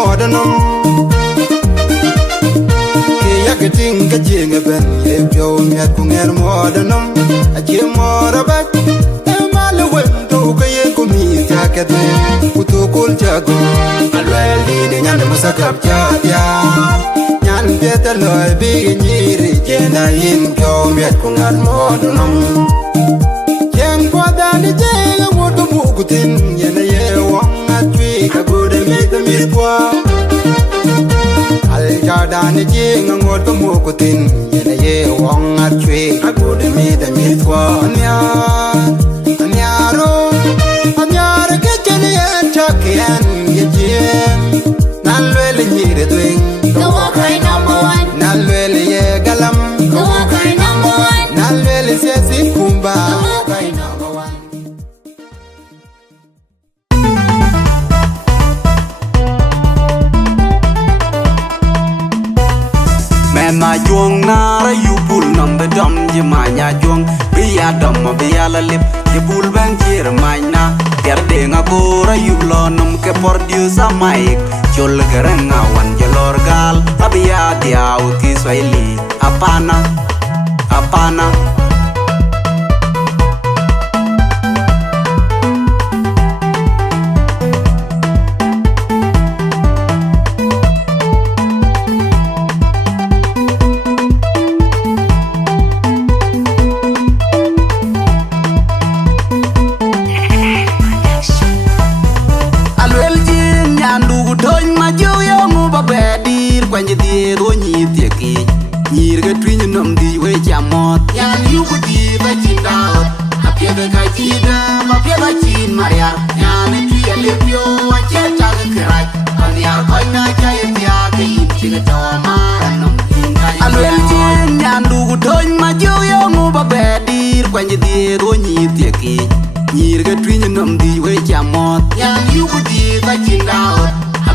modanum ke yakatin ka Jieng ben ye pyo miat ku nger modanum a che morabat e mal wendo ka ye ku mi takade ku to kul jago alwel di nyan musakap ja nyan beta loy bi nyiri jena yin pyo miat ku ngar modanum Jieng podani Jieng wodu bukutin yena ye wong atwi ka gude mi kwa al jadani Jieng ngot ko mukutin yena ye wong atwi ka gude mi kwa anyaro ke jeni ye chakian ye Jieng nalwele nyire twing the walk I number one nalwele ye galam the walk I number one nalwele sesi kumba na juang nara yu bul nam be dam je ma nya juang bi ya dam ma bi ya la lip je bul bang jir ma na ter de nga ko ra yu lo nam ke producer mic chol garanga wan je lor gal abia dia u ki swahili apana Kwanje di ro nyi tieki nyir ga twinyo nam di we jamot yan yu ko di ba chinda apia ga ka chida ma pia ba chin maria yan ti ele pio wa che ta ga krai an ya ko na cha ye tia ke yin chi ga to ma nam yin ga alwel jin yan du gu ton ma ju yo mu ba be dir kwanje di ro nyi tieki nyir ga twinyo nam di we jamot yan yu ko di ba chinda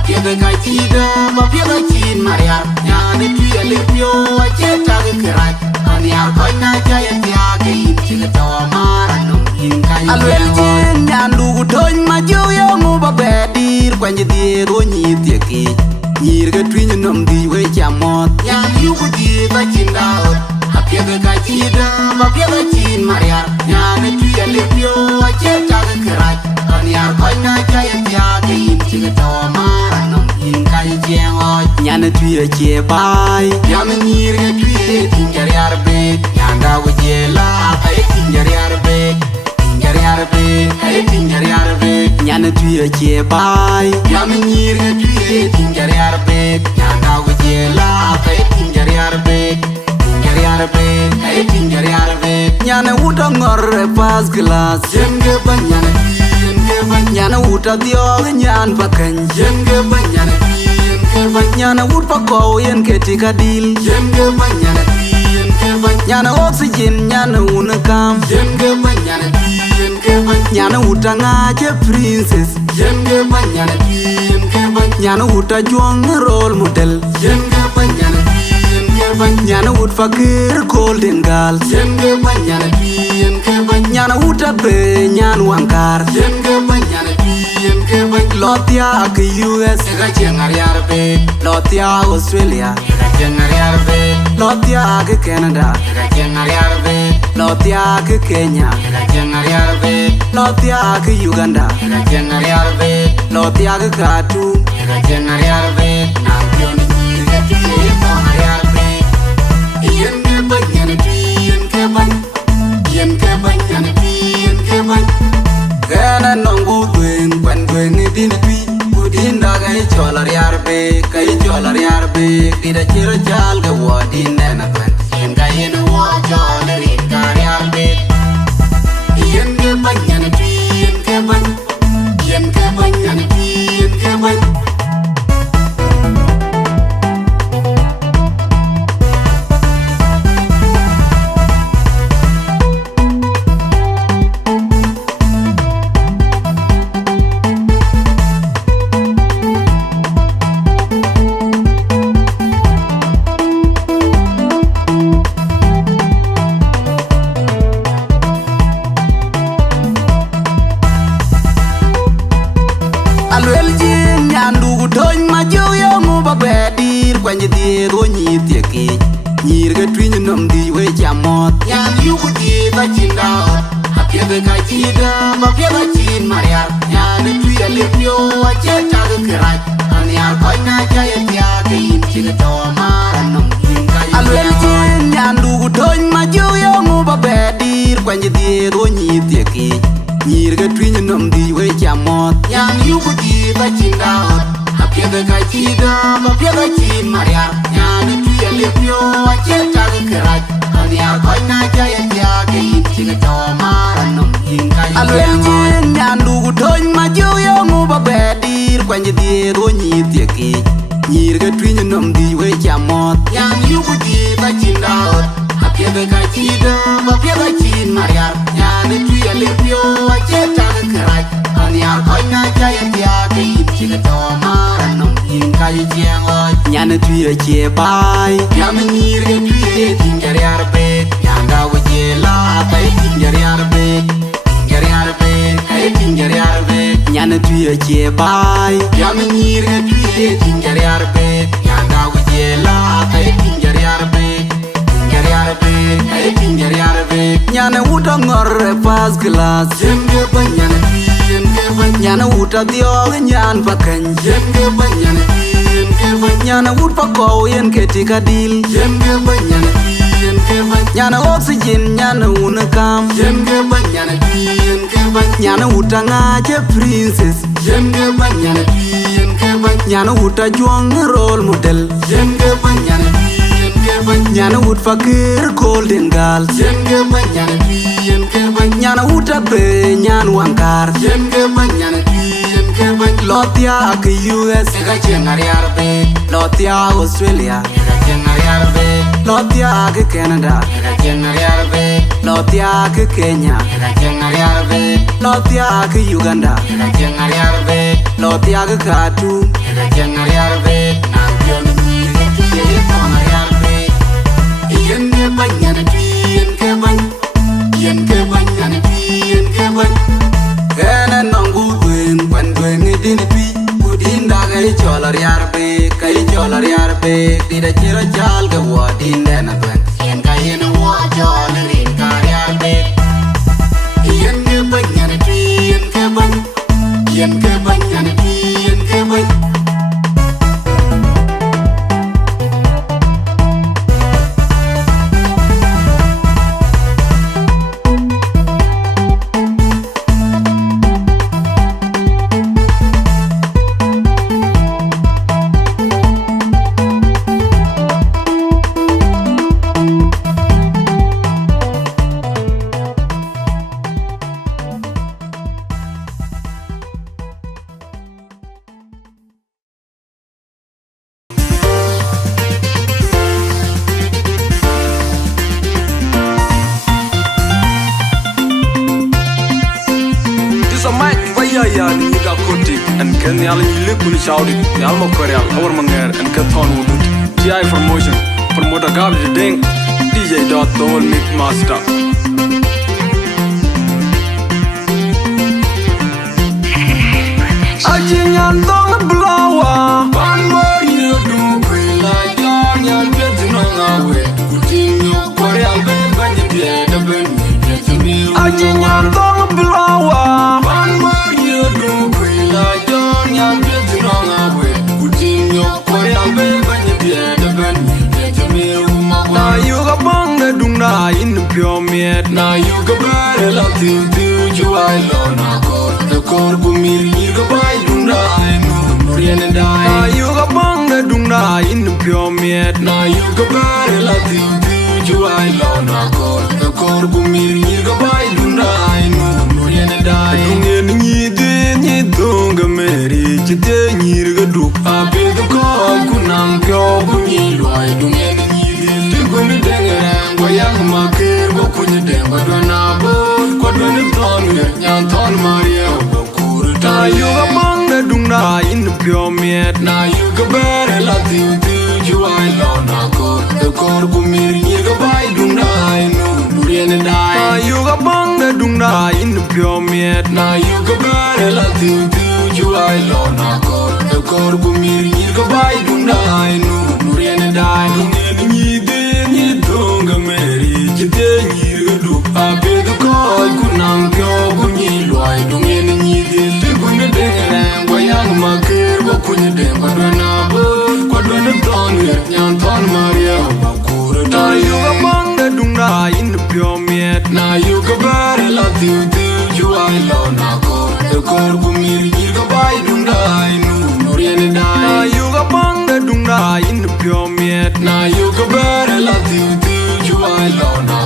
apia ga ka chida ma pia ba chin maria yan ti ele pio wa che ta ga krai an ya ko na cha ye tia ke yin chi ga to ma nam yin ga alwel jin yan du gu ton ma ju yo mu ba be dir kwanje di ro nyi tieki nyir ga twinyo nam di we jamot yan yu ko di ba chinda apia ga ka chida ma pia ba chin maria yan ti ele pio wa che ta ga krai an ya ko na cha ye tia ke yin chi ga to ma Jieng nyana tuya che bai yam nyir ga tuye tinjar yarbe nyanda wujela ay tinjar yarbe ay tinjar yarbe nyana tuya che bai yam nyir ga tuye tinjar yarbe nyanda wujela ay tinjar yarbe ay tinjar yarbe nyana uta ngor pas glass jenge banyana nyana uta dio nyan bakan jenge banyana Nyana wood pa ko yen keti kadil Jenge banyana tiyen ke banyana oxygen nyana unakam Jenge banyana tiyen ke banyana utanga je princess Jenge banyana tiyen ke banyana uta juang role model Jenge banyana tiyen ke banyana ut fakir golden girl Jenge banyana tiyen ke banyana uta be nyan wankar Jenge banyana tiyen ke Lotia ke US ga jengar yarbe Lotia Australia ga jengar yarbe Lotia ke Canada ga jengar yarbe Lotia ke Kenya ga jengar yarbe Lotia ke Uganda ga jengar yarbe Lotia ke Khartoum ga jengar yarbe Nampion ni ga tiye ko yarbe yen ke banyana tiyen ke banyana tiyen ke Gana nongu duen kwen ni din tui udin da gai cholar yarbe kai cholar yarbe dida chira chal ga wadin na kwen yen ga yen wo cholar ikar yarbe yen ke banyana tui yen ke banyana tui yen ke Alwel Jieng nyandu tony ma juyo mu babedir kwanye die ro nyi tieki nyir ga twinyo nom di we chamot nyan yu ku di ba chinda apye ga chida ba pye ba chin maria nyan tuya lepyo a che ta ga krai an ya koi na cha ya tia ke yin chi to ma nom yin ka Alwel Jieng nyandu tony ma juyo mu babedir kwanye die ro nyi tieki nyir ga twinyo nom di we chamot nyan yu ku di ba chinda apye ga chida ba pye ba chin maria nyan tuya lepyo a che ta ga krai an ya koi na cha ya tia ke yin chi to ma nom yin ka Alwel Jieng nyandu tony ma juyo mu babedir kwanye die ro nyi tieki nyir ga twinyo nom di we chamot nyan yu ku di ba chinda apye ga chida ba pye ba chin maria nyan tuya lepyo a che ta ga krai an ya koi na cha ya tia ke yin chi to ma nom yin ka Jieng nyan tuya che bai nyam nyir ga tuya tingar yar be nyanga wo je la bai tingar yar be tingar yar be nyan tuya che bai nyam nyir ga tuya tingar yar be nyanga wo je la bai tingar yar be nyane uta ngorre pas glass jenge banyane jenge banyane uta diog nyan pakan jenge banyane nyane ut pako yen ketika dil jenge banyane nyane oxygen nyane unakam jenge banyane nyane uta ngaje princess jenge banyane nyane uta juang role model jenge banyane nyana ut fakir golden girl jenge banyane nyana uta be nyan wankar jenge banyane lotia ke US ga jengar yarbe lotia Australia ga jengar yarbe lotia ke Canada ga jengar yarbe lotia ke Kenya ga jengar yarbe lotia ke Uganda ga jengar yarbe lotia ke Khartoum ga jengar yarbe na pion ni ke ye kona yarbe yen ke banyane yen ke banyane yen ke banyane ena nangu duen kwan duen din pi udin da ga cholar yarbe kai cholar yarbe dida chira chal ga wa din na duen yen ka yen wa cholar rin ka yarbe yen ke banyane yen ke banyane yen ke banyane en ken yalla ni lepp ni saudi yalla mo koreal awar manger en ka ton wudut ti promotion promoter gab de ding DJ dot the whole mix master Ajinyan dong blower one more you do la yon yan bet no ngawe kutinyo koreal ben banye de ben Ajinyan dong blower one more you do la yon yan bet no ngawe kutinyo koreal ben banye de ben na you ga banga dung na in pyo miet na you ga bare la tu ju ai lo na ko the kor bu mir ni ga bai dung na no rien dai na you ga banga dung na in pyo miet na you ga bare la tu ju ai lo na ko the kor bu mir ni ga bai dung na no rien dai dung ni ni dung ga meri chite ni ga du a be ga ko ku nang pyo bu ni lo ai dung Kuni dengere, goyang makir, go kuni dengo dona bo, ko doni tonu nyan ton Maria, go kuru ta you ga manga dungna in pyo miet na you ga bare la tiu ju ai lo na ko the kor bu mir ni ga bai dungna no rien dai na you ga manga dungna in pyo miet na you ga bare la tiu ju ai lo na kor kumir nyir ka bai dung dai nu nuriene dai dungen nyi de nyi donga meri chite nyir ga du ape du koi kunang kyo kunyi loi dungen nyi de te kunye de rang wayang makir wa kunye de badana bod kwadana ton wer nyan ton maria bakura ta yu ga bang da dung dai in the pure miet na yu ga bar la tiu tiu ju ai lo na kor kumir nyir ka bai dung dai nu nuriene dai na yu ga bang da dung dai in the pure miet na yu ga bar la tiu tiu ju ai lo na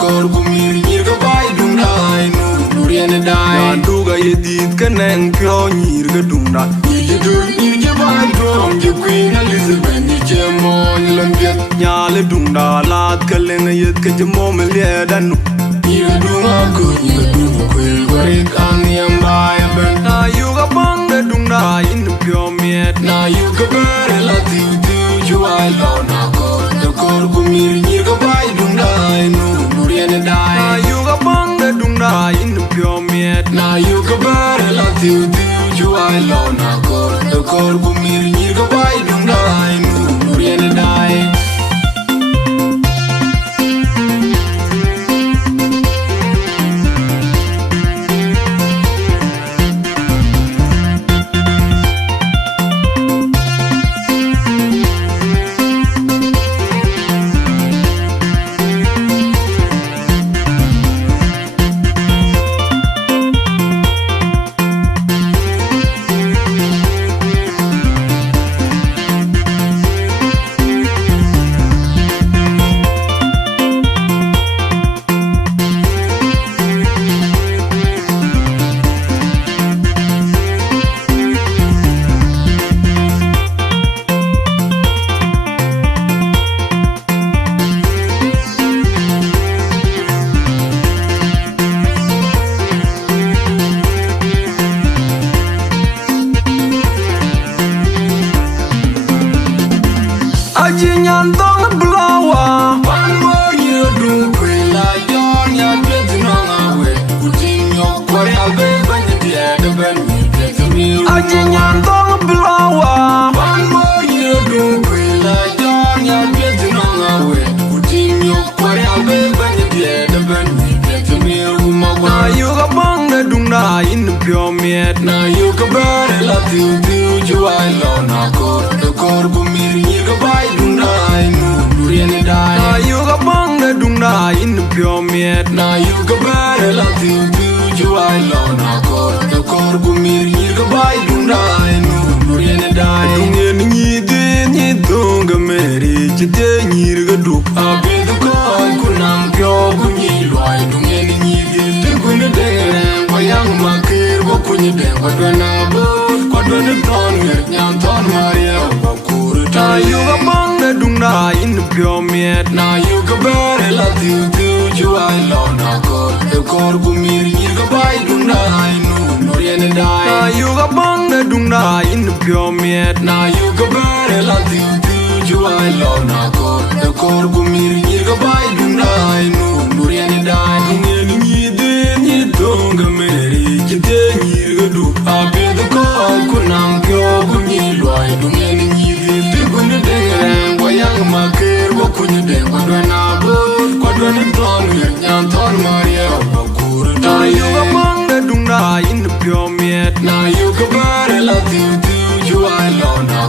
kor kumir nyir ka bai dung dai nu nuriene dai na du ga yedit kaneng pyo nyir ga dung dai nyir dur nyir je bai drum je queen Elizabeth ni je mo lan biet nyale dung da lat kaleng yet ka je mo me le dan nyir dung aku nyir dung kwel gwarik an yam bai ben na yu ga bang da dung dai in the pure miet na yu ga bar la tiu tiu ju ai lo na kor kumir nyir ga bai dung dai nu nuriene dai na yu ga bang da dung dai in the pure miet na yu ga bar la tiu tiu ju ai lo na kor kumir nyir ga bai dung dai nu nuriene dai Jinyan dong blower one more year do kwela yon ya get no ngawe kutin yo kwari albe banye dia de ben mi get mi Jinyan dong blower one more year do kwela yon ya get no ngawe kutin yo kwari albe banye dia de ben mi get mi uma na you ga bang da dung da in the pure miet na you ga bar la tiu tiu ju ai lo na kor kumir nyir ga bai dung dai nu nuriene dai na yu ga bang da dung dai in the pure miet na yu ga bar la tiu tiu ju ai lo na kor kumir nyir ga bai dung dai nu nuriene dai dungen nyi de nyi donga meri chite nyir ga du abe du koi kunang kyo kunyi loi dungen nyi de te kunye de wayang makir wa kunye de badana bod kwadana ton wer nyan ton maria na yu ga bang da dung dai in the pure miet na yu ga bar la tiu tiu ju ai lo na kor kumir nyir ga bai dung dai nu nuriene dai na yu ga bang da dung dai in the pure miet na yu ga bar la tiu tiu ju ai lo na kor kumir nyir ga bai dung dai nu nuriene dai dungen nyi de nyi donga meri chite nyir ga du abe du koi kunang kyo kunyi loi dungen nyi de kunye de rang wayang makir wa kunye de badana bod kwadana ton wer nyan ton maria bakura ta yu ga bang da dung dai in the pure miet na yu ga bar la tiu tiu ju ai lo na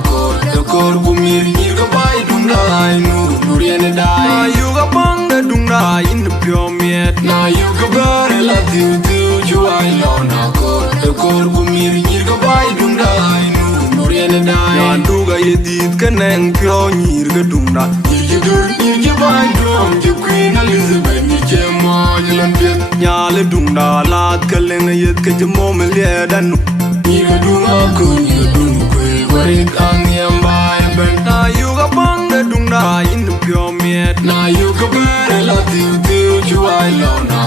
kor kumir nyir ga bai dung dai nu nuriene dai na yu ga bang da dung dai in the pure miet na yu ga bar la tiu tiu ju ai lo na kor kumir nyir ga bai dung dai nu nuriene dai na du ga yedit kaneng pyo nyir ga dung dai nyir dur nyir je bai drum je queen Elizabeth ni je mo lan biet nyale dung da lat kaleng yet ka je mo me le dan nyir dung aku nyir dung kwel gwarik an yam bai ben na yu ga bang da dung dai in the pure miet na yu ga bar la tiu tiu ju ai lo na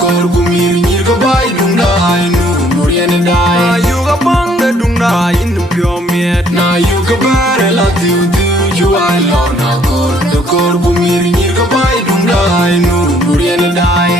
kor kumir nyir ga bai dung dai nu nuriene dai na yu ga bang da dung dai in the pure miet na yu ga bar la tiu tiu ju ai lo na kor kumir nyir ga bai dung dai nu nuriene dai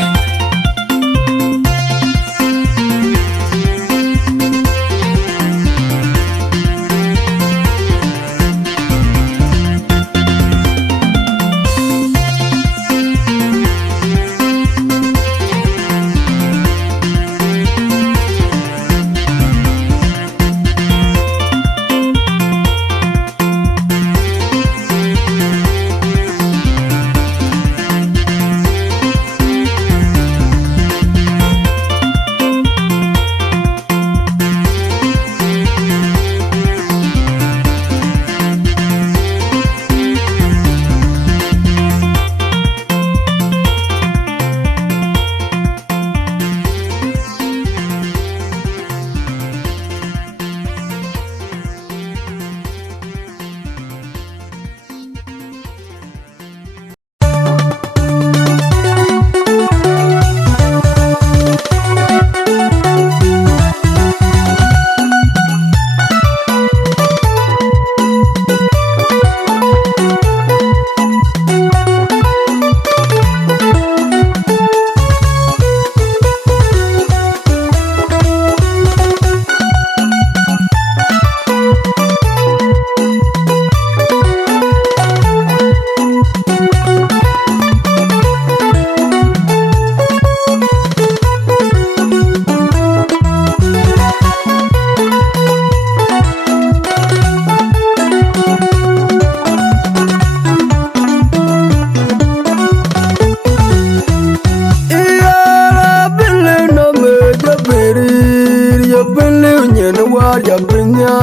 pinya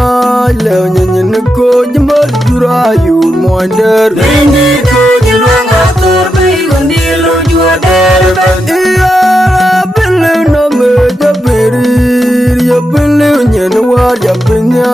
leo nyen ko jmal jura yu moinder Rendi ko jilwanga tor bay gondilo jua derben. iya belu no me jabirir ya belu nyen wa ya pinya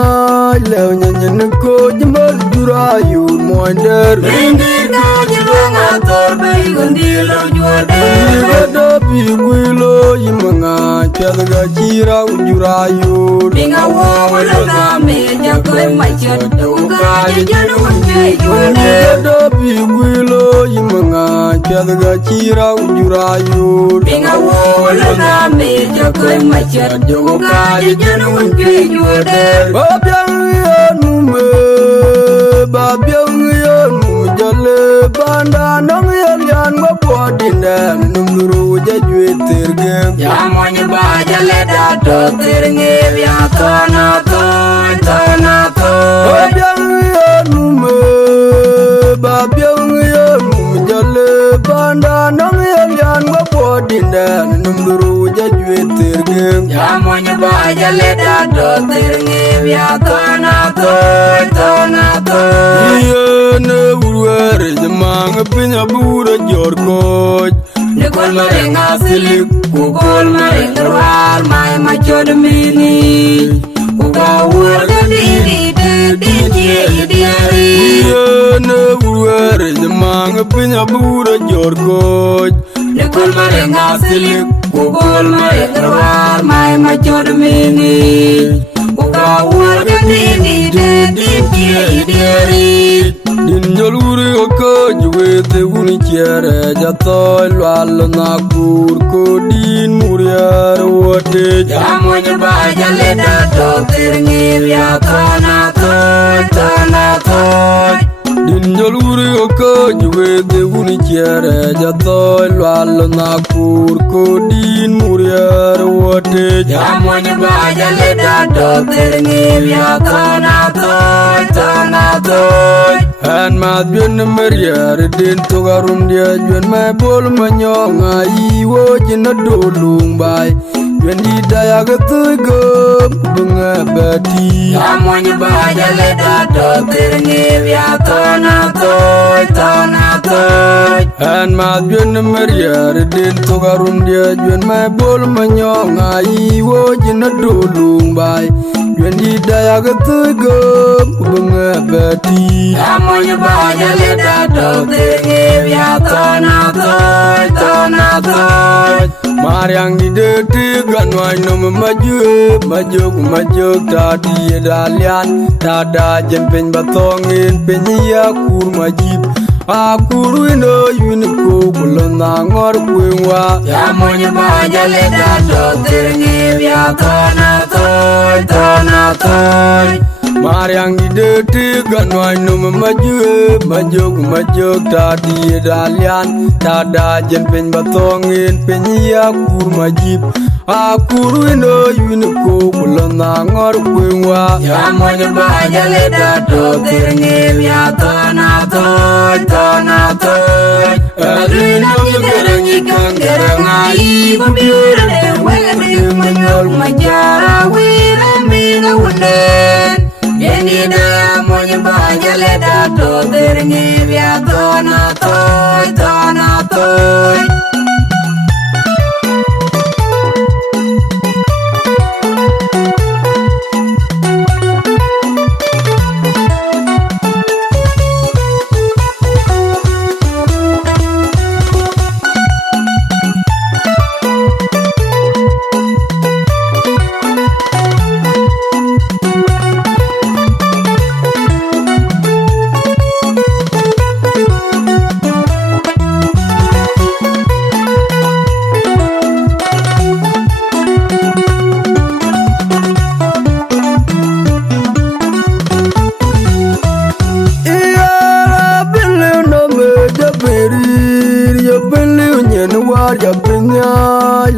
leo nyen ko jmal jura yu moinder Rendi ko jilwanga tor bay gondilo jua derben. da bi gwilo yimanga chadga chira ujura yu Binga wo wala me jakoy machot duka janu unje jua derben. da bi gwilo yimanga chadga chira ujura yu Binga wo wala me jakoy machot duka janu unje jua derben. Babyang yanu jale banda nang yan go podine numru jajwe terge Ya moñu ba jale da to terge ya tona to. babyang yanu jale banda nang yan go podine numru jajwe terge Ya moñu ba jale da to terge ya tona to. yene urwere jamang pinya bura jorkoj Nikol marenga silik kukol marenga war mai machod mini kuka wurga didi yene urwere jamang pinya bura jorkoj Nikol marenga silik kukol marenga war mai machod mini kuka wurga didi din joluri oko juwete uni chere jatoy lwalo na kur ko din muriar wote Ya moñu ba jale da to terge ya tona to. din joluri oko juwete uni chere jatoy lwalo na kur ko din muriar wote Ya moñu ba jale da to terge ya tona to. an ma bien meriar din togarum dia juen ma bol manyonga iwo jina dolung bai juen di daya getugo bunga bati Ya moñu ba jale da to terge ya tona to. an ma bien meriar din togarum dia juen ma bol manyonga iwo jina dolung bai juen di daya getugo bunga bati Ya moñu ba jale da to terge ya tona to. Mariang di deti ganwai nom majuk tadi dalian tada jempeng batongin penyiya kur majib akuru ino yuniko kulona ngor kuwa Ya moñu ba jale da to terge ya tona to. Mariang di deti ganwai nom majuk tadi dalian tada jempeng batongin penyiya kur majib akuru ino yuniko kulona ngor kuwa Ya moñu ba jale da to terge ya tona to. Adrina mi gerangi kan gerangai kubiura de wele manyol majara wira mina wunden. Yeni da moñu ba jale da to terge ya tona to. ya pinya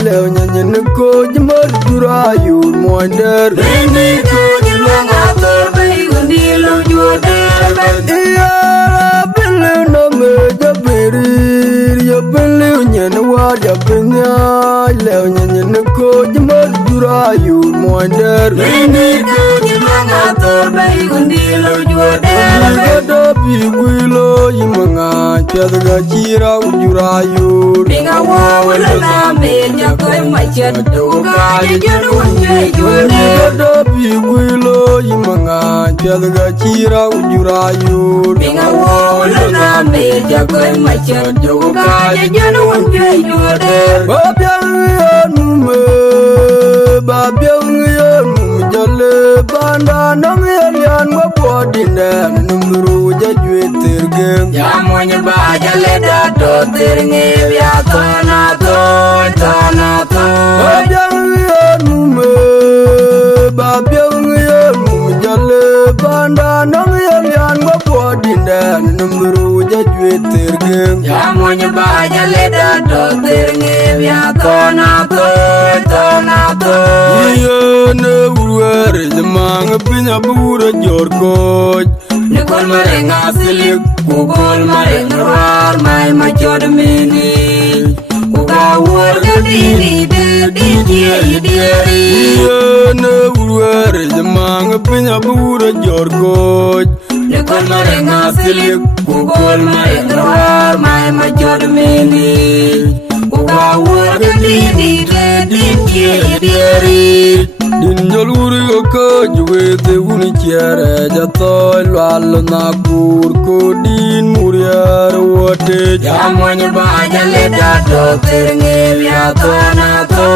leo nyanyen ko jmal durayu moinder Rendi ko jilwanga torbe gundi lo juoder ya belu no me jabirir ya belu nyen war ya pinya leo nyanyen ko jmal durayu moinder Rendi ko jilwanga bay gundi lo juode Gada biguilo yimanga chadga chira ujurayo Binga wawala na meja koy machet duga jenu wonje juode Gada biguilo yimanga chadga chira ujurayo Binga wawala na meja koy machet duga jenu wonje juode Babyang yanu jale banda nang elian wabodine numru jajwe tergem Yamonye ba jale da do terge ya tona to Babyang yanu jale banda nang elian wabodine numru jajwe tergem Yamonye ba jale da do terge ya tona to Yene uruere jamang pinya bura jorkoj Nikol marenga silik kukol mareng roar mai machod mini Kuka wurga dini dieri Yene uruere jamang pinya bura jorkoj Nikol marenga silik kukol mareng roar mai machod mini Kuka wurga dini dieri Din joluri ko juwe te uni chere jatoy lwal na kur ko din muriar wote Yamonye ba jale da do terge ya tona to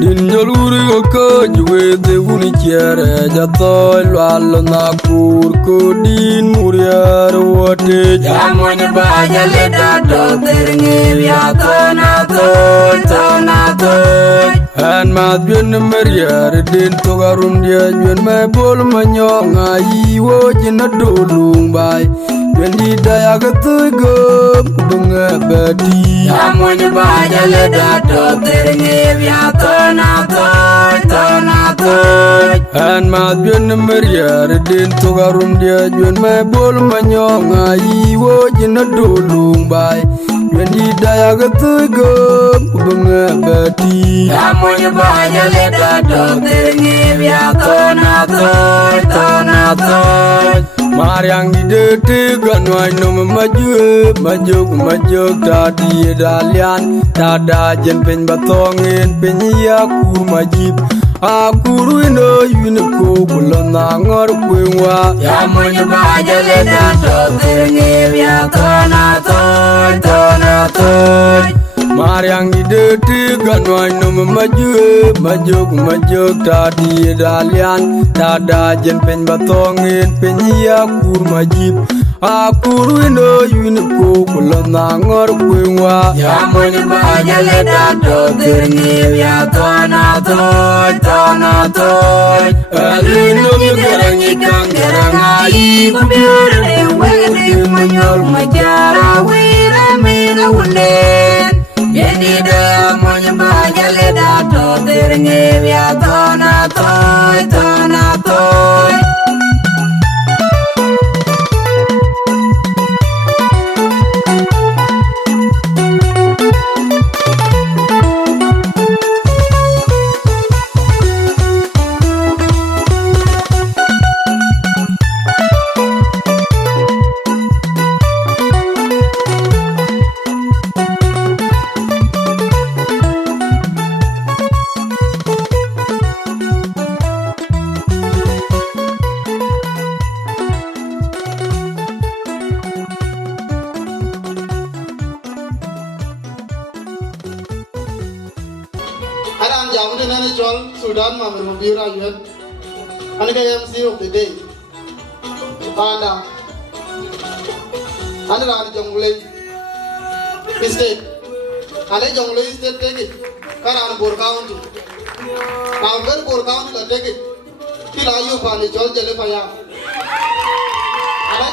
Din joluri ko juwe te uni chere jatoy lwal na kur ko din muriar wote Yamonye ba jale da do terge ya tona to An ma dwen meriar din togarum dia dwen me bol manyonga iwo jina dolung bai dwen di daya gatugo bunga bati Yamonye ba jale da do terge ya tona to An ma dwen meriar din togarum dia dwen me bol manyonga iwo jina dolung bai dwen di daya gatugo bunga bati Yamonye ba jale da do terge ya tona to Mariang di dete ganwai nom majug tadi dalian tada jen pen batongin penya kur majib akuru ino yuniko bulona ngor kwengwa Yamonye ba jale da do terge ya tona to Mariang di dete ganwai nom majug tadi dalian tada jen pen batongin penya kur majib akuru ino yuniko bulona ngor kwengwa Yamonye ba jale da do terge ya tona to Alino mi gerangi kangerangai Kubiure wegde manyol majara wira mira wulen Yedi da yamonye ba jale da do terge ya tona to Aram jamu de nani chol Sudan ma mer mabira yuen. Ani ka MC of the day. Panda. Ani ran jongle. State. Ale jongle state take it. Karan Bor County. Kanger Bor County la take it. Kila yu pa ni chol jale pa ya. Ala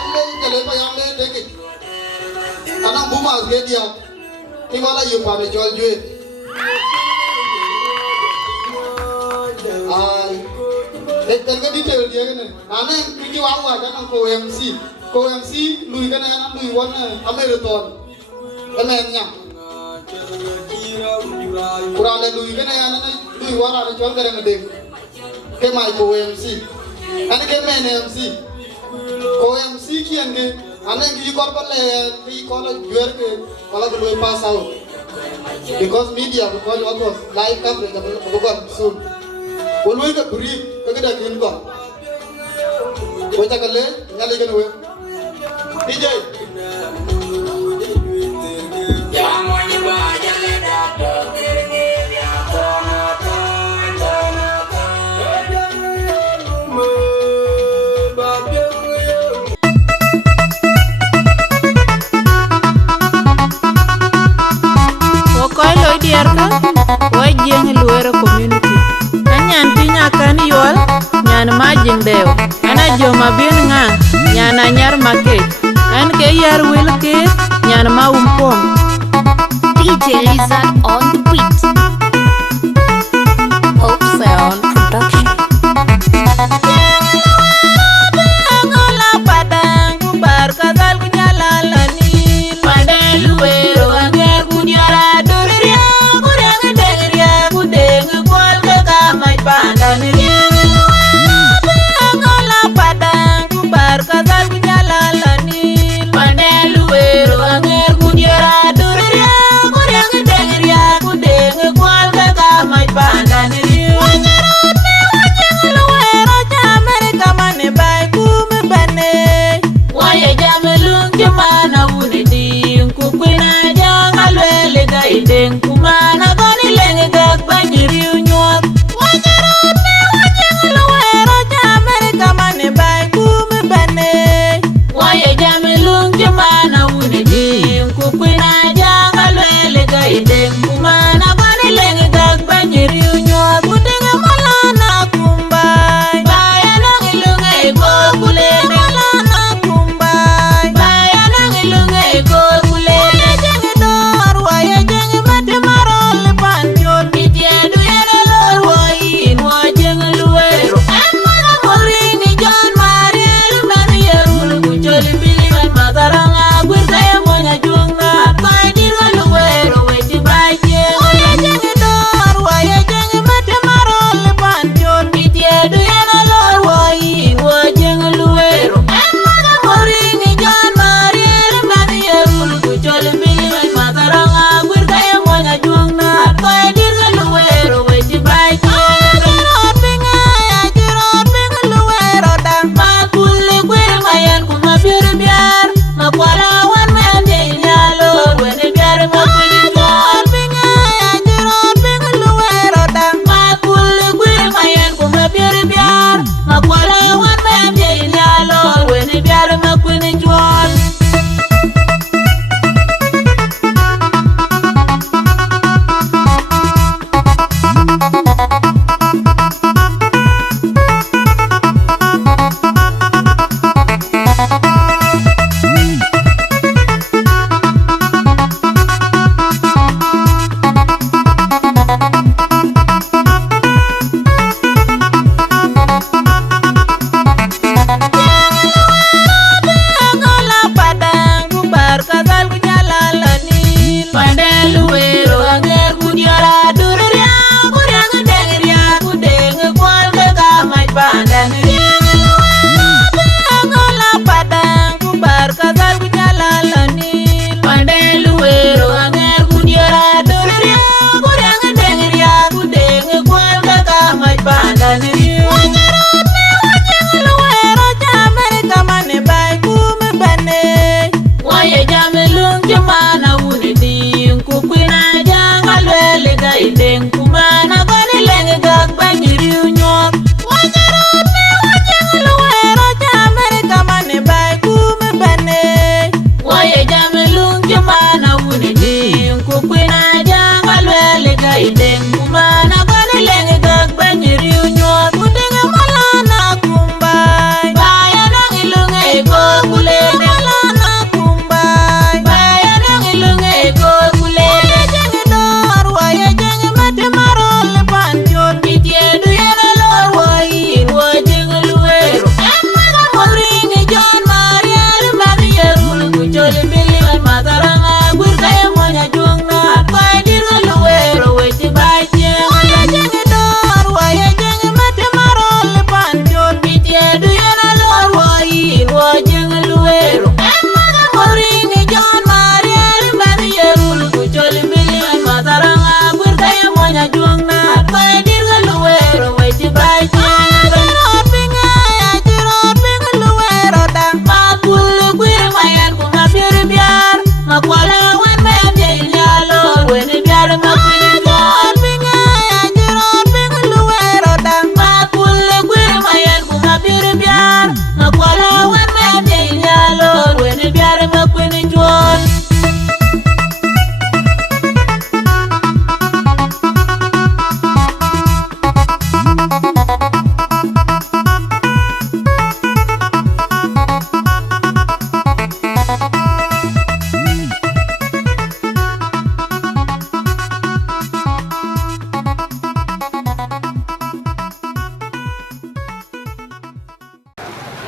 jale pa ya le take it. Ana buma ge dia. Ni wala yu pa ni chol jue. Ai, terke detail dia kan? Ane kiki wawa kan ko MC lui kan ana lui wan Ameriton, kanenya. Kurang lui kan ana lui wara ada jual kerana dek. ke mai ko MC an ke men MC ko MC kian ke anen ki ko le ki ko la juer ke ko la ko pass out because media because what was live coverage of go soon ko lu ka brief ka da kin ko ko ta kale ngali ke no DJ Wai Jieng Luwero community. Anyan tinya kan yol, nyan ma Jieng deo. Ana joma bin ngang, nyan anyar make. An ke yar wil ke, nyan ma umpom. DJ Lizard on the beat. Hope Sound Production. Angola padang kubar kazal kunyala ni. Padang Luwero anger kunyara doria. Angola padang kubar kazal kunyala ni. Padang Luwero anger kunyara doria. Kuryang dengria kude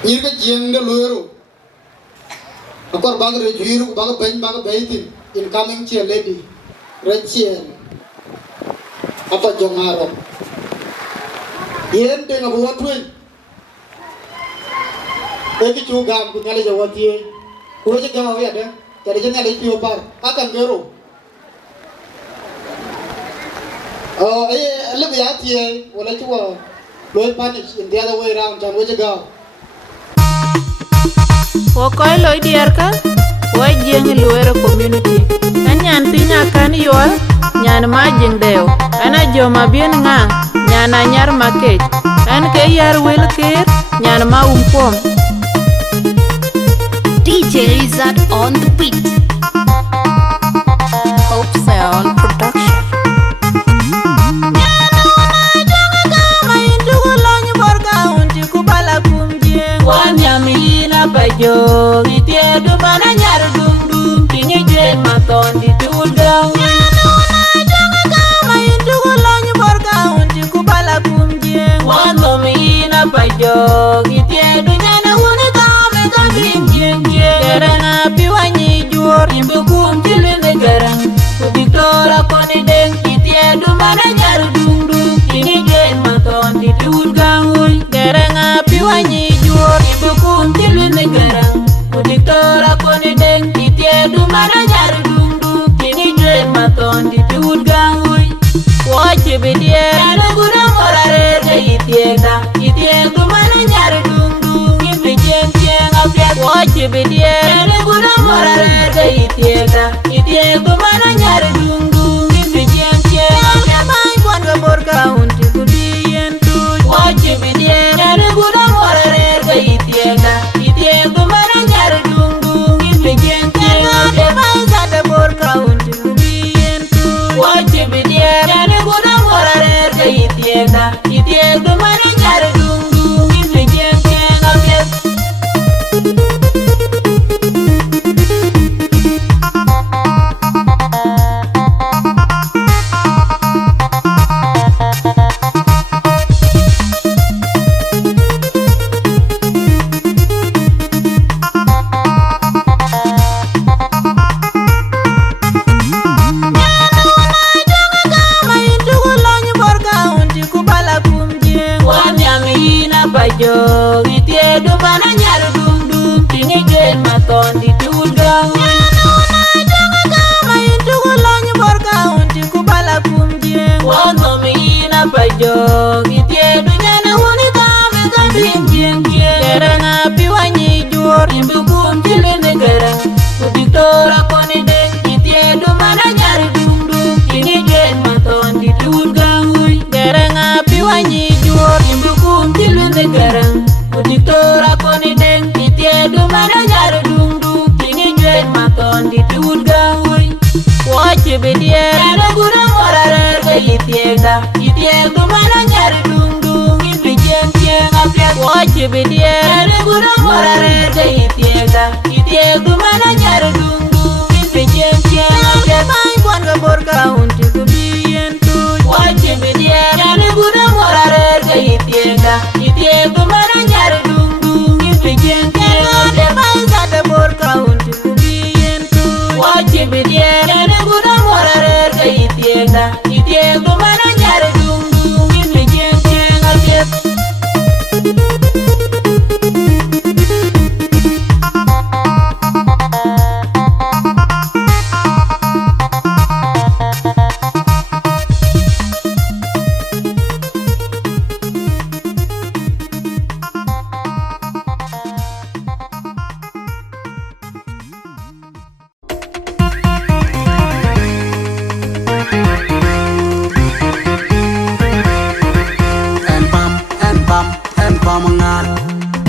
Irga Jieng de Luwero. Akor bag rejuir bag baitin incoming chair lady. Rachel. Apa jongaro. Yen de ngabuat win. Eki chugam kunyali jawati. Kuwe gawa ya de. Jadi nyali piopar. Akan gero. Oh, lebih hati wala chuwa. Loy punish in the other way around. Jan we go. Wokoy loy dier ka woy Jieng Luwero community an nyan tinya kan yol nyan ma Jieng deo ana joma bien nga nyana nyar makech an ke yar wil kir nyan ma pom DJ Lizard on the beat. Hope Sound Production. Bajo itie du mana nyar dum dum tingi jen maton di tulgang janga kama itu golonyo borga unti kubala kumjeng wando mina bajo itie du nyana woni tame kabim jeng jeng garanga piwanyi jur imbu kum tilwende garang kudiktora koni deng itie du mana nyar dum dum tingi jen maton di tulgang garanga piwanyi jur imbu kum tilwende garang kudiktora koni deng itie du mana nyar dum dum tingi jen maton di tulgang wache bedie ana gura morare de itie du mana nyar dum dum imbe jeng jeng apya wache bedie ana gura morare de itie du mana nyar dum dum imbe jeng jeng apya mai kwanga borka unti kubien tu wache bedie ana gura morare de itie du mana nyar dum dum imbe jeng jeng apya mai sada borka unti kubien tu wache bedie ana gura morare de itie du mana nyar dum dum imbe jeng jeng apya bajo itie du mana nyar dum dum tingi jen maton di tulgang janga kama itu golonyo borga unti kubala kumjeng wando mina bajo itie du nyana woni tame kabim jeng jeng garanga piwanyi jur imbu kum tilwende garang kudiktora koni deng itie du mana nyar dum dum tingi jen maton di tulgang garanga piwanyi jur imbu kum tilwende garang kudiktora koni deng itie du mana nyar dum dum tingi jen maton di tulgang wache bedie ana gura morare de itie du mana nyar dum dum imbe jeng jeng apya wache bedie ana gura morare de itie du mana nyar dum dum imbe jeng jeng apya mai kwanga borka unti kubien tu wache bedie ana gura morare de itie du mana nyar dum dum imbe jeng jeng apya mai sada borka unti kubien tu wache bedie ana gura morare de itie du mana nyar dum dum imbe jeng jeng apya Mangan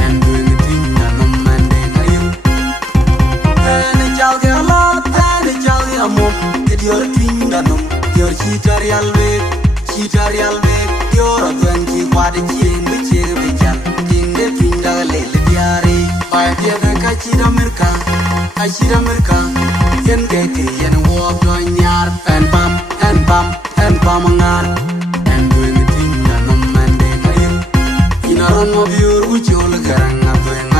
and doing the thing and no man they know and the child get a lot and the child get a mom get your thing and your cheaterial way you're a 20 quad chain which is a jam in the thing that lady diary by the Kachida America yen gay and walk on yard and bam mangan and doing the thing and no man they know Naran of your which you'll garang up when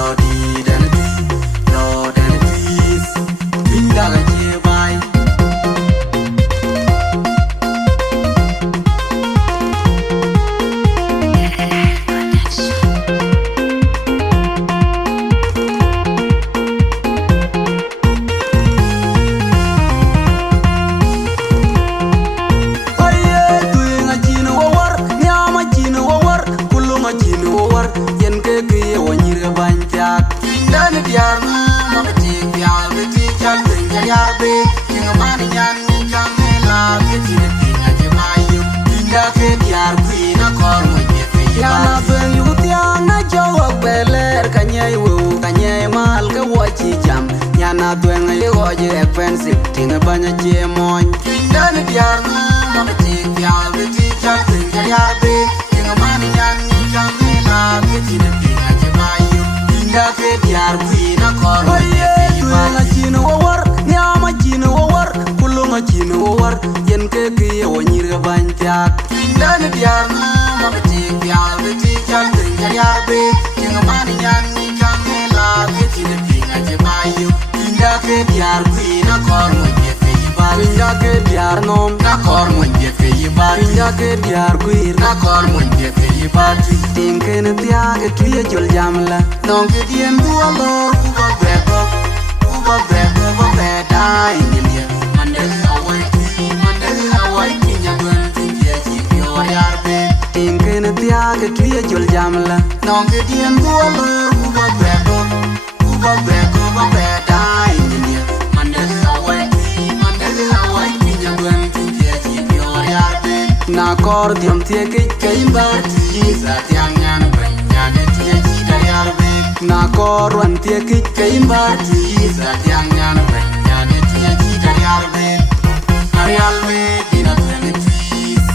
Lodi dan Lord and peace Pinda ga che bai Nyana tueng ye goje expensive tinga banya che moñ dani diar ma ma ti ya be ti cha tinga ya be tinga mani nyan ni chang ni la ke ti ne pinga che bayu tinga ke diar na kor ye tuenga chino war nyama chino war kulunga chino war yen ke ye wonyir ga ban tak dani diar ma ma ti ya be ti cha tinga ya be tinga mani nyan ni chang ni la ke ti ne pinga che bayu Pinda ke diar na kor mo je fe bar Pinda ke diar nom na kor mo je fe bar Pinda ke diar na kor mo je fe bar Ting ke ne tia ke tuye jol jamla Nong ke dien dua lor ku ba beko ba dai nyelia Mande awai ki nya gwen tin je chi pyo yar be Ting ke ne tia ke tuye jol jamla Nong ke dien dua lor ku ba beko ba dai nyelia Mande awai ki nya gwen tin je chi pyo yar be Na kor diam tie ke kaimbar ti sa tiang nyan ben nyan tie chi da yar be Na kor wan tie ke kaimbar ti sa tiang nyan ben nyan tie chi da yar be Arial be dina tene twis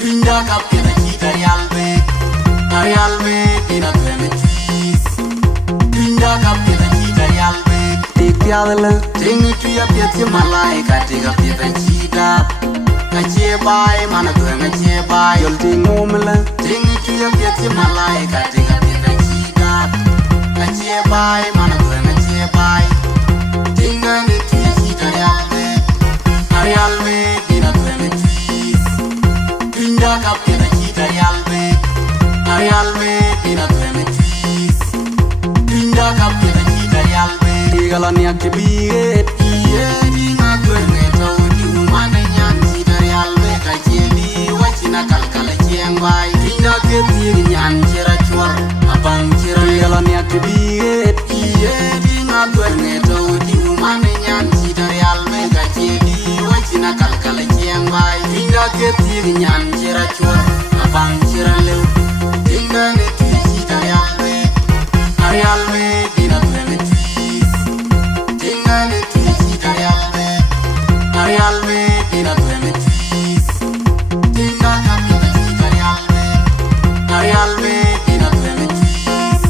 Pinda kap ke chi da yar be Arial be dina tene twis Pinda kap ke chi da yar be Tik yadala ting tu ya pye malaika tik up ye chi da Ngache bai mana tu ngache bai yol ting umla ting tu ya pye malaika tik up ye chi da Ngache bai mana tu ngache bai ting ni tu ya chi da Arial be dina tu ne twis Pinda kap ye chi da Arial be dina tu ne twis Pinda kap ye chi da Tigalani akibiget iye dinga tu ne to di umane nyan chi da ka chedi wachina kalkala chieng bai Pinda ke ti nyan chira chwar abang chira Tigalani akibiget iye dinga tu ne to di umane nyan chi da ka chedi wachina kalkala chieng bai Pinda ke ti nyan chira chwar abang chira lew Pinda ne ti chi da Arial be dina tu ne twis Tinga ne ti chi da Arial be dina tu ne twis Tinga ka mi da chi da Arial be dina tu ne twis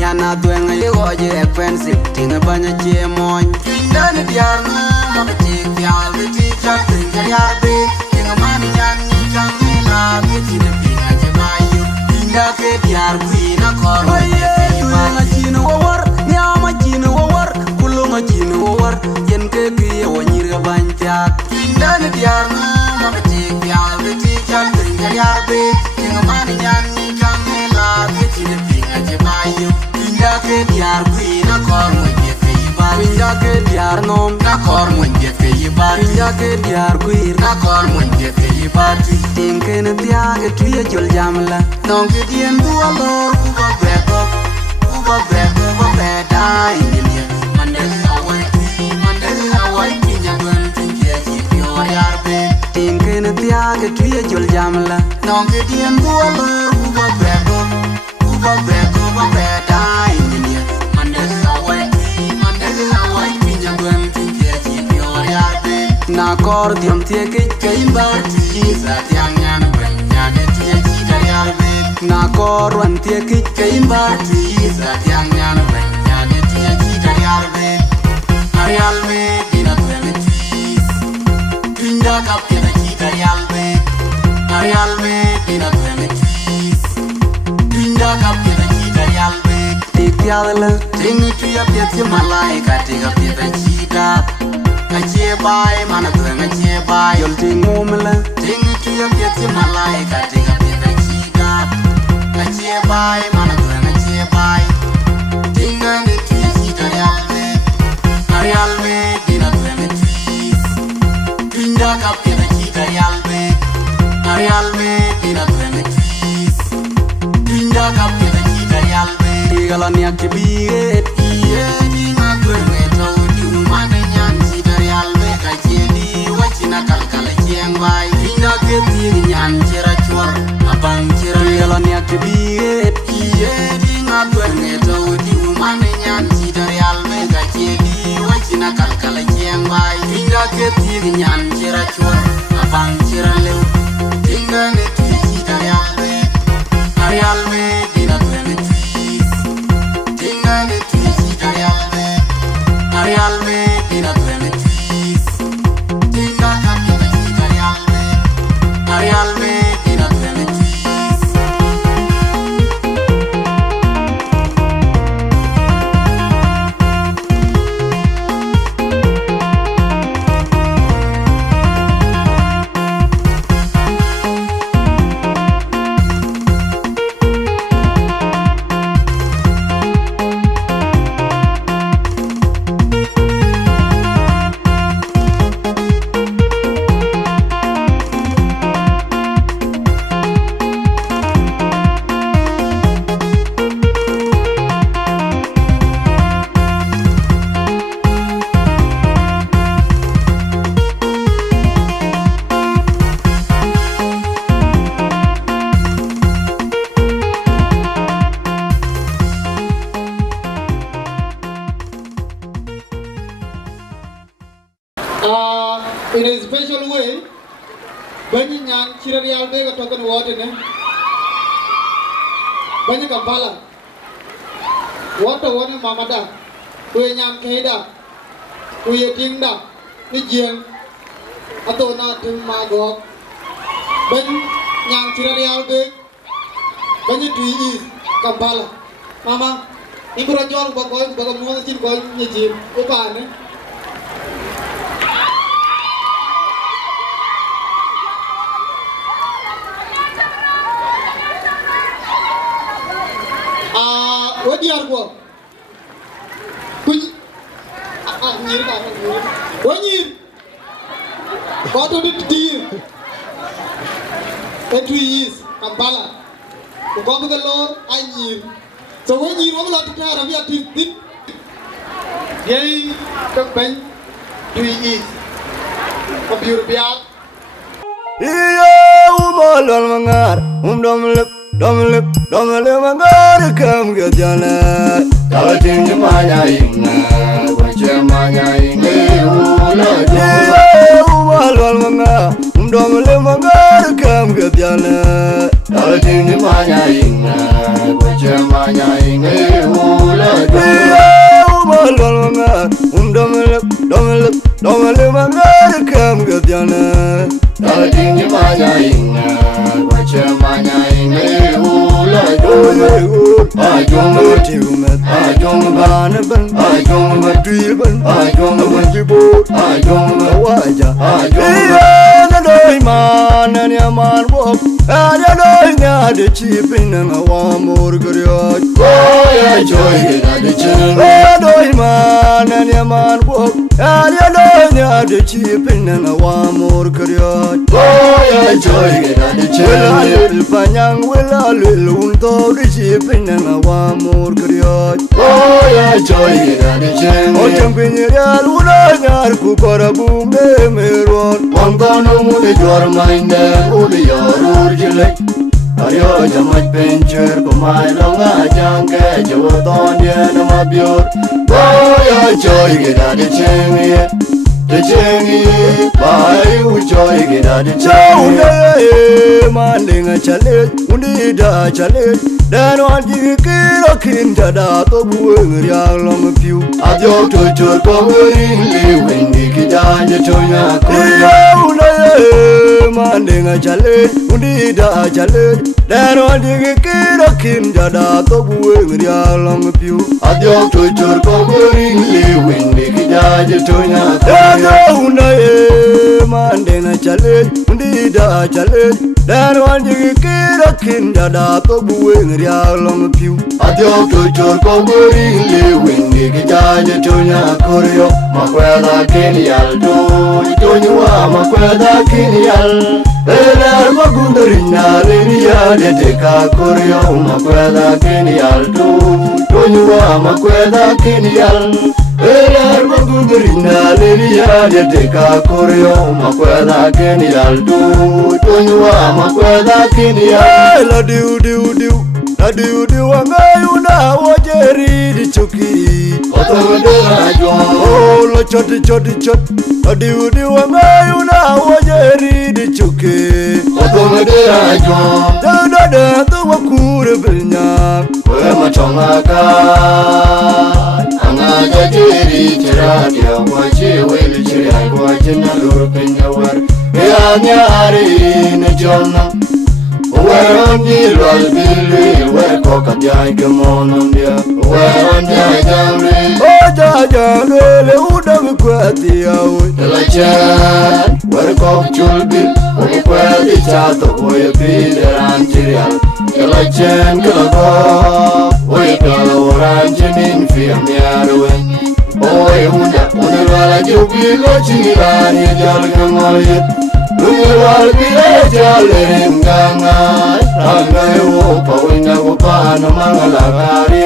Nyana tuenga ye goje expensive tinga banya che moñ Dani diar ma ma ti ya be ti cha tinga ya be tinga mani nyan ni chang ni la ke ti ne pinga che bayu pinga ke diar no ma be ti ya be ti chal tin ga ya be ting ma ni nyan ni kan la ke ti ne pinga je bayo pinga ke diar qui na kor mo je fe ba pinga ke diar no na kor mo je fe ba pinga ke diar qui na kor mo je fe ba ti ting ke ne tia ke tu ye jol jamla non ke dien du alor ku ba be ko ba be dai ni mandela awai ki nya gwen tin ke ji pio yar be ting ke ne tia ke tu ye jol jamla non ke dien du alor ku ba be dai ni mandela awai ki nya gwen tin ke ji pio yar be na kor diam tie ke imba ti sa tiang nyan gwen nya de tie ji dar yar be na kor wan tie ke imba ti sa tiang nyan gwen nya de tie ji dar yar be arial me dina tueme twis kinda kap ke ji dar yar be arial me dina tueme twis kinda kap ke ji dar yar be tik yalla ting tu ya pye malaika tiga pye ji da Ache bai mana tuenga che bai yol tingumla ting tu ya pye malaika tiga pye ji da Ache bai mana tuenga che bai tinga ne tu ya ji dar yar be arial me dina tueme twis kinda kap ke ji dar yar be arial me dina tueme twis kinda kap ke ji dar yar be tigalani akibiet iye dinga tueme to du mane nyan ji dar yar be ka jeli wachina kalkala Jieng bai kinda ke ti nyan chera chwar abang chera tigalani akibiet iye dinga tueme to du mane nyan ji dar yar be ka jeli wachina kalkala Jieng bai kinda ke ti nyan chera chwar abang chera lew tinga ne ti ji dar yar be arial me dina tueme twis tinga ne ti ji dar yar be arial me dina tueme twis tinga ka ji dar yar be arial me dina tueme twis In a special way, when you nyan chirarial bega token water ne, when you Kampala, water one mamada, we nyan keda, we tinda, ni Jieng, atona tim magok, when nyan chirarial beg, when you do is Kampala, mama, ikura jol bagoy bagamuan chin goy ni Jieng, upane. What do you want? When you got on it, dear, and 2 years, Kampala, to come to the Lord, I knew. So when you want to try to be a tip, yay, come back 2 years of your beard. Iya umalwal mangar domlip mangar kam gadjana talatin manya imna wache manya inge ula iya umalwal mangar domlip mangar kam gadjana talatin manya imna wache manya inge ula iya umalwal mangar domlip mangar kam gadjana talatin manya inga wache manya inge ula ajong tigumet ajong banaban ajong matrilban ajong majibut ajong waja ajong man and your man walk. And you know, the cheap in and a warm more good. Oh, joy, the children. Man and your man walk. And you know, the cheap in and a warm more good. Oh, joy, the children. Panyang will a little unto the cheap in and a warm more good. Oh, joy, the children. Oh, jumping in your Luna, Kukora boom, Meron. One gonna move your mind and hold your original. Ayo jamat pencer pemain longa jangke jawat ondia nama biur. Boy joy kita di cengi, bayu joy kita di cengi. Manding chalet, undi dah chalet. Dan wajib kira kinta dah tu buang yang long piu. Ajo tutur kongering liwing di kita jatuhnya kuya. Manding chalet, undi dah chalet. Dan wajib kira kinta dah tu buang yang long piu. Ajo tutur kongering liwing di kita jatuhnya kuya. Manding chalet, undi dah chalet. Dan wajib kira kinta dah tu buang long piu. Adio tutur kongering liwing di kita jatuhnya kuya. Makweda kinial do, itunya makweda kinial. Elar magundarina linia dedeka kuya. Makweda kinial do, itunya makweda kinial. Elar magundarina linia dedeka kuya. Makweda kinial do, itunya makweda kinial. La diu diu diu. Adu wangauna wajeri di chuki. Otamandera jwa. Oh lo choti choti chot. Adu wangauna wajeri di chuki. Otamandera jwa. Dada tu wakure bilnya. Kwe machongaka. Anga jajeri chiradia wachi weli chirai wachi na lurpinya war. Ya nyari ne jona. Where on the road, Billy, where Cockatay, come on, dear. Where on the Jammy, oh, Jaja, who don't quit the Lachan, where Cock Chulby, where the chat of Boy Peter and Tirial, the Lachan, Kalako, where the orange in Fiamiaruin. Boy, Una, you be watching it on your Jalgamon. Luwero bilejalim gangai, rangai upa winga upa na mangalakari.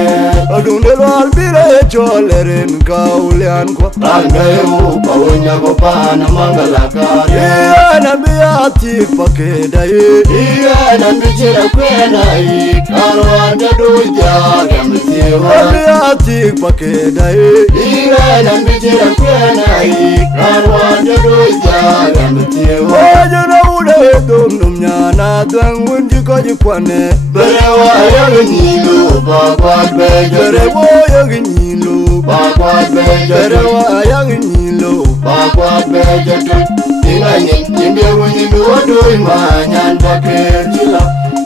Luwero bilejalim kaulian kwa, rangai upa winga upa na mangalakari. Iya nabiati pakedai, iya nabichira kwenai, karwanda doja gamtiwa. Nabiati pakedai, iya nabichira kwenai, karwanda doja gamtiwa. Jana udah dum nyana tuang undi kau jikwane. Berewa yang nyilu bakwat beja. Berewa yang nyilu bakwat beja. Berewa yang nyilu bakwat beja tu. Ingat nyimbe unyilu adoi manyan bakir cila.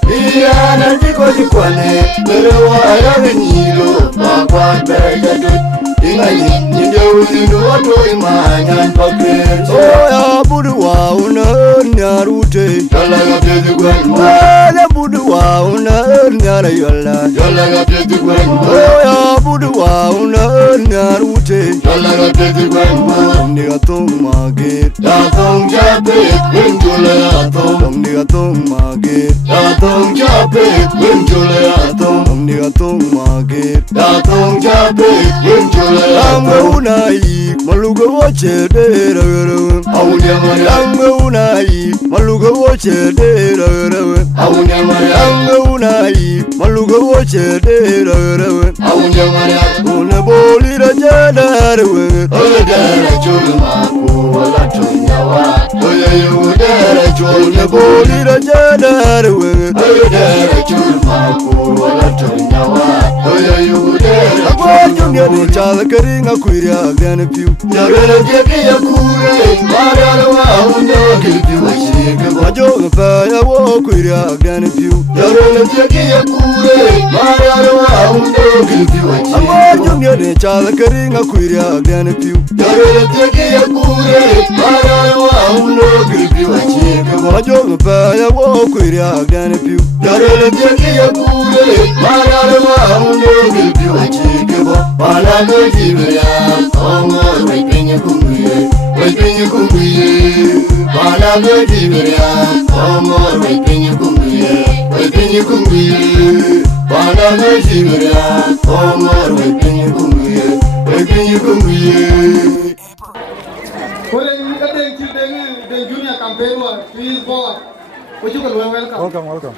Iya nanti kau jikwane. Berewa yang nyilu bakwat beja tu. Ingat nyimbe unyilu adoi manyan bakir cila. Oh ya buduwa Narute, Jalaga Pedi Gwen, Wala Budua, Nara Yola, Jalaga Pedi Gwen, Oya Budua, Narute, Jalaga Pedi Gwen, Niatom Magit, Yatom Japet, Winjulatom, Niatom Magit, Yatom Japet, Winjulatom, Niatom Magit, Yatom Japet, Winjulatom, Unai, Maluga Wache, Aulia Unai, Maluga watcher, dead, Aunia Unai, Maluga watcher, dead, Aunia Una bolira jada, Oya Chulmaku, Latunawa, Oya Udara Chulna bolira jada, Oya Chulmaku, Latunawa, Oya Udara. Agwa jumya ni chala karinga kuiria gana piu. Jagana jeki ya kure, marana wa undo kilpi wachike ba. Ajo ngapa ya wo kuiria gana piu. Jagana jeki ya kure, marana wa undo kilpi wachike. Agwa jumya ni chala karinga kuiria gana piu. Jagana jeki ya kure, marana wa undo kilpi wachike ba. Ajo ngapa ya wo kuiria gana piu. Jagana jeki ya kure, marana wa undo kilpi wachike ba. Bana mejibya, omor waipenye kumbuye, waipenye kumbuye. Bana mejibya, omor waipenye kumbuye, waipenye kumbuye. Bana mejibya, omor waipenye kumbuye, waipenye kumbuye. Kole ni kadeng children junior campaign wa please forward. Would you welcome? Welcome.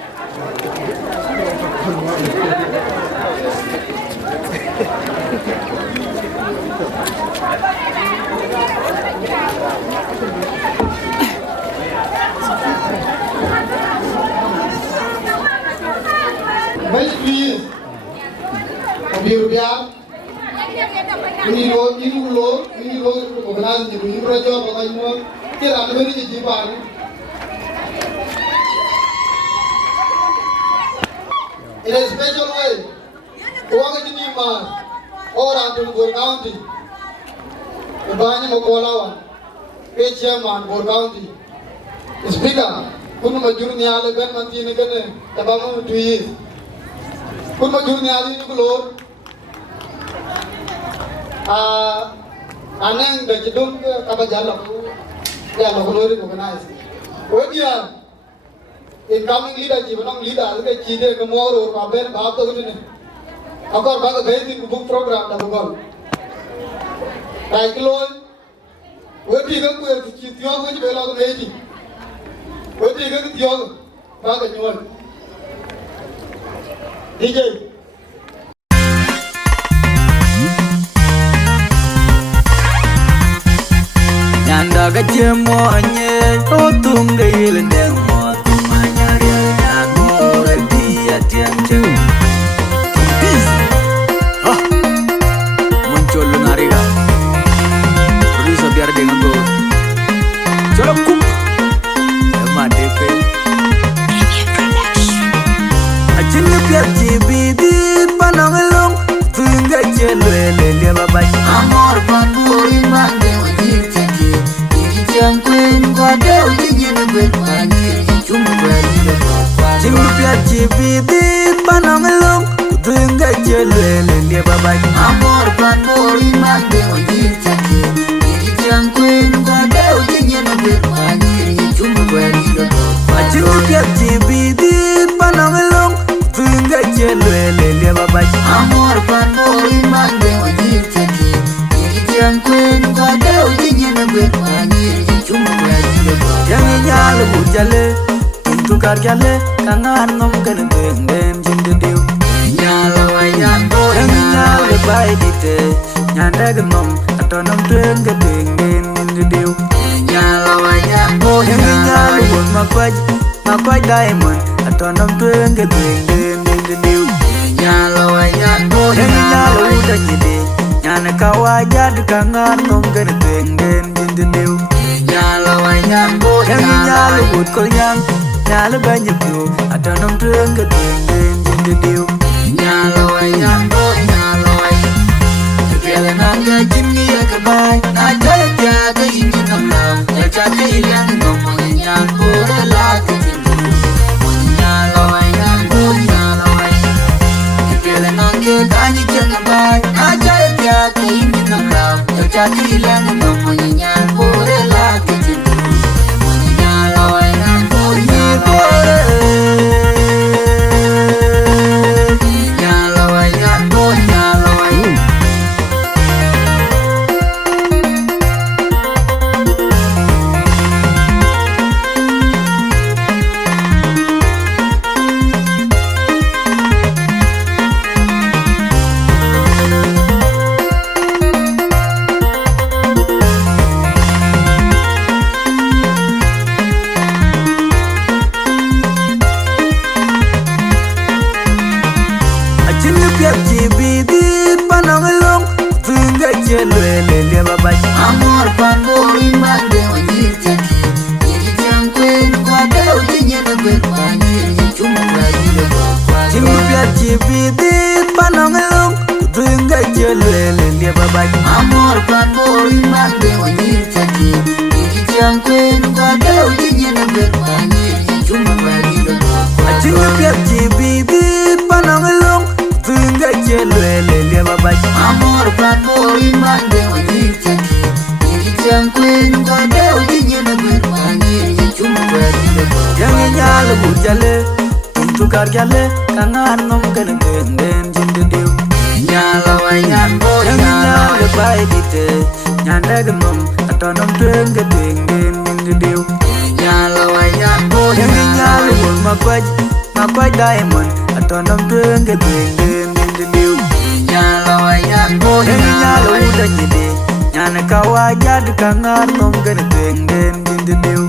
Well, please. Obirubia. Ini lo organize ni rajo bagai mo. Kira lebih di jiban. In a special way, Uwanga Jinima, or Anton Gore County, the Banya Mokolawan, a chairman, Gore County, the speaker, Kunuma Junior Legan Mantina, the Bama 2 years. Kunuma Junior Nicolor, Anang, the Chidum Kabajala, they are Lokolori organized. What you are? Incoming leader, Chibanong leader, the Chide, Kamoro, Kaben, Bata, Akor Baga Basic book program, the Bugol. Like Lord, what do you go with Chitio, which belongs to 80? What do you go with your Baga Nuan? DJ. Nanda gajemo anye, otunga ile demo, tumanya ya nore dia tianche. Muncul nariga, bisa biar dengan go. Colok kup, emang DP. Ajinnya biar cibidi panangelong, tungga celele dia babai. Amor panburi mande wajib ceki, diri jangkuen kade ujinya nebet banjir cuma banjir. Ajinnya biar cibidi panangelong, tungga celele dia babai. Amor panburi mande wajib ceki, diri jangkuen kade ujinya nebet banjir cuma banjir. Ajinnya biar cibidi panangelong, tungga celele dia babai. Amor panburi mande wajib ceki, diri jangkuen kade ujinya nebet banjir cuma banjir. Jangan jalan bujale, pintu karjale, kangen nom kene benden jindiu. Nyala wayan boy, nyala bay dite, nyanda genom, atau nom tueng gedingen jindiu. Nyala wayan boy, nyala bun makwaj diamond, atau nom tueng gedingen jindiu. Nyala wayan boy, nyala udah jadi, nyana kawajad kangen nom kene benden jindiu. Nyala wayan boy, nyala bun kolyang, nyala banyak tu, atau nom tueng gedingen jindiu. Nyala wayan boy, nyala wayan. Kepala nangga jini ya kebai, najaya tiada ini namlang, jajaka ilang ngomong yang bodoh kecil. Nyala wayan boy, nyala wayan. Kepala nangga kani jangan bai, najaya tiada ini namlang, jajaka ilang ngomong yang bodoh kecil. Nyala wayan boy, nyala wayan. piachi biti panongelung Kutunga chelele lia babay Amor panbori mande wanyir chachi Iri chiang kwen kwa deo linye na berwani Chuma bari dodo Achinga piachi biti panongelung Kutunga chelele lia babay Amor panbori mande wanyir chachi Iri chiang kwen kwa deo linye na berwani Chuma bari dodo Yangi nyala bujale Tukar jale kangan nom kene den jinde diu nyala wayan bo nyala le bai dite nyanda genom atonom tenge den jinde diu nyala wayan bo nyala won makwaj diamond atonom tenge den jinde diu nyala wayan bo nyala uda nyide nyana kawajad kangan nom kene den jinde diu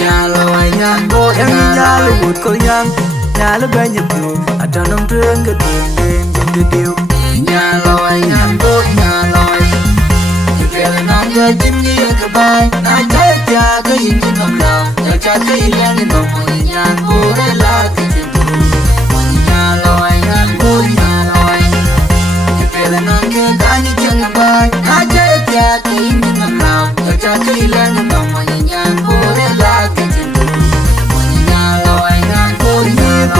nyala wayan bo nyala wud kolyang Nyala banyak tu, ada nom tengah tengah diu. Nyala wayan bo nyala wayan. Jepel nom jajim ni kebai, na caya jaga ini nom lau, jaga ini nom wayan bo rela kejentu. Nyala wayan bo nyala wayan. Jepel nom jagani jangan bai, na caya jaga ini nom lau, jaga ini nom wayan bo rela kejentu. Nyala wayan bo nyala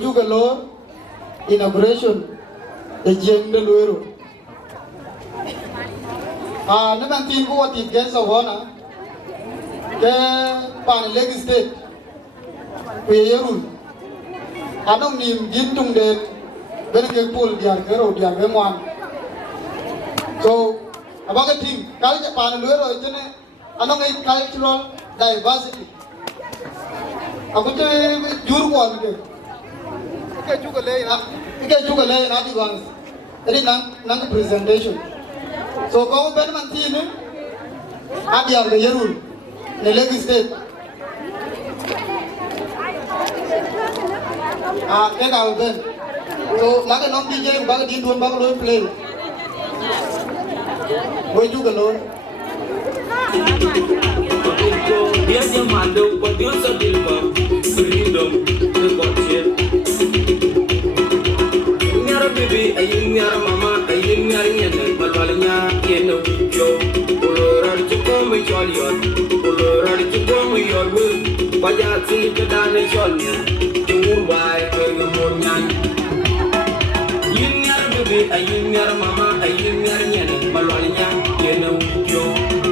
Juga lo inauguration the Jieng de Luwero. Naman tin ko wat it gets awana ke pan leg state pe yerul anong nim gintung den ben ke pul diar kero diar gemwan so abaga ting kal ja pan Luwero itene anong ai cultural diversity aku te jur ko ke Ike juga le na di bang. Jadi nang presentation. So kau ben manti ni, adi ar yerul, ne leg state. Ke kau ben. So laga nom DJ baga di tuan baga lo play. Gue juga lo. Dia mando, dia sedih bang, freedom, berkocir. Baby, ayun nga mama, ayun nga yan, malwala niya, yan ang video. Kulorari chuko mo yon, kulorari chuko mo yon, pajati ka dani yon, tumubay ka gamor niyan. Ayun nga baby, ayun nga mama, ayun nga yan, malwala niya, yan ang video.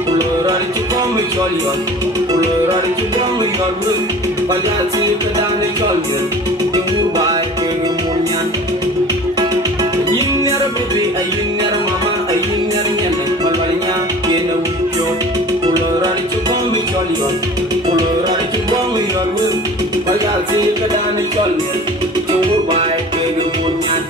Kulorari chuko mo yon, kulorari chuko mo yon, pajati ka dani yon, tumubay ka gamor niyan. Baby, ayun nga mama, ayun nga yan, malwala kena wujud. Kulorari chubong mi cholion, kulorari chubong mi yorwil, pagati kadani cholion, chubay kena munyan.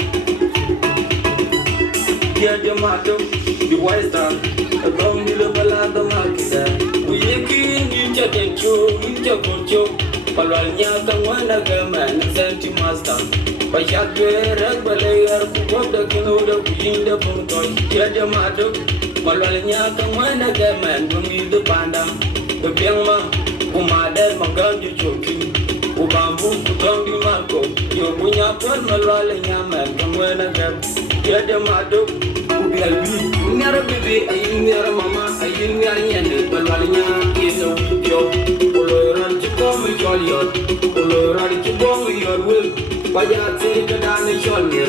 Dia jamato, di waistan, atong nilabala makisa. Uyekin yuncha tencho, yuncha poncho, palwala tangwana gaman, senti mastan. Payak gerak balayar kubok da kinoda kuyinda pungtoy Tiada maduk malwalanya kangwana gaman Bumida pandang Bebiang ma Umadar magang juchoki Ubambu kutong di marko Yo punya pun malwalanya man Kangwana gam Tiada maduk Ubialbi Nyara bebe ayun nyara mama Ayun nyara nyane malwalanya Kina wikyo Koloran chukong micholiot Koloran chukong miyorwil Pajati ka dani shonye,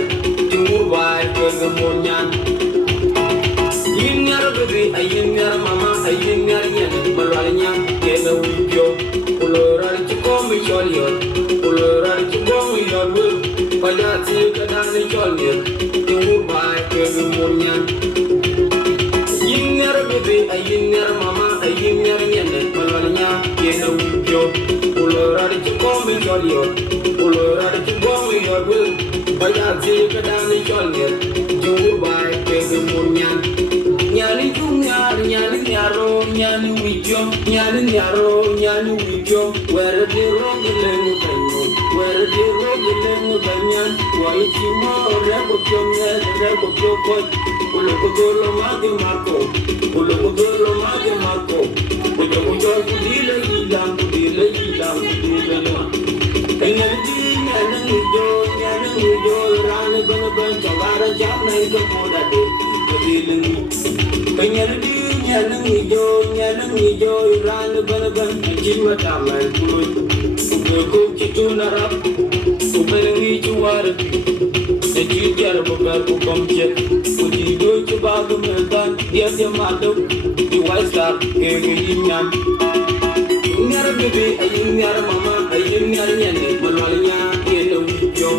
tumubay ka gamonyan. Ayun nga baby, ayun nga mama, ayun nga yan, malwala niya, kena wikyo. Kulorari chukong mi sholiot, kulorari chukong mi yorwil. Pajati ka dani shonye, tumubay ka gamonyan. Ayun nga baby, ayun nga mama, ayun nga yan, malwala niya, kena wikyo. Kulorari chukong mi sholiot. Kulorari chubong yorwil, pajati kadani cholnya, jumbai kege munyan. Nyali jumnyar, nyali nyaro, nyali wijo, nyali nyaro, nyali wijo. Where the road the lengu bengu, where the road the lengu bengu. nyan wai chi mo re bo pyo ne re bo pyo ko ulo ko lo ma di marco ulo ko lo ma di marco ulo ko jo ku di le ilang kanyan di nyan jo ran ban jawara jam nai ko moda de di lengi kanyan di nyan jo ran ban chi ma ta mai ko ki tu na rap ko belengi juara de ji jar bo gar ko kom che ko di do ju ba do me dan dia ma do di wai star ke nyam nyar bebe ayin nyar mama ayin nyar nyane malwalnya ke no yo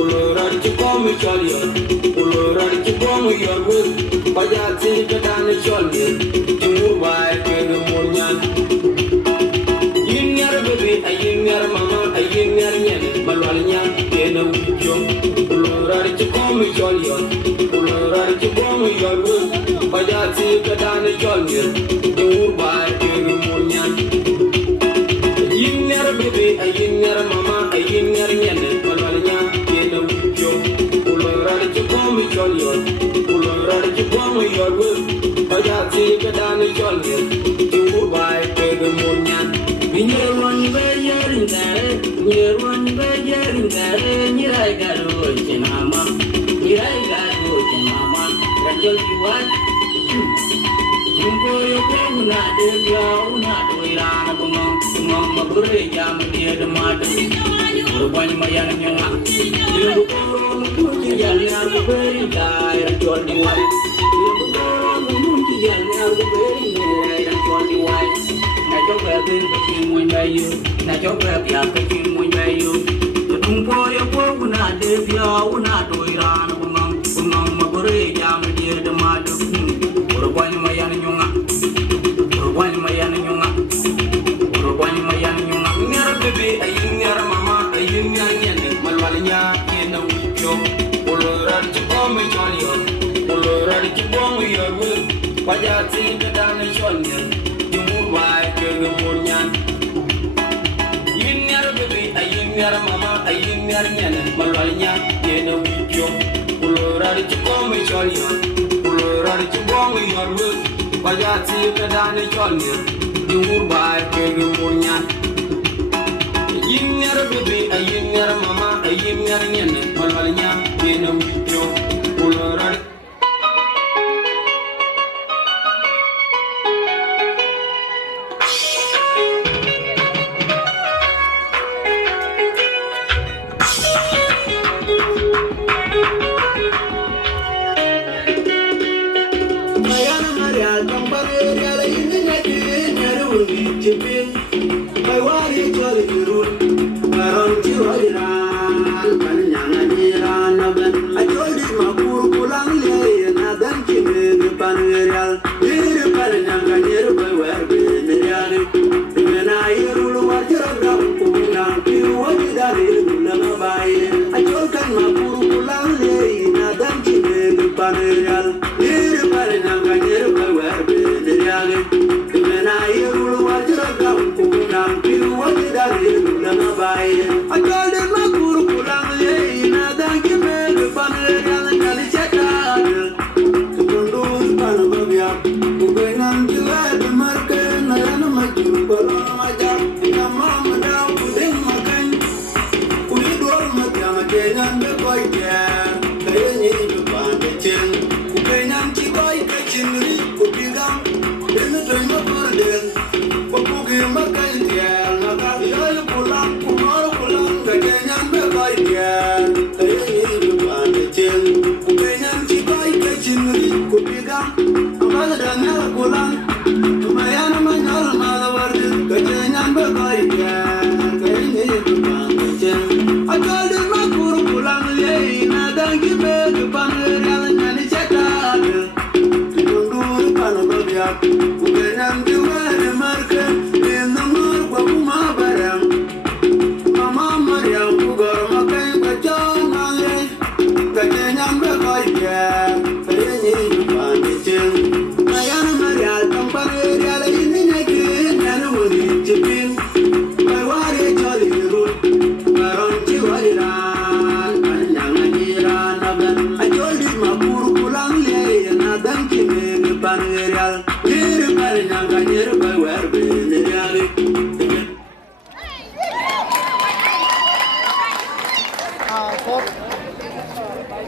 olorar ci ko mi chalya olorar ci ko mi yorgo baja ci ka dan chalya ci mu bay ke no monyan yin nyar bebe ayin nyar mama ayin nyar nyane malwalnya ke no yo olorar ci ko mi chalya olorar ci ko mi yorgo baja ci ka dan chalya ci mu bay ke no monyan bebe ayin nyar mama ayin nyar nyane malwalnya yena wujjo ulorar ci komi jolyon ulorar ci komi yorwe baja ci kadane jolye ci urbay pege monyan nyerwan be yerin dare nyirai garo chenama rajol diwat Ngoyo ko una de ya una do irana bumang magure jam dia de madu rupanya mayang nyanga dilu ko mu ji ya ko beri dai rajol diwat dilu ko mu ji ya ko beri dai rajol diwat na jo ba den ko kin mo bayu na jo ba ya ko kin mo bayu ngoyo ko una de ya una do irana bumang magure jam dia de madu rupanya mayang nyanga nyar bebe ayin nyar mama ayin nyar nyane malwalnya yena wujjo olorar ci bomu jolyo olorar ci bomu yorwe pajati kadane jolnya jumur way ke ngomnya yin nyar bebe ayin nyar mama ayin nyar nyane malwalnya yena wujjo olorar ci bomu jolyo olorar ci bomu yorwe pajati kadane jolnya jumur bay ke ngomnya yin nyar bebe ayin nyar mama ayin nyar nyane malwalnya yena wujjo olorar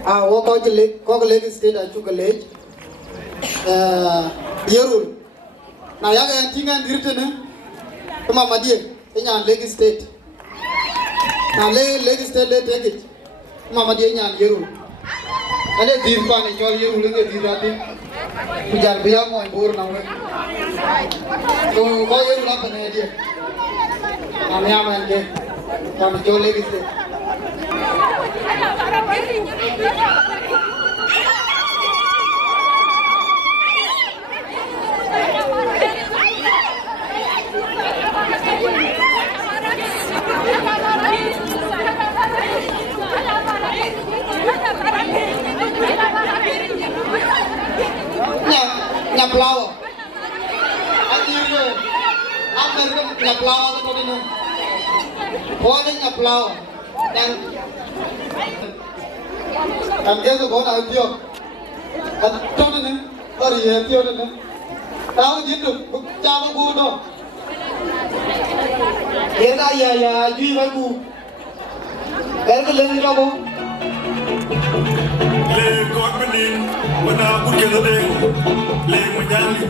wo ko leg state a chu college yerul na ya ga tinga dirte ne kuma madie nya leg state na leg state le take kuma madie nya yerul ale dir pa ne chol yerul nge dirati pujar biya mo bor na we to ko yerul la ne die na nya man ke kam chol leg state Nyaplaw. Akhirnya, Amerika nyaplaw atau tadi nih. Boleh nyaplaw. Dan dia tuh kau nak dia. Atau nih, hari ya dia nih. Tahu gitu, jangan bodo. Dia ya, jual aku. Kerja lagi kamu. Le God benin, mana aku kena deng, le menyanyi.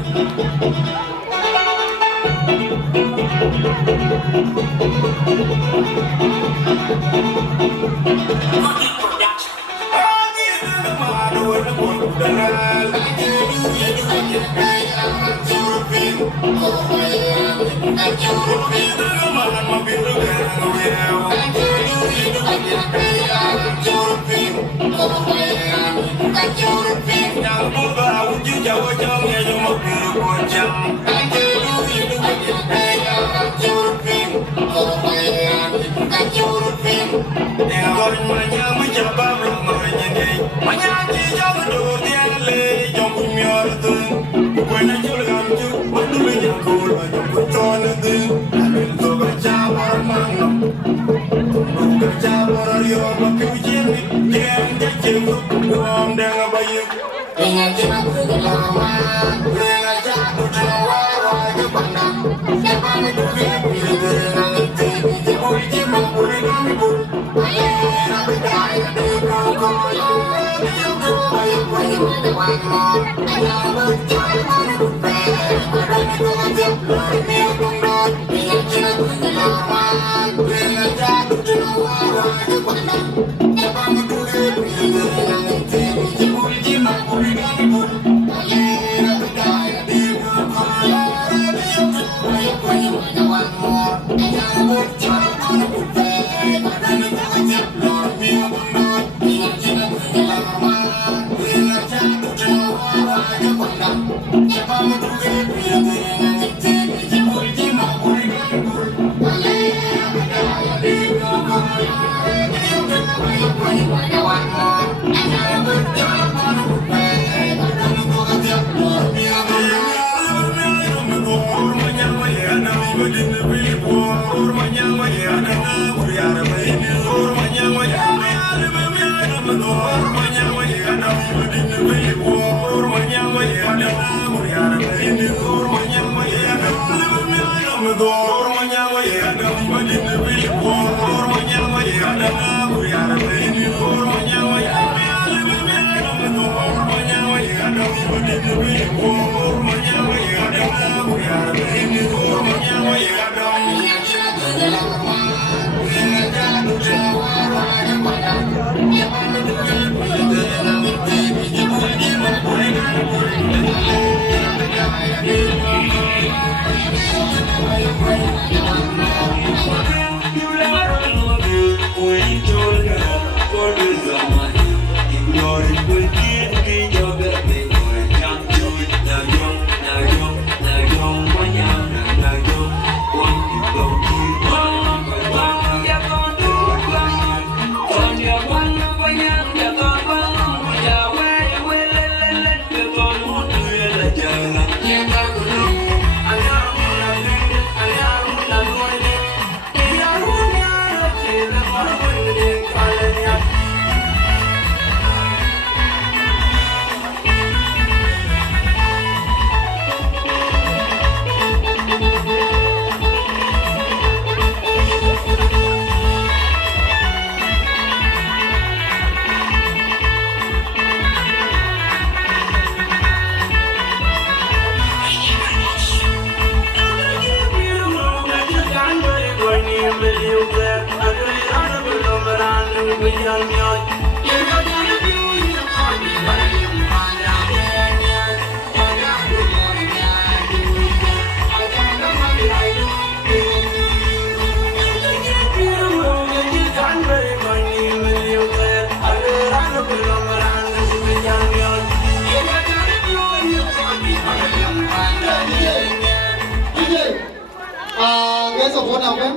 phone apa?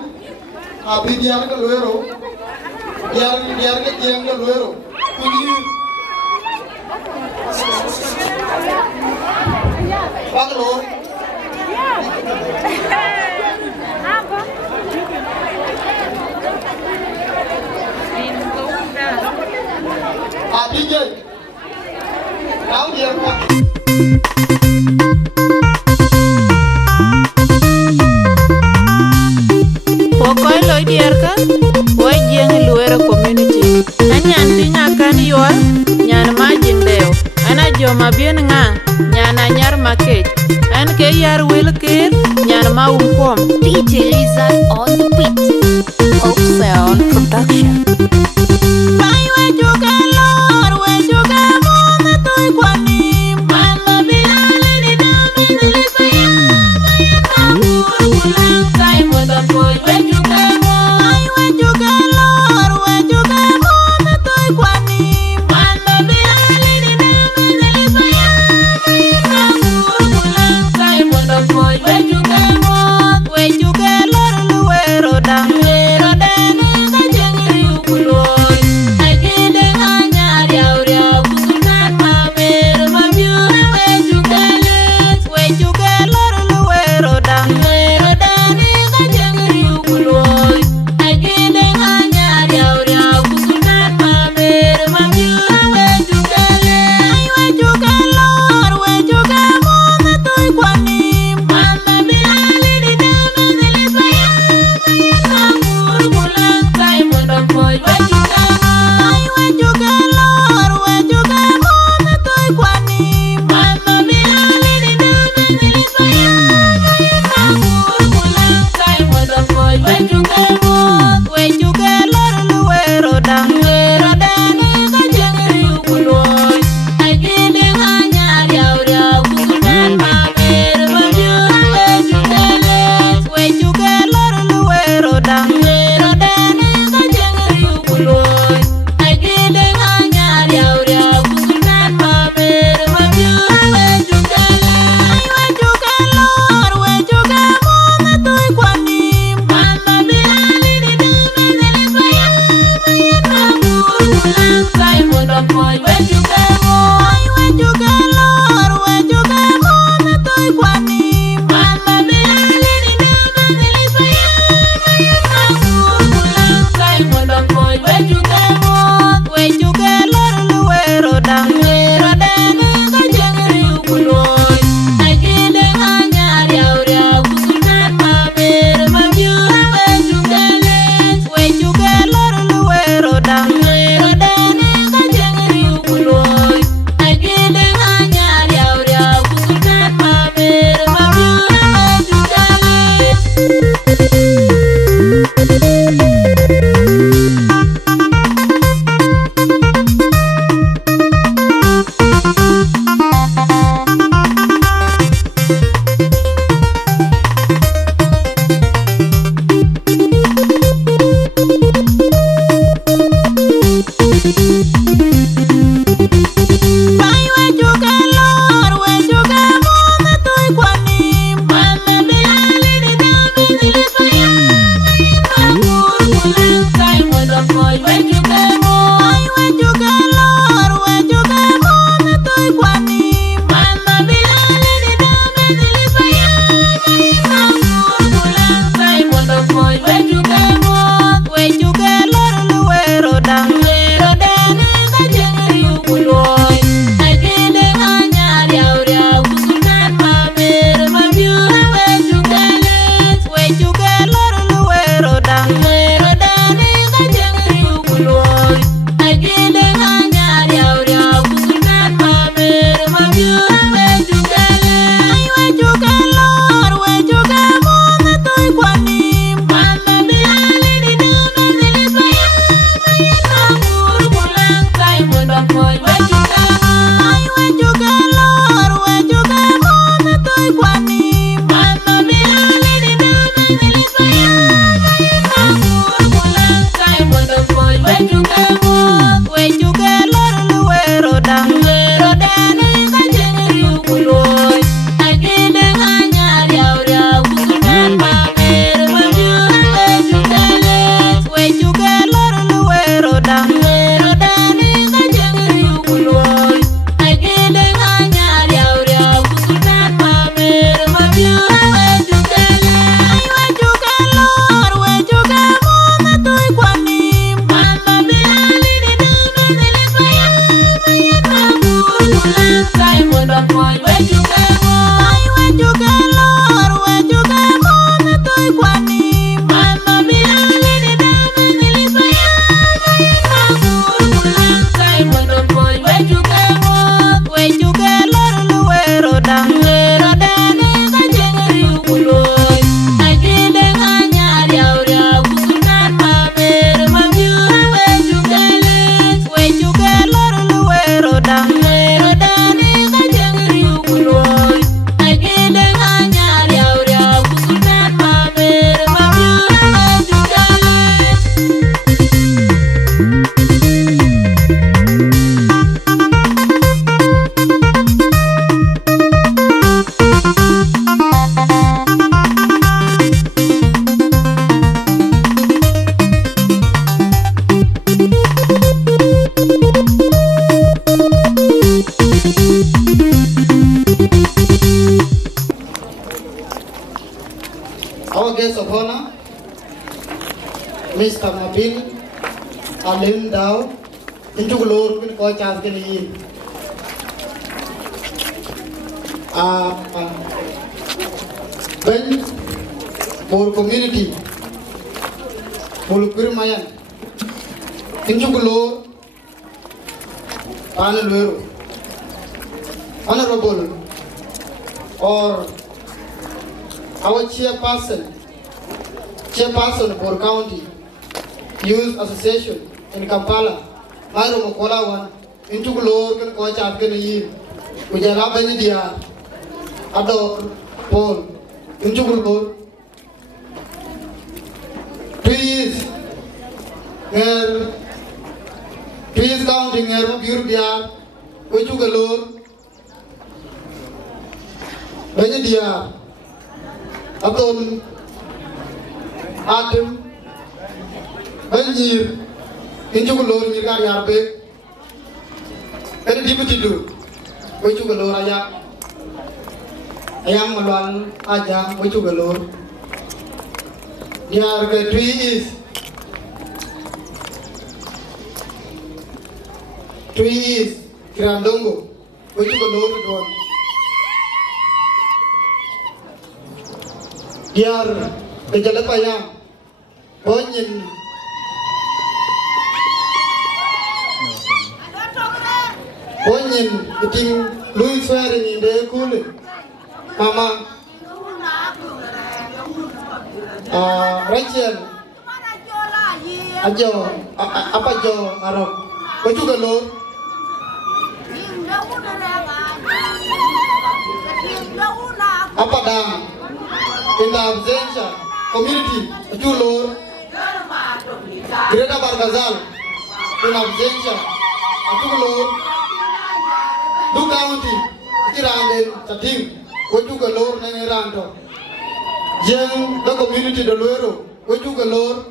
Abi dia ke Luwero. Dia ke Jieng ke Luwero. Kunci. Bang lo. Abi je. Tahu dia apa? Pokoi loy dier ka wai Jieng Luwero community. Anyan tinya kan yual nyan ma Jieng deo. Ana joma bien nga nyana nyar makech. An ke yar wil kir nyan ma pom. DJ Lizard on the beat. Hope Sound Production. Bai we juga lor we juga mona toy kwani. Mama bilale ni dame ni saya. Maya pulang kai moda boy we juga mo. Bai we juga lor we juga mona toy kwani. Mama bilale ni dame ni saya. Maya pulang kai moda boy we juga mo. We juga lor Luwero da. Luwero da ni ka jengi ukuloi. Agende hanya riau riau kusukan mamer mabiura we juga les. We juga lor Luwero da. Luwero da ni ka jengi ukuloi. Agende hanya riau riau kusukan mamer mabiura we juga les. We juga lor we juga mona toy kwani. Mama bilali di dame ni saya. Maya pulang kai moda boy we juga we juga lor we juga mona toy kwani. Mama bilali di dame ni saya. Pulang kai moda boy we juga lor Luwero da. Luwero da ni ka jengi ukuloi. Agende hanya riau riau kusukan mamer mabiura we juga les. We juga lor Luwero da. Luwero da ni ka jengi ukuloi. Agende hanya riau riau kusukan mamer mabiura we juga les. We juga lor we juga mona toy kwani. Mama bilali di dame ni saya. Maya pulang kai moda boy we juga mo. We juga lor we juga mona toy kwani. Mama bilali di dame ni saya. Maya pulang kai moda boy we juga mo. We juga lor Luwero da. Luwero da ni ka jengi ukuloi. Agende hanya riau riau kusukan mamer mabiura we juga les. We juga lor Luwero da. Luwero da ni ka jengi ukuloi. Agende hanya riau riau kusukan mamer mabiura we juga les. Bai we juga lor we juga mona toy kwani. Mama bilali di dame ni saya. Pulang kai moda boy we juga mo. We juga lor we juga mona toy kwani. Mama bilali di dame ni saya. Pulang kai moda boy we juga mo. We juga lor Luwero da. Luwero da ni ka jengi ukuloi. Agende hanya riau riau kusukan mamer mabiura we juga les. We juga lor Luwero da. Luwero da ni ka jengi ukuloi. Agende hanya riau riau kusukan mamer mabiura we juga les. We juga lor we juga mona toy kwani. Mama bilali di dame ni saya. Maya pulang kai moda boy we juga lor we juga mona toy kwani. Mama bilali di dame ni saya. Pulang kai moda boy we juga lor Luwero da. Luwero da ni ka jengi ukuloi. Agende hanya riau riau kusukan mamer mabiura boy, where you go? Where you go, Lord? Where you go? Na toy kwani, mama bila lini dama nilipaya, na kurulan kai wando boy, where you go? Where you go, Lord? Luwero da ne ka jengari ukuloy, ajide nganya dia kusunan maber mamjura, where you go, Lord? Luwero da ne ka jengari ukuloy, ajide nganya dia kusunan maber mamjura, where you go? Our guest of honor, Mr. Mabil Alim Dao, into glory with Coach Asgani. Ben for community, Pulpur Mayan, into glory, Luwero, honorable, or our chairperson for county youth association in Kampala, Mairo Mokola one, into Lord and Coach Afghani, Ujala Benedia, Ador, Paul, into Lord. 2 years, where 2 years counting, where Burbia, which you Lord, Benedia. Abdul Adam Banjir Injukulor Mirgar Yarbe and Deputy Do Wichugalor Ayam Malan Aja Wichugalor. Their 3 is 3 is Grandongo Wichugalor Don. Diar kejalapayang bonyin iting Louis Ferry ni de kule mama Rachel ajo apa jo arok baju galor apa dang in the absentia community Julor Greta Bargazal in absentia Julor Du County Tirande Tatim Wajugalor Nangerando Jieng the community de Luwero Wajugalor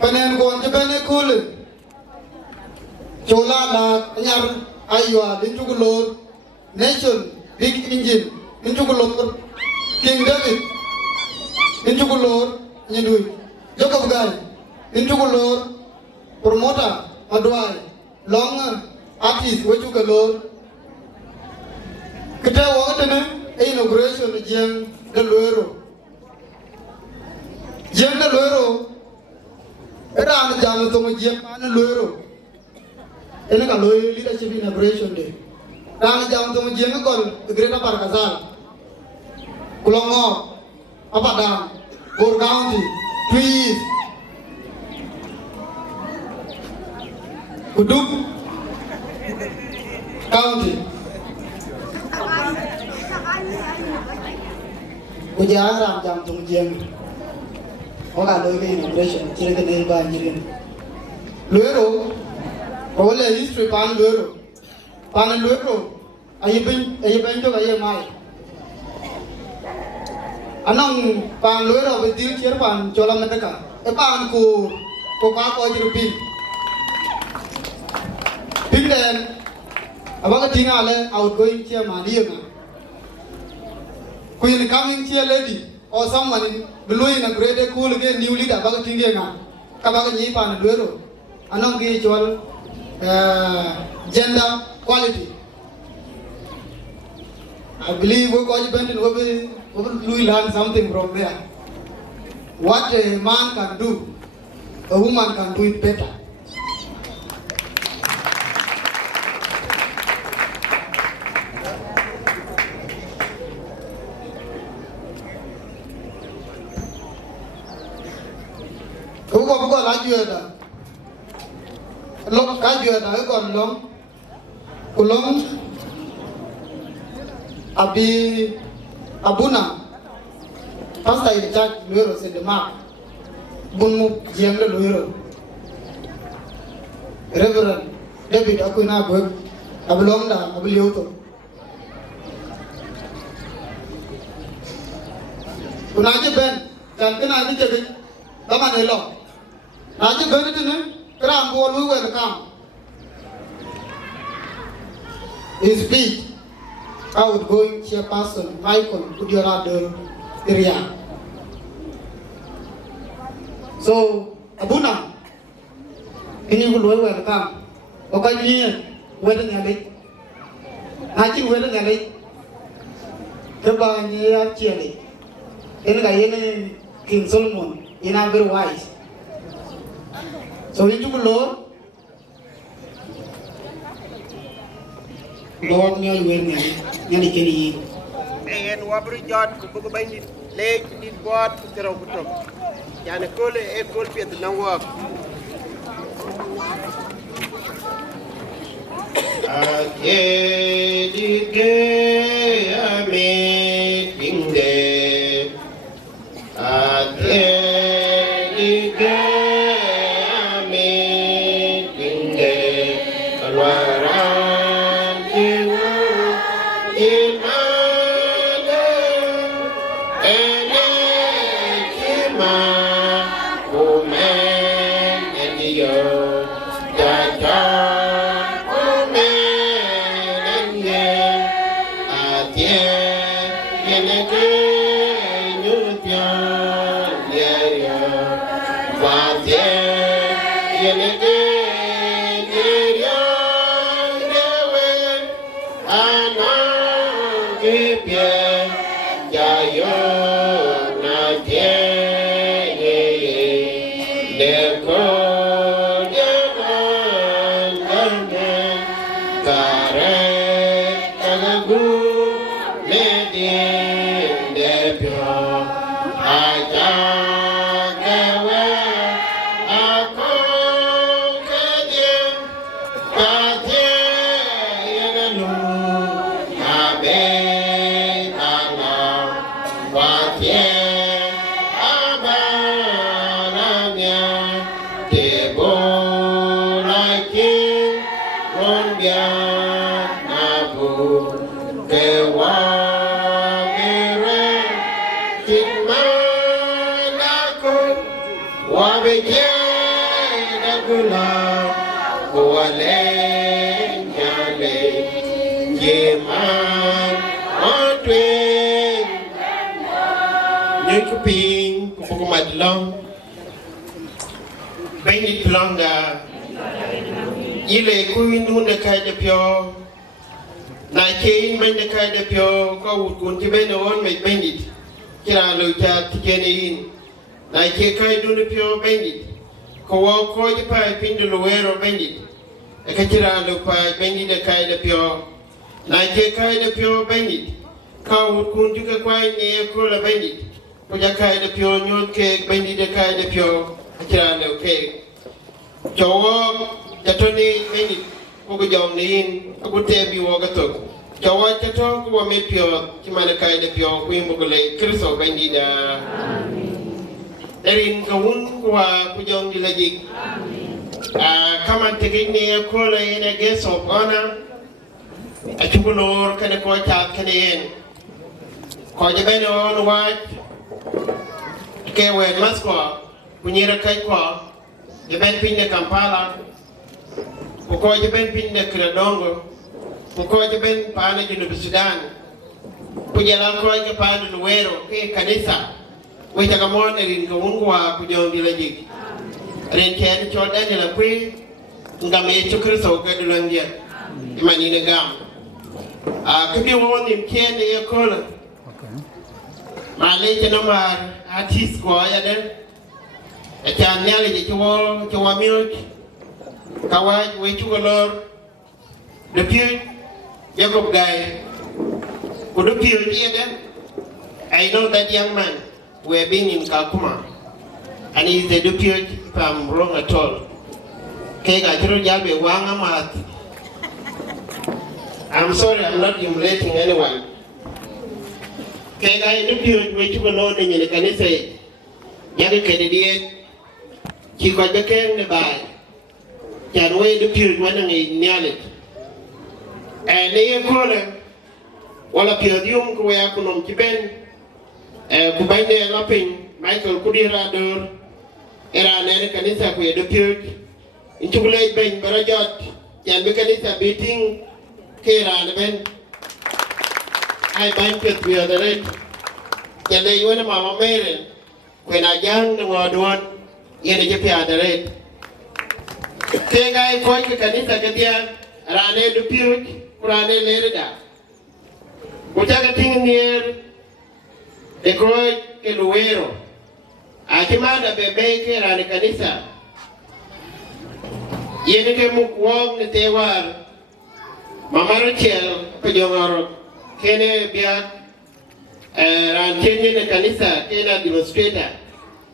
Panen Gon Jabene Kule Chola La Nyar Aywa Dinjugalor Nation Big Engine Dinjugalor King David Injukulor Nyindui Jacob Guy Injukulor Promoter Adwai Long Artist Wajukalor Kita wakatene Inauguration Jieng de Luwero Jieng de Luwero Era anu jamu tomo Jieng anu Luwero Ini kalau leadership inauguration day Anu jamu tomo Jieng kol Greta Bargazal Kulongo apa dah Bor County please Kuduk County Ujaran jam tung Jieng Oka loy ke inauguration cire ke nei ba nyirin Luwero Kole history pan Luwero ayi ben to ayi mai Anong pan Luwero betil cier pan cola medeka pan ku ka ko jirupi Pinden abaga tingale outgoing chairman yema Queen coming chair lady or someone below in a great cool again new leader abaga tingenga kabaga nyi pan Luwero anong gi chol gender quality I believe we're going to learn something from there. What a man can do, a woman can do it better. Abuna, pastor in church, Luwero said the mark. Bunmu Jieng Luwero. Reverend David Akuna Bug, Abulonda, Abulioto. Unaji Ben, Kankana Nijabi, Tamanelo. Naji Benetine, Kram Bolu welcome. His speech, outgoing chairperson Michael Kudiorado area. So, Abuna, ini will welcome. Okay, wedding a late. Naji wedding a late. Keba near Chile. In King Solomon, in a very wise. So, you took a Lord. Lord, you will Yanikini. And Wabri Jot, Kububaini, Lake, did what to Terokutok. Yanakole, a cold pit, no work. I making day. Making day. Benny Plonga Ile Kuindu the Kaida Pure Nike in the Kaida Pure, go would give anyone make Bendit. Kira Luta Tikeni Nike Kaidu the Pure Bendit. Ko ko the pipe in the Luwero Bendit. A Katira Lupa Bendit the Kaida Pure Nike Kaida Pure Bendit. Cow would Kuntika quite near Kula Bendit. Kuja Kaida Pure New Cake Bendit the Kaida Pure. Kirano cake. Joe, Tatoni, Minute, Ugajonin, a good day be Wagatok. Joe, Tatok, who made pure, Kimanakai the pure, Queen Mugale, Chriso Bandida. Erin Kawun, who are Pujon Gilagik. Come and take me a caller in a guest of honor. A Chupunor can a court out Canadian. Call the banner on white. Okay, where Moscow. Punyira Kaikwa, the Ben Pin de Kampala, Poko the Ben Pin de Kradongo, Poko the Ben Pana in Sudan, Pujala Koi Pan Luwero, Kanisa, which are more in Kawungwa, Pujon Village. Renken Jordan and a queen, Ngame Chukriso, Gadulandia, Imanina Gam. Could you want him can the color? My late number artist choir then. A can nearly to all to a milk. Kawai, wait to a lord. The pew, Jacob guy. Could the pew here then? I know that young man. We're being in Kakuma. And he's the deputy if I'm wrong at all. I'm sorry, I'm not humiliating anyone. Kega deputy which you know in the Kanisa, Yaga Canadian, Chico the Ken the Bay, can wait deputy when I nail it. And they call him, while a pure where Kunum Kiben, Kubaine Lopping, Michael Kudira Dur, Era Nana Kanisa, where the deputy. In chocolate ben barajot yan mekanisa beating kera na ben ay bain pet we the red yan le yone mama mere when a young the one yan je pia the red ke gai ko ke kanisa ke dia rane du pirut kurane le da ko ta ting near de ko ke Luwero a kimada bebe ke rane kanisa yene ke mukwong ne tewar mamaro chel pejongaro kene biak ran kenye ne kanisa kena demonstrator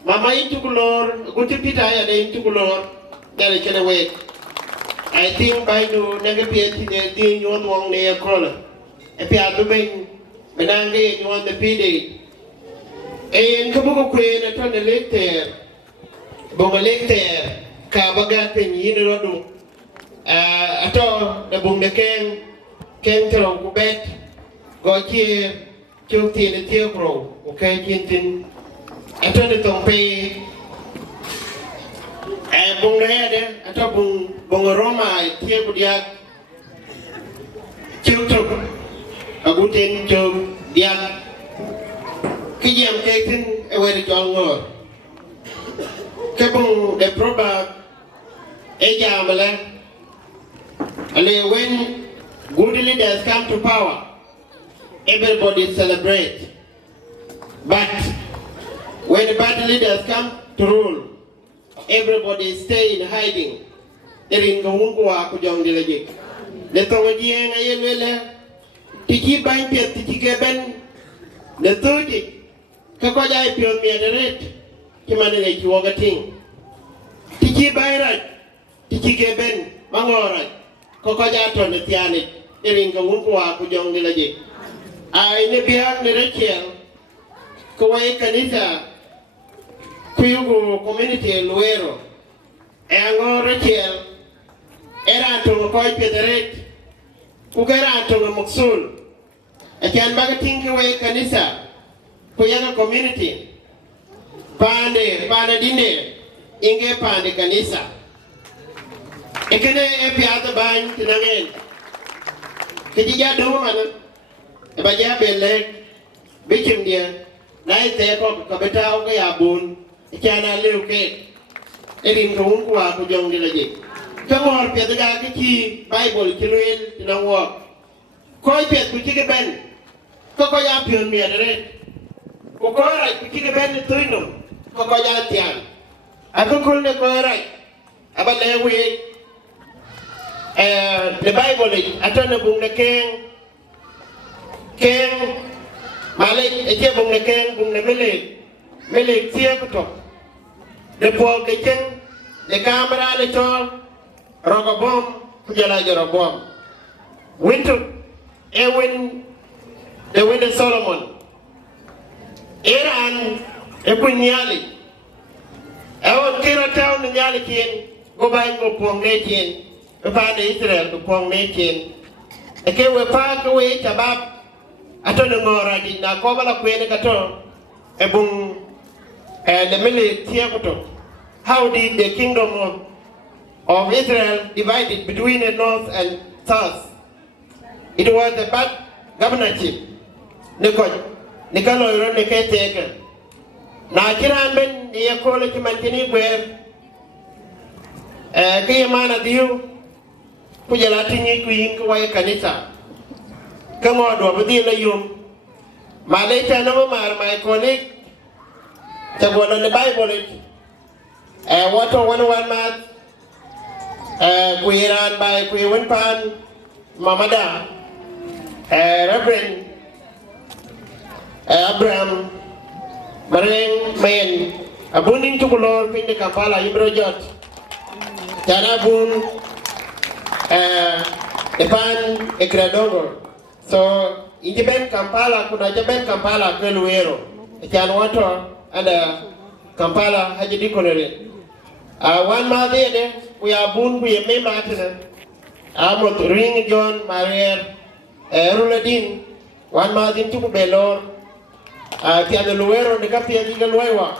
mama itukulor guti pita ya de itukulor dale kene wet I think by do nege pieti ne di nyon wong ne akola e pi adu ben benange nyon de pide en kabuko kwe na tonne lekter bonga lekter ka bagate yini rodu ato da bung de ken tero ku bet go chi chukti de tie pro okay kintin ato de tompe bung de ato bung Roma tie ku dia chukto aguten chuk dia kiyam ketin e weri jol ngor kebung de proba Ejamala, and when good leaders come to power, everybody celebrate. But when bad leaders come to rule, everybody stay in hiding. There in Gawungwa Kujong Dilajik. The Jieng Ayelwele, Tiki Bankit, Tiki Geben, the Tuji, Kakoja Pion Miaderate, Kimanele Chuogating. Tiki Bayrat. Tiki Geben, Mangora, Kokojaton, the Tianet, Eringa Wumpua, Kujong Nilaji. I never the Rachel, Kawai Kanisa, Kuyugu community, Luwero, Ango Rachel, Era to Koi Pederet, Kugera to Moksul, a can bagating Kawai Kanisa, Kuyaga community, Pande, Panadine, Inge Pande Kanisa. Ekene epi ata bany tinangen. Kejija do mana. Ebaja belek bichim dia. Na ite ko kabeta o ya bun. Ichana leuke. Erin ko unku wa ku jong dilaje. Kamor pe daga ki Bible kiluel tinangwo. Ko pe ku ki ben. Ko ya pion mi adere. Ko ra ku ki ben tuino. Ko ya tian. Ako kul ne ko ra. Abale we the Bible is atana bung na keng malek eje bung na keng bung na melek tie kuto de po ke chen de camera le to rogobom kujala jorobom winter the winter Solomon Iran ekunyali awon kira town nyali kien go bay go pong ne kien pa de Israel to pong ne kien eke we pa ko we chabab atone ngora di na ko bala kwene kato ebung the military tiakoto. How did the kingdom of Israel divided between the north and south? It was a bad governorship. Nikalo iro neketeke. Na kiran ben ya kole kimantini gwer kaya mana diyo kujalati ni kuyin kuwaye kanisa Come on, do the yum. My later no my colleague. The one on the Bible. What on 1 month. We ran by Queen Pan, Mamada, Reverend Abraham, Marang Mayan, Abunin to Lord in the Kampala, Ibrojot, Tanabun, the Pan, Ekradongo. So, in the Ben Kampala, could I Ben Kampala, Luwero, a can water, and Kampala, Hajadikonary. 1 month there, we are boon, we are member. I'm ring John, Maria, Ruladin, 1 month into Belor, the Luwero, the Capia Luwa,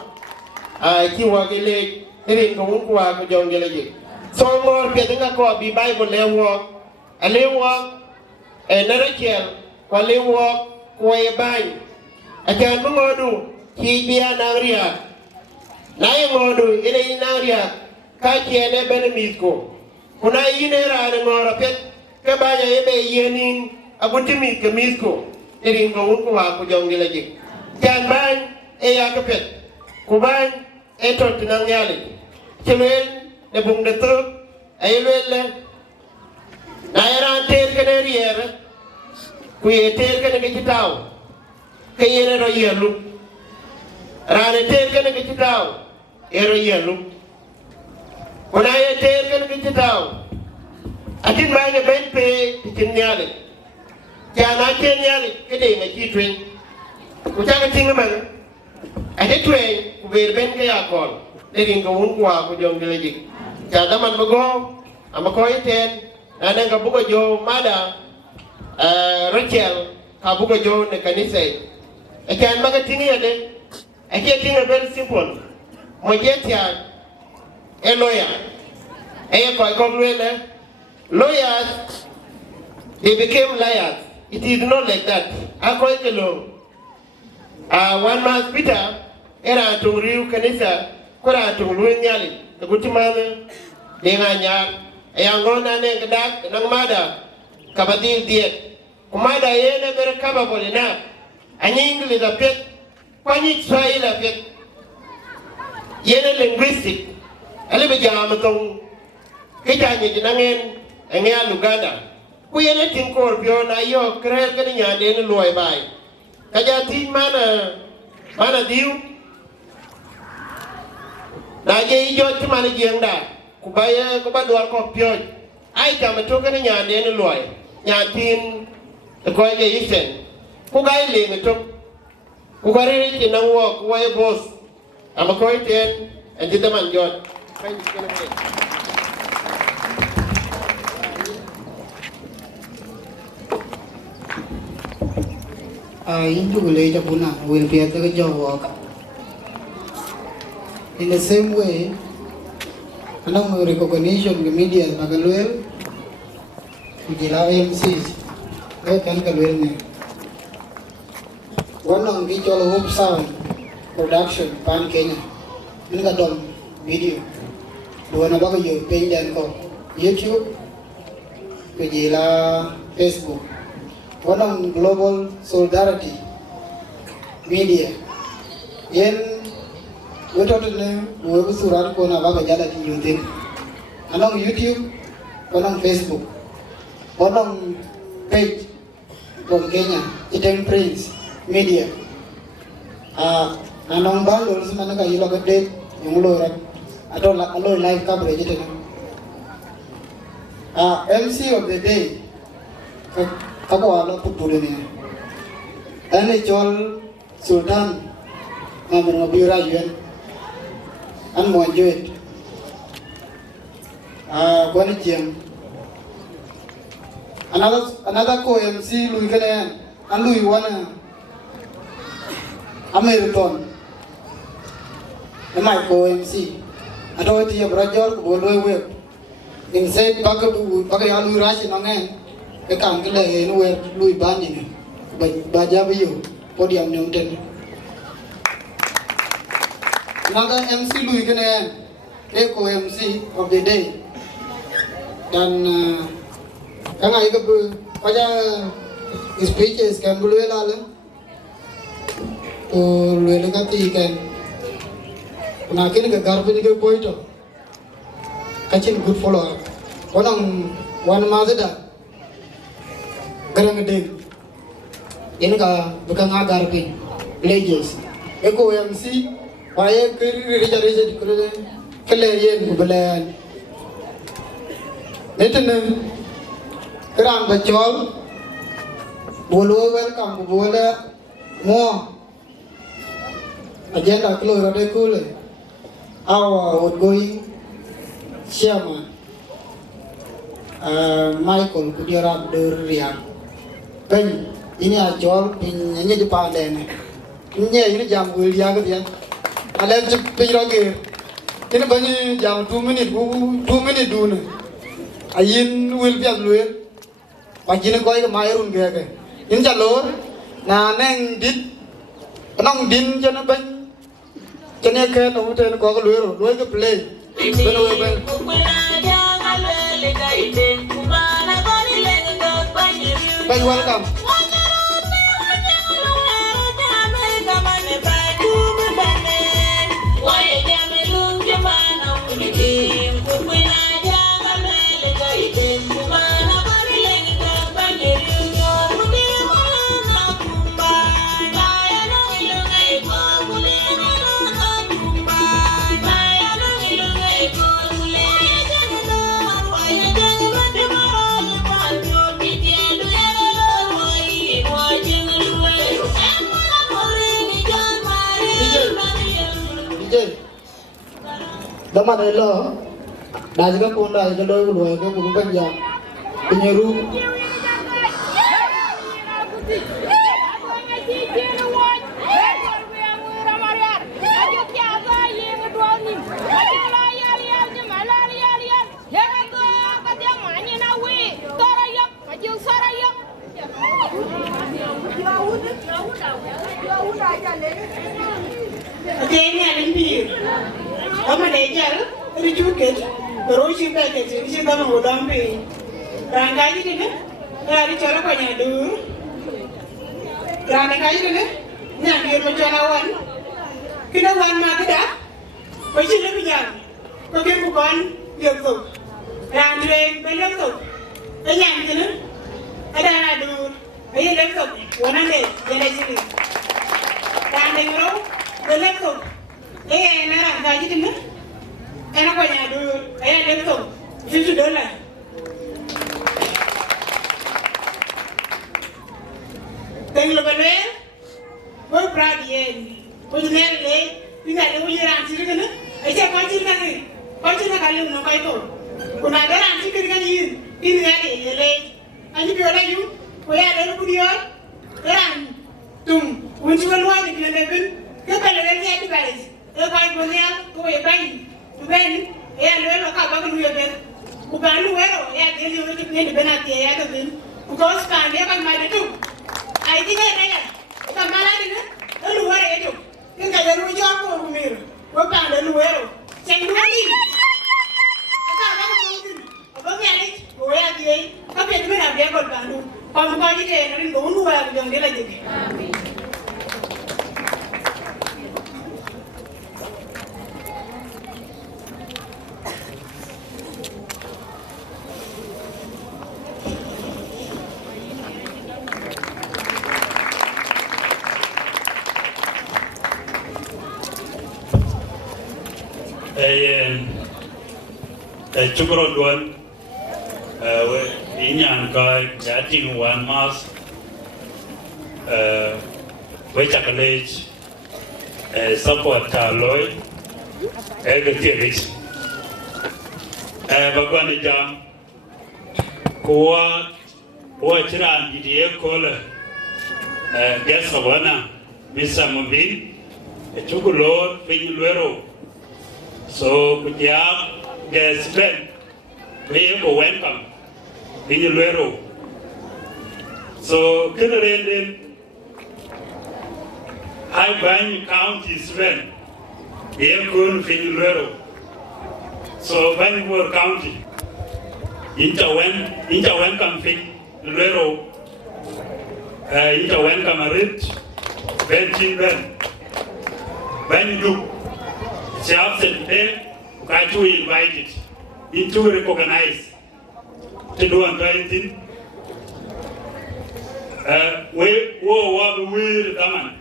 Kiwagile, Ring Kawukwa, John Gilly. So more Piatinga be Bible lay walk, a lay walk, another chair, while lay walk, way by. I can't do, he be an area. Naya modu ina inaria kaki ene benemisko. Kuna ine rane ngora pet kabanya ebe yenin abuntimi kemisko. Iri ngawunku wa kujongile jik. Jan bany ya kapet. Kubany eto tinangyali. Chilwel ne bung de truk ayelwel le. Naya ran ter kene riere. Kuye ter kene kechitao. Kayene ro yelu. Rane ter kene kechitao. Ero yellow. When I take a get it out, I didn't mind a bed pay to Kenyali. Can I Kenyali? Get in a key train. Which I think a man. I did train where Ben Kayakon, letting go on walk with young village. Kadaman Mago, I'm a coin 10, and then Kabuka Joe, Mada, Rachel, Kabuka Joe, the Kanise. I can't make a thing here. I can't think a very simple. Mojetia, a lawyer, lawyers, they became liars. It is not like that. I call it the law. 1 month Peter, era to Rio Canisa, Kora to Luinyali, the good man, Denganya, a young one and a dark, Nangmada, Kabadil Diet. Kumada Yene very capable enough. And English a pet, Quanich Swahili a pet. Yene linguistic, alibi jamatong kitanya jinangen engea Luganda. Kuyene tinkor biona yo krel kaninya dene loy bay. Kaja tin mana diu. Na je ijo ti mana Jieng da. Kubaya kubadwar ko pyo. Ai jamato kaninya dene loy. Nya tin ko je isen. Kugai le to. Kugare ti nang wo kuwai boss. I'm a coin 10 and gentleman John. Into later Puna will be at the job work. In the same way, along with recognition the media Magalwell, which allow MCs, they can go in. One on which all hope sound. Production pan Kenya. Ini dom video. Dua nama ko page dan ko YouTube, kejila Facebook. One on Global Solidarity Media. Yen wetot ne webu surat ko na baga jala di YouTube. Anong YouTube, anong Facebook. Anong page from Kenya. Jieng Prince Media. Anong bundles mana kayo update yung lorat atau live coverage itu. MC of the day ako ala putulin niya. Ane Jol Sultan namun ngabira yun. An mo enjoy. Kuan Jieng. Another ko MC Lui kanayan. An Lui wana American. Namai ko MC. Ato iti ya brajor ko boloi web. Instead bagai alu rasi nangen. Ekam kele enu wer Lui bani ne. Baja biyo podium ne unten. Naga MC Lui kene eko MC of the day. Dan kangai ke baja speeches can go well, or Lelagati can. When I can get garbage, go point catching good follow up. One mother, Garang Inga Bukanga garbage, villages. Echo MC, why a Richard Kalayan Bubalan. Nathan Grand Bachol, Bolo welcome, Bola, more. Agenda close, cool. Our outgoing chairman, Michael Kudira Durian. Ben, in a job in any department. In jam will Yagabian. I left the Pirogue. In a bunny jam 2 minutes, 2 minutes doon. I will be a lawyer. I didn't go my own gag. In the Lord, Nanang did. Nong din cho nó bên cho nên cái nó trên có cái Luwero đối cái play bên welcome Dama này lo, đại cái con này cho đôi người cái cũng bên nhà, bên nhà ru. Ama dejar, rijuket, beroshi paket, ini sama udampi. Rangkai ini nih, hari cara banyak dur. Rangkai ini nih, nyambil macam awan. Kita awan mati dah, macam lebih jam. Kau bukan jatuh, rangkai belum tuh. Ayam ini, ada dur, ayam belum tuh. Wanang deh, jadi sini. Rangkai belum tuh. Eh, nara gaji tu ni, enak banyak dulu. Dia tu, $50. Tengok lepas boleh perhati ni. Boleh ni, ni ada boleh ranci kan? Asyik ranci kan ni, ranci nak kali nak kau itu. Kau nak ada ranci kan ini ada ni. Ani biar you, kau ada lu dia, ran, tum, unjuk luar ni dia lepas, kau kalau lagi ada baris. Kalau kau punya, kau yang bayi, tu kan? Luwero kau bagai Luwero, bukan Luwero. Dia Luwero tu ni benar dia tu kan? Bukan sekarang dia kan main tu. Aiti ni ada, bukan malah ni, Luwero itu. Ni kalau Luwero aku punya, bukan Luwero. Cendol ni. Apa tu? Apa ni? Kau yang dia, apa tu benar dia kau bantu. Kau bukan dia, nanti kau Luwero yang dia lagi. Chukro duan, inyan kai gating one mas, college, support kaloi, egatiris. Bagwan jam, kuat ciran di dia kola, gas sawana, bisa membin, Chukulor, Luwero. So kutiap guest friend, we go welcome in Luwero. So Kinnerenden High Bank County friend, they go in Luwero. So Bangor County, welcome in Luwero. ita welcome a rich Ben Chin Ben you she absent there got you invited into recognize to do anything we daman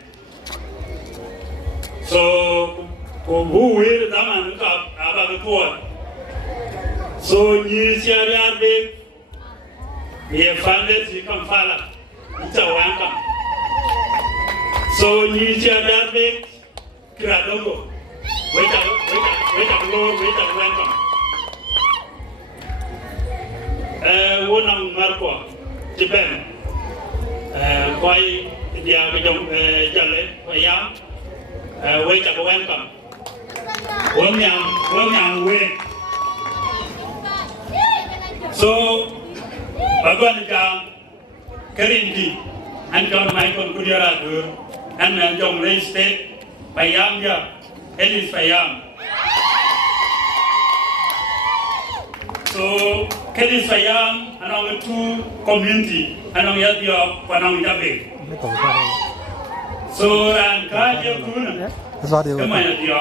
so who we daman about the poor so you share big we funded you can follow it's a welcome so you share big Kiradogo wait a Lord wait a welcome one of Marco Japan quay dia cái dòng jale payam wait a welcome one young way so bagon jam Karingi and John Michael Kudira and John Ray State payam ya Ellis payam so Kelly Sayam anong two community anong yadio panong yabe so ran ka je kuna kama yadio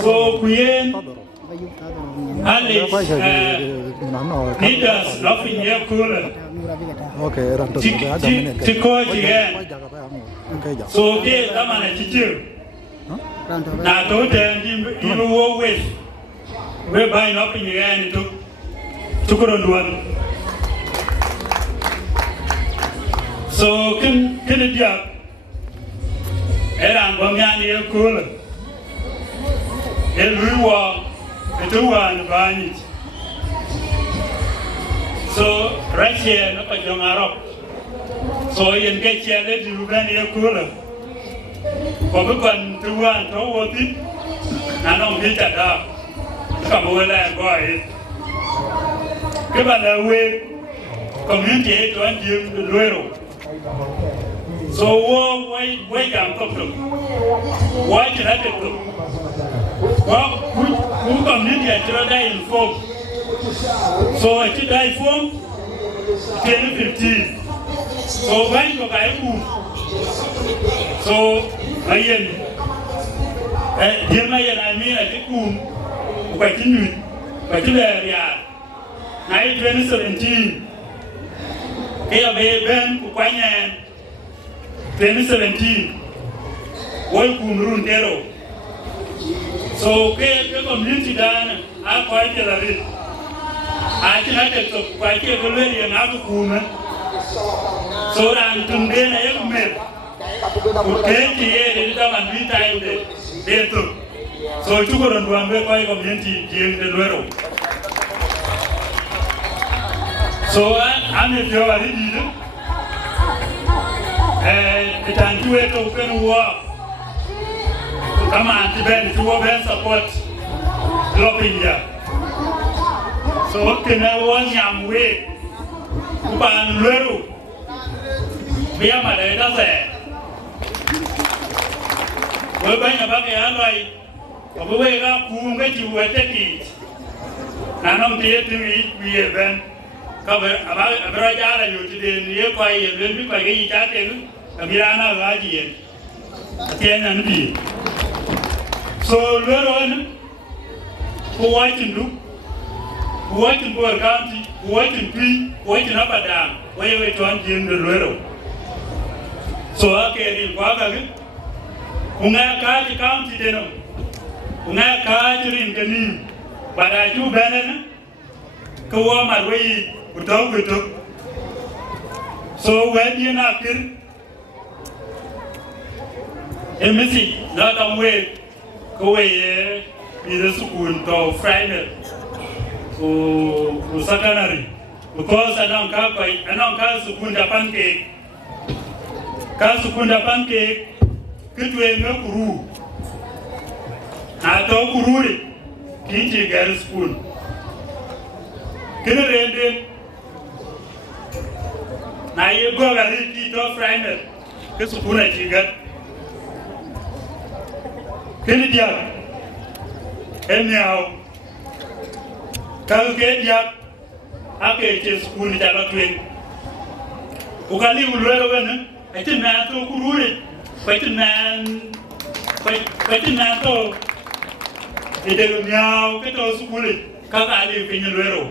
so kuyen Alex leaders laughing here kuna okay ranto tiko Jieng so de kama na chichu na to de wo west we buying up in the end to go on one. So can it be era ngomyani yakula elwiwa etuwa nbani so right here na pajong arop so yen get here le dubani yakula ko bukan tuwan to woti na no bita da come over and go ahead. Give an away community to end the Luwero. So why can come to? Why can I get to? Well, who community I should die in form. So I should die form 2015. So when you guys move, so I mean I think Particularly, 2017, Ben 2017, Wolkum Dero. So, community done, I quite a little. I cannot get quite a little and out of woman. So, I'm today I have met. Okay, and we time there. So you go and do a community Jieng the Luwero. So I'm a few already. The time to open war. Come on, to Ben to open support. Dropping here. So can I want young way? Upan Luwero. We are my data there. We're going about the alloy. We got whom get you were taking. And I'm here to meet we event. Cover about a brother you today near quiet, will be by each other, a Mirana Raji. Again and be. So, Luwero, who white in Duke, who white in Boer County, who white in P, white in Upper Dam, where we turn Jieng the Luwero. So, I carry Wagagan. Unga County Denom. Unga Kajirin Ganim, but I do banana. Go on my way without it. So when you're not kidding, a missing, not on way, go away, with a spoon to Friday to secondary. Because I don't call Sukunda pancake. Sukunda pancake, good way, no kuru. I don't kuru, Kinji get a spoon. Can you read it? Now you go and eat it Friday. This spoon that you got. Can you do? Anyhow, can you get ya? Okay, just spoon it out of it. ukali Luwero gana aitin na to kurure aitin na to ide miao ke to sukule kaka ali pinyo Luwero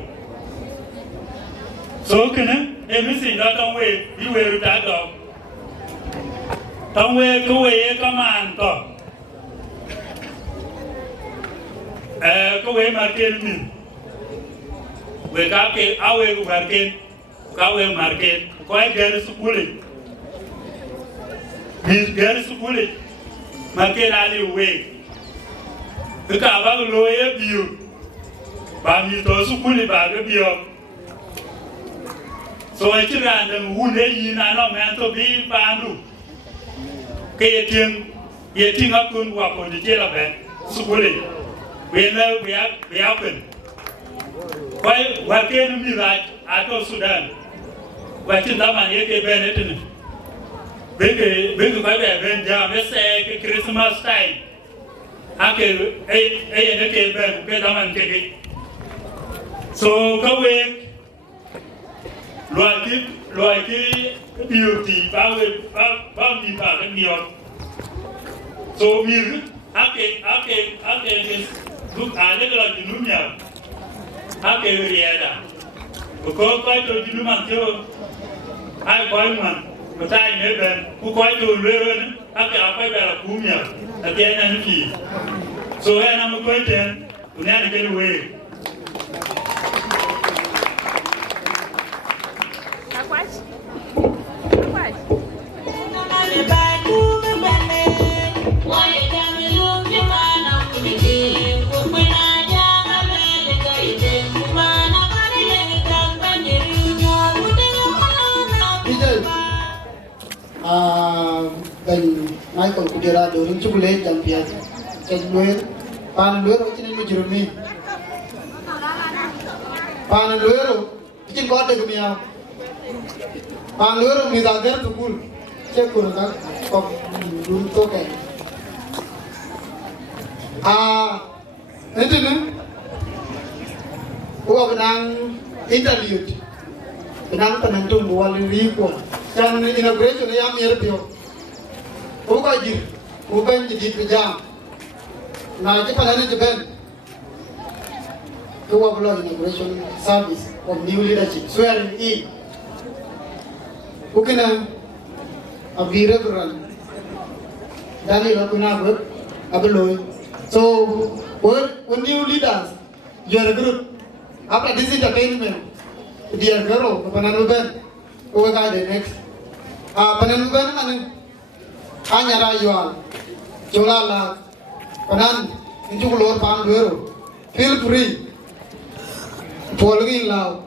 so kana emisi da tong we Luwero ta do tong we ko we ka man to ko we marken min we ka ke awe ku marken ka we marken ko ay gere sukule mis gere sukule marken ali we ka ba lo ye biu ba mi to sukule ba ga biu so ai tira ndam hunde yi na no men to bi bandu ke yeting akun wa ko di jela ben sukule we na we ya pen Why can we like Ato Sudan? Why can that man get Benetton? Big Jam, let's say Christmas time. I can a Ben, Pedaman take it. So go away. Loyalty, beauty, bounty back and beyond. So we okay, look, I never like Nunia. Ake riada, ko koi to jinu man tio, ai koi man, matai neben, ku koi to Luwero ne, ake apa bela kumia, ake ena nuki, so ena mo koi ten, unia ni kenu we. Ben Michael Kudera dorin chukule champion chekwer pan Luwero chinin mujurumi pan Luwero chin god de gumia pan Luwero mi da gar tukul chekur ka kop dun to ke etene ko benang interlude benang penentu wali ripo dan inauguration ya mirpio Uka jir, uben jadi pejam. Nah, kita pada jaban. Dua bulan inauguration service of new leadership, swearing in. Ukena abira beran. Dali lakuna ber, abeloy. So, when new leaders, you are a group. After this entertainment, dia garo, panan uben. Uka kaya next. Panan uben mana? Hanya rayuan, jolala, panan, injuk lor pan Luwero, feel free, polling lau.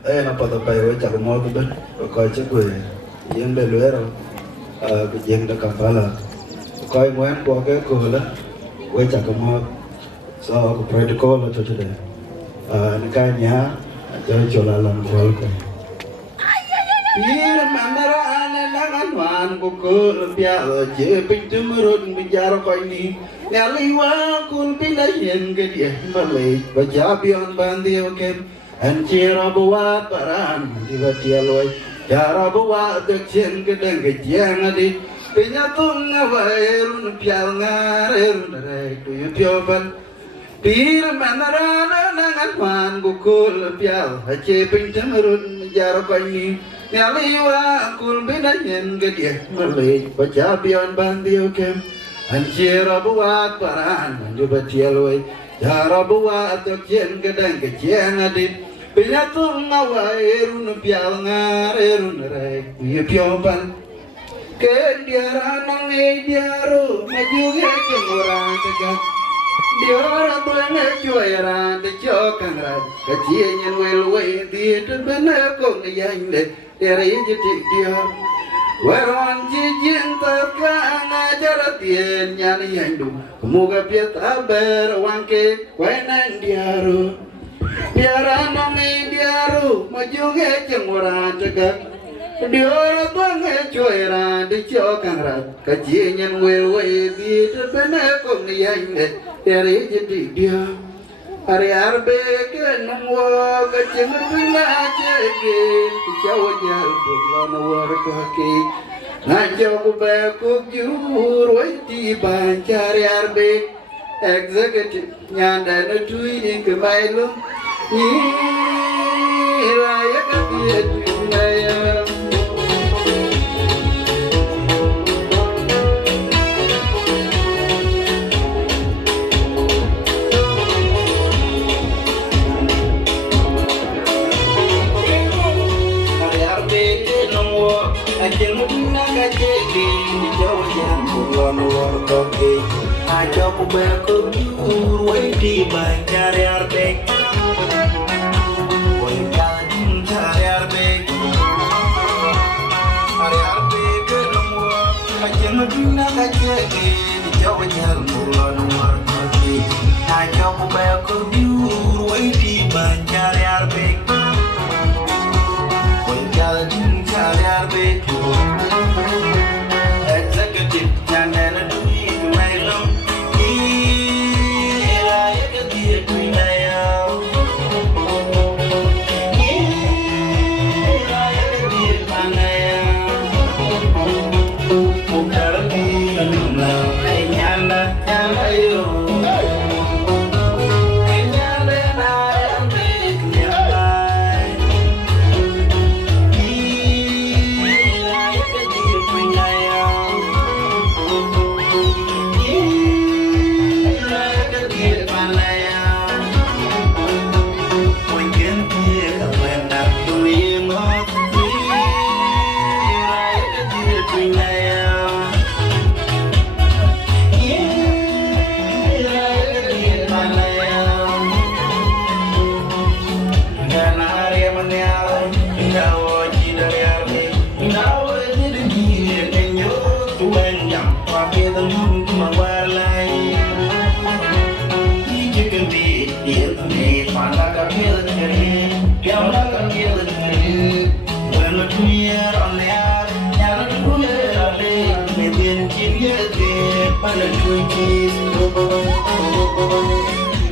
Apa tu payah cakap mau tu ben, kau cakap yang dah Luwero, yang dah Kampala, kau yang mau ke kau lah, kau cakap mau. So protocol to today. Nikanya jola lam jolko. Ir mandara anangan wan bukul pialo je pintumurun bijar ko ini. Naliwa kul pinayen ke dia balik baca pion bandi oke. Anjira buat paran diwatialoi. Cara buat kecil kedeng kejang adi. Pinyatung ngawairun pial ngarerun rek tu yupioban. Bir manarana nangan man bukul pial hace pinjamerun jar ko ini nyaliwa kul binayen gede merlej baca pion bandi oke anjira buat paran manjubat yaloi jara buat kecien gedang kecien adit pinyatung ngawairun pial ngarerun rek ye pioban kendiara nang diaru maju ge orang tegak Diorang tuanya cuairan de cokan rat, kecinya wel di tu benar kong yang de dari jadi dia. Waron Jieng terkang ajar tien nyani yang du, muka piat aber wangke kainan diaru, diaran nongi diaru maju ngeceng orang tegak. điều tuang nghe chơi ra đi cho càng ra cái gì nhân quê đi trên bên con đi anh để để đi điều Ari arbe ke nungwa ka chingu la cheke chaw jar bugla na war ka ke na chaw ba ku jur wai ti ban chari arbe executive nyanda na tui ke mailu ni ra ya ka ti na ya Ajo ku berku wai di bang cari arbek, wai kan cari arbek, kenemu aja ngedina kaje di Jawa jalan bulan luar negeri. Ajo ku berku wai di bang cari arbek, wai kan cari arbek. Executive jangan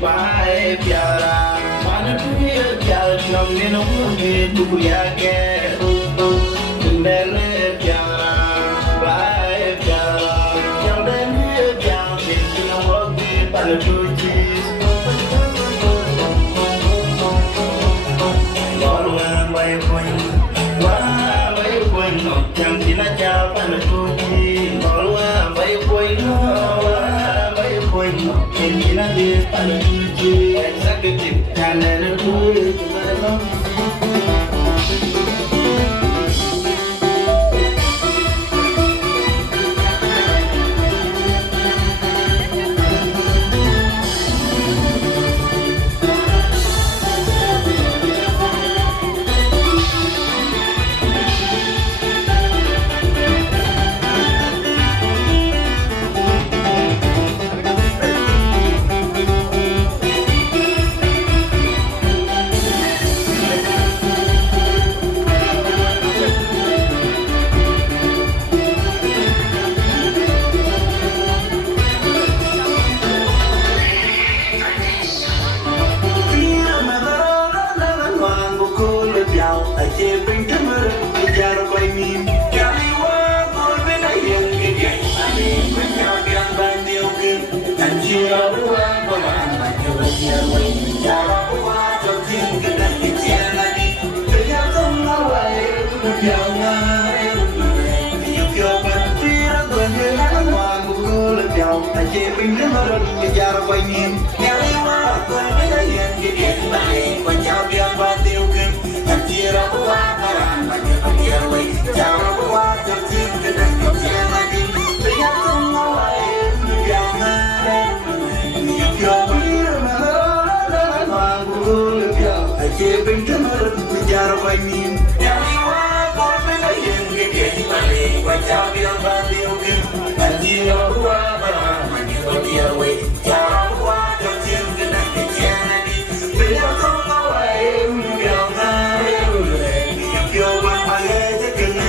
Bye, Piara. Mana tu dia Piara nam ni nam ni tu kuya ke. Belle Piara, bye Piara. Yang dan dia Piara ni nam wagi pada tu jis. Laluan bye boy, yang tina jauh pada tu jis. Laluan bye boy. Executive jangan dulu Hãy subscribe cho kênh Ghiền Mì Gõ để không bỏ lỡ những video hấp dẫn.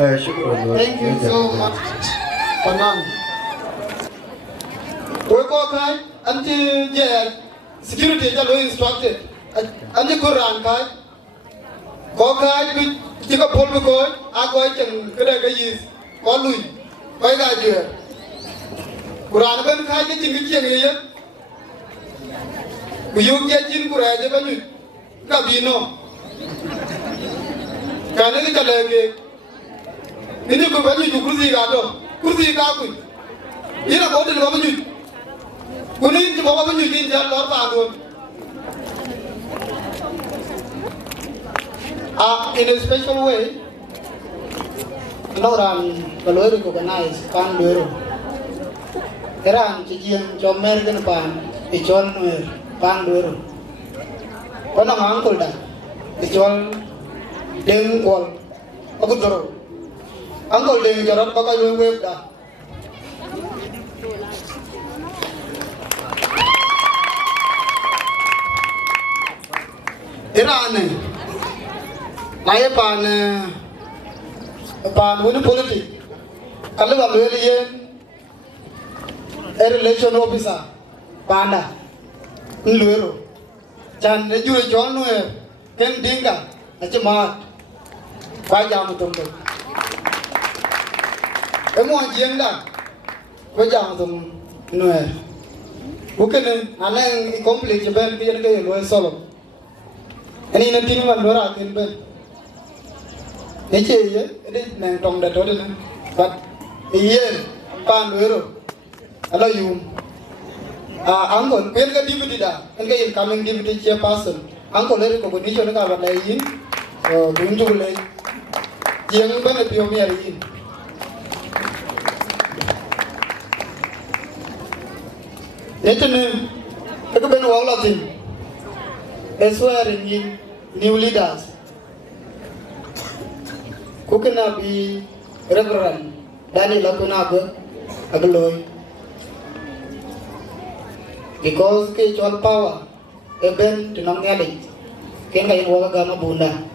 Thank you so much, Panan. We go kai until security is instructed. Until Quran kai, go kai with Chica Polko, I go and Kudaka call Louis, by that year. Quran when kai getting here. You get in Kuraja, Gabino. Can I get a ini ko bani ju kursi ga do kursi ga ku ina ko de baba ju kuni ti baba ju din ja lor ba do in a special way Lauran kalau recognize pan Luwero eran ci Jieng cho mer gan pan ichol mer pan Luwero kono angkol da ichol deng kol aku doro Uncle Ding jarot baka yung wave da. Iran ay pan wini politik. Kalau Luwero yen relation officer panda Luwero. Chan jure John Nuer ken dinga achemat. Kaya mutombo. Emo Jieng da, ko jam tum Nuer. Bukan aneng complete ben pian ke lo solo. Ani nanti man lora kin ben. Eche ye, edi nang tong da to de na. But ye pan Luwero. Alo yum. Angkol pen ka deputy da, kan ka incoming deputy chairperson. Angkol le ko ni chon ka ba lai yin. Bin tu le. Jieng ben pio mi ari yin. Italy, aku been all of them. Swearing in new leaders. Who can be Reverend Daniel Lakunaga Agaloy? Because ke all power, a ben to Nangali, can I walk on Abuna?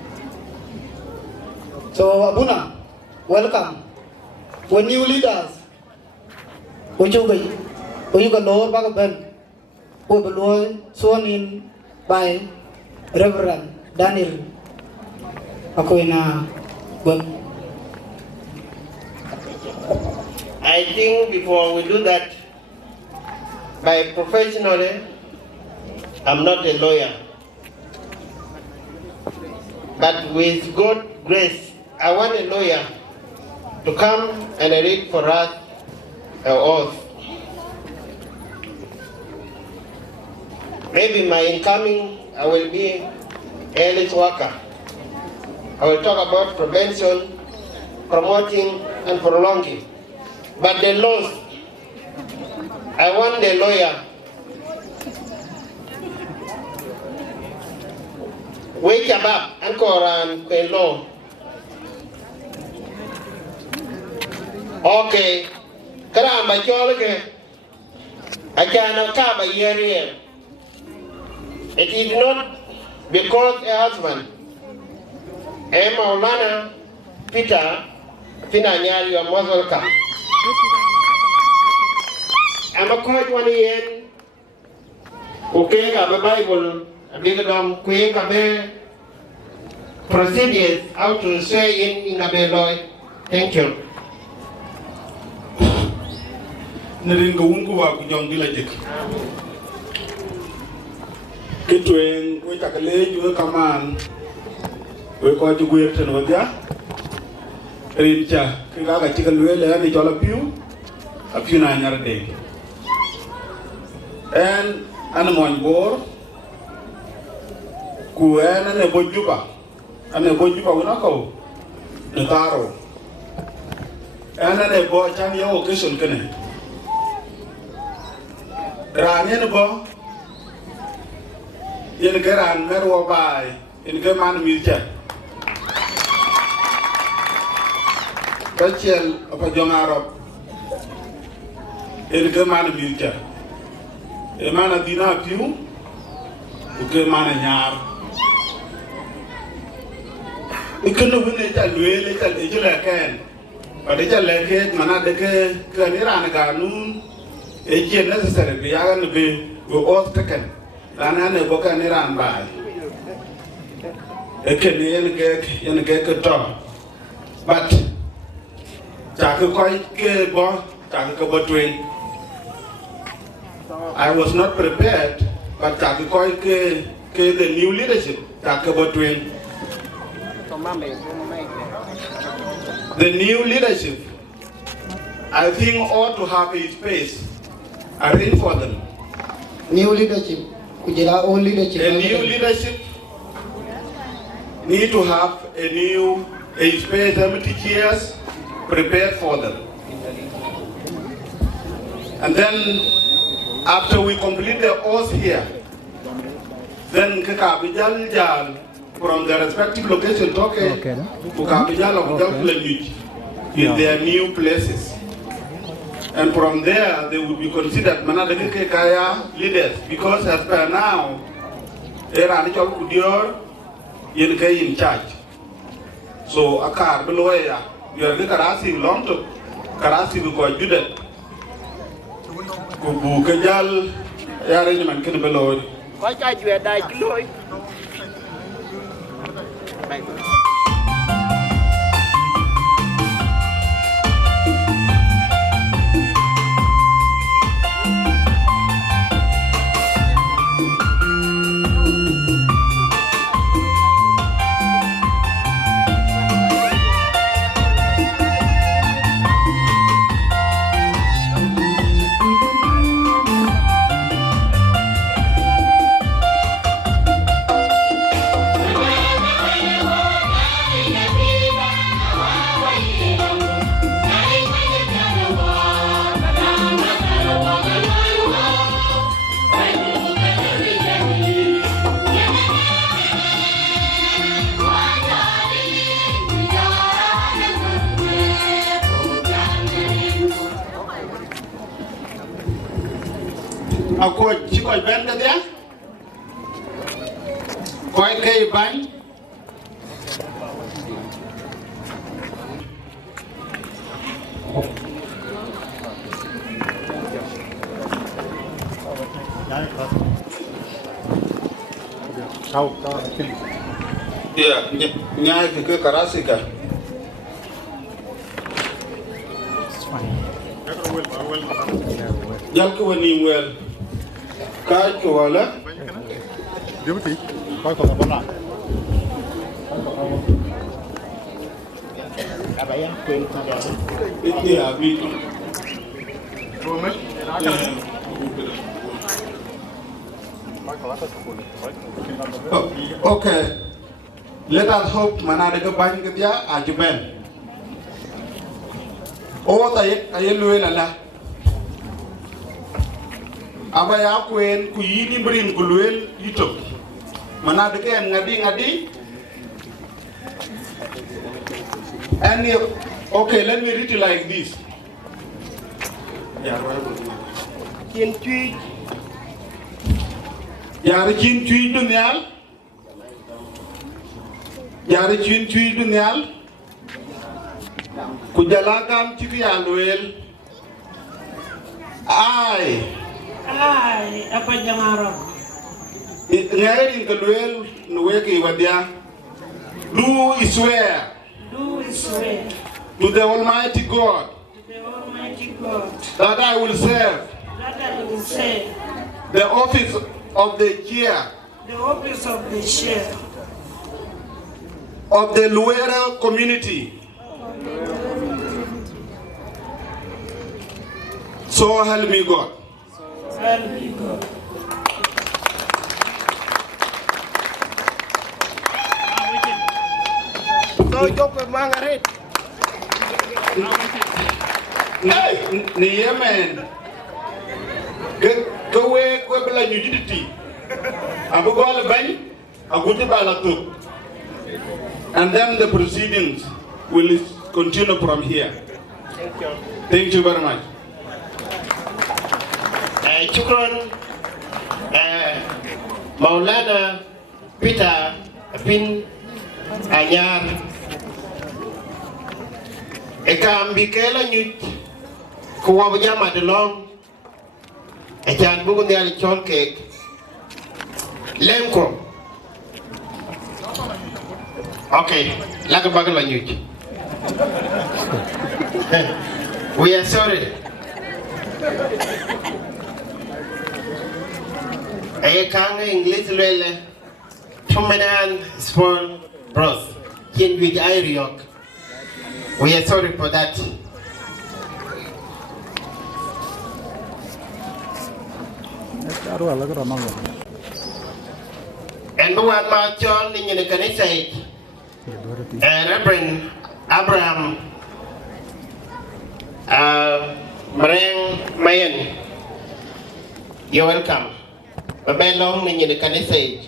So Abuna, welcome. When new leaders, which you can lower back Ben, who will sworn in by Reverend Daniel Akoina. I think before we do that, by professionally, I'm not a lawyer. But with God's grace I want a lawyer to come and read for us an oath. Maybe my incoming, I will be early worker. I will talk about prevention, promoting, and prolonging. But the laws, I want the lawyer. Wake up and Quran the law. Okay. Karamba Jolke. I cannot cover here. It is not because a husband. Maulana Peter Finanyal, your muzzle come. I'm a quite 1 year. Okay, I have a Bible. A big dom, quick, a procedures how to say in a beloy. Thank you. Narin go ungu wa kujong dila jek. Kitwen we takale we kaman we ko ju gwer ten waga. Rincha kika ga tikal we le ni jola piu a piu na nyar de. En an mon bor ku en ne bojuba. Ane bojuba una ko ne taro. En ne bo chan yo occasion kene. Rangen bo yen geran merwo bai in ge man milcha bachel apa jongaro in ge man milcha e mana dina piu u ge man nyar ikeno wone ta lwele ta ejela ken ade ta leke mana de ke kanira ga nun it's necessary to yagan be all taken. Lana ne boka ni ran bai. Eke ni yen ke to. But chaku koi ke bo chaku bo twin. I was not prepared, but chaku koi ke the new leadership chaku bo twin. The new leadership, I think, ought to have its space. Arrange for them. New leadership, old leadership. A new leadership need to have a space, empty chairs prepared for them. And then after we complete the oath here, then Kakabijal from the respective location in their new places. And from there, they would be considered Manadeke Kaya leaders, because as per now, Eranichol Kudior in charge. So, a car below you are the Karasi long to Karasi because Judet Kubu Kajal arrangement can below. Why can't you die, Chloe? Ako chiko ben ka dia? Koi kay ban? Yeah, nyai ke Karasi ka. Jal ko wani wel. Kai ko wala. Deputy, koi ko bana. Okay. Let us hope manade ko bany ke dia ajuben. O ayelwe la. Aba ya kwen ku yini brin ku lwel yito. Manade ke ngadi. And okay, let me read it like this. Chin chui dunyal. Yari chin chui dunyal. Kujalagam chiki alwel. Ai, apa jangaro? Ngairin kalwel nuweki wadia. Do swear. To the Almighty God. That I will serve. The office of the chair. Of the Luwero community. So help me God. So joke Margaret. Ni Yemen. Go away, go bela nudity. Abu go al bany, abu ti balatu. And then the proceedings will continue from here. Thank you. Thank you very much. Chukron Maulana Peter bin Anyar Ekambikela nyut kuwa jama de long echan bugun de al cake lenko. Okay, laga bagala nyut. We are sorry. I can't English lele. Tumedan small bros. Kin with Iriok. We are sorry for that. And the one my John in the Kanisa, Reverend Abraham Marang Mayan. You're welcome. Babelong in the Kanisa.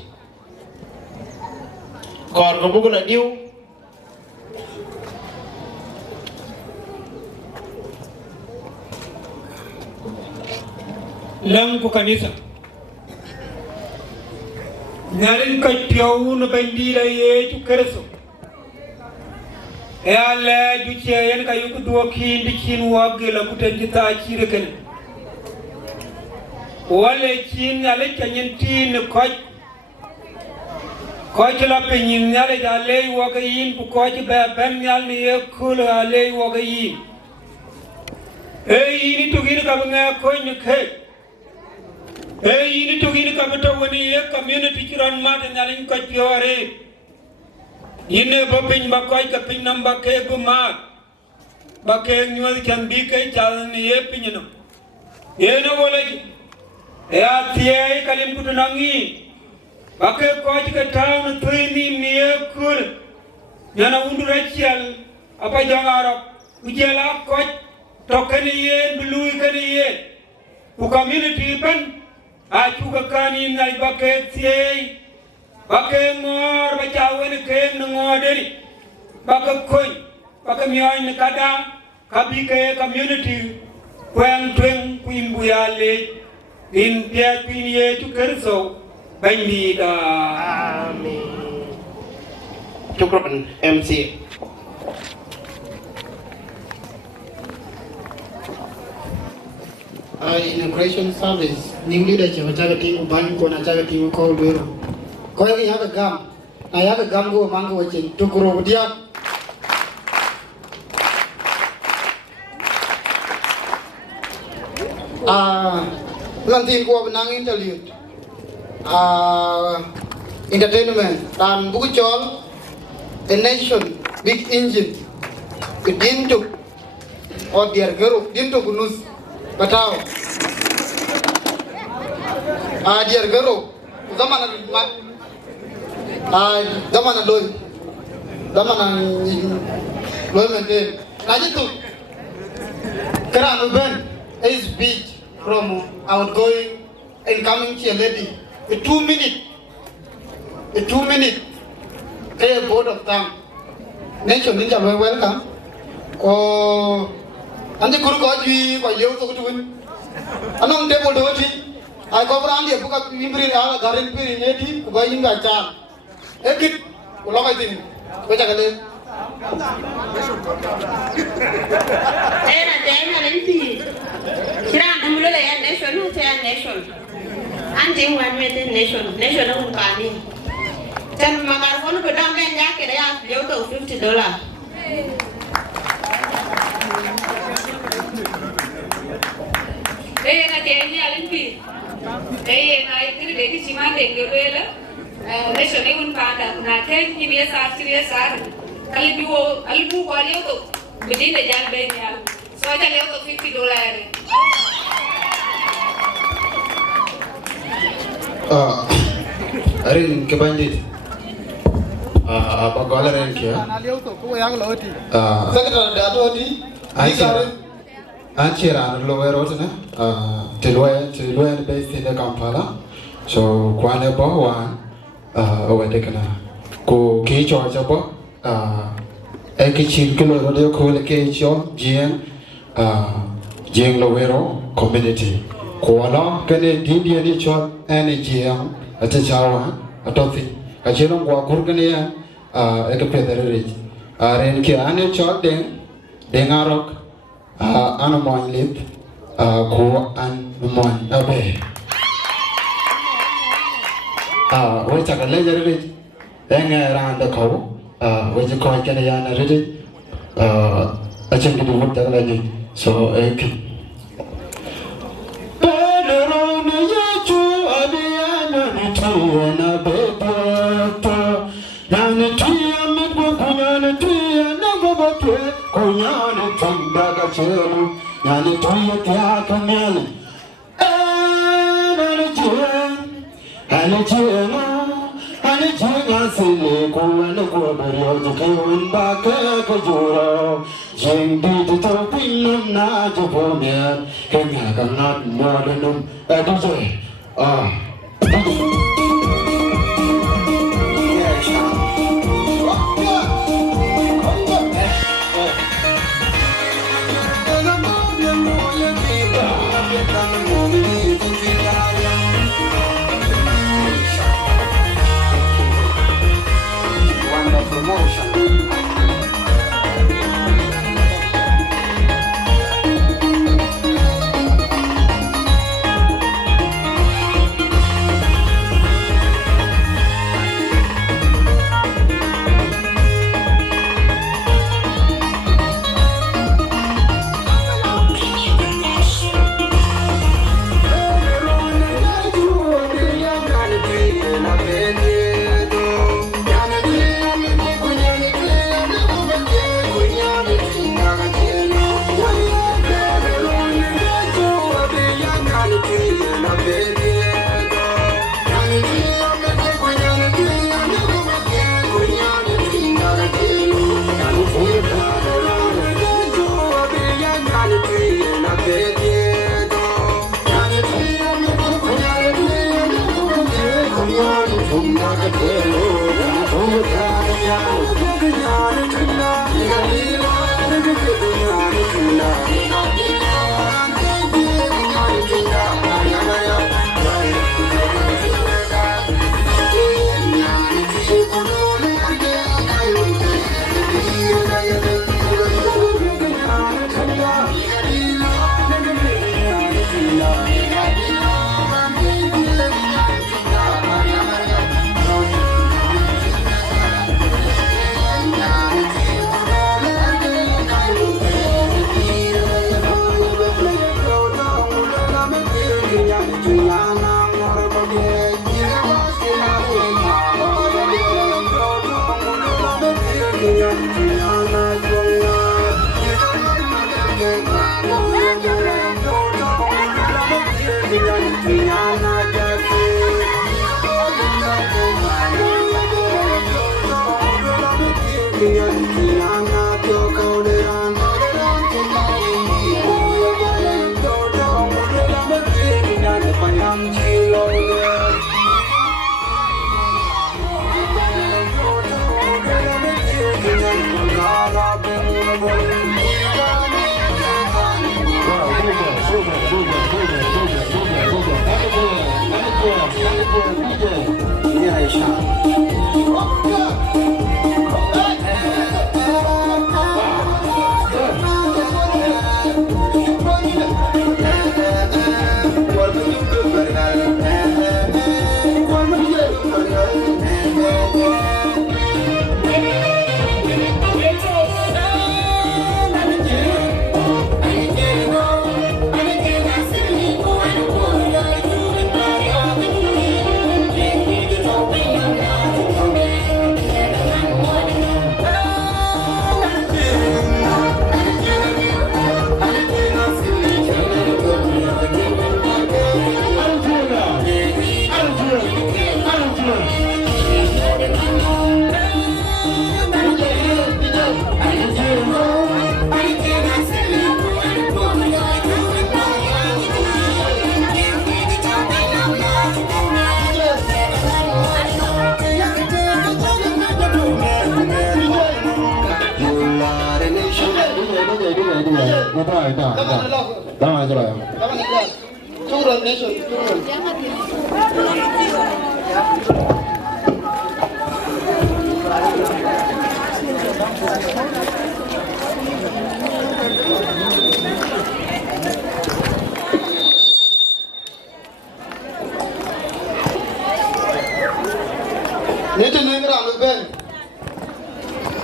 Korgobugula Dew. Lang ko kanisa. Ngarin ka tiyaw na bandila ye tu kerso. E ala du ciyen ka yuku do kindi kin wagela kutan kita chire ken. Wale kin ale kanyen tin ko la penin ale dale waga yin bu ko ba ben yal ni e kul ale waga yin. E yini to gin ka nga ko ni ke. Ini tu gini kabeto wani ye community kiran mat nyaling ko piore. Ine bopin bakoy ka pin nam bakke go mat. Bakke nyol kan bi ke chal ni ye pinno. Ye no wala ya tie kalim kutu nangi. Bakke ko ka town twini ni ye kul. Yana undu rachial apa jangaro. Ujela ko tokani ye bului kani ye. Ku community ban Achuka kani na ibake tiye, bake ngor bacawen ke ngorderi, bake koi, bake miyoy ne kada, kabike community, kwen tweng kuimbuyale, in pia kwinye chukerso, bandida. Amen. Chukron MC. Inauguration service, new leadership, Chagating, Banko, and Chagating, called Luwero. Koyaki have a gum. I have a gum go mango which in Tukuro, dear. Lantin go of Nang interlude. Entertainment, Bukuchol, a nation, big engine. dinto o diargero dinto gunus batao diargero zaman loy mende najitu Kran Ben is speech from outgoing incoming chair lady. A 2 minute. A board of time. Nation ninja welcome. Oh, and the Kuru got you by you to win. Anong table to it. I go around the book of Imbri Ala Garin Pirinati, going by child. A kid, Ulamatin, which I live. Nation. Anting one minute nation of Kani. Then Magarone put down Ben Jacket, I have $50. Hey, and again, Yalimpi. Hey, and I think they can see my big gorilla. Nation even found out. And I can't give you a serious argument. Alibu Guadio within the young baby. So I tell you $50. Arin ke bandit apa galaran kia anchiran Luwero tena Luwero based in Kampala so kwane bo wan awede kana ko ki cho bo ekichin kilo rodeo ko le ke cho Jieng Luwero community Kuala kene India ni chot ene Jieng ate chawa atofi kachelo kwa kurgane ya ekapedere ren ki ane chot dengarok ano mon lip ko an mon abe we chakale jere denga ran da ko we ko kene ya na rede achim di wut dagala ni so ek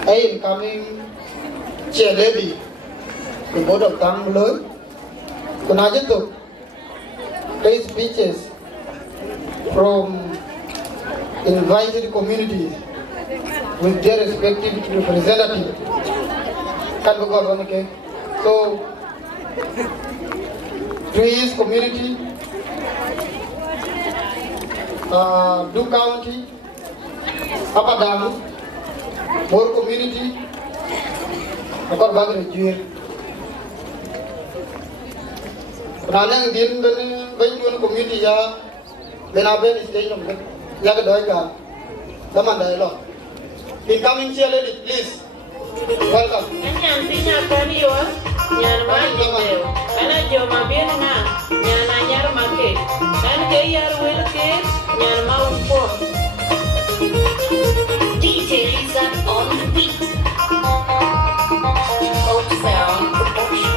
Incoming chair lady, the board of Tamil, Kunajato, raise speeches from invited communities with their respective representatives. Can we go on, okay? So, Trees community, Du County, Apadamu, More community, Akor Bagre Jieng. Ranang din ben community ya benaben station ya kedoiga. Daman dialogue. Incoming chair lady, please. Welcome. Nyan tinya kani yo, nyan ma jideo. Ana jo ma bien na, nyan anyar make. An ke yar wel ke, nyan ma umpo. DJ Lisa on the beat. Hope Sound Production.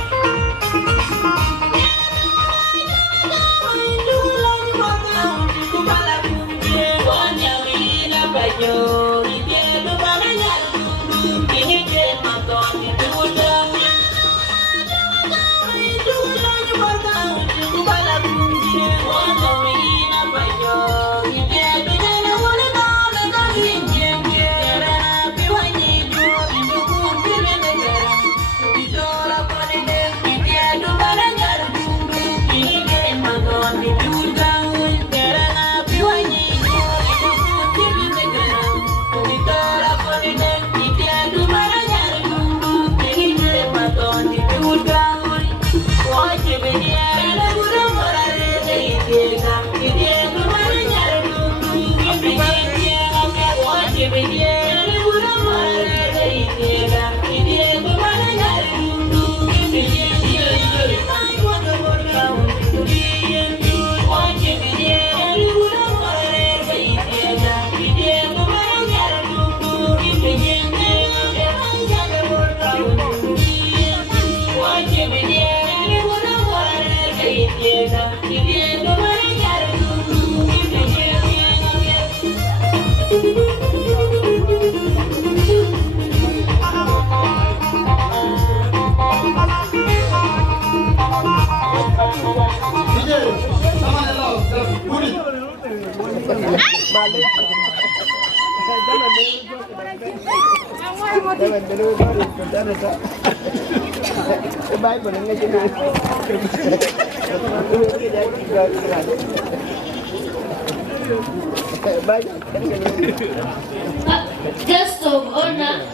Guest of honor,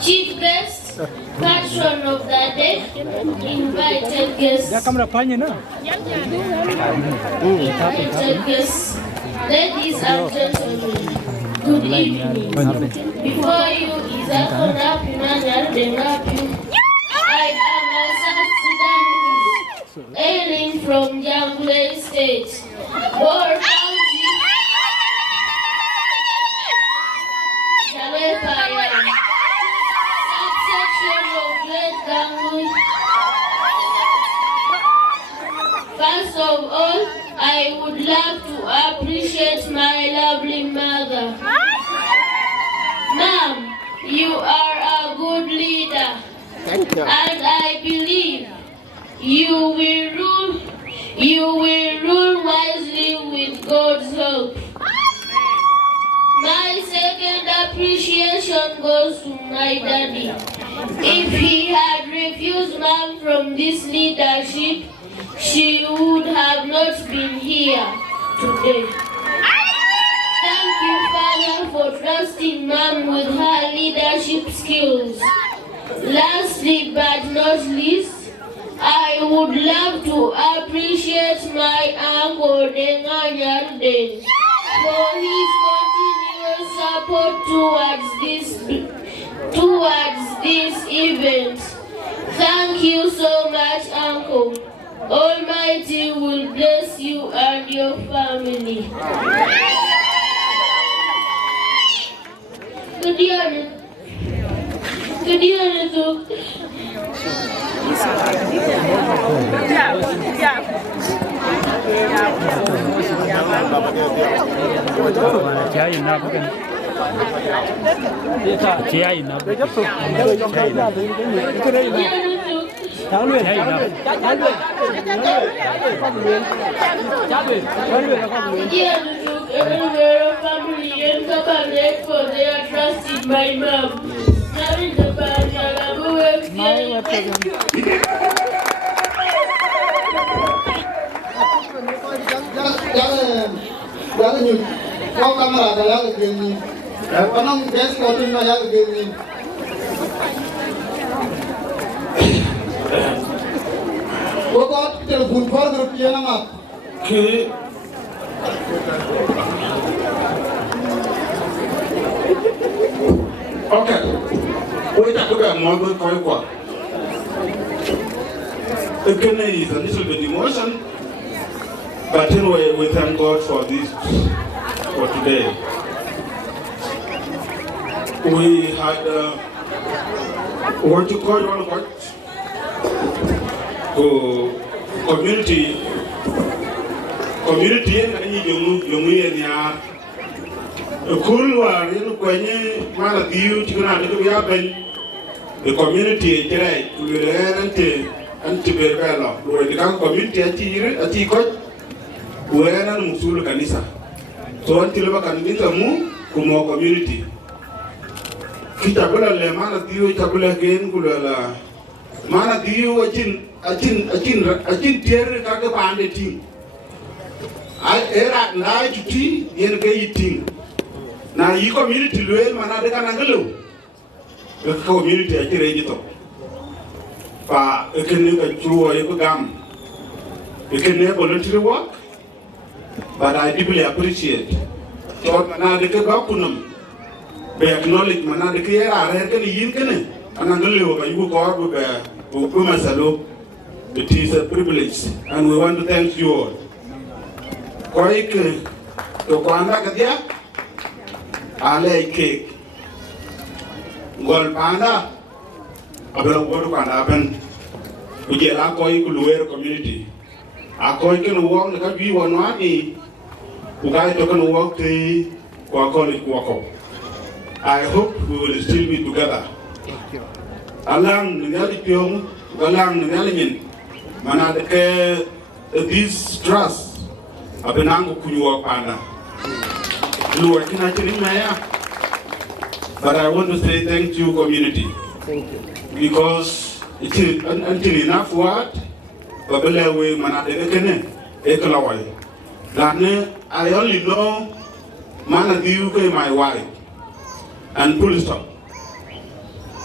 chief guest, patron of the day, invited guests. Invited guests, ladies and gentlemen, good evening. Before you is a I am a South Sudanese, hailing from Jieng State, Bor County, Jalepaya, subsection of Great Gangui. First of all, I would love to appreciate my lovely mother. Ma'am, you are a good leader, and I believe you will rule wisely with God's help. My second appreciation goes to my daddy. If he had refused Mom from this leadership, she would have not been here today. Thank you, Father, for trusting Mom with her leadership skills. Lastly but not least, I would love to appreciate my uncle Denganyarden for his continuous support towards this event. Thank you Almighty will bless you and your family. Good evening. Everywhere family and cabinet for their trust in my mom. Now in the family, I'm nhiều có camera là cái gì có nông guest có tin là cái gì có telephone phone group kia nào Okay. Okay. Wait a minute, Again, is a little bit emotion, but anyway, we thank God for this, for today. We had, what you call what? Community and ya kulwa rin kwenye mara diu chikuna niko ya ben the community tere kulere anti berbela lo de kan community ati ko wena musulu kanisa so anti leba kanisa mu kumo community kita bela le mara diu tabula gen kulala mara diu achin tere ka pande ting era na juti yen ga yiting na yi community loel mana de kana ngelo the community akire jito pa ekene ka chuo e gam ekene voluntary work but I deeply appreciate tot mana de ka kunum be acknowledge mana de ka era re ka yin kene ana ngelo ka yu ko be masalo. It is a privilege and we want to thank you all. Koik to kwanda kadia ale cake gol panda abela wodo kwanda ben ujela koik Luwero community a koik no wong ka bi wonwani ugai to kan wong ti kwa college wako. I hope we will still be together. Alang ngali pyong galang ngali nyin mana de this trust abenango kunywa panda luwa kina chini maya. But I want to say thank you community. Thank you. Because it is until enough word babele we mana de kene eklawai lane I only know mana diu ke my wife and full stop.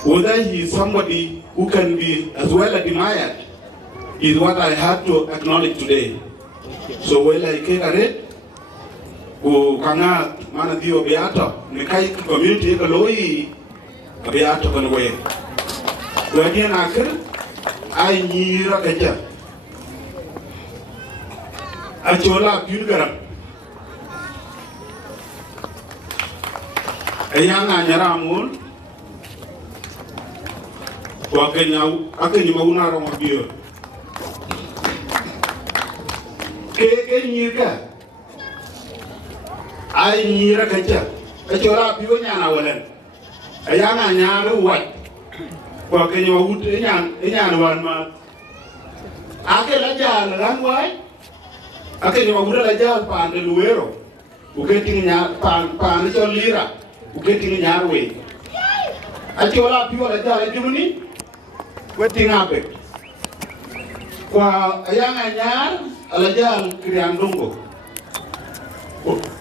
Whether he is somebody who can be as well admired is what I had to acknowledge today. So when I came at it, who cannot man the Obiato, the Kai community, a loi, Obiato can away. When you are I need a better. I told up Pulgaram. A young Anyaramul, walking out, I can you mauna on beer. Ke nyika ai nyira kacha achora biwo nyana walen ayana nyaru wat ko ke nyo wut nyan wan ma ake la jal ran wai ake nyo wut la jal pan de Luwero uke ting nya pan cho lira uke ting nyar we achora biwo la jal jumuni weting ape kwa ayana nyar alajal kriandungo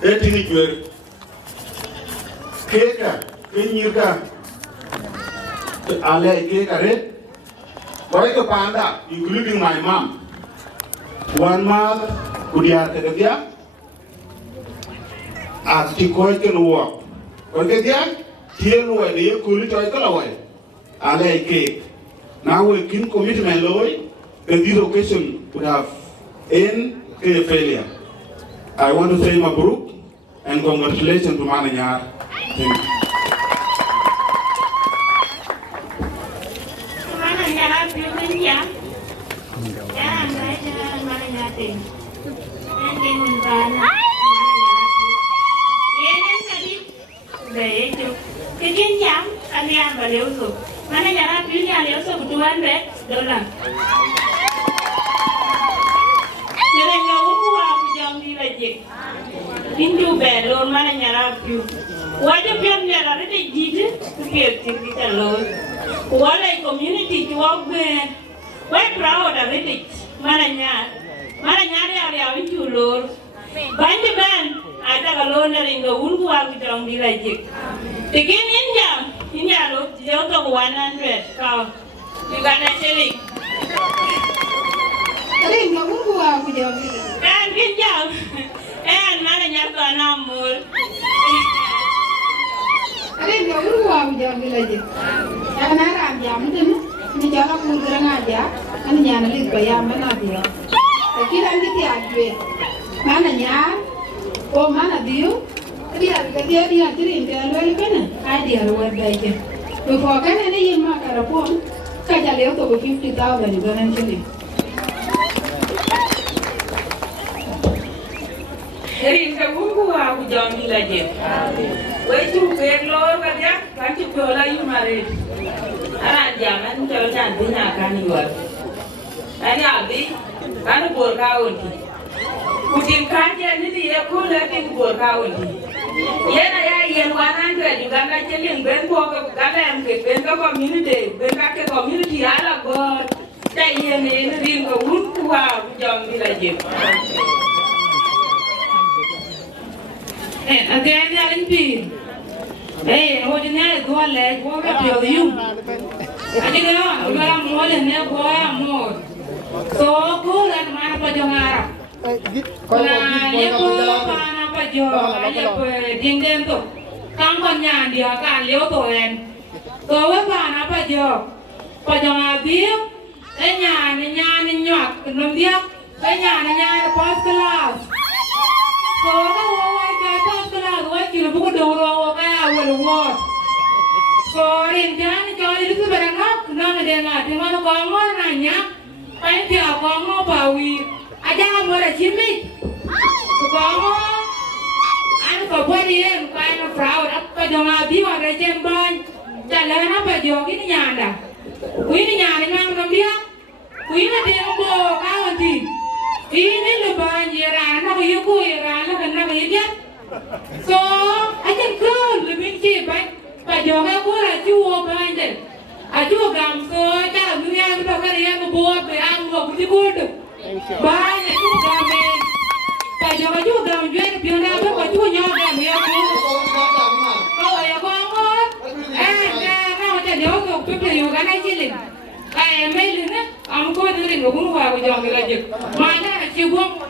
etini jwer keka kenyirka ale keka re koi ko panda including my mom one month kudia tegadia ati koi ke no koi ke dia tielu wa ne kuli toy kala wai ale ke now we kin commitment loy. In this occasion, would have end a failure. I want to say Mabruk and congratulations to Mananyar. Thank you. Into bed, Lord Mananyara, you. What if you're never already did to get to the Lord? What a community to walk with. We're proud of it, Mananyar. Mananyar, are into Lord. Bind the band, I take a loaner in the wood walk with on the legend. Begin India, look, the other 100 cow. You got a shilling. I didn't know who are with your and good job. And Mananyar got no more. I didn't know who are with your village. And I am Yamden, the Java Puranadia, and Yanalis by Yamanadia. The kid and the Adway. Mananyar, oh Manadio, the other drink and well penny. I dear what they did. Before Canada, you mark a phone, catch a little over 50,000 eventually. Rin ka buku aku jangan lagi. Wajib berlor kerja, wajib bola mari. Anak jangan kalau jantinya akan jual. Ani abi, kan borkaun. Mungkin kerja ni dia pun lagi borkaun. Ya naya yang warna juga nak celeng bentuk kalau bentuk community ala god. Jadi ni rin ka buku aku jangan lagi. Again, I'm being. Hey, what in there? Go on, leg, walk up your you. I didn't know, but I'm more than that, boy, I'm more. So good and man for your Arab. Come on, Yan, dear, can't live to end. So we're going up a job. For your beer, and Yan, and York, and Lumbiak, and Yan, the post class. So, what you put the road will walk. So, in Jan, Johnny, you better knock, none of them are. You want to go on, and ya? Find your Congo Bowie. I don't want a chimney. To go on. I'm for what he is, kind of proud up by the Mabi or a gem boy. Tell her up at your in Yanda. We in Yana, we in a damn boy, county. Even the band, you ran, you go, you ran, and never get. So, I can call the big kid, but you're going to do all behind it. I do a gum, so I tell you, have to carry a board, but I'm going to go to buy a two gum. But you're going to you never go to your gum. Oh, you're going on? And now that you're going to people, you're going to kill him. I am mailing it. I'm going to ring a woman with your village. My dad, she won't.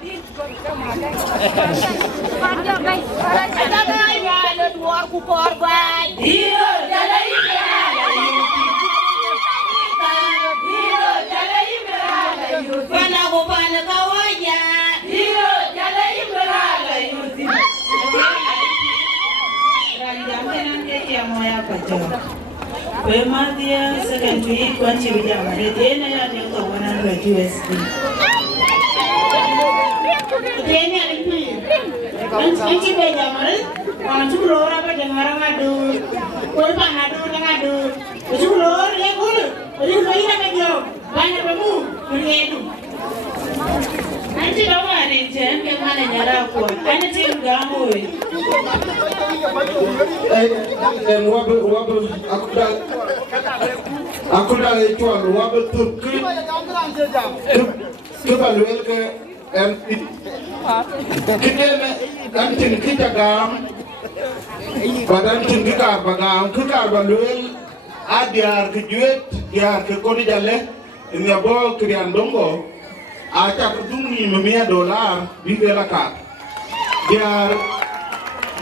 Dia secondary kunci bijak ada dia nak ada untuk 100 USD. Dia ni ada ni. Kunci bijak mana? Orang tu keluar apa dengar ngadu, korban ngadu. Tu keluar dia gul. Dia kau ini nak jauh. Banyak kamu beriadu. Nanti kamu ada jen ke mana nyara aku. Ada jen kamu. Aku dah jual wabel tu ke baluel ke kita nanti kita gam badan kita bagam kita baluel adiar ke juet diar ke kodi jalle ini abo krian dongo aca dungi $100 di belakat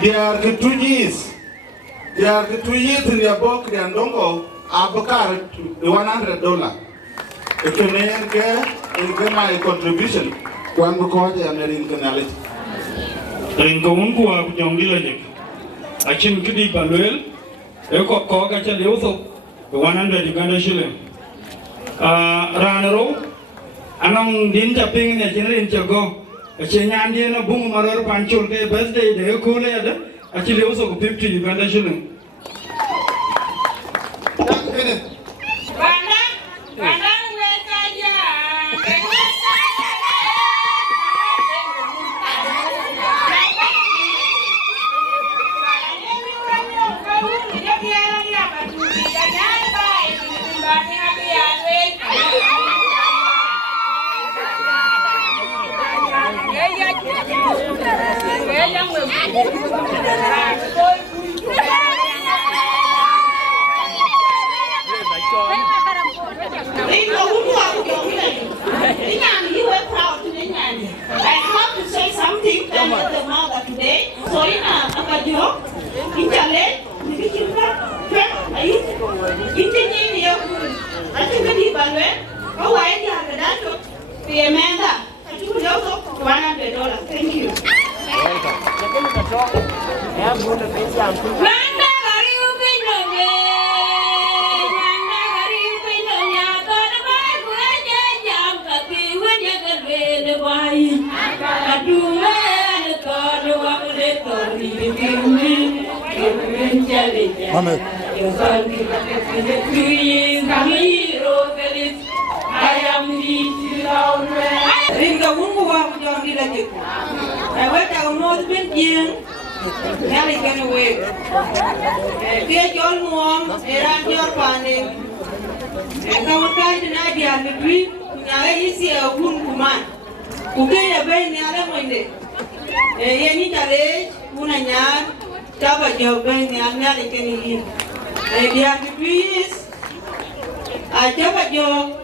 diar ke tujis ini abo krian dongo abakar $100 my contribution. One because I am in canality. Ringo Unqua, young Village. I can keep Baluel, Eko Kogacha Leoso, 100 Uganda shilling. Ranero, Anong Dinta Ping at General Chago, a Chenyandian Boom Mother Pancho Day birthday, the Eco actually also 50 Uganda shilling. I have to say something to the mother today. So in $100. Thank you. Amen. I am Ringa Wungu walk down the lake. I went out more than Jieng. Nelly can away. Get your mom, around your panding. And come kind of idea of the tree. Now you see a wound man. Who gave a very near Monday. Any tare, Munayan, Taba Job, and Nelly can eat. The other trees. I Taba Job.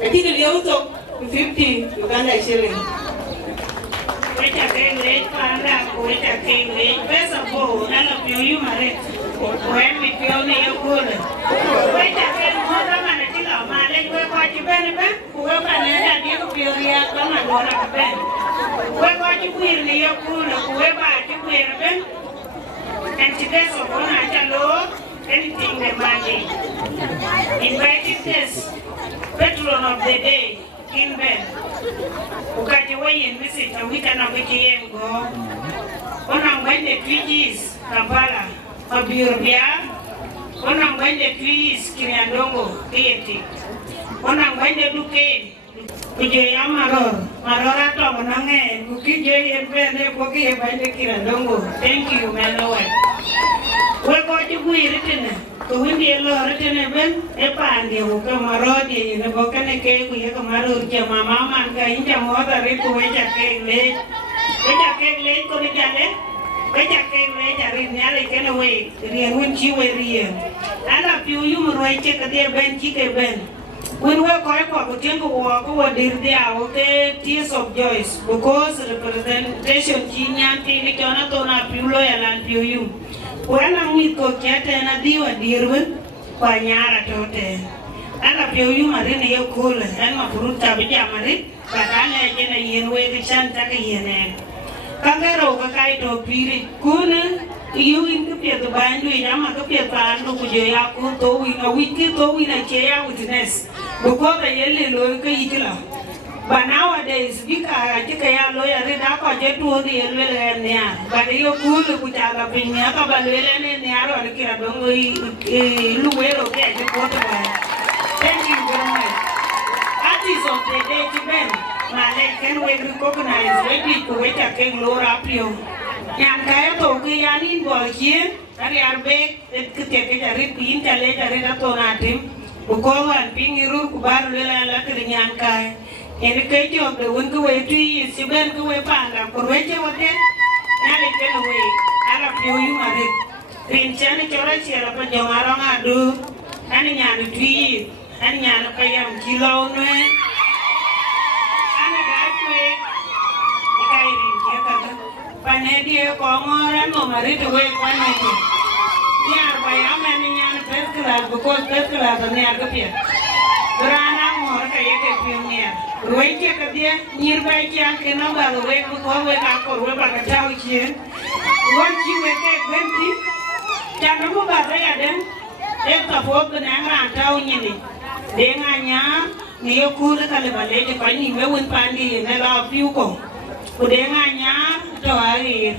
I did a also 50 Uganda shilling. Which I came late, which I came late. Best of all, none of you married. When we feel near good. Which I came more than a kilo, my leg will watch you benefit. Whoever let you feel the outcome and one of the bed. Whoever you will near good, whoever you will bend. And today's of one I shall anything that magic. Invited this. Patron of the day, King Ben. Ukajiwai and visit a weekend of Jieng go. When I'm going the trees, Kampala, Obiobia. When I'm going the trees, Kiriandongo, deity. When I'm going the Duquesne, Kujayama, Marora Tomonange, Kukijay and Ben, Koki by the Kirandongo. Thank you, man. We're going to be written. Ko windi elo retene ben e pandi ko marodi ne bokane ke ku ye maru ke mama man ka inja moda re ko weja ke le ko ni jale weja ke le jare nyale kene we ri won chi we ri ala piu yu mo re che ka de ben chi ke ben when we ko tengo ko dir dia o ke tears of joy because representation chi nyanti ni kona to na piu lo ya lan piu yu when I'm with Coquette and a deal at Deerwood, Panyara Tote. And a few marine cool and my fruit tabijamari, but I get a yen way the Chantaka yen. Kangaro, Kaito, Piri, Kuna, you interpret the band with Yamakapia Pando, Kujaku, towing a wiki, towing a chair with nest. Because a yellow local. But nowadays, we can't take a lawyer read up or get to the yellow and there. But you're cool with our opinion about Luwero and the arrow, Luwero, get the water. Thank you very much. Artists of the day to Ben, my leg can we recognize maybe to wait a king Laura Pio. Yankaya Toki Yanin Bolkin, and are big that could take it a rip in the later read up on at him. Ukolo and Pingy Rukubar Villa Latin Yankai. In the case of the Winkway tree, is you went away panda, for which you were dead. Now it went away. I love you, Marie. Pin Chani Chorachi, upon your Maranga do, and Yan tree, and Yan Payam Kilo, and a guy Panedia, Comor, and Marie to wait 1 minute. Yeah, by a man in Yan Pescara, because Pescara is near the pier. Rana more. Wait, check again. Nearby, Jieng, can number the way we go with our way back at town here. One you will get empty. Jangan lupa saya dan support dengan tahu ini. Dengannya, dia kuda kalau balik je pani mewun pandi, nela piuko. Dengannya, tahu hari.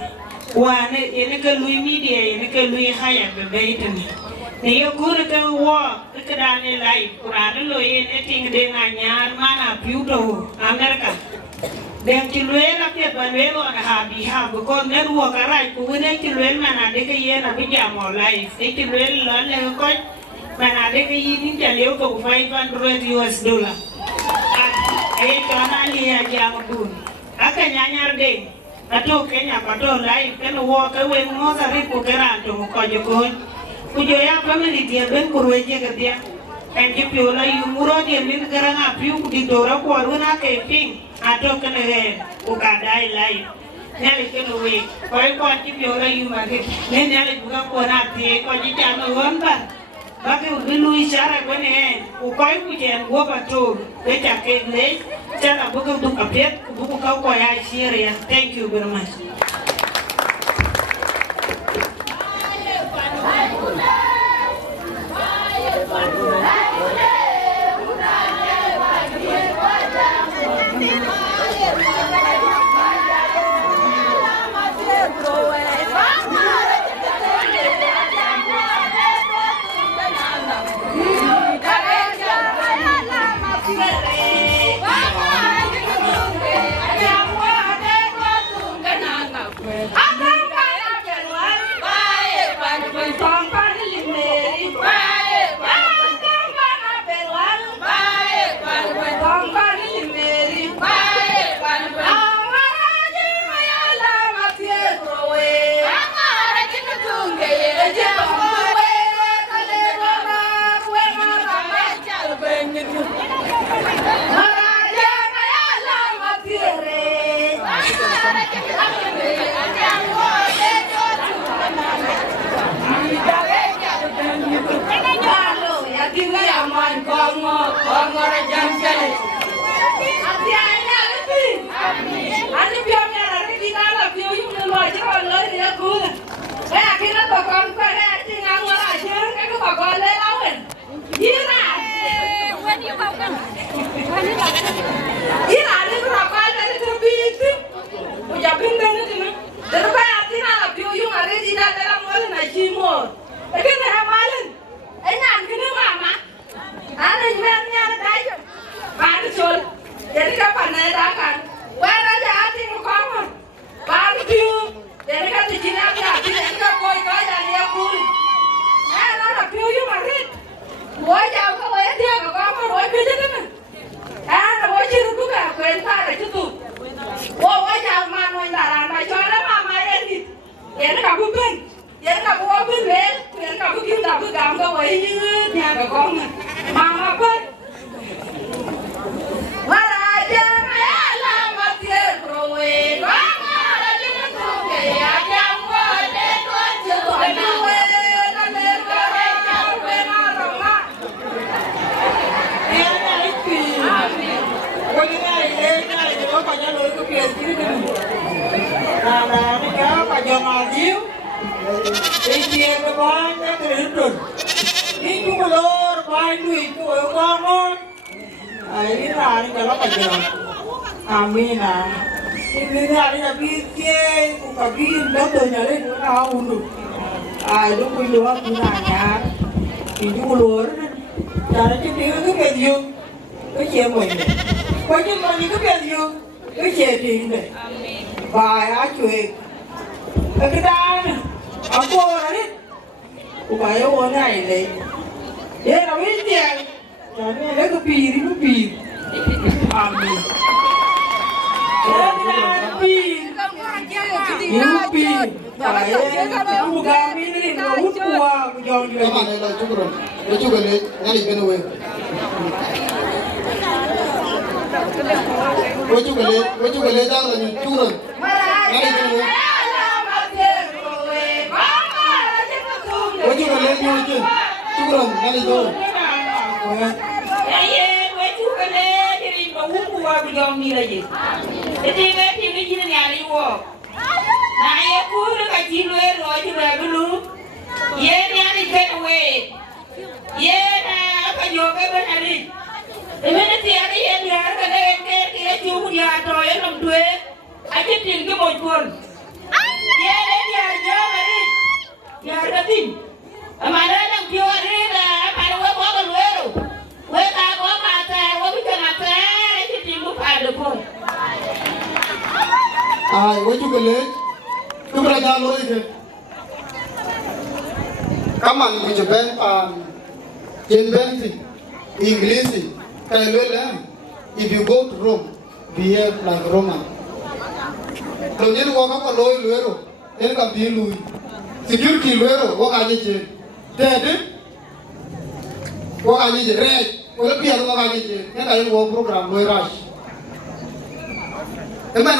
Wah, ini ke lui media, ini ke lui kaya berbeda ni. Dia kuda ke wah, ke dana lain. Kurang lui ini dengannya mana piuko Amerika. Dan Luwero ke Luwero na habi ha because ne ruwa karai ku ne Luwero mana de ke yena bi jamo life e Luwero la ne ko mana de ke yin ta lew to $500 e to na li ya jamo dun aka nyanyar de ato Kenya pato life ke no wo ke we mo sa ri ku ke ran to ko je ko ku jo ya family dia ben ku we je ke dia en ji piola yu muro dia min garanga piu ku di dora ko runa ke ping ato kene he ukadai lai nele kene we koi ko ti biora yu mage ne nele buka ko na tie ko ji chano wamba bake ubilu ishara kene he ukoi ku jen go pato we ta ke le chana buka du kapet buku ka ko ya shire. Thank you very much. bu jom ni la ji ti ni ji ni ali wo na ye ku ka ji Luwero ji ba bulu ye ni ali get away ye na ka yo ke ba ali Emene ti ari ye ni ar ka le ke ti mu ya to ye nom tue a ti tin ke mo pon ye le ni ar ja mari ya ra tin amara na pio ari na para we ko Luwero we ka ko ma ta we bi na ta ti tin mu pa de pon ai we ju le tu ra ja lo ke kaman ku je ben pan jen ben ti English if you go to Rome, behave like Roman. So you walk up a low Luwero, then can be Louis. Security Luwero, what are you? Dead? What are you? Red? What be a what are you? And I walk program, we rush. The man,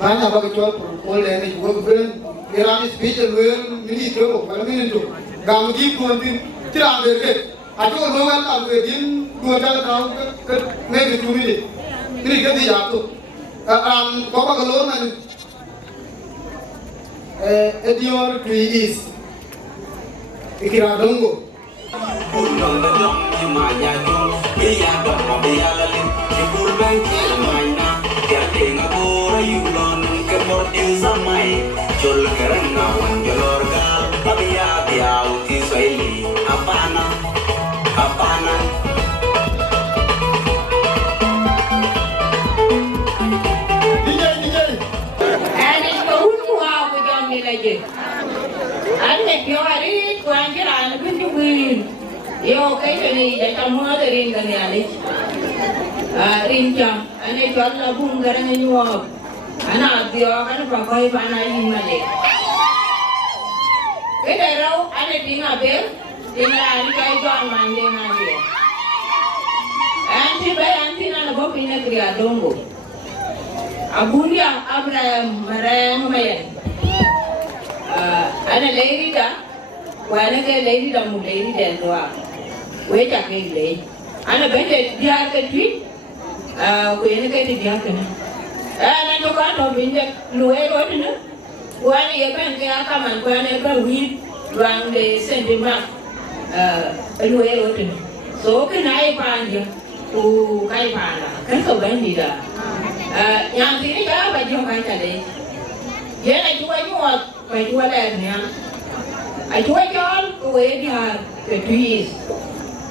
man, about a job, all the energy, work brain, Iran speech and well, mini trouble, but a minute to Gamma one thing, Tiran. I told no one I'm within 2 maybe 2 minutes. Ini kita jatuh. Bapak alone and Edior is Ikira Dongo. Yo ari kuan kira na pintu win. Yo kai ni da tamu da rin ga ni ali. Rin jam ane jual la bung garang ni wo. Ana dio kan pa kai pa na yin male. Ke da rau ane tinga be. Tinga ani kai jual mande na dia. Anti na bo pina kriya dongo. Abulia Abraham marang mayan. Ana lady da wana ke lady da mu lady da noa we ta ke le ana bende dia ke twi we ne ke dia ke na to ka to binde Luwero ne wana ye ben ke aka man ko ne ba wi rang de sende ma Luwero ne so ke nai panja ku kai pana kan to ben di da yang sini ka ba jo ka ta le ye na juwa juwa ba juwa la ne I do a job away the trees.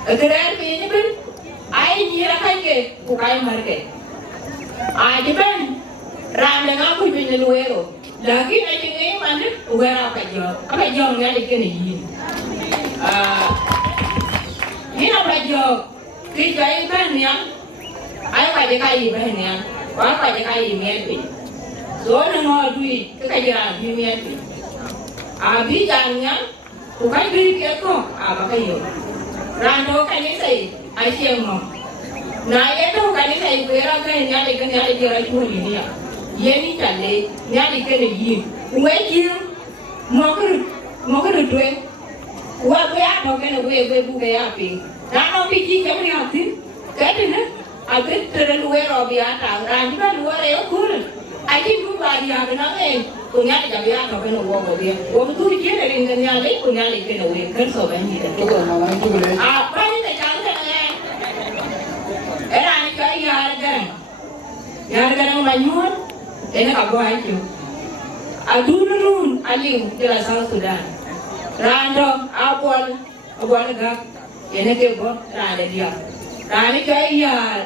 A grand benefit, I near a hike, who I market. I depend, rounding up with the Luwero. Lucky I think a man where up a job. I'm a young American. You know my job. Did I ban young? I like the guy ban young. Or like the guy in me. So I don't know do it, because I get me. Abi jangan, bukan beri dia kok, apa kayu? Rando kan ini saya, Aisyah mau. Nah itu kan ini saya kira kan nyali dia cuma ini ya. Ye ni cale, nyali kan ini. Uwe mau ke dua. Uwe apa kan uwe bukan apa? Rando pergi ke mana hati? Kata abis terlalu biasa. Rando kan Luwero cool. Aji tu bagi apa nanti? Punya jadi apa kena uang dia? Uang tu dia dari nyali punya lagi kena uang kerja bani dah. Apa ni tak jalan ni? Era ni kaya yargan manyun, ena kabu aja. Adunun alim jelas South Sudan. Rando apol gak, ena kebo randa dia. Rani kaya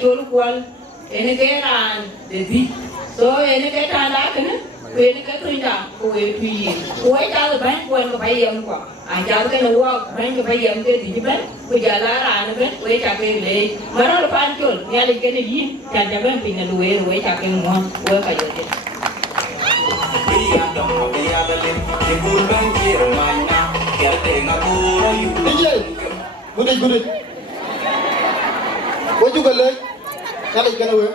jual kual. Ini keran, jadi, so ini kita nak kena, ini kita tidak, kue tui, kue jalan bank, kue kebayam kok, ajar kena uang bank kebayam ke di depan, kue jalan kan, kue cakap le, mana lepas cul, ni ada kena yin, jangan bank pindah Luwero, kue cakap muat, kue kaya tu. Good. What you got left? Kali kan we,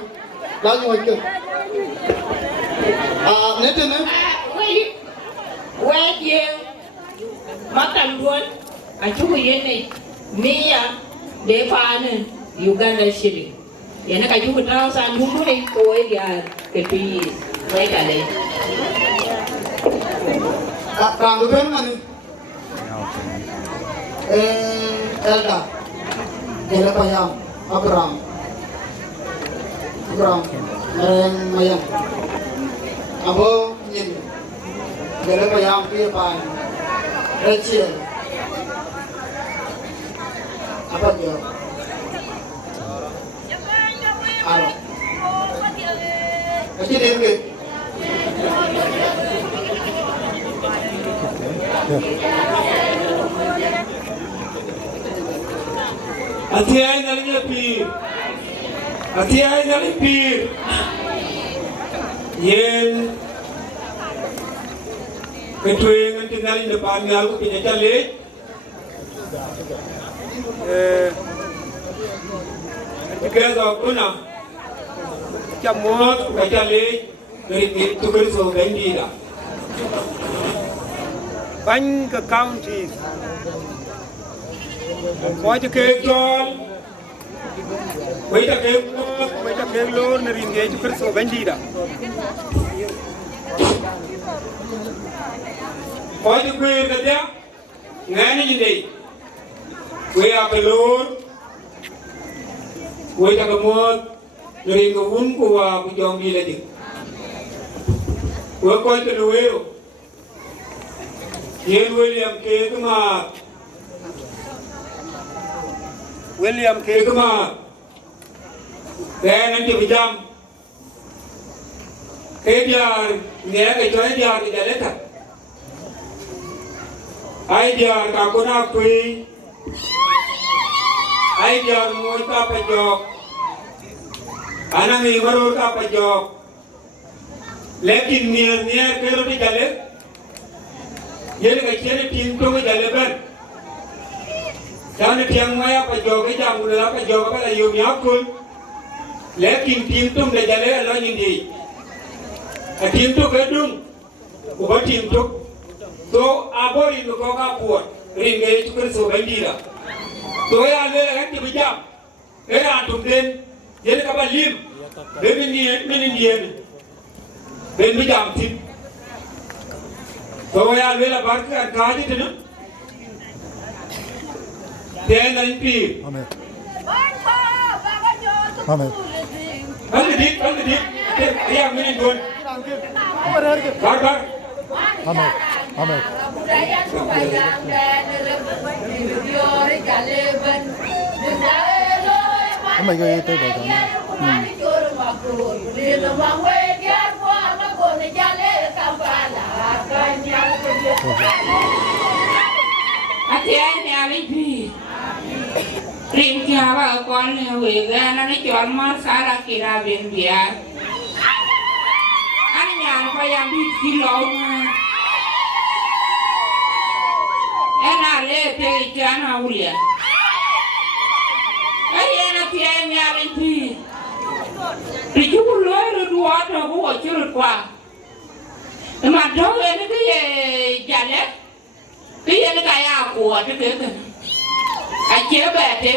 lagi macam. Nanti ni. We Jieng, makan buat, acu ye ni, Mia, depan, Uganda shilling. Yana ka juhu tao sa numbre ko ya ke pi mai kale. Kang ben mani. Elda. Jela payam Abraham. Mayam. Abo nyin. Jela payam pi pan. Rachel. Apa dia? Alo. Kasi din ke. Atiai nalinya pir. Atiai nali pir. Yen ketuai nganti nali depan ngal ko pinya chale. Together kuna chamot ka chale dari tukar so bendira. Bank counties. Why the cake doll? Wait a cake lord, and engage to Chris of Vendida. Why the queen that there? Nanny day. We are the lord. Wait a more, during the womb who are with young village. We're quite a Luwero. Jieng William Kegma. William Kegma. Then until we jump. Kejar, near the joint yard in the letter. Idea Kakuna Kui. Idea Moita Pajok. Anami Maruka Pajok. Lekin near Keroti Jalep. Jadi kecil tim tu berjalan ber. Jangan tiang maya pajok jangan mula pajok apa lagi miakul. Lekin tim tu berjalan Allah ini. Tim tu gedung, ubat tim tu. So abor ini kau kapuat, ringgai itu kerja bendira. So ya le lagi tu bijak. Antum den, jadi kapal lim. Benin ben bijak tim. So ya le la barca kaji tu no. Then I pay. Amen. Amen. Already. Ayah minin gon. Bar. Amen. Amen. Oh my God, itu bagus. Atiai ni ali pi. Rim kia ba kon ni wega na ni jual mas salah kira ben biar. Ani nyang pa yang bi kilo na. Ena le te jana ulia. Ayena tiai ni ali pi. Riju Luwero dua tu buat curut kuah. Macam ni dia jalan. Dia ni kaya aku ada ke? Aje bete.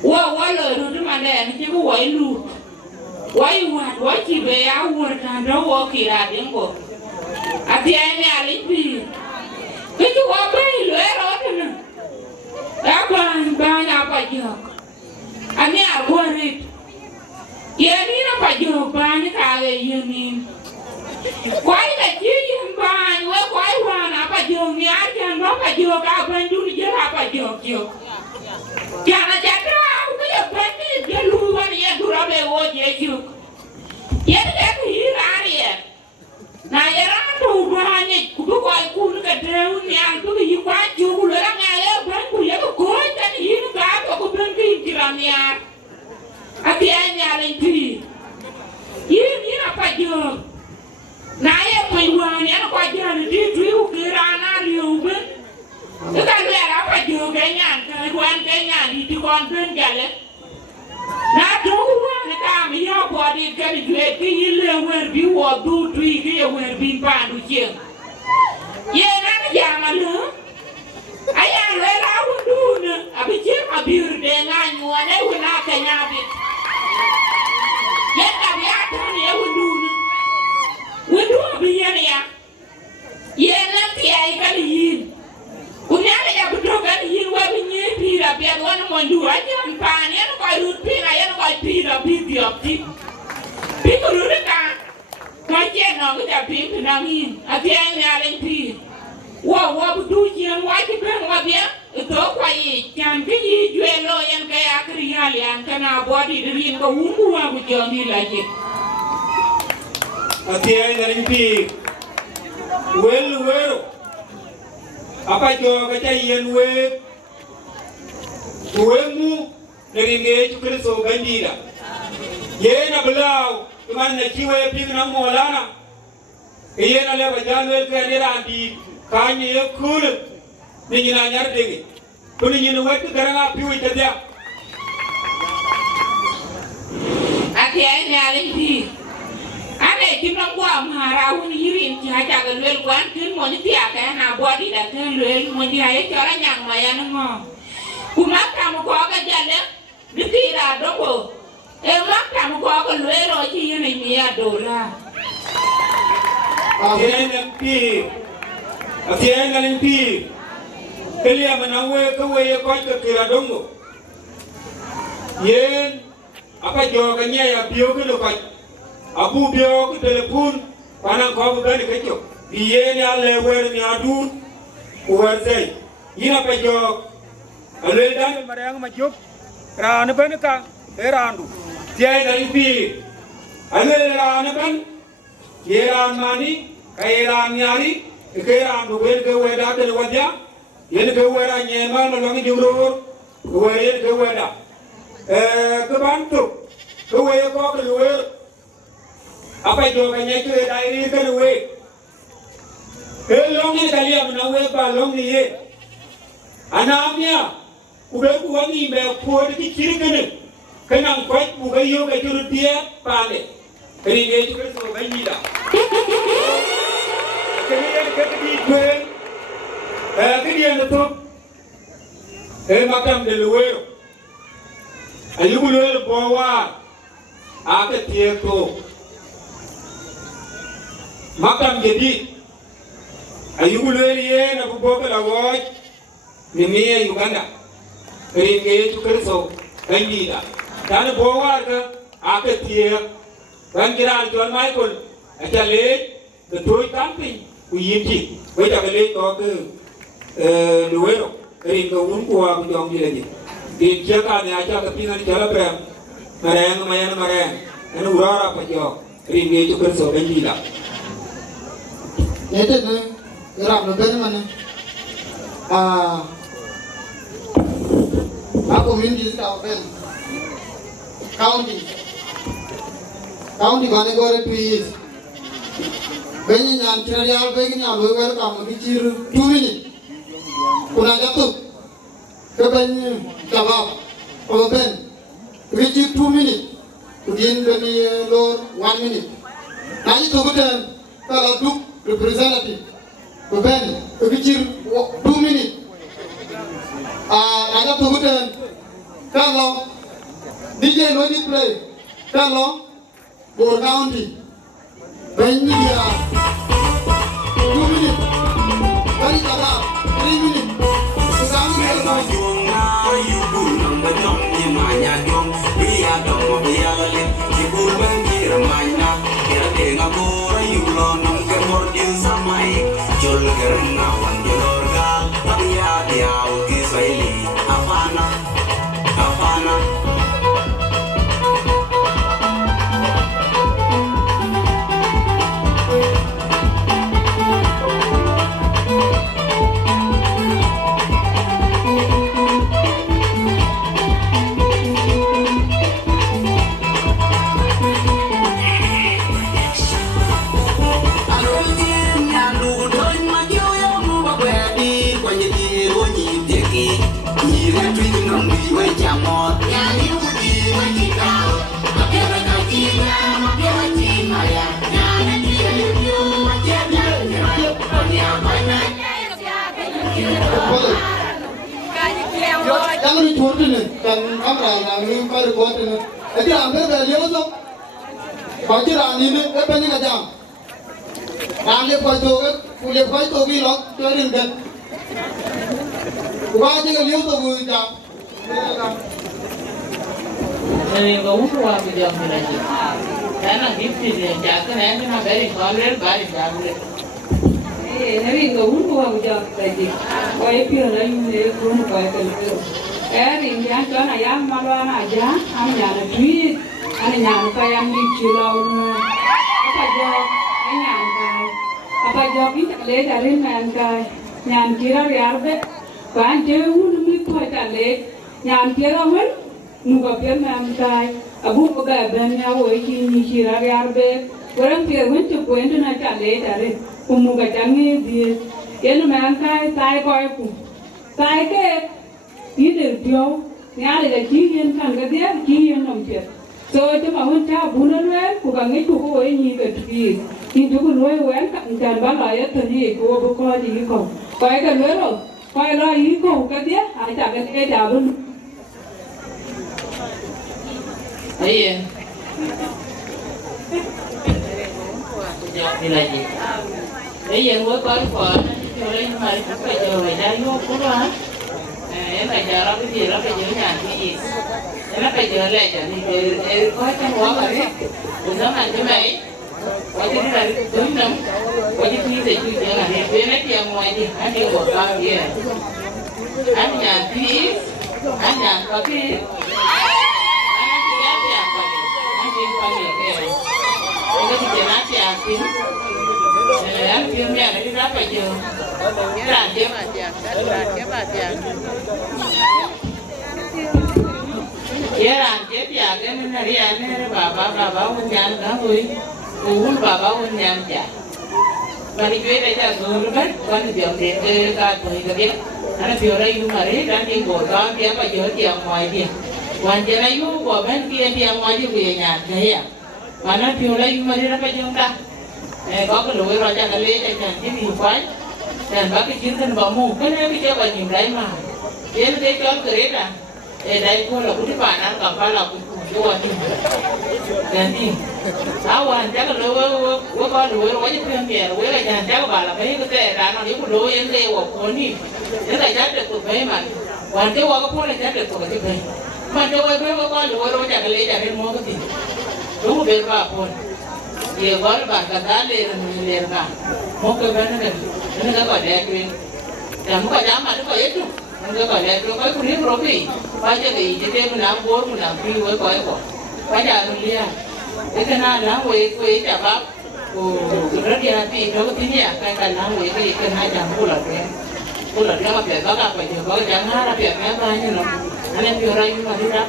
Wa le tu mana ni tu wa lu. Wa cibe ya wa tan do wa kira dengo. Ati ni alipi. Kitu wa bai Luwero tu na. Apa apa jok. Ani aku rit. Ye ni apa jok bani kage yenin. Quay là chỉ dân bài, quay qua là bà dường nhà cho nó bà dường cả bên du đi ra bà dường chiều. Chả là chả ra, cái giờ bên đi ra lui qua đi, du ra bề vô dễ chiều. Vậy cái gì ra đi à? Này ra đủ bà nhỉ, cứ quay cu nó cả treo nhà, cứ cái gì quá chiều, cứ ra ngay ở bên cứ vậy có cối cái gì nó cả, có bên kia chỉ làm nhà. À thì anh nhà lên thì, gì là bà dường. Naya payuan ya ko ajana di tuyu kirana liuben ka le ra pa ju kenyan ka wan kenyan di kon ben jale na to wan ka mi ya ko di ka di ki le wer bi wo du tui ki wer bin pa du che ye na ya ma lu aya le ra wu du na abi che ma bir de nga nyu wane wuna kanyabi yadda biya ta ne wundu biyan ya yena tiai kan yin unyale ya buto kan yin wa binye pira biya wan mondu ajan pan yen ko rut pira yen ko pira bi opti bi ko rurika ko je no ga pi na yin atian ya len pi wa buto yen wa ti ben wa biya to kwa yi chan bi yi jwelo yen ka ya kriyal yan kana body rin ko wundu wa bu joni la je atian ya len pi Luwero apa joga yen mu dari nge Kristo bandira yena blau iman na kiwe pigna molana yena le bajanwel kanira andi kanye yakul ni nyina nyar dege kuni nyina wat garanga piwi tadia atiya ni alimpi ane kinong gua mahara hun yirin jaga lel kwan kin mo ni tia ka na body da kan lel mo ni ay chora nyang maya ngo kumaka mo ko ga jale ditira dongo e makka mo ko ga Luwero chi yene mi adora atiena limpi elia manawe ka we ko ka kira dongo yen apa joga nya ya bio ko ko abu bio ko telepon panan ko ben kecho yen ya le wer ni adu wer sei ina pa jog ale dan marang ma jog ran ben ka erandu tiai dari pi ale ran ben yeran mani kairan nyari kerandu ben ke weda de wadya yen ke wera nyema no ngi jumro wer yen ke weda ke bantu ke we ko ke Luwero apa joga nya ke dai ke we long ni kalia na we ba long ni ye anamia ube ku wangi me ko ki kiri kene kana ko bu ga yo ga juru dia pale kri ne ju ke so ga ni da kri ne ke di kwe ke dia no to makam de Luwero ayu Luwero bo wa aka tie to makam jadi ayu Luwero ye na bu boka la woj ni me Uganda kri ne ju ke so ga ni da dan bo wa ka aka tie ban kiran John Michael atale the toy camping ku yinti we ta le to ke Luwero kri ko un ko wa jom ji le din jaka ne aja ka pingan jala prem marang mayan marang anu urara pa jo kri ne ju ke so ga ni da nete ne era no ben mane ako mindi ta ben county gane gore please benyi nyan tirarial begi nya lo wer kam gi chiru 2 minutes kuna jatu ke benyi jawab o ben gi chiru 2 minutes udin beni lo 1 minute nani to guten kala duk representative o ben gi chiru 2 minutes nani to guten kala DJ no ni play kala Bor County benyi ya 2 minutes bari jaba 3 minutes usamu ni ko you cool number jom ni manya jom biya dom biya le you cool bengi ramanya kira denga bora you lo nong ke mor din samai jol gerna wan jolorga biya dia uki saili apana Jangan dicuekin nih. kan kamera yang ni kau buat ni. Jadi ambil beliau tu. Kau cakap ni apa ni kacang? Ambil kau tu, kulit kau tu bilok, tu ni dah. Kau cakap beliau tu kau jam. Jadi kau usah aku jam ni lagi. Karena gift ni jangan nanti nak beri kalian beri kalian. Hari kau usah aku jam lagi. Kau yang lagi ni kau nak kau yang Hari yang tuan ayam malu anak aja, anak jangan tweet, anak jangan kayak ni cilau apa jawab, anak jangan apa jawab ini tak leh dari mana kai, jangan kira riarbe, kan jauh ni tu tak leh, jangan kira kan, muka pian mana kai, abu muka banyak awak ini kira riarbe, orang kira kan cukup itu nak tak leh dari, muka jangan dia, yang mana kai tai kau pun, tai ke Ini dia, ni ada Jieng kan, dia Jieng nampak. So itu mahu cakap bulan wen, bukan itu kau ini kerja. Itu kau wen kan balaya tadi kau buka jadi kau. Kau kan Luwero, kau lah ini kau kerja, ada kerja jabun. Iya. Jawab lagi. Iya, gua kau ni mari kita jawab dari mana? Em phải chờ nó cái gì đó phải giữ nhà cái gì nó phải chờ lại chờ thì có trong quá rồi đấy buổi sáng ăn cái mấy có chứ là tối nóng có chứ khi thì chưa chờ là thì phía mấy kia ngoài thì ăn đi một bao kia ăn nhà tí ăn nhà có cái ăn cái áp nhà còn ăn cái con nhiều kia cái gì chờ áp nhà tí ăn kia nhà nó đi ra phải chờ làm chứ mà làm chết già cái nên đi ăn cái bà quân nhàn cả người uống bà quân nhàn chả mà đi chơi đây chả người nó biết con biểu hiện cái cả người cái biết anh biểu đây nhưng mà đấy đang đi ngồi con kia mà chở chèo ngoài kia còn chở đây u của bên kia chèo ngoài chứ về nhà thế à mà nó biểu đây nhưng mà đi nó phải chúng ta có cái lối rồi chẳng lấy cho chẳng chứ gì phải dan bagi cinta bamu kan yang kita banyak mulai mah dia nanti kalau kereta dari pun lalu di mana kapal lalu jual ni nanti awan jangan lo kalau lo wajib premier lo jangan jangan bala bayi kita rana ni pun lo yang lewat pun ni dia tak jadi tu bayi mah wan dia wak pun jadi tu kita bayi mah dia wak kalau lo jangan le jangan mau kita lo berapa pun dia kalau bahkan ler mah mau ke mana kan nó có gọi đẹp quyền, làm có dám mà nó có ít luôn, nó có gọi đẹp luôn, có cái riêng rồi đi, bây giờ thì chỉ thêm mình làm bốn mình làm phi với coi còn, bây giờ mình đi à, cái nào làm quê chả bắp, rất là thì nó có tí nhẹ, cái làm quê cái hai trăm cô là cái mà phải có cả phải có cái trắng ha là phải cái bao nhiêu lắm, anh em vừa đây mà đi ra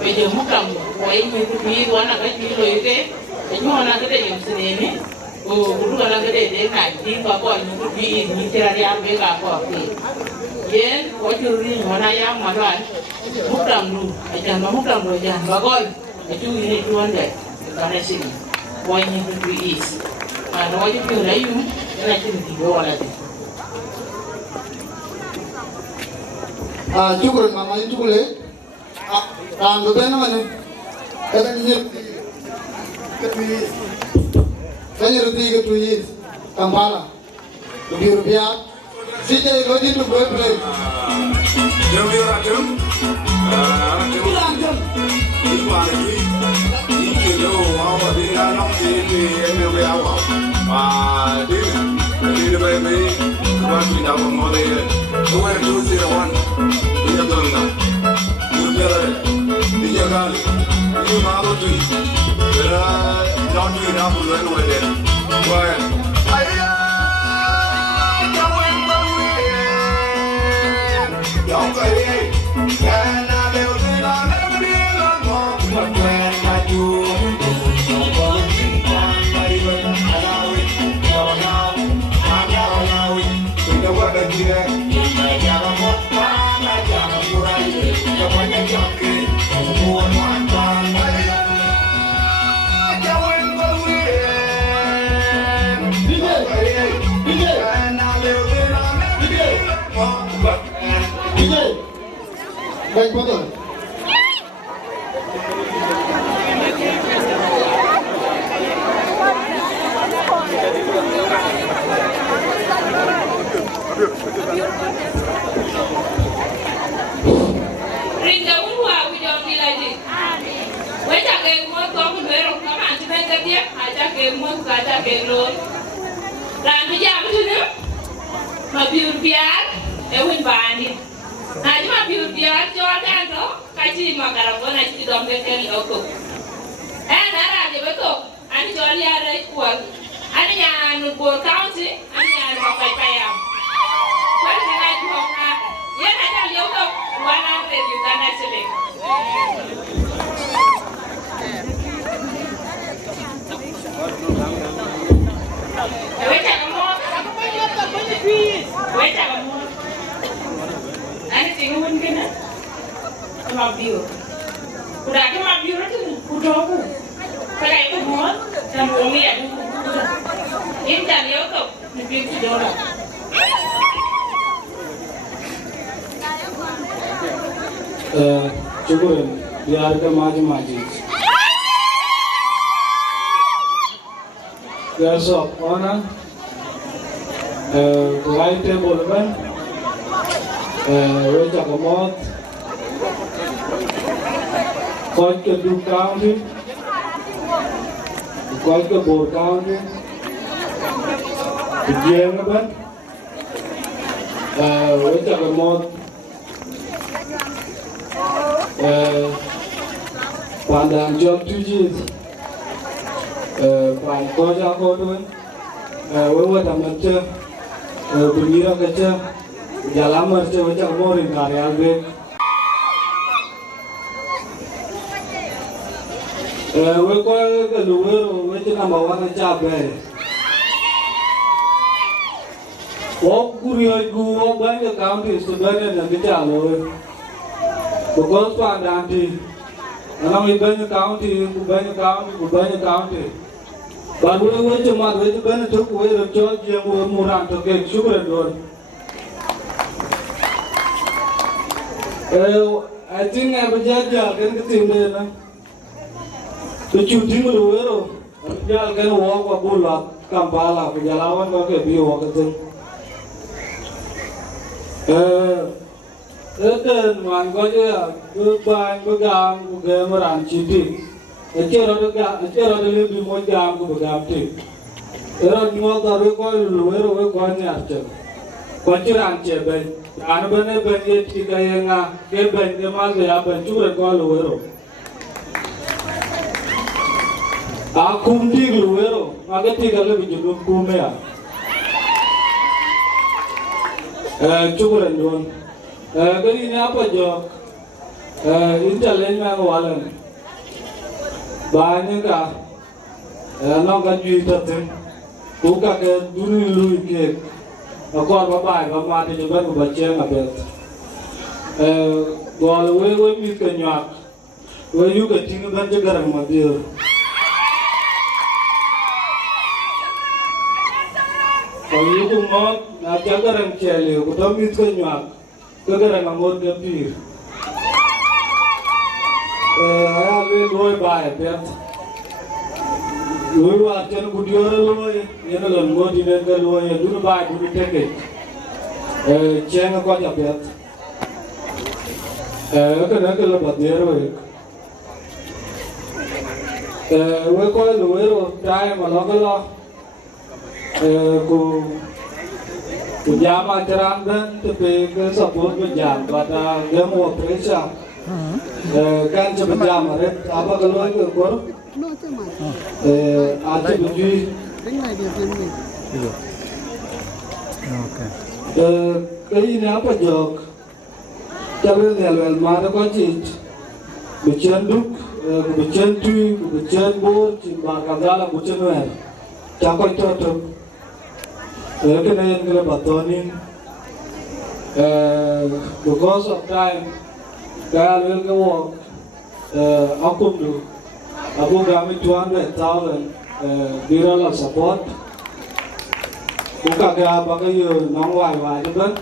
bây giờ mất cầm quay như cái phi quá là cái phi rồi cái nhưng mà là cái này dùng gì này guru kalau gede nak tinggal kau ni ni cari apa juga kau ni, yen kau curi mana yang mana, mukram lu, jangan mukram lu jangan bagol, itu ini tuan deh, karena sini, kau ni tu is, mana kau jadi orang itu, nak curi tiga lagi. Cukup mama ini cukup le, rang tu benar mana, kadang ni Kanya ruti ke 2 years, Kampala, lebih rupiah. Sejak itu dia tu boyfriend. Jom. Ibu ada duit. Ini tu awak tinggal nak ini MLB awak. Dia bayi, tuan kita mau dia. 2201. Dia tu nak. Dia dia kali. Dia mahu duit. Don't do it now, we're going to win it. Go ahead. Don't go ahead. And I will do it on every day. But when I do, don't go and think on my even. And I will go now. I'm now. We know what I did. I got a more fun. I got a more idea. The one that you're good. More fun. Baik betul. Rinda unwa wijo tilaji. Wecha ke mo to ko Luwero kama antime katia acha ke mo kacha ke lo. Rambi jam tunu. Mabiur biar ewin bani. Na juma biur biar jo tanto kachi magara bona chi dombe ken loko. Nara je beto ani jo ali ara equal. Ani nya no Bor County ani nya no Payam. Kwani na juma na yena ja leo 100 Uganda shilling. Wait a moment. Anything you wouldn't get it? Come view. Could I come up view to put over? But I would want some only I do. In Tanyoto, the $50. Syukurin biar ke maju-maju. Besok mana? Light table kan? Wajah kemot. Kau ke Duke County, kau ke Bor County, Jieng kan? Wajah kemot. Pandang job tujuh, pandang kerja kau tu, wawa tamat je, pengira kerja, jalan merja macam morin karya be. Wawa ke Luwero, wawa nama wana cabai. Wak kuriai gua banyak county sebenarnya nak bicara. Because pandang di, orang banyak county. Baru we cuma we banyak tu we recor yang we murang tu ke syukur dor. I think I berjaya kan ketim dia na. Tu cuti Luwero, berjaya kan walk bulat Kampala, perjalanan kau ke biwa ketim. Eden man kau je, berbain bergam, bergemeran citi. Acara lebih mau jam bergam ti. Era nyual taruh kau Luwero kau ni arcap. Kau ciran cebeng, anu bener bener tiga yang ke beng kemal ke apa cuma kau Luwero. Aku di Luwero, maka tiga lebih jauh kumea. Cuma don. Kali ini apa jok? Internet memang walan. Banyak kah? Nak kaji terten. Buka ke dulu ke. Aku apa mati juga aku baca ngabet. Kalau we mikir nyak, we juga tinggal baca garang madir. Kalau itu mau nak garang celi, aku tahu mikir nyak. Kegarang amor gapir. Ayah loy bay bet. Loy wajan budior loy. Yana lemot ini ke loy. Dulu bay dulu teke. Jieng aku aja bet. Kena ke lebat dia loy. We kau Luwero try malah ku jam ajaran dan tapi ke support berjam pada game operation kan coba jam apa kalau itu kor ada tujuh ini apa jok coba lihat mana kau cik bercanduk bercandu bercambur cimbang dalam bercanduan cakap itu Kena yang kena batonin, because of time, kaya will go walk. Aku tu, aku kami 200,000 viral support. Buka kaya apa kaya nongwai wajib kan?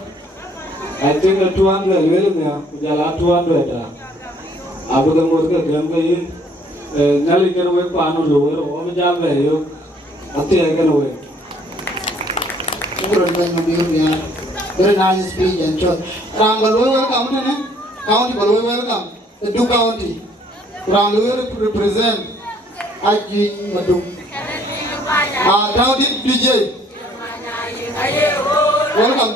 I think the 200 will be a 200. Abu the Murka Gamma, Nelly can wait for no lower or Java. I think I can wait. Very nice speech and church. Rangaloo welcome, County Baloo welcome, the two county. Rangaloo represent Jieng Madu. County DJ. Welcome.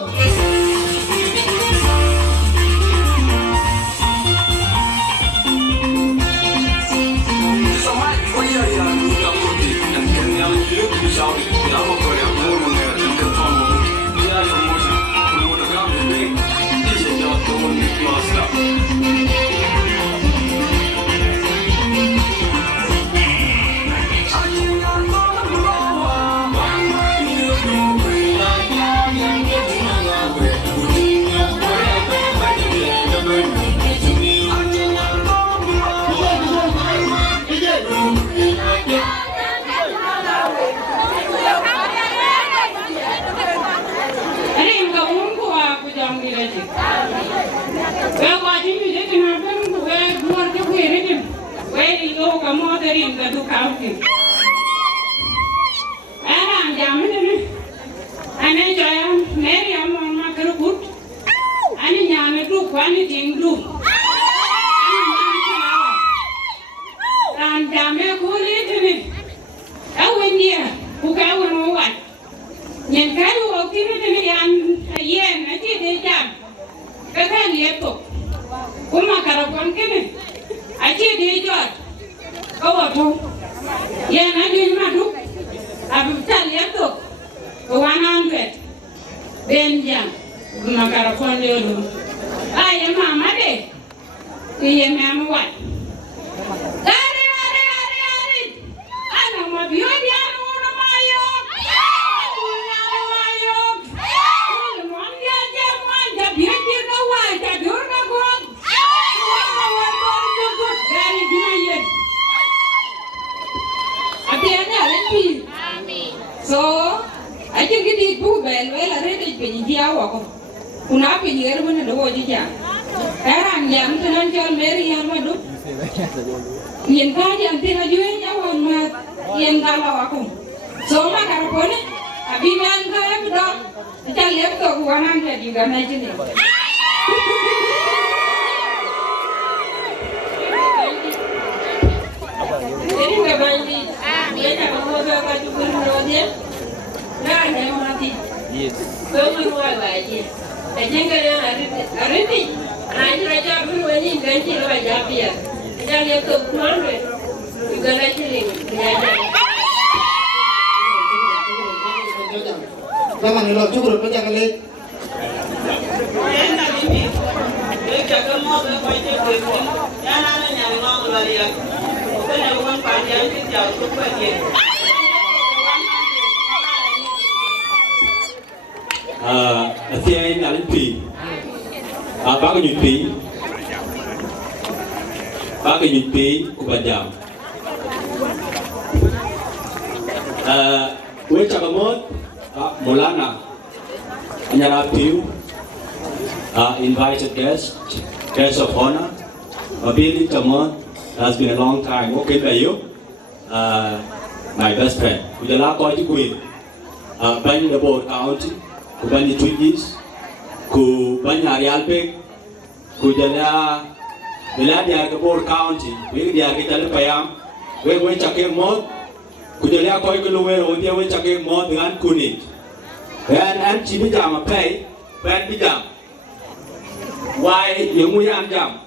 Invited guests of honor. Mabili Tamon has been a long time. Okay, by you, my best friend. Kujala Koi Queen, Ban the Board County, Kubani Twiggies, Kubani Arialpeg, Kujala, the Ladia Board County, we are getting Payam, we went to Mod, Kujala Koi Luwero, we went to Mod, the Ankunit. And Chibijama pay, Ban Bijam. Why young young jam?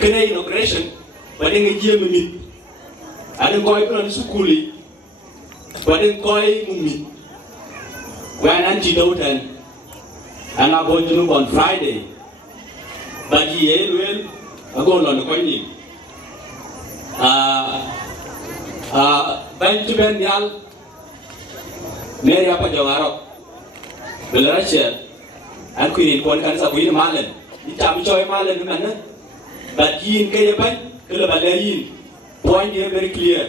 Inauguration, but in a Jieng I didn't go on Sukuli, but in Koi Mumi. When Auntie Doughton, and I'm going to look on Friday, but he will go on the coin. Benjamin Yal, Mary Apajawaro, Belarachel. And Queen one can say Malin. It's a choice Malin, but he in Kayapan, Kilabalayin. Point here very clear.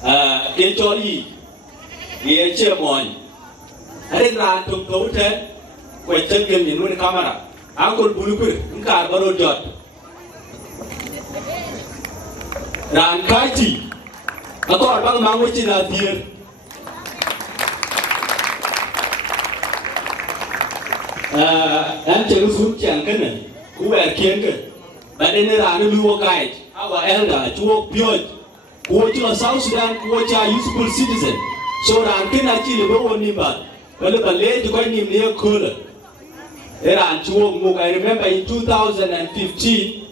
Kejoli, the chairman. I didn't run to Toten, question game in one camera. Uncle Bulupur, Carbaro Jot. Ran Kaiti. A call about my which is out here. And Jerusalem Changan, who were Kengan. But in the Ranu guide, our elder, to walk beyond. Who are South Sudan, who are useful citizen. So Ran can actually go on Nimba. But the lady going in near cooler. I remember in 2015,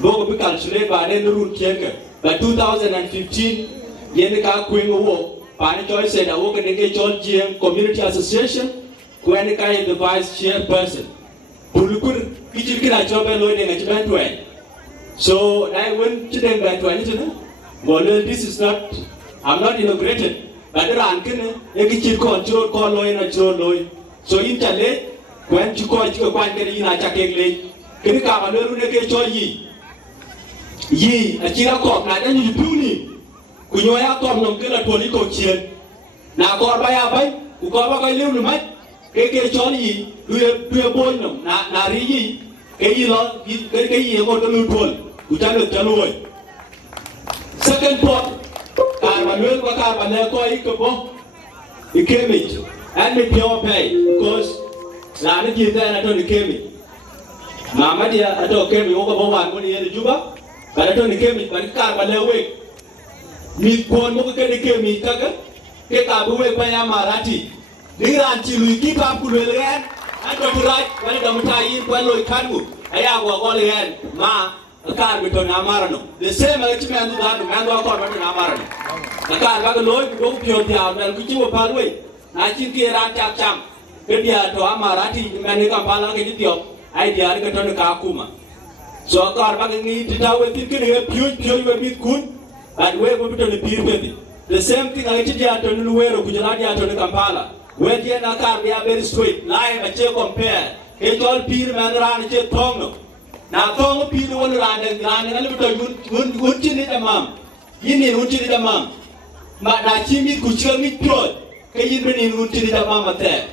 go to calculate by then the root Kenga. But 2015, Yenika Queen Walk, Panichoy said, I work in the Jieng Community Association, Quenica is the vice chairperson. Pulukur, Kichikina job and loading at Bentway. So I went to them by 20. Well, this is not, I'm not inaugurated, but the Rankin, Ekichi control, call loy and a loy. So in Chale, when you call you one getting in a jacket, can you come alone with a ye? Ye, a chira cop, not any puny. When you have come no kill a tonico chien. Now call by a bite, who call by a little might, Keke Johnny, do a bonum, not ye, Kayla, Kay, or the Lutol, who tell the Janoy. Second pot, Carmanuel Carmaneco Icopo, he came it, and with pure pay, because Lana give that I don't came it. Mamma dear, I don't came over one money in the Juba, but I don't came it, but Carmanel Meet Pon Mokaka came me, Kaka, take up away by Amarati. Near until we keep up with the land, and go to right when the Mutai in Puelo Kanu, I have all again, Ma. A car with an Amarano. The same man that the man walk on an Amarano. A car like a Lord, go to your town, and which you were part way. I think here at Cham. Pedia to Amarati, Manica Palakitio, I dare get on the Kakuma. So a car back need to tell with thinking here, pure with good, and we're going to the beer with it. The same thing I did at Luwero, Gujarati to the Kampala. Where the car, they are very straight, live, a chair compare. It's all Peter man around a chair tongue. Now, Tongo Peter one around and a little bit would you need a mum? You need would you need a mum? But I see me could show me pure. Can you bring in would you need a mum there?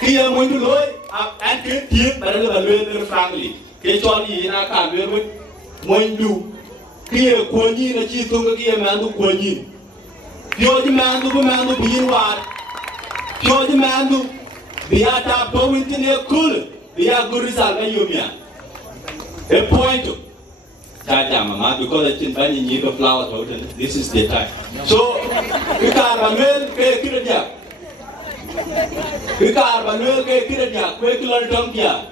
Here I'm going to loy up and get here, but I live a little family. Get all in our car, when you here, Quony and a chief to a man who Quony. You're the man who be in what? You're the man who be at our going to near cool. We are good result by you. A point to Mama, because it's in Bani need of flower total. This is the time. So, we can't manuel pay Kiradia. We can't manuel pay Kiradia, Quaker Tonkia.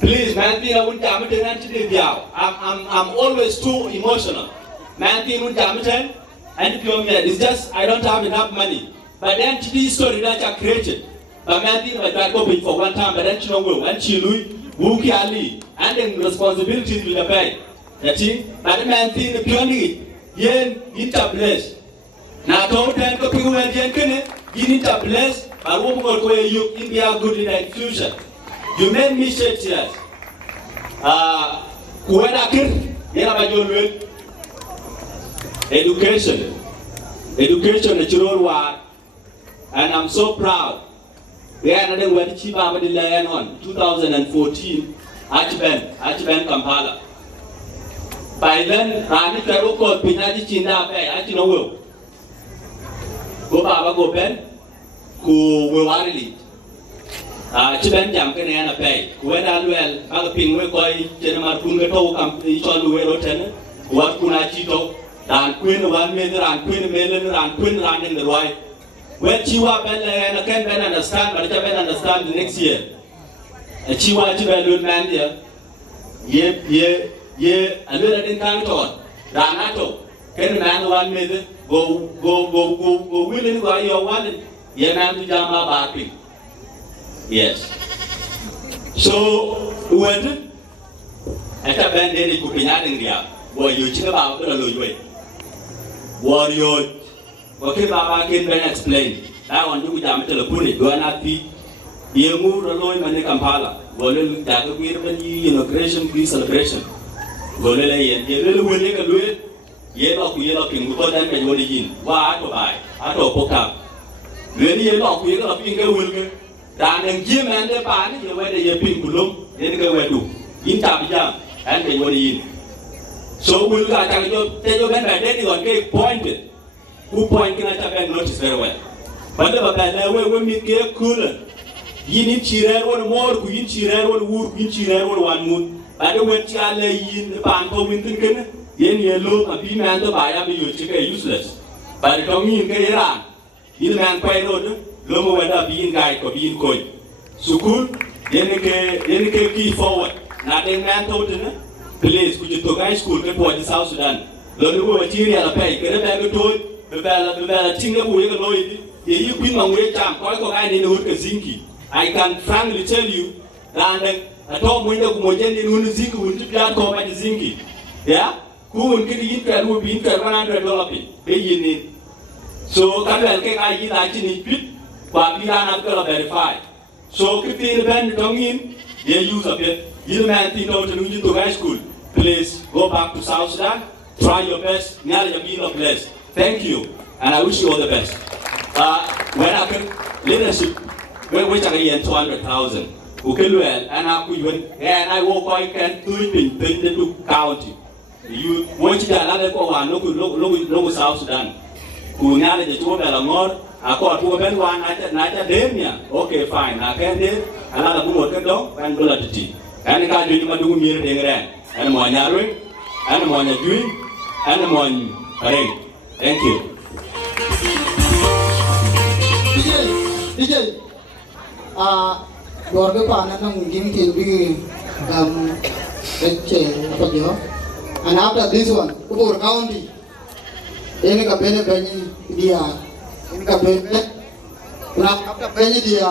Please, man, I won't damage an entity. I'm always too emotional. Man, won't damage it. And if you're here, it's just I don't have enough money. But then to this story that I created, but man, I got going for one time, but then you know, and she Wuki Ali, and then responsibilities with the pay. That's it. But the man thing the purely yen interplace. Now, don't tell the people when yen can you interplace, but won't go where you in be a good in the future. You made me say tears. When I can, education. Education is your work, and I'm so proud. We are another one Chiba with the land on 2014 Archibald Kampala. By then, Rani Karo called Pinati Chinda Bay, I know will. Go Baba go Ben, who will worry. Chiben Jamkin and a pay. When I well, other ping will call General Kungato, each on Luwero tenant, what Kunachito, and Queen one meter and Queen Melon and Queen running the right. When Chiwa Ben and I can't understand, but I can understand the next year. A Chiwa Chiba man there. Ye, a little in Canton, Ranato, can man one meter, go, willing by your one, ye man to Jama Barping. Yes. So, when at a band, they could be not in there, were you chill about the Louis? Warrior. Okay, Baba can then explain. I want to jam to the Puni, do not be. You move alone in Kampala. Golden Jagabi, inauguration, peace celebration. Golden, you really will make a way. Yellow, King, because I'm a Yolin. Why to buy? I don't poke up. Really, a lot of people will ran and Jim and the pan, you wear the pink bloom, then go where do. In Tabia, and they were in. So we'll tell you when I did on pointed. Who point can I notice very well. But the bad way when we get cooler. You need children one more, we need children one wood, we need children one moon. But the way Charlie in the pan for winter, yen yellow, a pea man to buy up your chicken useless. But it don't mean Kairan. In the man quite order, Lomo whether being guide or being coin. So cool, yen key forward. Not a man told him, please, could you to high school before the South Sudan? Lono material pay, get a bag of toy, the bella tingle away the Lloyd. You pin on way jam, quite a guy in the hood Zinki. I can frankly tell you that a top window Mojen in Zinki will be that called by the Zinki. Yeah? Who will get the interest will be $100 pay you need. So, Kabel cake I eat actually pit, but we are not going to verify. So, if the independent tongue in, they use a bit. You man think out to high school. Please go back to South Sudan, try your best, nearly a meal of less. Thank you, and I wish you all the best. When I can leadership, which I get 200,000. Okay, well, and I walk I can do it in the county. You watch the another one, look South Sudan. Who now the two of more, I call to open one night at okay, fine. I can do another woman dog and blood the tea. And I can't do me the grand. And one yarring, and one doing, and one ring. Thank you. DJ, Border Pan and Gim Kilby, and after this one, Ubur County, in a Benny Dia, in a Benny, after Benny Dia,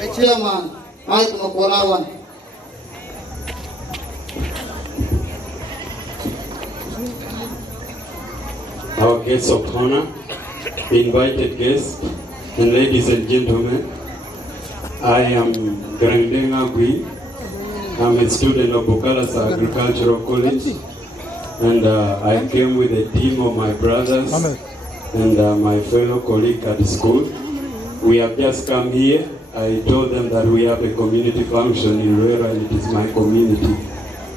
a chairman, Mike Mokola one. Our guests of honor, invited guests, and ladies and gentlemen, I am Grandeng Agui. I'm a student of Bukalas Agricultural College, and I came with a team of my brothers and my fellow colleague at the school. We have just come here. I told them that we have a community function in Luwero, and it is my community.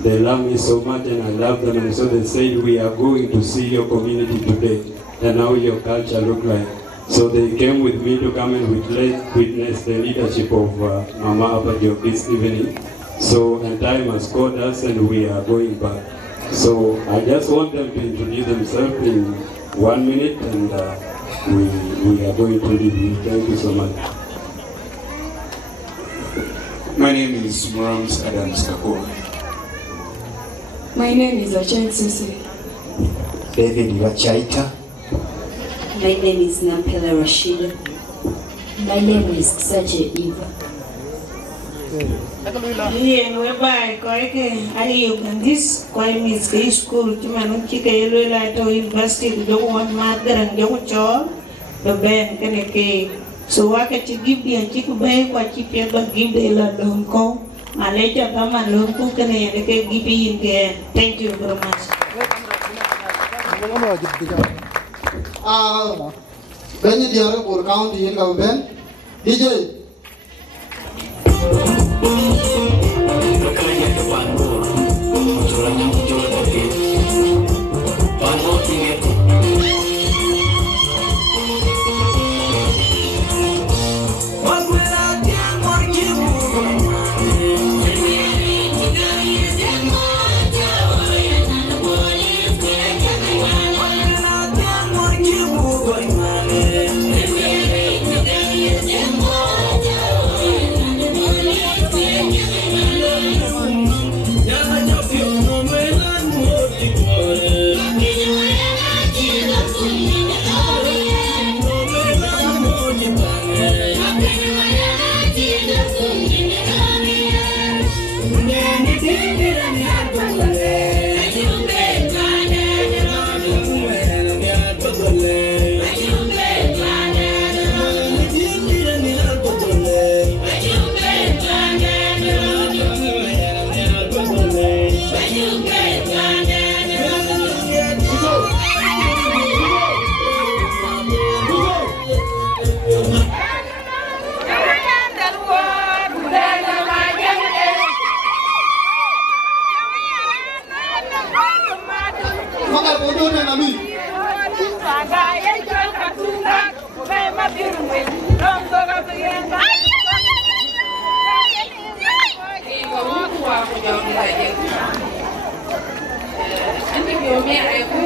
They love me so much and I love them, and so they said, we are going to see your community today and how your culture look like. So they came with me to come and witness the leadership of Mama Abadio this evening. So, and time has called us and we are going back. So I just want them to introduce themselves in 1 minute, and we are going to leave you. Thank you so much. My name is Murams Adams Kapoor. My name is Acheng Sisi. David Wachaita. My name is Nampela Rashida. My name is Sache Eva. Yen whereby koike ayu this koi miss school chimanu chike yellow light university do one mother and young child the band keneke so waka chi give the chiku bay kwa chi peba give the la donko maleja kama lonku kene ke give in ke. Thank you very much. Benny Diara Pur County in Government DJ. ku jong di la je ani bi o me re ku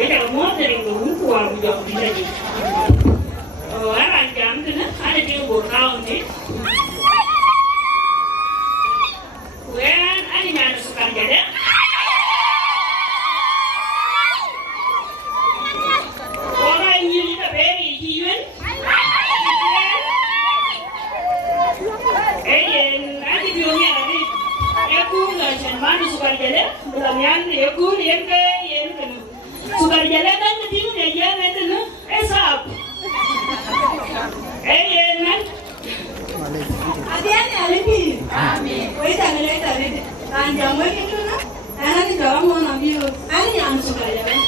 Beda mau dari dulu kuah bujang di sini. Orang jam tu na ada dia berkau ni. Kuan ada yang suka jadi. Orang ini kita beri hiuan. Nanti biungnya ni. Aku nggak cuma suka jadi. Belakang aku yang ke suka jalan kan betul dia jalan itu no, esap. Nan. Adian alibi. Amin. Wei tangan lagi tadi. Anjang wei itu no. Anak ni jalan mau nabiu. Ani yang suka jalan.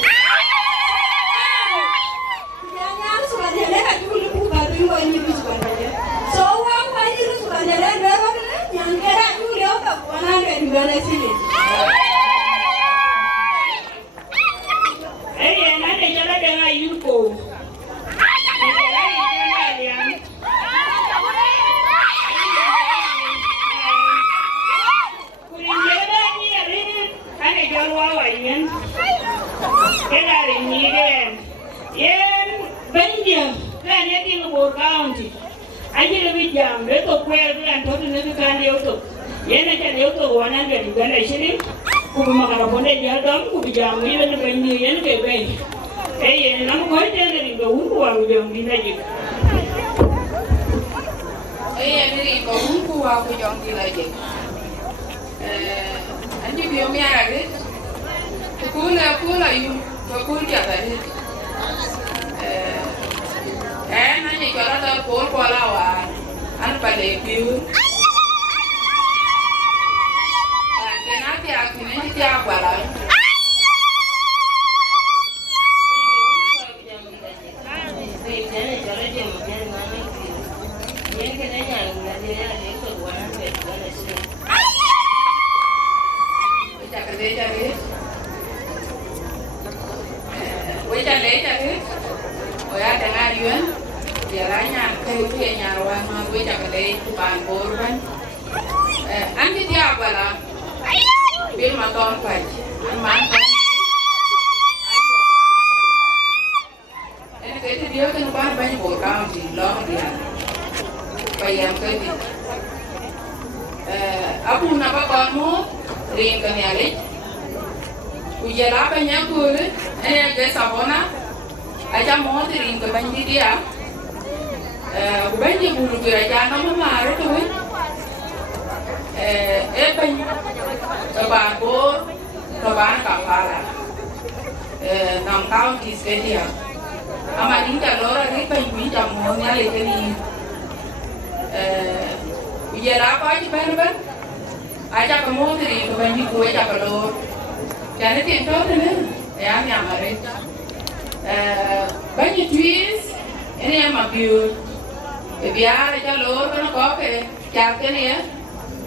Yang suka jalan kan dulu buka dulu ini suka jalan. So orang pasti itu suka jalan berapa tu? Yang kira dulu dia tak pernah ada di mana sini. Ada jalan dengan Yuko. Ada jalan wawayan. Kita hari ni kan, yang banjir kan yang di luar county. Aje lebih jam, betul kuat kan, tu nanti kan dia tu. Yang nak dia tu warna dia juga ada sini. Kubu makan apa ni dia dam, kubu jam ni mana banjir yang kebay. Nama kau itu dari kau aku jam di lagi. Dari kau aku jam di lagi. Anjing biom ya ada. Kula you, kul dia ada. Nanti kalau ada pola wah, pada biu. Nanti aku nanti tiap balan. Anti tiap bala, bil maton kaj, mantan. Ini kerja dia kan banyak borang di long dia, bayam kerja. Aku nak kamu ring kenyali, ujian apa yang aku ini sabona, aja mau ring ke banjir dia. Banjir bulu kira jangan marah tu. Kebangkor, kebang kapala, nam tahun di sedia. Amat ini kalau orang ini pengen jamunya lagi ni. Biar apa aja ber, aja kamu teri kebanjir kue aja kalau. Jangan tientu tu ni, yang mari. Banjir twist, ini yang mabiu. Biar aja lor kan kau ke, cakap ni ya.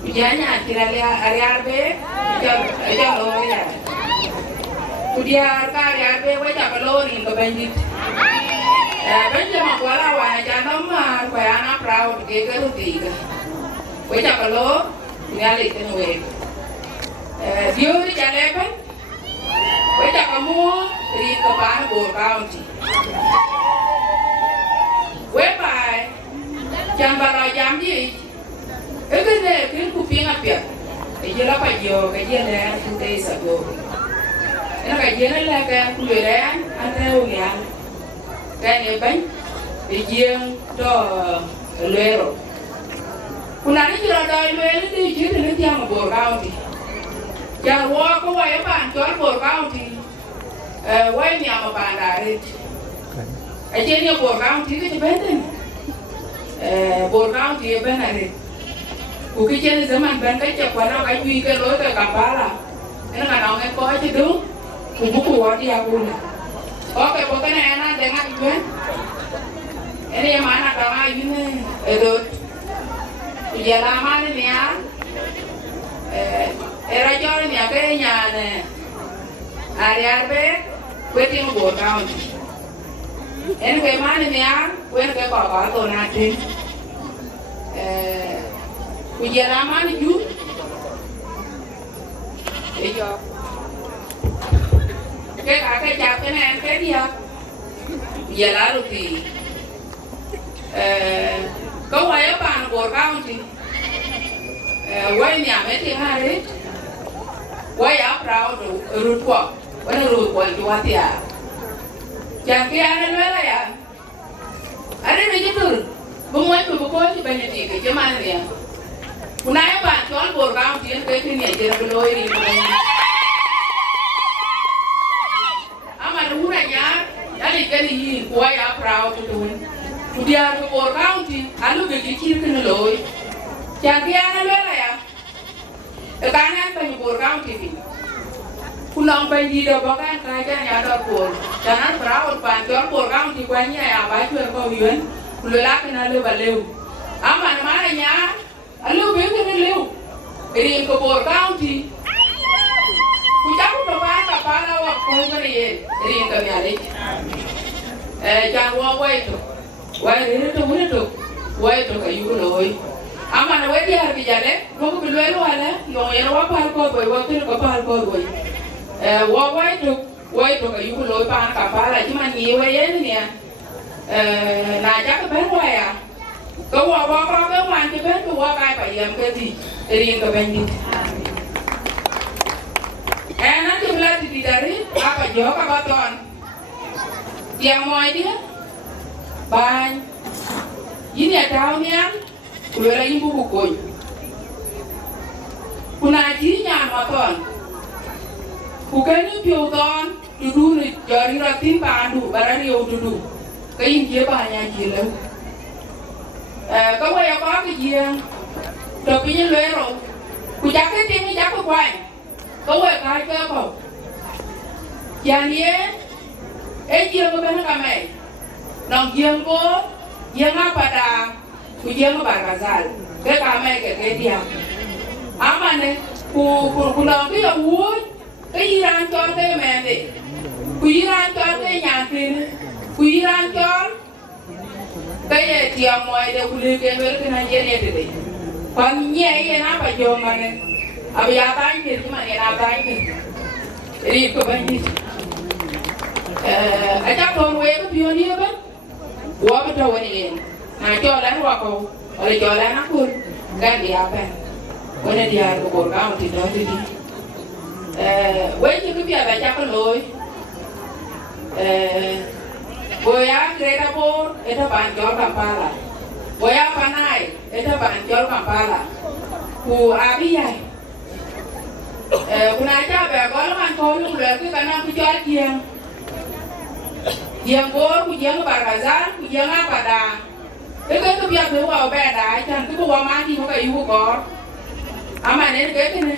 Ujiannya tidak liar be, aja lor ya. Ujian kali liar be, wajah kelorin ke banjir. Banjir makwala wajah nomor, kaya anak perahu tiga tu tiga. Wajah kelor, tinggal itu nuwe. Dia ni jalan apa? Wajah kamu di kepala bor county. Wepai, jangan berajam je. Ekene kini kuping apa? Ejala pajio, kajian dah kita isago. Enak kajian lah kan kuliah, ada ulian. Kan ebay, Jieng to Luwero. Kunani jira da Luwero di Jieng ni tiang bor county. Yang wah ko wah pan jual bor county. Wah ni ama pandarit. Aje ni bor county ke jebenten. Bor county benarit. Ukijen zaman ban kaca wana kayu ke lo ke Kampala. Ini kan orang ko aja dong. Kubu wadi aku ni. Oke, pokoknya enak dengan ibu. Ini yang mana kau ini? Itu. Ujian lama ni ya. cái cho nhà cái nhà nè Ariarbe waiting for count en cái mà này nha quên cái có tổ nát đi bây giờ làm ăn chút để cho cái cả cái chạp cái này cái gì à bây giờ là được thì có vài ở bàn của count thì quay nhà mấy thì hai đấy quay áp rau rụt qua quay rụt qua cho hati à chẳng kia anh nói là ya anh nói chứ tur bung quay bung coi thì bây giờ thì cái mà này kunai bạn cho anh bồi cao thì cái này chỉ là cái lối đi ama đúng này nhá anh cái gì quay áp rau cho tôi dia cái bồi cao thì anh lúc cái chỉ cái lối chẳng kia anh nói là ya cái anh phải bồi cao thì pulang pergi dah bahkan kerajaan yang ada pun jangan perawan panjang pun kamu di kuahnya ya baju yang kau lihat lu laki nalu balik aman mana nya lu betul lu ini kebor kamu di pucaku doa kapal awak kau beri ini kami ada jangan wai itu kayu loi aman wai dia harus jalan kau Luwero ada yang wapar kau boy waktu itu kapal kau boy quay được cái yêu lối bàn cả phá lại chứ mà nhiều vậy ấy nè là chắc cái bên ngoài à có qua cái màn cái bên qua cái phải làm cái gì để riêng cái bên đi nó chung là thì dari apa jo các bạn toàn yang mọi dia ban ini ada ni Luwero ini buku koi kuna jinya motor bukan piu don dulu ni jari ratin pandu barang riu dulu kain dia banyak gila kau yang apa ke Jieng tapi ni Luwero ku jaket ini jaket kuai kau yang kai ke kau yang dia Jieng ke mana kami nong Jieng ko Jieng apa dah ku Jieng apa kasar ke kami ke dia aman ni ku nong dia wud cái Iran cho cái mẹ đi, Iran cho cái nhà tiền, Iran cho cái tiệm ngoài để kuli cái về cái này vậy đấy, còn nhẹ vậy nó phải dùng mà này, bây giờ tay thì mà này là tay thì, đi có bao nhiêu, chắc con quay cái phiếu đi bên, quá cái trâu này, này cho lấy hoa cầu, rồi cho lấy nắp cuốn, cái gì à bên, cái này thì ai cũng bỏ cao thì đó thì đi. Với những cái việc là chắc cái lối với á Greta Bor itu bạn cho Kampala với á Panay itu bạn cho Kampala ku Abiyai kuna cha be có lắm anh thôi lúc là cái khả năng ku cho Jieng Bor ku Jieng Barazan ku Jieng apa dah cái việc thứ vào bé đá chẳng cái bộ má thì nó cái yêu có ama nên cái này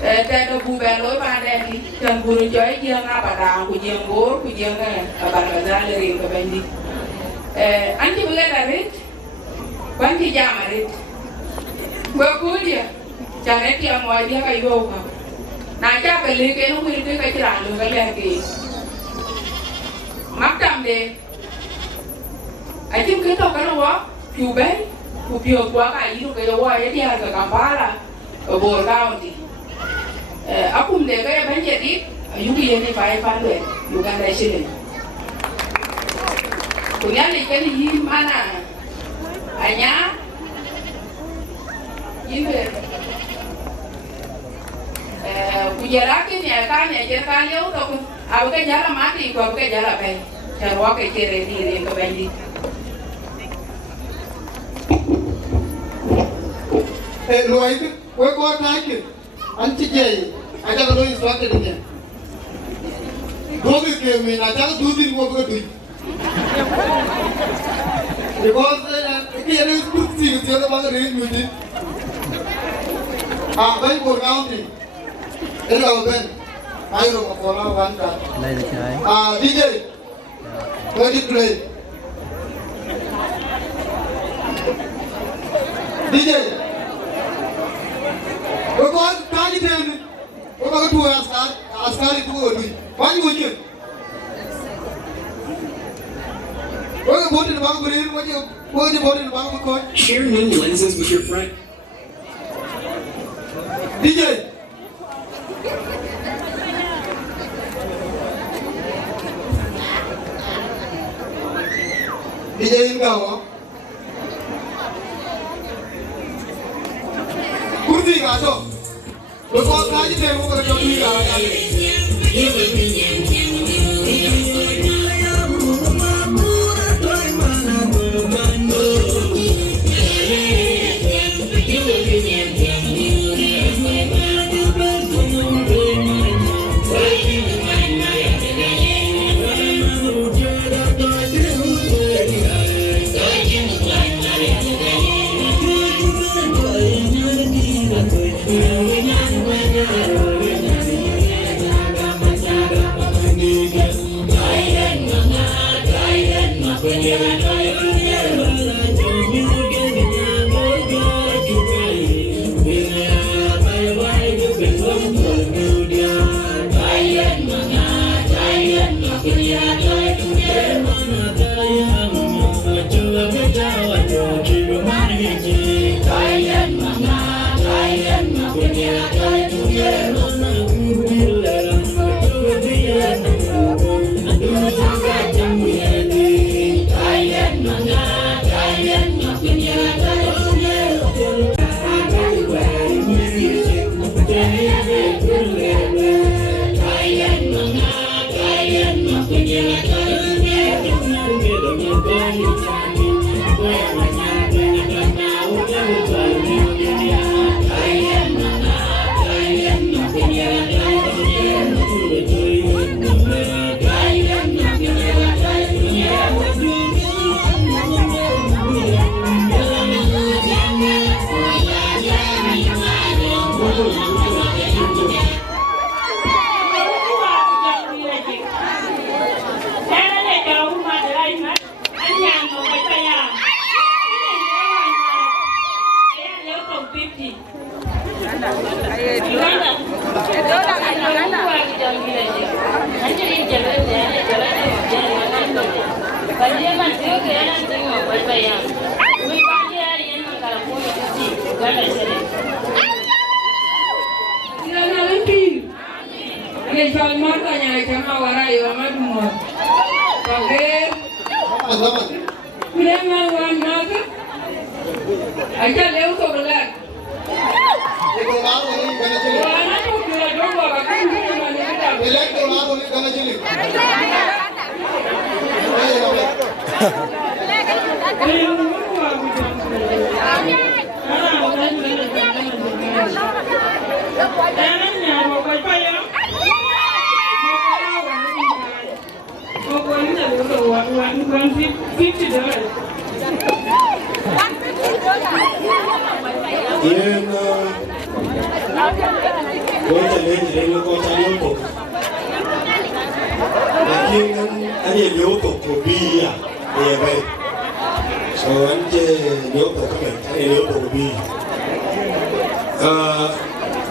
แต่ตัวบูแบนร้อยบาทได้ดิจังบูรู้จ่อยเยี่ยงapa dah ku Jieng Bor ku Jieng Barazan dari ke bendi anti boleh dari banti jam hari gua kuliah jangan dia mau dia kayak gua nah siapa beli ke nu beli kayak cerah lu kali lagi makam deh aja kita kan wah Cuba kupiah gua kayak itu kayak wah ya dia ke Kampala Bor County aku mendeka ya banyak di yuki ini pakai panduan bukan dari sini punya ikan di mana hanya ini punya laki ni kan ya jangan jauh tu aku kan jalan mati aku kan jalan baik cara aku kiri diri ke bendi lu itu gue kuat naik anci jai aja kalau instructor ini dua ke min aja kalau 2 दिन gue berdui because ini ada sih siapa mana real music baik Bor County ini apa ben ayo rumah pola wanita DJ let it play DJ gue kuat kali dia askari ku odi wani wuje wani bodi na bangu beri wani bodi na bangu ko share new lenses with your friend. DJ DJ ingawa kurdi ga so ko kaji te mo ko jodi ga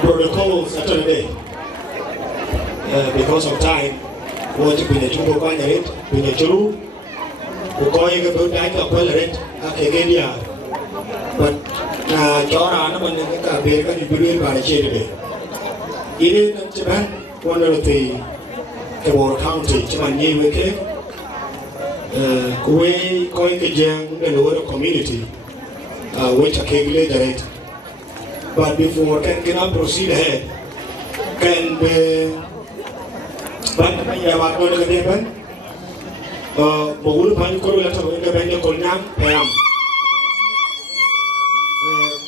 protocols Saturday. Because of time, what you been to go it, when you do, going about that of it, Akadia. But Jora, when the baker is doing by the shade. In Japan, one of the Kawar County, Chimani Wiki, Kuwait, Jieng, the Luwero community, which are calculated. But before can proceed ahead, can be but I want to get them. Bogul Pankuru letter in the Benya Kolnam, Pam.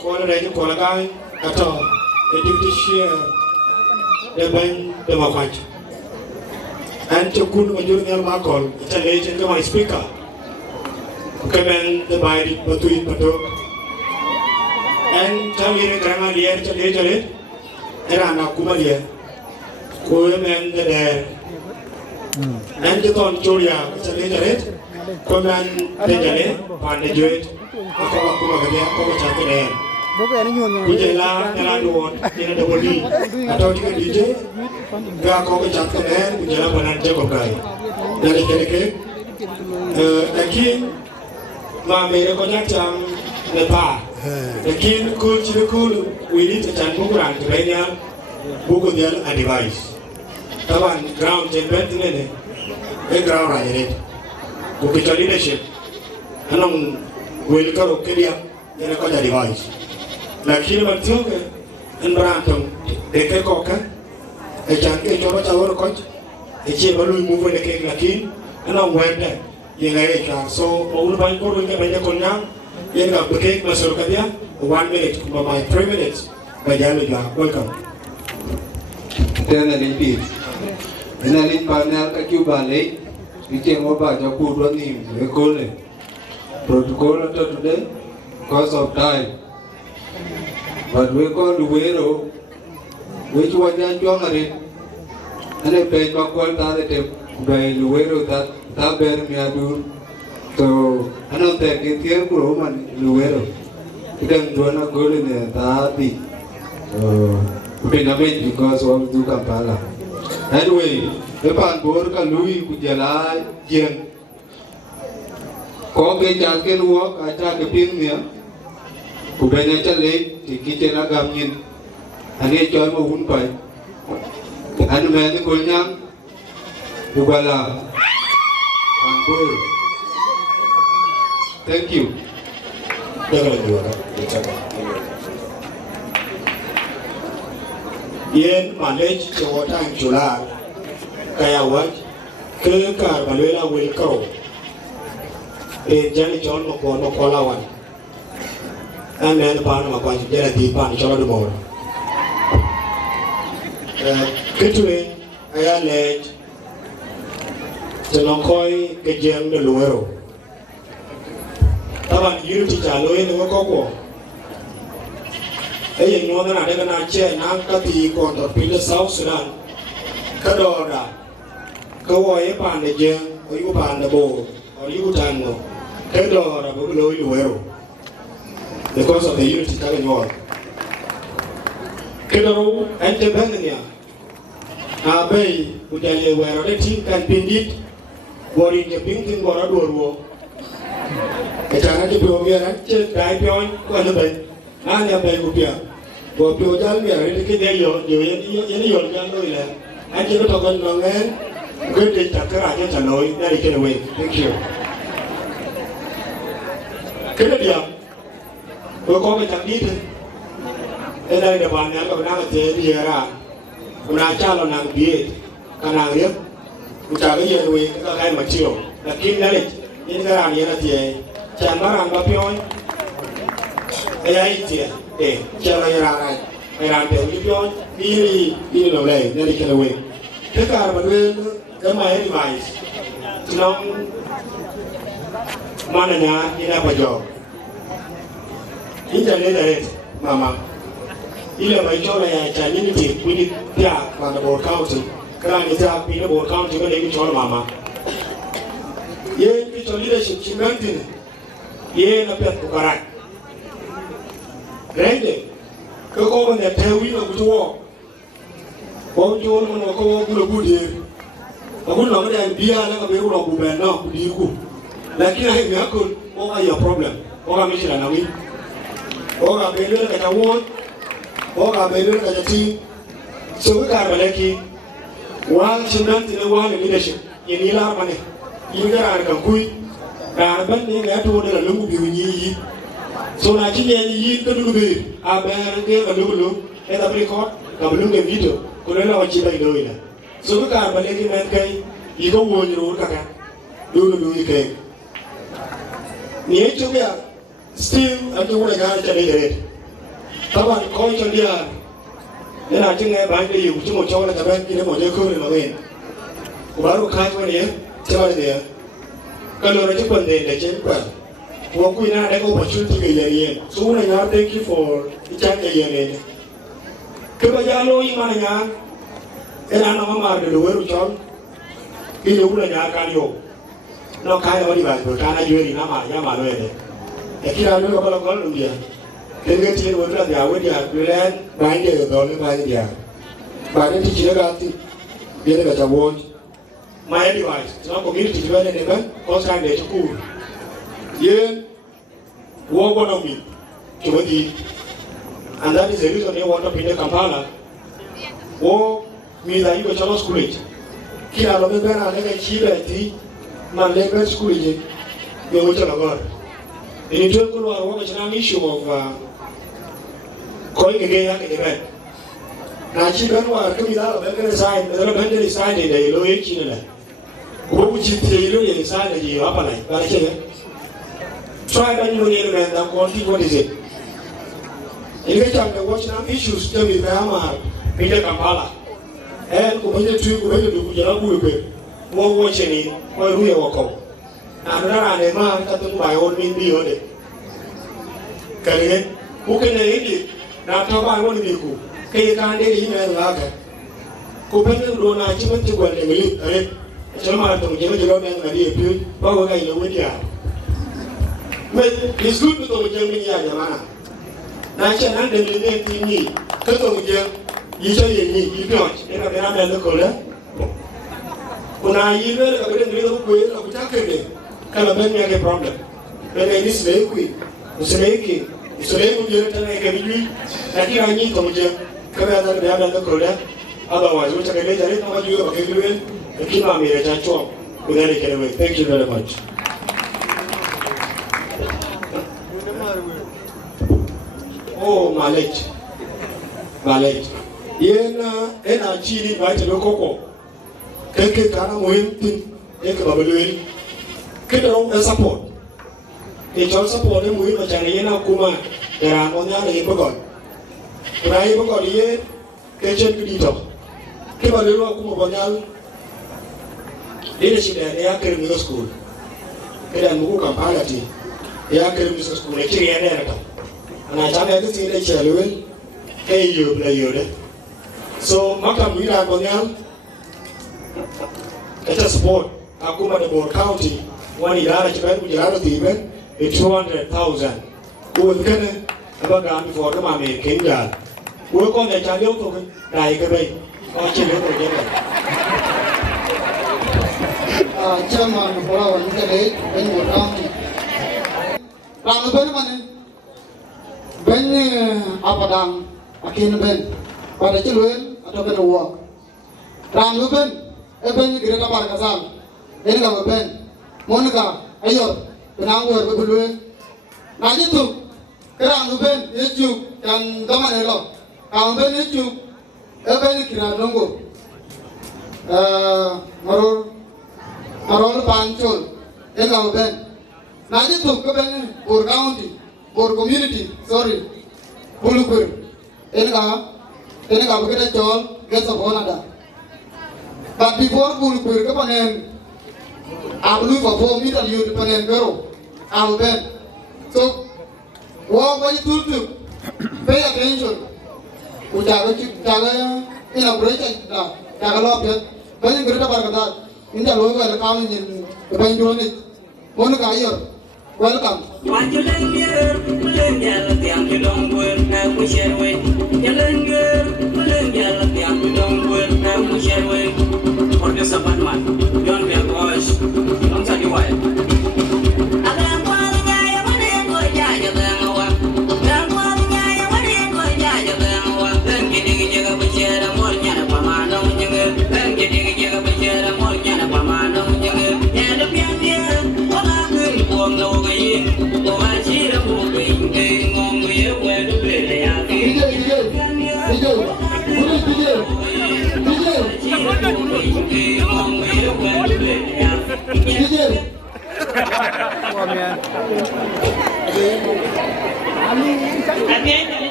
Quality Kolagai, at all, a duty share the Ben the Mafaj. And to Kun Junior Markle, it's an agent of my speaker. Command the body between Patok. And tell me the grammar here to later it, and I'm not Kumalia. Kuman the dare. And the Ton Julia, it's a later it. Command the Jale, Pan the Juet, Akamakuma, Chapter. Kujela kala duon ina da wali atau tiga DJ ga ko ke chat kenen kujela banan je ko kai dari kene lakin ma mere ko jam ne pa lakin kul ci kul we need to chat ko ran to benya buku dia advice taban ground ten bet ne ground ra yere ko ke leadership anong wel karo ke dia ina ko advice lakini matioke nbrantom deke koka e jange choro chawor koch e che balu move ne ke lakin ana wende yenga e cha so ul ban ko ringa bende konya yenga beke masur kadia 1 minute kuma my 3 minutes bajalo ja welcome tena lipi ina lin panel ka kubale ite mo ba ja ku do ni e kole protocol to today because of time. But we call Luwero, which was young Jongari, and I paid my call by Luwero that bear me a do. So I don't think it's here for Roman Luwero. You can do not go in there, that be. Been a bit because of do Kampala. Anyway, the Panborka Louis Kujala Jieng. Koke Jalkin walk, I take a pin there. Kubenya chale tikite na gamyin ani joy mo hun pai anu me ni kolnyang bugala angkul thank you jangan juara yen manage to time chula kaya wat ke kar balwela wel karo e jani jon mo ko lawan and then pan ma kwanji jela di pan chola do mo kitwe aya le tenon koy ke Jieng de Luwero taban unity chalo en ko ko e no na de na che na ka ti ko to pile South Sudan ka do da ko wo e pan de Jieng o yu pan de bo o yu tan no ke do da bo lo Luwero because of the unity coming on. Kedaro and the Bangania. Abbey, which I were a team can be did, what in the painting or a door. A channel to be over and check die beyond one of them. And a bay would be a what you tell me, I really get your young I cannot talk on long end. Good day, Tucker, I get annoyed, then I get away. Thank you. Kennedy. Tôi có cái chẳng đi thôi. Ở đây là bạn nhắn còn đang ở thế thì là còn đang cha là nàng bia, cả nàng riết, cũng chả cái gì rồi cái cái mà chiều là kim đã lịch những cái làm như là thì chàng nó làm bao nhiêu cái ấy thì để chờ là làm này phải làm để như bao đi đầu này nên đi cái đầu thế cả mà đưa cái máy đi mày nó mà là nhà đi ra ngoài giò internet mama ile mai chola ya community kuni pia kwa Board County kana ni ta pina Board County ko ni chola mama ye ni to leadership chimantin ye na pia kukarak rende ko ne tewi no kutuo ko jo no ko bulo budie ko no ma dan bia na ko be ro bu ben no kudiku lakini hai mi akul o ga your problem o ga mi shira na wi Oga belul ka tawon oga belul ka jati so ka balaki wa chinan tine wa ne leadership yini la mane yinga ran kan kui ran ban ne ga to da lungu bi yi so na kinye yi ka dulu be a ber ke ka dulu e da record ka bulu ke video ko le la wa chi bai do ina so ka balaki men kai yi ko wo ni ro ka ka dulu yi kai ni e chuya still ati wona ga cha le re taban ko cho dia ina jinga ba de yu chumo cho na ta ban ki ne mo je ko le ma wen ko ba ro ka cho ne cha ba de ka lo ra chi pon de le chen pa wo ku na da ko opportunity ke ye ye so na ya thank you for the chat ke ye ne ke ba ya lo yi ma na ina na ma de Luwero cho ki yo na ya ka yo no ka ya ba di ba ko ka na yo ri na ma ya ma lo ye de kira lo ko lo dia Then get here with the Awadi land, bind the dollar by the year. By the teacher, the other award. My advice, it's not community development, constant day to cool. Yeah, war one of me, and that is the reason they want to be in Kampala. War means that you go to school. Kila lobebe na lege chibe ti, man lebe school je, you go to God. In the twelve kulwa wako chana issue of calling again event. Na chibe wa kumi dalo bebe sign, bebe bende sign de lo yeki nela. Who chiti lo ye sign de yo apa lai, bala chege. Try that you need and quality. What is it? In which I'm watching issues to me, Bahama, Peter Kampala. And when you do Kujabu, more watching it, or we walk up. And rather than a man cutting by all means be on it. Can who can aid it? Now, talk about one people. Can you can't get in and lager? Copenhagen don't achieve to go and live. German to German and Maria, Power in the winter. But it's good to go to Germany, Yamana. Nature and the living in me, cut over here, you say you don't, and I'm the color. When I even a little way of tackling, Calabania have a problem. When I miss the equi, it's making, it's a label you can make a degree, that you need to jump, come out of the color. Otherwise, which I can later know what you are doing, and keep on me a chop with any kind of way. Thank you very much. Oh, Malech. Ena chini baita lokoko. Keke kana muhimu eke babalueli. Kete rong support. Echol support muhimu macam yena kuma dalam onya le ibagon. Kuna ibagon ye kechen kidito. Kebalu aku mabanyal. Leadership dia akhir middle school. Keda muku Kampala ti. Dia akhir middle school. Lecture ya dia ada. And I tell everything they shall will, hey, you play you. So, Makam Wila Bonyal, let us support Akuma the Board County, one in Irish event, which is out of the event, with 200,000. Who will get it about before the Mammy Kenya. Work on the Chalio token, like a bay, or children together. Chairman for our Internet, Benwood County. Ramabel Ben Apadang, Akin Ben, pada children atau Ben walk. Ramu Ben, Ben Greta Markazal, Ben Gama Ben, Monica, Ayor, Benangor Bebuluen. Nanti tu, Ramu Ben, Yeju, dan Damanelo, Ramu Ben Yeju, Ben Kira Nunggu, Marol Panchol, Ben Gama Ben. Nanti tu, Ben Bor County. For community, sorry, Pulukur, Enga Buketa Chol, gets of Honada. But before Pulukur, come on, I'm looking for 4 meters, you depend on girl. I'm Ben. So, what you do, pay attention. Inauguration, Tagalog, when you get a in the logo and account in the Banjo, Monica, welcome. What you learn here, learn yellow, the young don't work, now we share way. You learn yellow, the young don't work, now we share way. For this apartment, you don't be a voice, don't tell you why.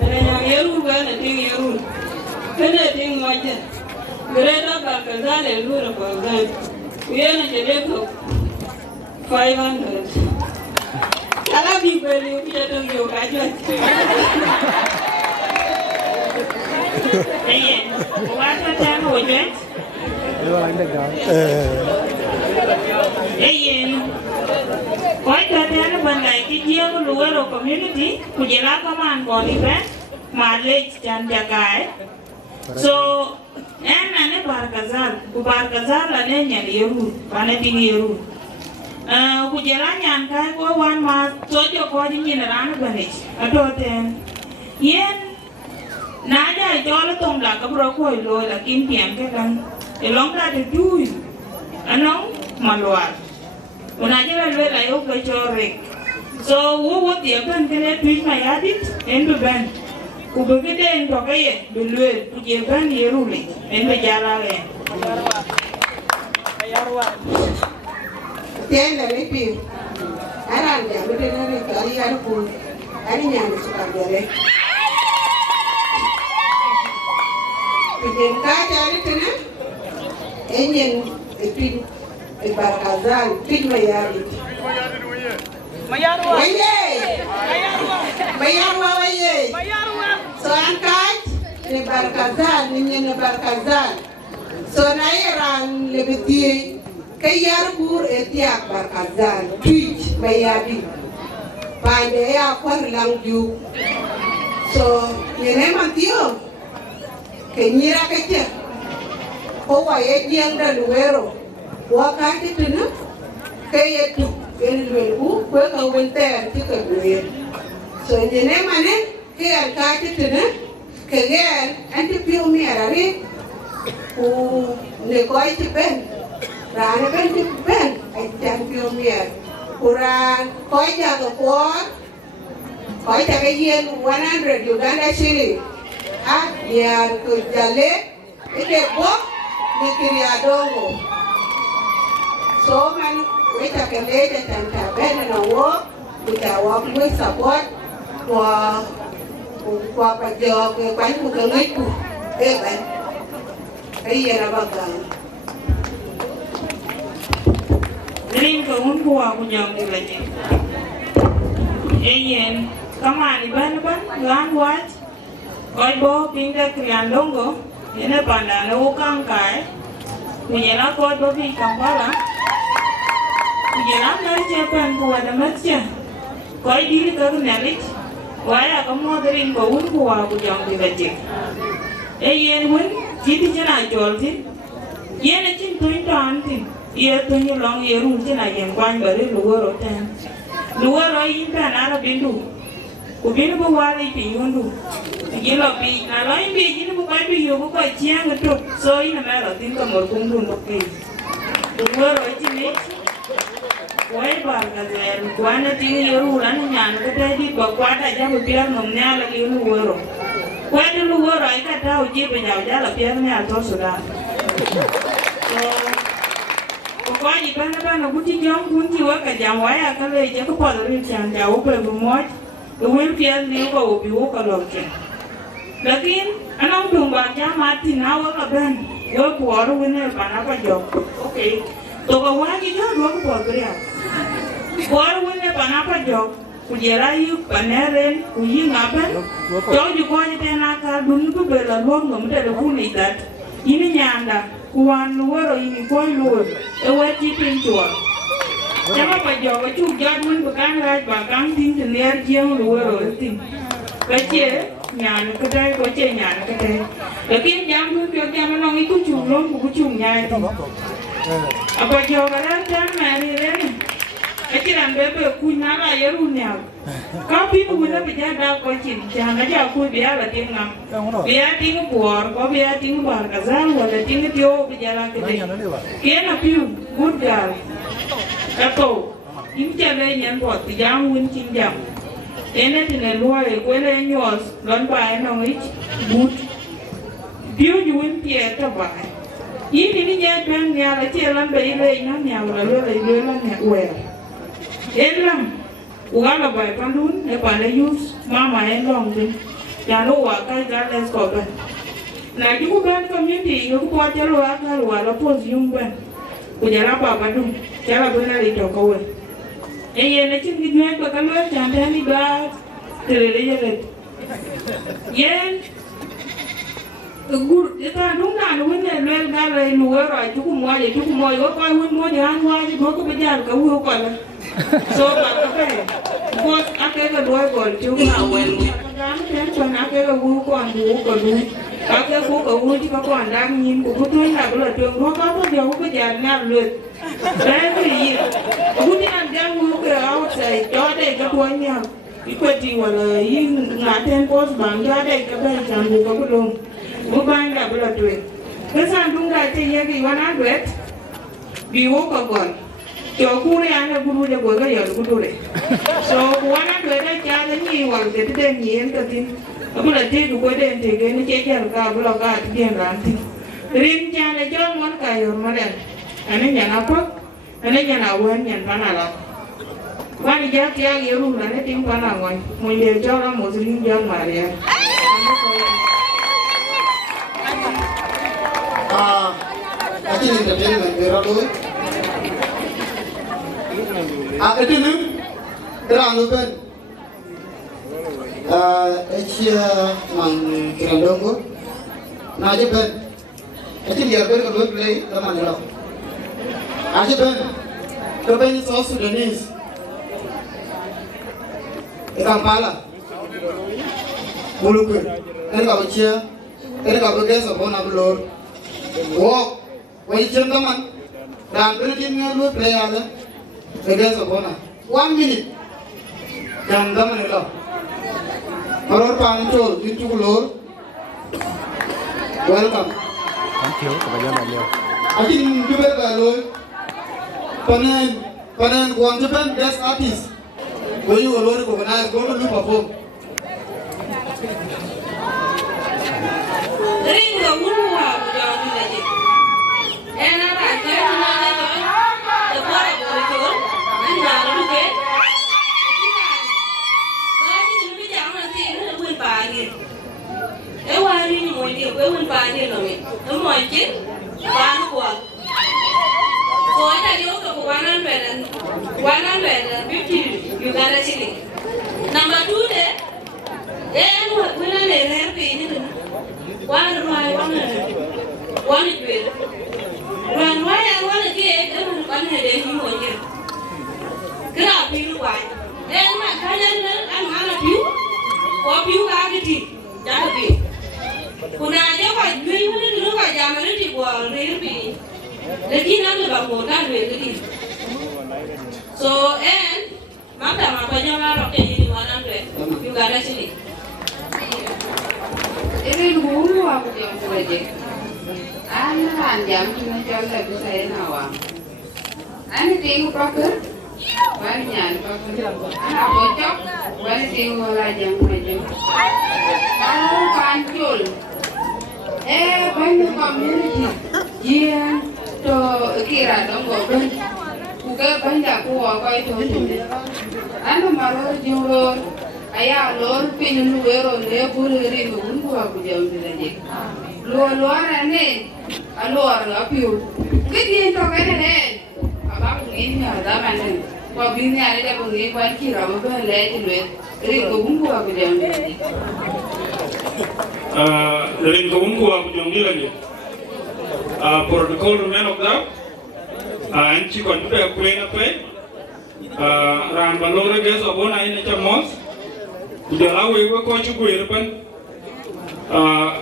Amen. yang yeru gana ting yeru kene ting moja greda barkazale lura bargan uyana jele ko 500 ala bi beli uja to yo kajo Jieng wata tan hoje Jieng wata tan bandai ki Jieng Luwero community kujela kaman body bag malej chan jagai so ane barkazal ku barkazal ane nyali yeru pane tingi yeru kujela nyan kai ko wan ma sojo ko nyin ran banich atoten yen naja jolo tong la kabro ko lo la kin pian ke kan elong la de du anong malwar unaja la la yo ko chore so wo dia kan kene twin ma yadit endu ban ku begede en to kaye de lue ku je ban yeruli en be jala le ayarwa tenda lepi aran ya bede na ni kali ya ku ani nyane suka gere Pidem kaja ni tena enyen epin barkazal pin mayari mayarwa mayarwa so angkat ni barkazal ni nyen barkazal so na iran lebeti kayar bur etiak barkazal twitch mayari pande ya kwar langju so nyene mantio kenyira kece kowa ye Jieng da Luwero wakati tuna kaya tu elwelu kwe ka winter tika duwe so nyene mane kaya kati tuna kaya anti piu miarari ku ne koi tipen rana ben tipen ay chan piu miar kuran koi jaga kuat koi jaga yen 100 Uganda shilling ya kujale ite bo ni kiriadongo so man wita keleja tanta bene na wo kita wa we support kwa pajo ke kwa ku ngiku ban ai na bagang Ring ko un ko aku jam di lagi yen kamani ban gan wat Koi bo pinda kriandongo, yene panda na ukang kai, kujela koi bo pi kambala, kujela na jepan kuwa da matcha, koi diri karu nelit, waya kamo darin ko un kuwa kujang di lajik. Yen wun, jiti jena joltin, yene chin tuin tantin, iya tuin long yeru jena yen kwan bari Luwero ten. Luwero impan ara bindu, kubinu bo wali pi yundu. Gila pi, na lain pi gini bukai pi yo bukai Jieng itu, so ini melo tinggal morkung dulu pi. Luwero itu ni, kue barkazal, kue na tinggi yerulan nyan kita di bakwat aja biar nomnya lagi Luwero. Kue di Luwero ika tahu je penjauh jalan biarnya atau sudah. So, pokoknya pana kuti jam kunci waka jam waya kalau aja kepada rincian jauh berumur, luwel pian dia kau ubi waka lokeng. Lakin anong dumbaga mati nawa ka ben yo puaro winner pana pa jok okay to ka wagi jo do ko pagria puaro winner pana pa jok kujera yu paneren kuyi ngaben to ju ko ni tena ka dun ko bela long ngam de ku ni dat ini nyanda kuan Luwero ini koi luwe e wati pintua jama pa jok chu jad mun bukan raj bakang tin tener Jieng Luwero tin kacie nyan kedai koce nyan kedai lakin jam tu pio jam nong itu culon buku cumnya itu apa jauh kadang jam mari rene kecilan bebe kuina la yerunya kapi tu mana berjada kocin jangan aja aku biar latih ngam biar tinggal buar kau biar tinggal barkazal wala tinggal tio berjalan kedai kian apiu good girl atau ini jalan yang buat jam win jam ene tine luai kwele nyos lon bae no ich but biu yuin pie ta bae yini ni nya ben ya la tie lan be ile nya nya la le lan nya we elam ugala bae pandun e pale yus mama en long din ya no wa kai ga les ko ba na ju ko ban community ko po ja lo aka lo la pos yung ban ku ja la ba du ja la bana ri to ko we ye ne chin gi ne ko ka lo cha ta ni ba tere le ye yen gur eta nung na no ne le ga le Luwero ju ku mo yo ko won mo ja an wa ji ko ba ja ka wo ko la so ba ka pe ko ake ka do ko ju na wen ga ne ko na ke ka wo ko an wo ko du ake ko ko wo ji ka ko an da nin ko tu na ko to ro ka ko ja ko ja na le da ni ku ni an ga wo ko outside do de ka to nya ikweti wala yin na ten pos bang ja de ka ba jan ko ko do mo banga bla tuwe kesa ndunga te yegi 100 biwo ko gon to kure ana guru de go ga yo guru de so 100 de cha de ni wal de de ni en ka tin abula te du go de te ge ni che jan ka bula ga ti den ran ti rin cha le jo mon ka yo ma de ane nya na po ane nya na wan nya pa na la wani ja ti ya ge ru na ne tim pa na ngoi mo le jo la mo zin ja maria Actually, the gentleman, we are doing. It is there are open. Kirandongo. Najaban. Actually, you are going to play the Manila. Najaban. The Ben is also Sudanese. Kampala. Muluku. Then go chair. Then go guess upon a lord. Walk. When you come on, the ability to play other, the guys of honor. 1 minute. Young Dominilla. Our Pancho, into Lord. Welcome. Thank you. I didn't do it by Lord. Panan, one Japan best artist. When you already organize, go to look perform. Ring the wood house, and I like the boy and now look at I didn't buy it. They were in my dear women buy it on me. The more kid, one one. So I tell you also 150 Uganda shilling. Number 2 there, then when I have paid one jewel. When I want to get them, one head and you will get. Grab you white. Then my cousin and one of you, or you got it. That be. When I never dream to look at Yamanity war, really. The king of the boat, that will. So, and Mama Pajama of 100, you got actually. It is who are the project. I'm young to make your life say now. Anything proper? One young proper. I have anything more like young major. I can't kill. When the community, Jieng to Kira don't go burn. Who get burned up who are quite to him. And my Lord, you Lord, I am Lord Pin Luwero, they put it in the room who are with you. Luwero name. Alor up you. Get into a about in your diamond. For being the idea of the one key of a lady with Ringo of them. Ringo of Young protocol men of that. And she got to a queen of pay. Rambalora guess of one in a mosque. The highway will call you Guirpan.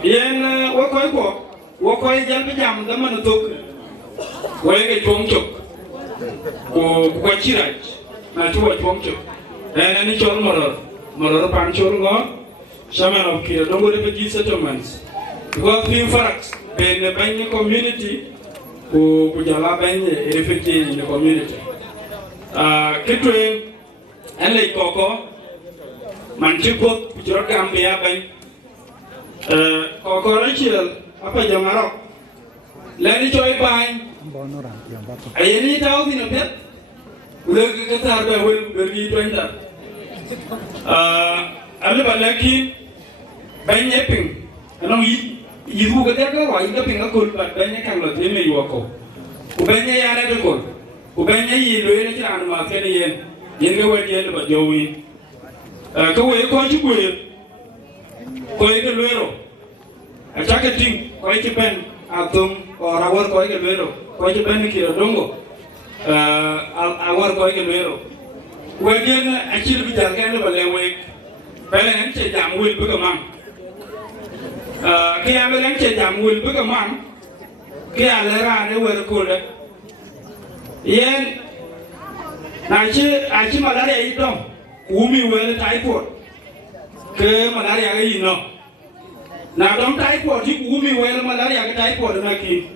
Yen what I walk. Walkway jam the man took where a chong chok or Quachirach, not to a chong chok, and any chol motor pancho, shaman of Kira, don't go to the settlements. Because few facts, in the Banya community who Kujala Banya, effective in the community. Kitway and Lake Coco, Manchipot, Pujorgambia Bank, Coco Rachel. Apa jangan Lagi coy bang. Ayah ni tahu sih nampak. Udah ketar bahwa beri itu anda. Ada balakin ben yeping anong yi bu ga der wa yi ga ping akul but ben kan lo te me yoko ku ben ya na de ko ku ben yi lo ye ci an ma fe ne yen ga wadi yel ba jowi ko we ko ci ko ye Luwero a chaka ting ko ci ben atum o rawar ko ye Luwero ko ci ben ki dongo a war ko ye Luwero we gen a ci bi jar gen ba lewe bele en ce jam wil bu ga mam ki ya bele en ce jam wil bu ga mam ki ya le ra ne wer ko le yen na ci a ci malaria yi dom umi wel typhoid ke malaria ga yi no na dom typhoid yi umi wel malaria ga typhoid na ki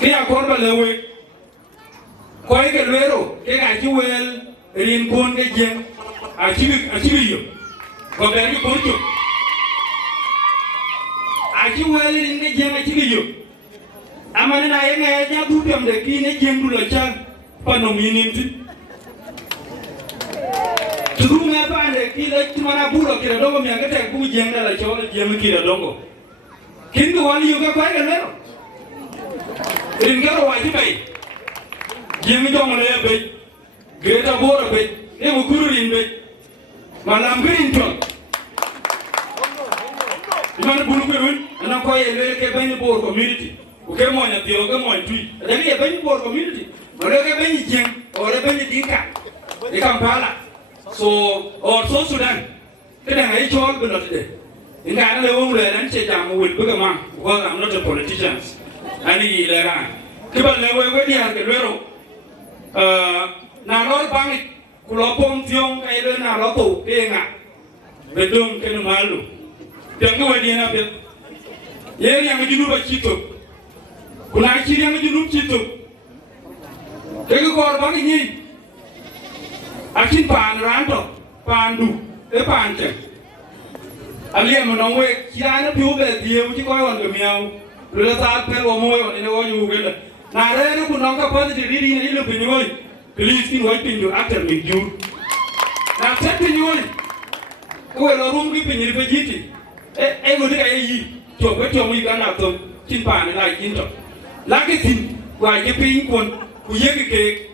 ya ko ba lewe ko ye Luwero ke ga ci wel rin kon ga Jieng a ci yo ko be ri ko to a ci wel rin ga Jieng a ci yo amana na ye ga ja bu dem de ki ne Jieng du lo chan panom yininti turu me bande ki la tumana bulo ki dongo mi ngate ku Jieng la chola Jieng ki la dongo kin ko wali yo ga ko ga Luwero rin ga wa ji bay Jieng jong le be greta boro be e mo kuru rin be malam green ton man bulu ko won na ko ye le ke bani bor community o ke mo nya dio ke mo tui da ke bani bor community o le ke bani Jieng o le bani dinka e Kampala so or so Sudan ke da ngai chol be not de inga na le wo le nan che jam wil bu ga ma because I'm not a politician ani le ran ke ba le we di har ke Luwero na lor bang ku lo pom tiong kai le na lo tu ke nga be dum ke no malu tiang ke wadi na be ye yang junu ba chito kuna chi yang junu chito ke ko bang ni akin pan ranto pandu e panche aliem no we kirana piu be die mu ko won ke miau le ta pe wo mo yo ne wo yu ge na re ku no ka pa di ri ni le pinyo please kin wa pinyo after me ju na te pinyo ko lo rum ki pinyo pe jiti e go de ka yi to ko to mu ga na to tin pa ne la kin to la ke tin wa ke pin kon ku ye ke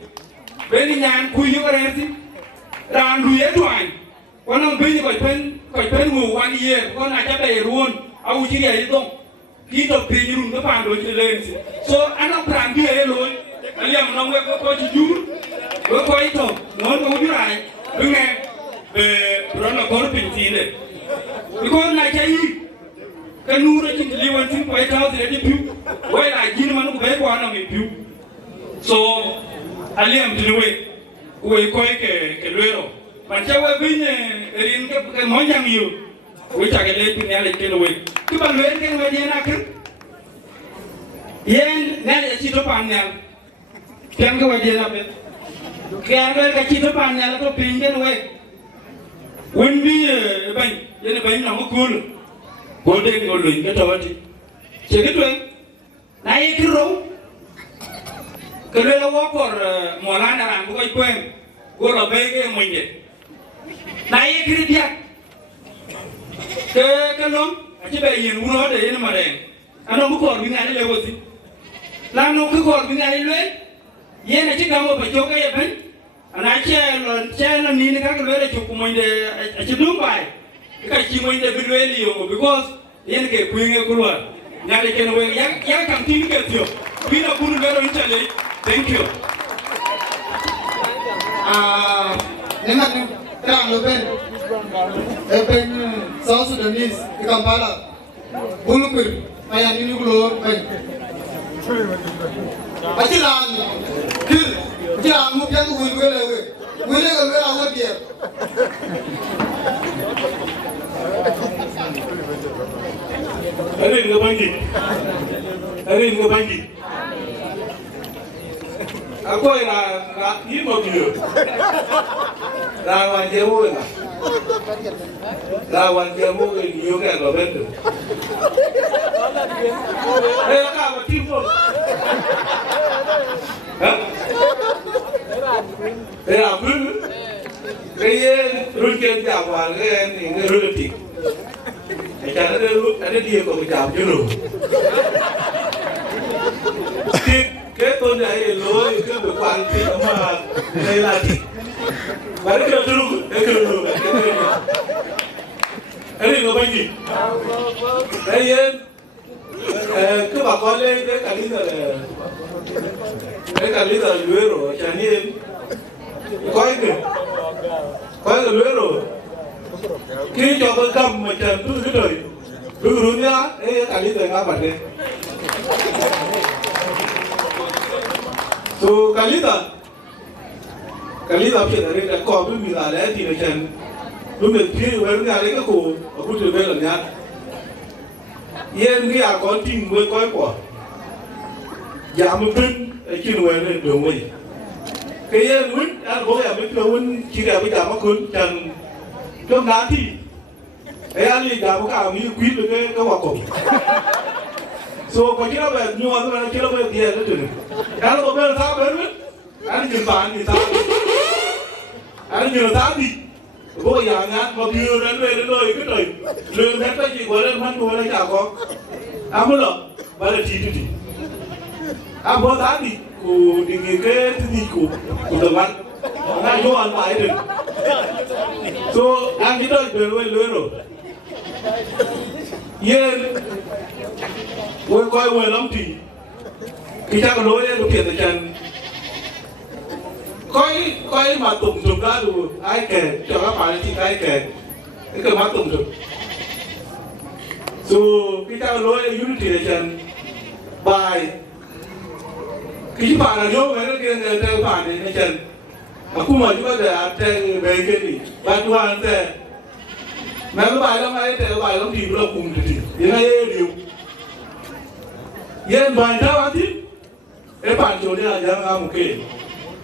be ni nyan ku yu re ti ran lu ye twan wana be ni ko pen mu wan ye ko na ja be ruon au chi ye dong ki to pe ni rum ko pa do chi len so ana pran bi e lo ali am no we ko chi jur ko ito no ko bi rai nge be ron na ko pin ti ne ko na cha yi ka nu ro chi li wan tin ko ta de di piu we la jin man ko be ko na mi piu so ali am di we ko ke Luwero man cha we bin rin ke mo yang yu we cha ke le pin ya le ke we ki ba le ke we di na ke yen ne le chi to pan ne ken ke we di na be ke le ka chi to pan ne to pin ke we won bi ban ye ne ban na mo ko de ko lo ke to wati che ke to na ye ki ro ke le wo por mo la na ran ko kwen go lo be ke mo nge na ye ki dia ke lom a che be yin uno de yin ma de ano mu ko bi na le wo si la no ku ko bi na le ye na che ga mo ba jo ke ye ben ana che no ni ni ka ke le chu ku mo de a che dum bai ka chi mo de bi le li yo because yen ke ku nge ku lo nya de ke no we ya kam tin ke tio bi na ku Luwero in chale thank you Neman kerang lopen, lopen South Sudanese di Kampala, bulupir, ayam ini keluar, acilan, acilan mungkin aku wile kalau awak dia. Ada nggak bangi? Aku nggak ini mau video. Lawan dia mau nggak? Lawan dia mau video kan lo betul. Apa tipu? Hah? Apa? Kayak runken jawab kan ini runtik. đi còn bị chạm chứ rồi cái tôi này lối cái việc quan thì mà đây là gì và cái thứ cái này nó bao gì đây cứ bà con lên cái cả lý là Luwero chả nhiên coi cái Luwero khi cho con cầm mà chẳng cứ cái đời cứ nhá ấy cả lý là ngã bật đi so kalita pia na rega ko bi mi la le ti na chen lu me pi we nga le ko ku tu be la nya yen ngi a ko ting we ko ya mu bin e kin we ne do we ke yen win an bo ya me ko win chi ga bi da ma kun chan lo na ti e ali da mo ka mi ku le ke wa ko so ko chi la be nyu an na chi la be dia le tu an ko be sa be win anh nhìn bạn người ta anh nhờ ta đi bố già ngán mà đưa đến về đến nơi cái này lương hết cái gì của lên hắn của lên chào con anh muốn lọ và là chỉ anh bố ta đi của đi cái thứ gì của tầm anh anh vô anh phải được so anh chỉ đợi về lưới rồi yên coi lắm thì khi cha có nói em có tiền là chân coi mà tụng ra đủ ai kể cho các bạn thì ai kể cái mà tụng dù cái ta nói unity là chân bài cái bạn là nhớ về cái người ta bạn này chân mà cũng mà chúng ta để trên về cái gì bạn tu hành thế mà cái bài đó ai thế bài đó thì nó cùng thì những cái điều yên bài thao ăn thịt cái bạn chỗ này là dạng ăn một cái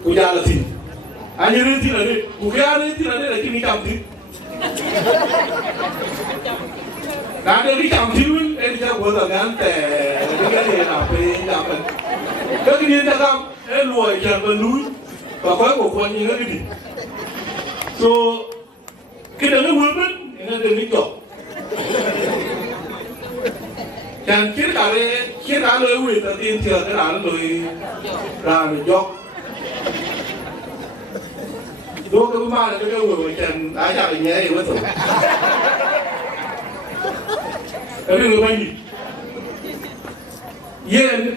cô già là gì anh nhớ gì là đi cô già đấy gì là cái gì chạm thịt đã để đi chạm thịt luôn em ra của thằng anh tè cái này là phải làm mình cái gì ta làm em lùi chèn vào núi và khói của con như cái gì so cái đó nó vướng mất nên đừng đi chọc chẳng khiến cả lời hủy ta tin thừa cái là lời là người dọc đôi cái ba là cái hủy chẳng ai chả nhé gì mất rồi cái này người bay gì yên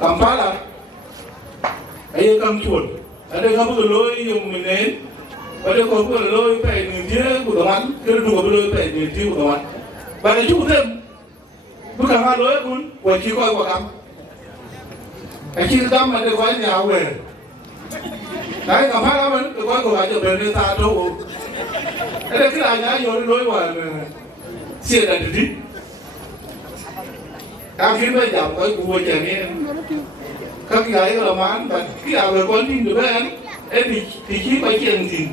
cầm phá là ấy cầm chuột ở đây không có lôi dùng mình đến ở đây không có lôi phải người kia của tao ăn cái đùa lôi phải người kia của tao ăn và để chụp thêm bữa cả hai lối cũng quay chi coi quả cắm cái chi cắm mà được quay nhà về đấy cầm phát lắm được quay của hai trở về nơi ta đâu cái này cái này nhá vô lối mà xịt là được đi các phim bây giờ cái của trẻ nên các gái là mán và cái nào là con tin được đấy anh em thì chỉ phải chuyện gì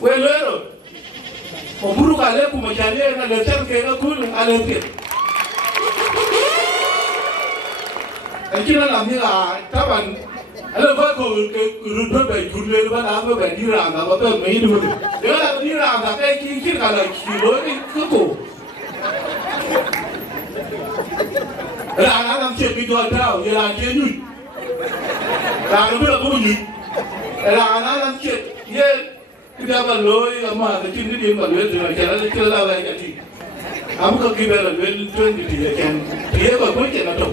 quên lối rồi một bữa cả lẽ của một trẻ nên là chân kia nó cúi là ăn tiền cái kia nó làm như là các bạn là có cái rút bớt về chụp lên bắt áo với đi làm là có mấy đứa nữa là đi làm là cái kia cả là chỉ đối cái cổ là nó làm chuyện cái chuyện nào như là chuyện gì là nó biết là có gì là nó làm chuyện như cái ra bằng lối mà cái chuyện cái điểm mà luyện thì là nó chưa ra lại cái gì ám có kia là luyện chuyên thì là kèm phía và cuối chuyện là đủ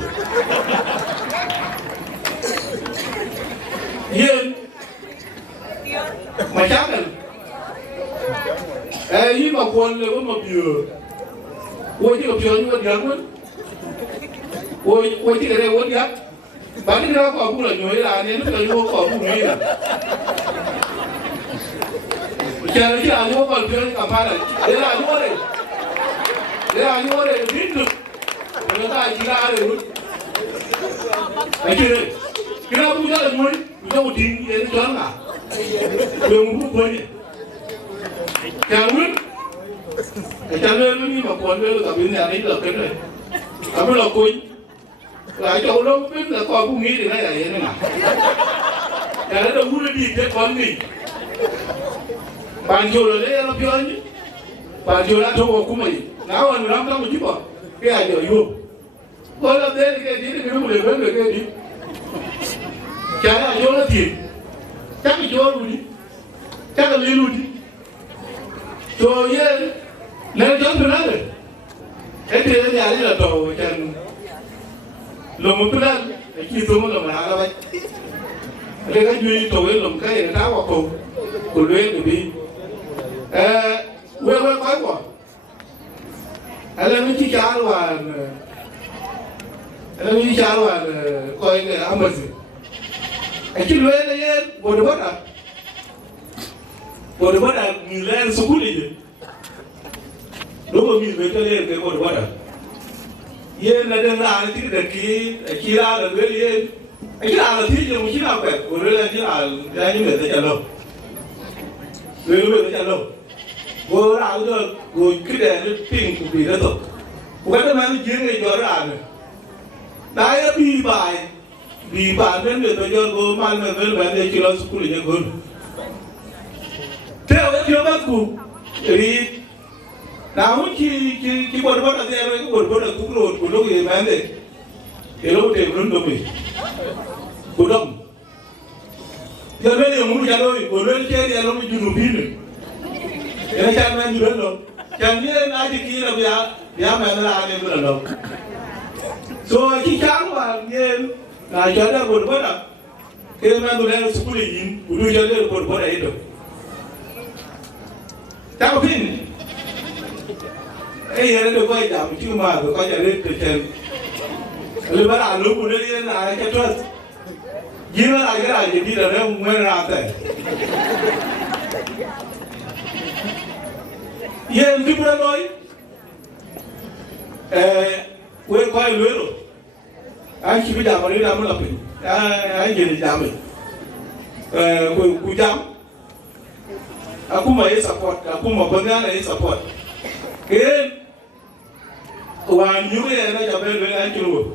yên mà chắc là ấy mà quân là có một vừa ôi chứ gặp chuyện con giặc luôn ôi chứ cái này con giặc bạn đi ra khỏi cũng là nhồi là nên nó là vô khỏi cũng nghĩ là chờ nó chứ là vô còn chuyện cảm phát này đấy là vô đây biết được người ta chỉ ra được luôn thấy chưa đây cái nào cũng rất là muốn cho một tiếng đến choáng cả đường cũng quên chào muốn cái chào lên nó như mà quên lên cả bên nhà đấy là cái này cả bên là quên lại chỗ đâu biết là con cũng nghĩ thì này là thế nào cái đó đâu muốn đi chết con gì bàn chiều là đấy nóပြောnhỉ bàn chiều đã thua của mày nào anh làm trong một chút bỏ cái ai giờ yêu có là thế cái gì thì nó liền với cái gì trái là chỗ nó thiệt chắc cái chỗ luôn đi chắc là liên luôn đi rồi nên chọn thứ nào đấy cái thứ nhà này là tổ chân lồng một thứ nào khi tôi muốn lồng là vậy đây cái duy tổ cái lồng cái này tháo vào cổ của luyện để đi quên quái quá anh em chỉ trả là coi cái âm gì anh chỉ luyện này bộ đồ bắt à người lên số cuối đi đúng không mình về cho nên cái bộ đồ bắt à yên là đang làm cái để khi ra là cái yên anh chỉ làm là thích nhưng mà chỉ làm vậy bộ đồ là chỉ là những người ta trả lâu người ta trả lâu bộ ra rồi rồi cái để nó pin của bị nó tốt cái đó mà nó Jieng này cho ra này đấy nó bị bài nên người ta cho cô mang người ta về để chỉ lo số cuối là hơn theo cái điều bác cụ thì nào khi bộ bắt là thế rồi cái bộ bắt là cũng rồi của lúc gì mà thế thì lúc thì nó đông mình của đông giờ bây giờ muốn ra rồi của nó chơi thì nó mới dùng pin này cái này chẳng như thế đâu chẳng như ai thì kia là bây giờ mà nó làm như thế nào rồi khi sáng mà nghe là cho ra bộ bắt à cái mà tôi đang school gì của tôi chơi cái bộ bắt đấy được cháu pin ấy giờ nó quay chậm chứ mà tôi coi lên từ trên lúc bắt đầu lúc nó đi là cái trơn Jieng nó lại cái này thì đi là nó nguyên làm thế Jieng giúp nó nói quên coi Luwero anh chỉ biết làm mà đi làm nó lập hình anh nhìn làm mình cú chấm aku mau support aku mau bangga support ke wan juga ya na jabe le an julu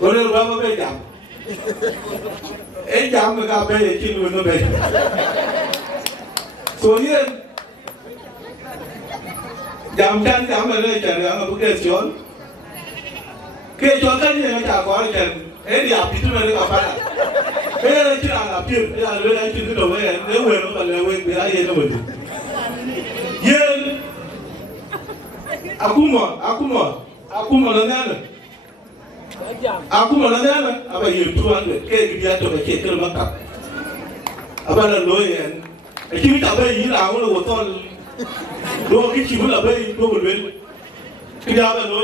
ore baba be jam e jam ga be e julu no be so yen jam là le jan ga bu ke sion kan ni ta ko jan e dia pitu na ga pa e ti la pi ya le an ti do we ne we no ba le we be ya ye no we yen akuma la ngana aba yem tuan ke dia to ke ke ma ka aba la lo yen e ti ta ba yi la wo ton do ki chi la ba yi do wo le ki da ba lo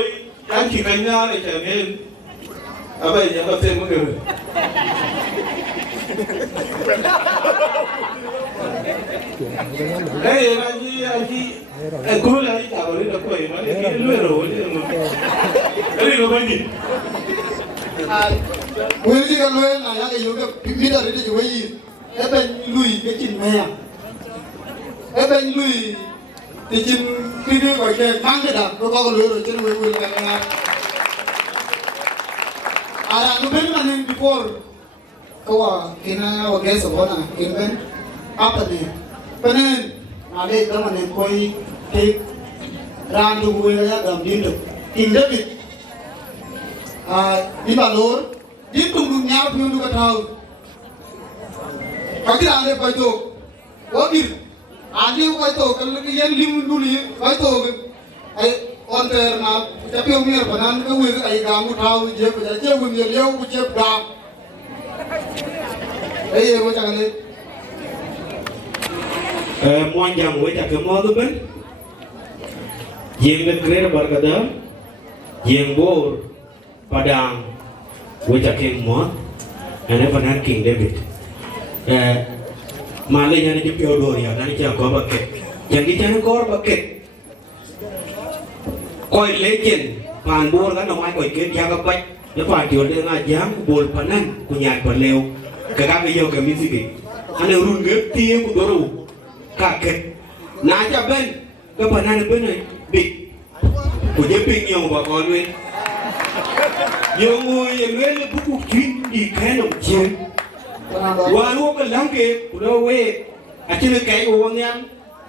yan ki kan ya le che ne aba yi ba te mo ke Aku lagi tahu ni aku ini mana ni Luwero ni, ini apa ni? Willy kan Luwero na yang yoga leader itu juga ini, eben lui ke chin maya, eben lui di chin kiri kau ke mang ke dah, kau Luwero chin Willy kan yang ada nuben mana before kau kena wagai sebuah kena apa ni? Penen ada teman yang koi ke randu gue ya gam dindu tinggal di balor di tunggu nyar pion juga tahu pagi ada koi tu wabir ada koi tu kalau yang lim dulu koi tu onter na tapi umir panan ke gue kamu tahu je gue umir leo gue je gam gue jangan ni Muan jam we tak kemo tu ben Jieng negeri berkata Jieng bor padang we tak kemo ane panan King David malenya ni Theodoria dan ni aku baket yang kita ni kor baket koi legend pan bor kan nomai koi ket yang apa ya pan dia dengan jam bor panan punya berleu kakak yo kami sini ane urun geti ku doru kakek, nak jaban, kepanan benar, big, punya ping yang bakal we, yang we buku twin di kanan Jieng, walau ke langke, pulau we, acilah kayak orang yang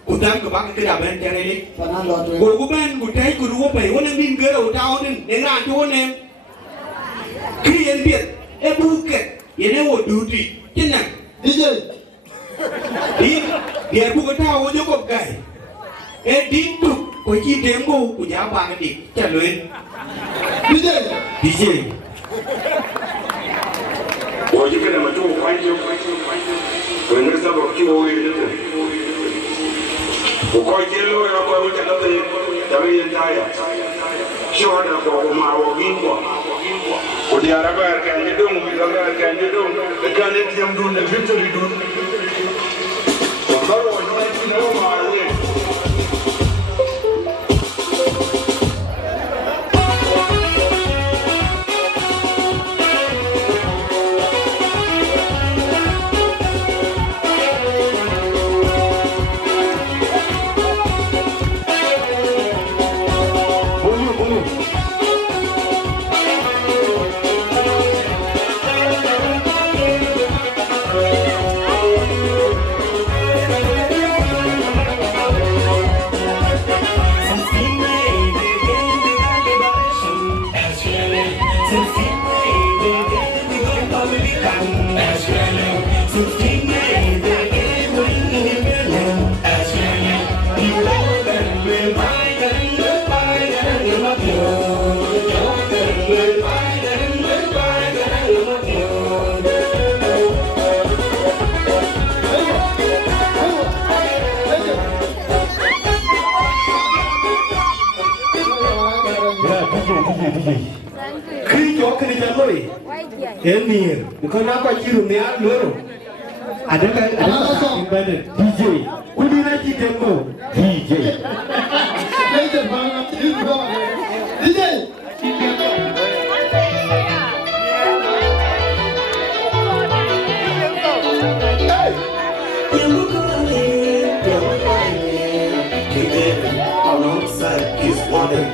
Ku tam ke bak ke da ben tere li. Ku ben ku tai ku ru pe won din ke ro ta on ne ran tu ne. Ki yen biet e bu ke yen wo du ti chen na. DJ. Dia bu ke ta wo jo ko kai. E din tu ko chi dem bu ku ja ba ke dik cha luen. DJ. Wo ji ke na ma tu kwai jo. Ko ne sa bo ki wo yi de. Ukojelo yako utakata tabia taya shona kwa mawagingwa udiaraba kanyedo mubizaga kanyedo kane tiamdu na victory do kwa roho ni na mawe Khi cho cái này rồi, em miền, con nào có chịu được này Luwero. Ada embedded DJ. Kudi na chi tempo DJ. Legend bang DJ. Alongside his mother,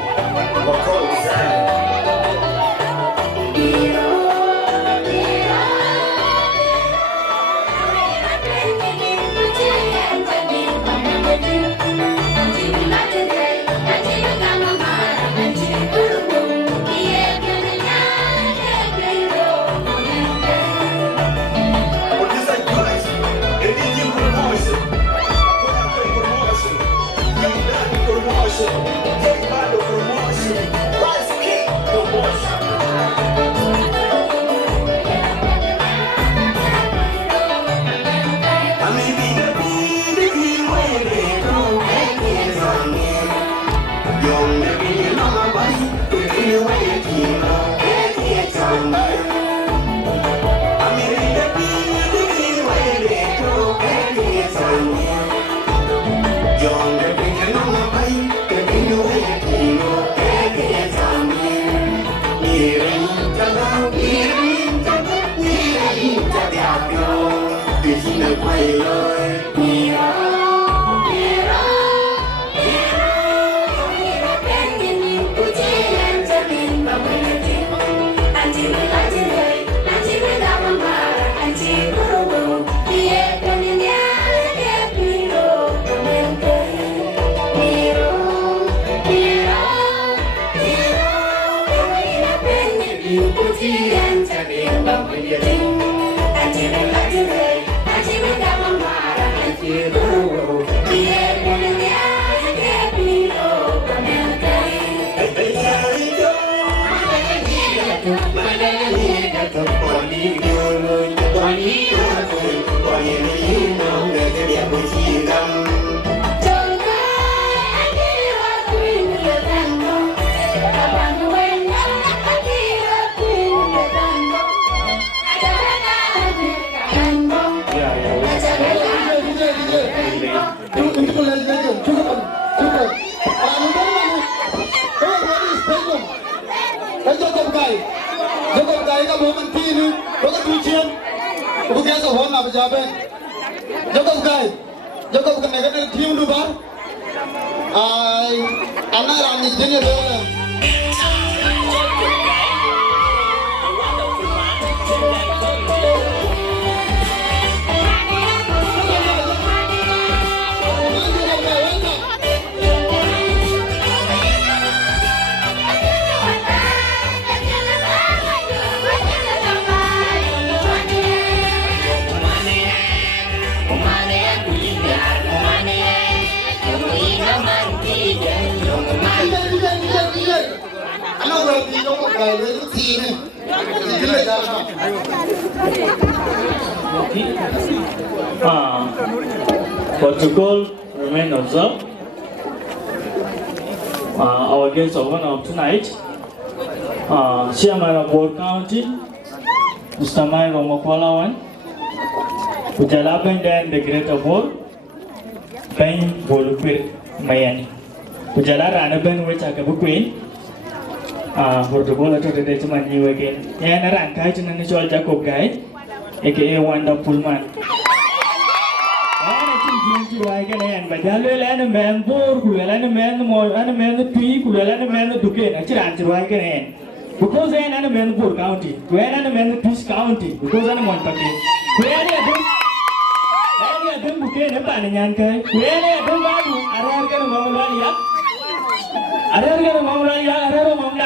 cái lưới nước thì này thì cái ra Protocol remain observed. Our guest of honor tonight, Chairman of Ward County, Mr. Mai Romokwalawan, Ujalaban then the Great Award, Ben Bolupir Mayani. Ujala Ranaban which I can queen. Protocol at the Dutchman new again. Yana Rankai to the Natural Jacob guy, aka Wonderful Man. But I will end a man, poor, who will end a man more, and a man the tree, who will end a man the Duquesne, a chance to I can end. Because I am a man the poor county, where I am a man the Peace County, because I am one party. Where I don't Duquesne, a Panayanka, where I don't value, I don't get a Mamma, I don't Mamma,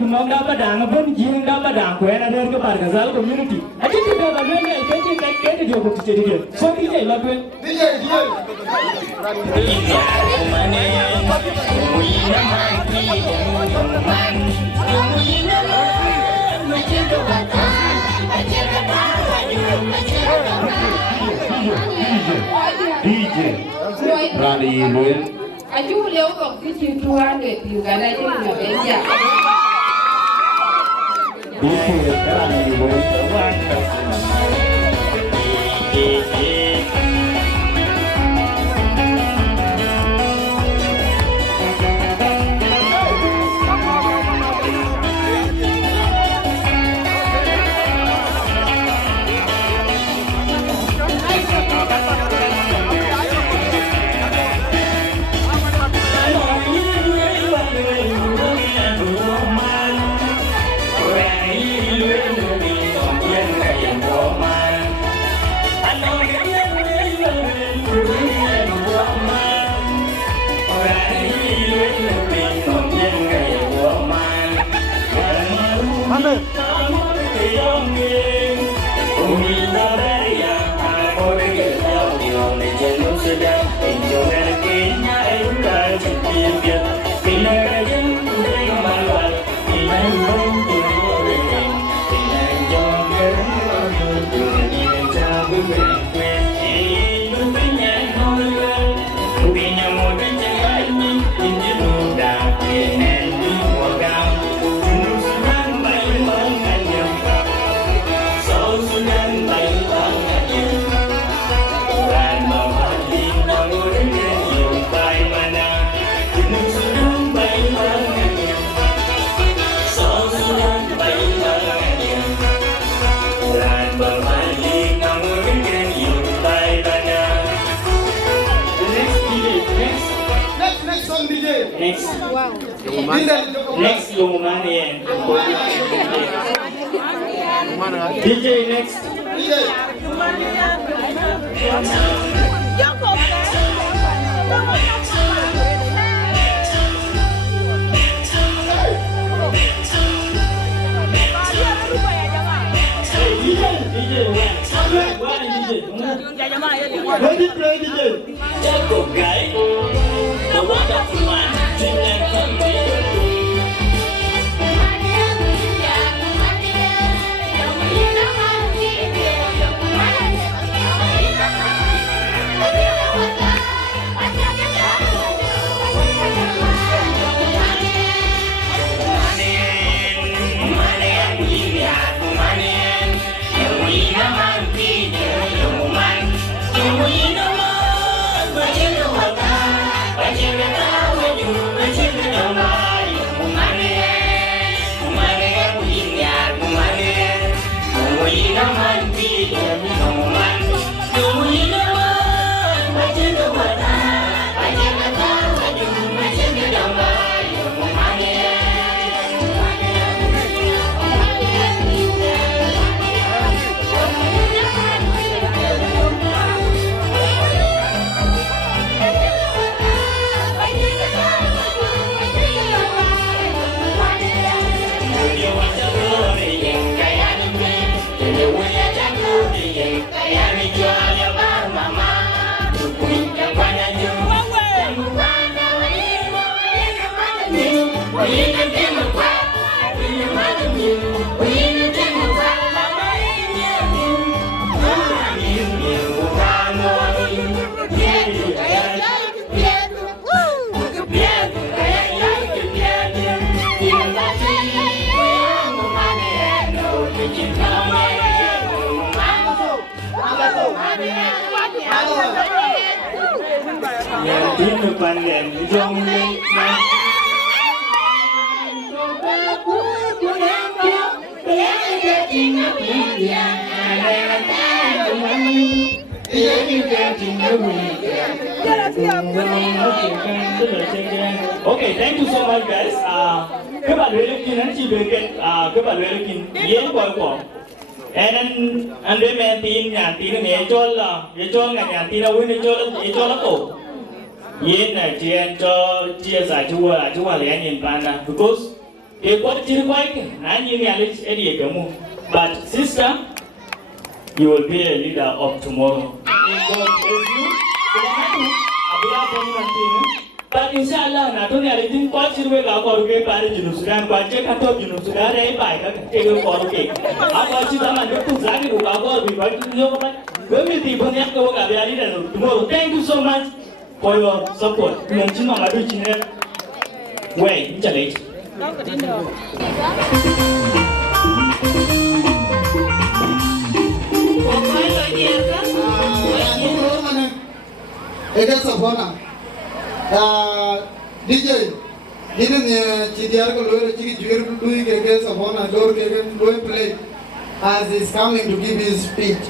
Mamma Padang, Jieng Padang, where I don't go Parkazal community. I think you have a really get a job to take it. So, DJ, love it. DJ Rani Luwero. Aju leo kok di 200 juga ada yang berbeda. DJ Rani Luwero. Next Lumanian. DJ next. Jacob guy, the wonderful man, Jieng country. Bye. Tiene pandem, jong le. Okay, thank you so much, guys. Các bạn really can chỉ được các bạn really can dễ quá quá. Anh đến men tin nhà tin này cho nhà tin đâu nên cho nó tổ. Dễ này chia sẻ chua lại nhìn bạn là because cái quá chỉ quay nãy như nhà lịch ấy đi cái mu. But sister, you will be a leader of tomorrow. May God bless you. But inshallah, na to nyari tin kwa chirwe ga ko ruke pare jinu sudan kwa che ka to jinu sudan ai bai ka te ko ruke apa chi da man tu zagi ru ga ko bi ba tu yo ba we mi ti bon yak ko ga bi ali da tomorrow. Thank you so much for your support. Nang chin ma du chin ne we ni chale DJ, ini ni cidiar ko Luwero ciki juir dui ke sabona dor ke Luwero play as is coming to give his speech.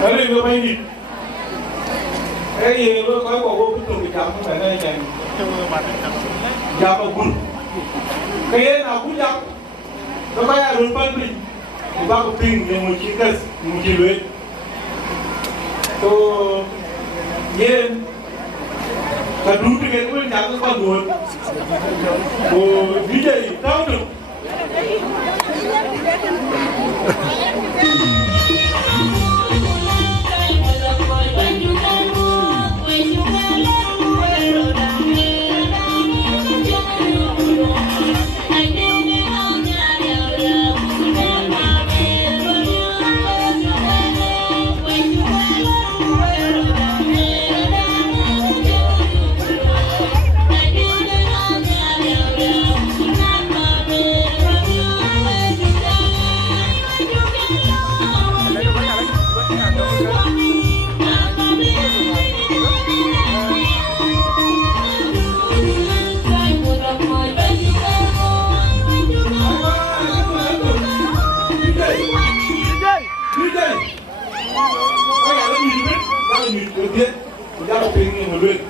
Đây là bay đi. Cái gì nó có bộ cái trụ chậm không phải đây này. Chậm ở quân. Cái nào cũng chậm. Nó phải là luôn phân bình. Thì bác có pin thì mình chỉ luyện. Tôi nhiên thật đúng thì cái cũng chậm nó còn buồn. Vì vậy đâu được. ping ni mulun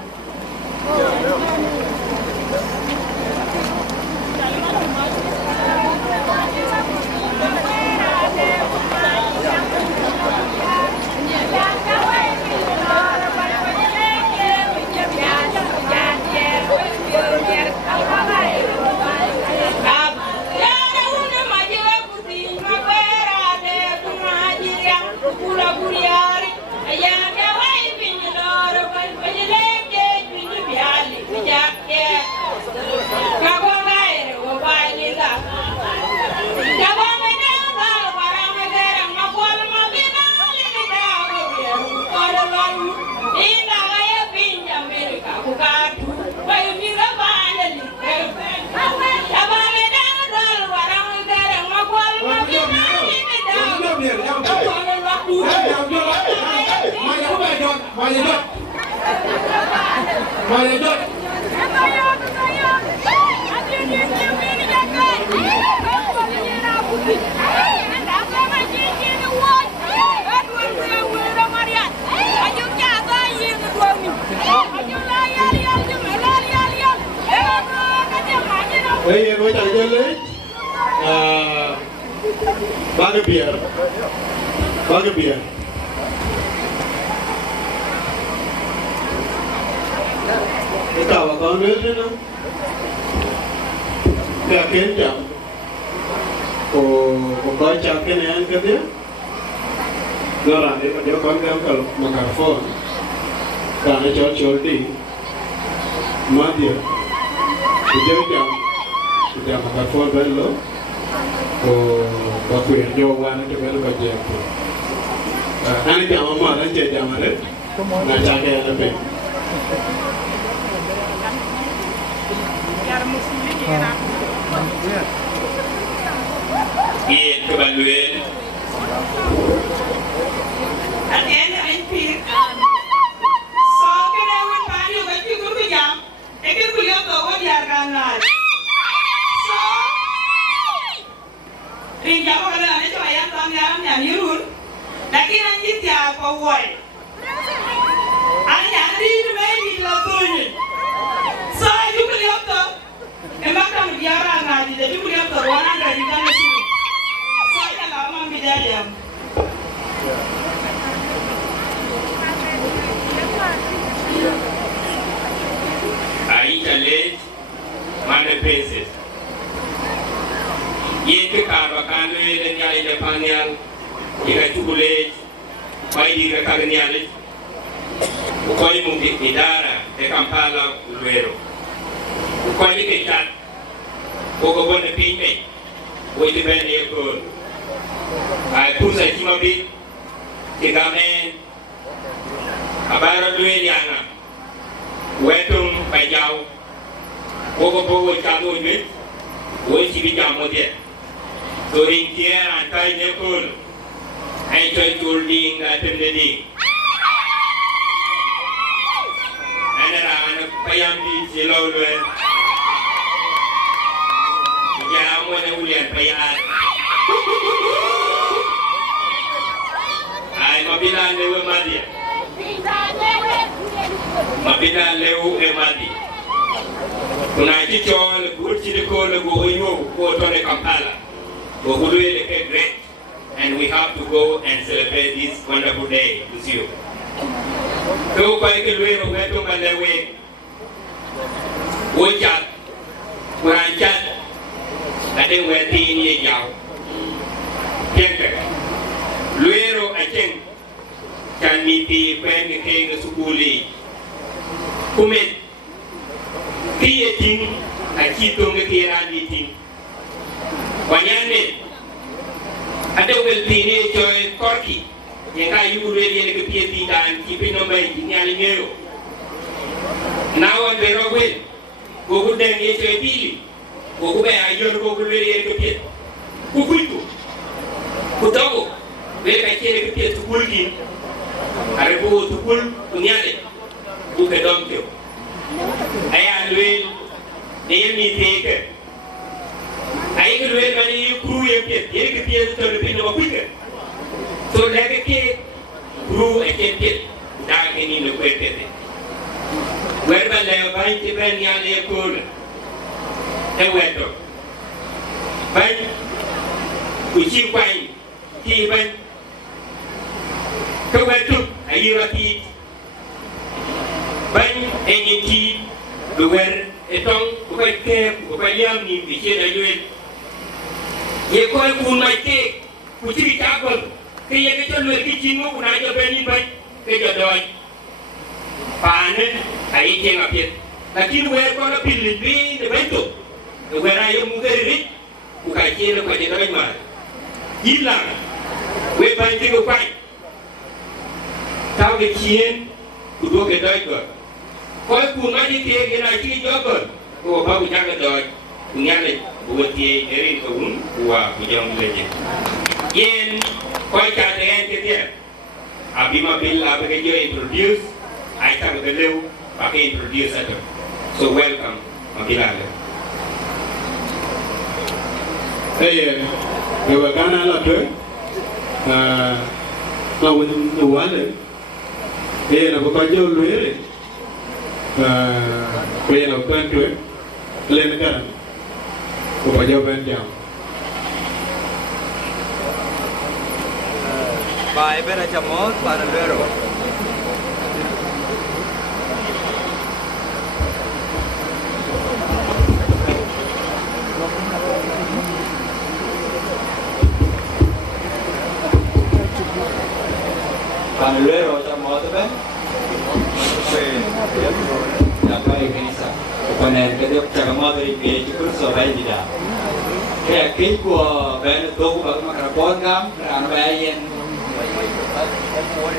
Hey, what are you doing? Bag of beer. Bag of beer. Ikaw ako nito na. Kaya kaya kung kau cakap ni kan dia, orang dia kan kalau mikrofon, kan jual di, dia, dia mikrofon belo, kau kuih jawapan itu belo kerja tu. Nanti dia mama nanti dia mana, nak cakap apa? Jieng kebaluan. Again, I'm Pete. So, can I win by you? But you could be young. I can put your go on your gun. So, in Java, I am from Yam Yurun. Like in a Nitya for white. I am reading maybe Lagoon. So, you will have to. And I'm from Yara, you will have to 100 you see. Aita late, mana princess. Jieng ke kabakan le dan nyai le panjang, jika cukup bayi jika kagaknya le. Ukoi mungkin idara, Kampala Luwero. Ukoi ni kecat, koko pun nepinge, ukoi di bawah ni pun. Pusat cuma bit, tiga men, abang Luwero yang wetung pajau, koko camu bit, koi cibi camu dia. Turing dia antai dia pun, enjoy touring dan pendedi. Anak payam di silau le, jamu yang ulian payah. Mabilan lewe madi. Mabilan lewe madi. Kuna kichon kurchi de ko le go yo ko to ne Kampala. Go kudu le great, and we have to go and celebrate this wonderful day with you. To ko ke Luwero weto malewe. Wojat. Kuranjat. Ade weti ni jao. Kenge. Luwero acheng kan miti kwen ke sukuli kumet tie ting akito ngetira ni ting wanyane ada wel tini joy korki yang kayu le ye ke tie tindan kipi no mai nyali ngero nawan bero wel go guden ye joy pili go be ayor go le ye ke tie kukuitu kutago wel ka tie ke tie tukulki are bu tukul punyale bu ke domtio aya luel de mi teke ay ke luel mani kru ye ke tie to le pino kuike to le ke kru e ke tie da ke ni no kwete wer ba le ba ti ben ya le ko e wedo ba ku chi kwai ti ban ko wedo ayira ti ban en ti do wer etong ko ke ko yam ni bi che da yue ye ko ku mai ke ku chi ta ko ke ye ke cho le ki chin mo na jo ben ni ban ke jo doi pane ai ke ngapet lakini wer ko na pil bi de bento de wer ay mu ke ri ku ka che le ko je da ma ila we ban ti ko pai taw ke chien ku do ke doi ko ku ma ji ke ke na chi jo ko ko ba ku ja ke doi ku nya le ku ti eri ko un ku wa ku jong le je yen ko cha de en ke tie abima bil abe ke jo introduce I come to live back introduce it. So welcome, Mabilale. Hey, we were gonna love it. Now with the one, hey, I'm going to do it. We are going to it. Let me go. Over your band down. Bye, better Jamon, para Luwero. Para Luwero, Jamon, ben? Ya baik ini sah. Kemudian kita cakap dari pihak itu sebagai tidak. Kayak kita ben tu bagi makrapon kam, kerana bayan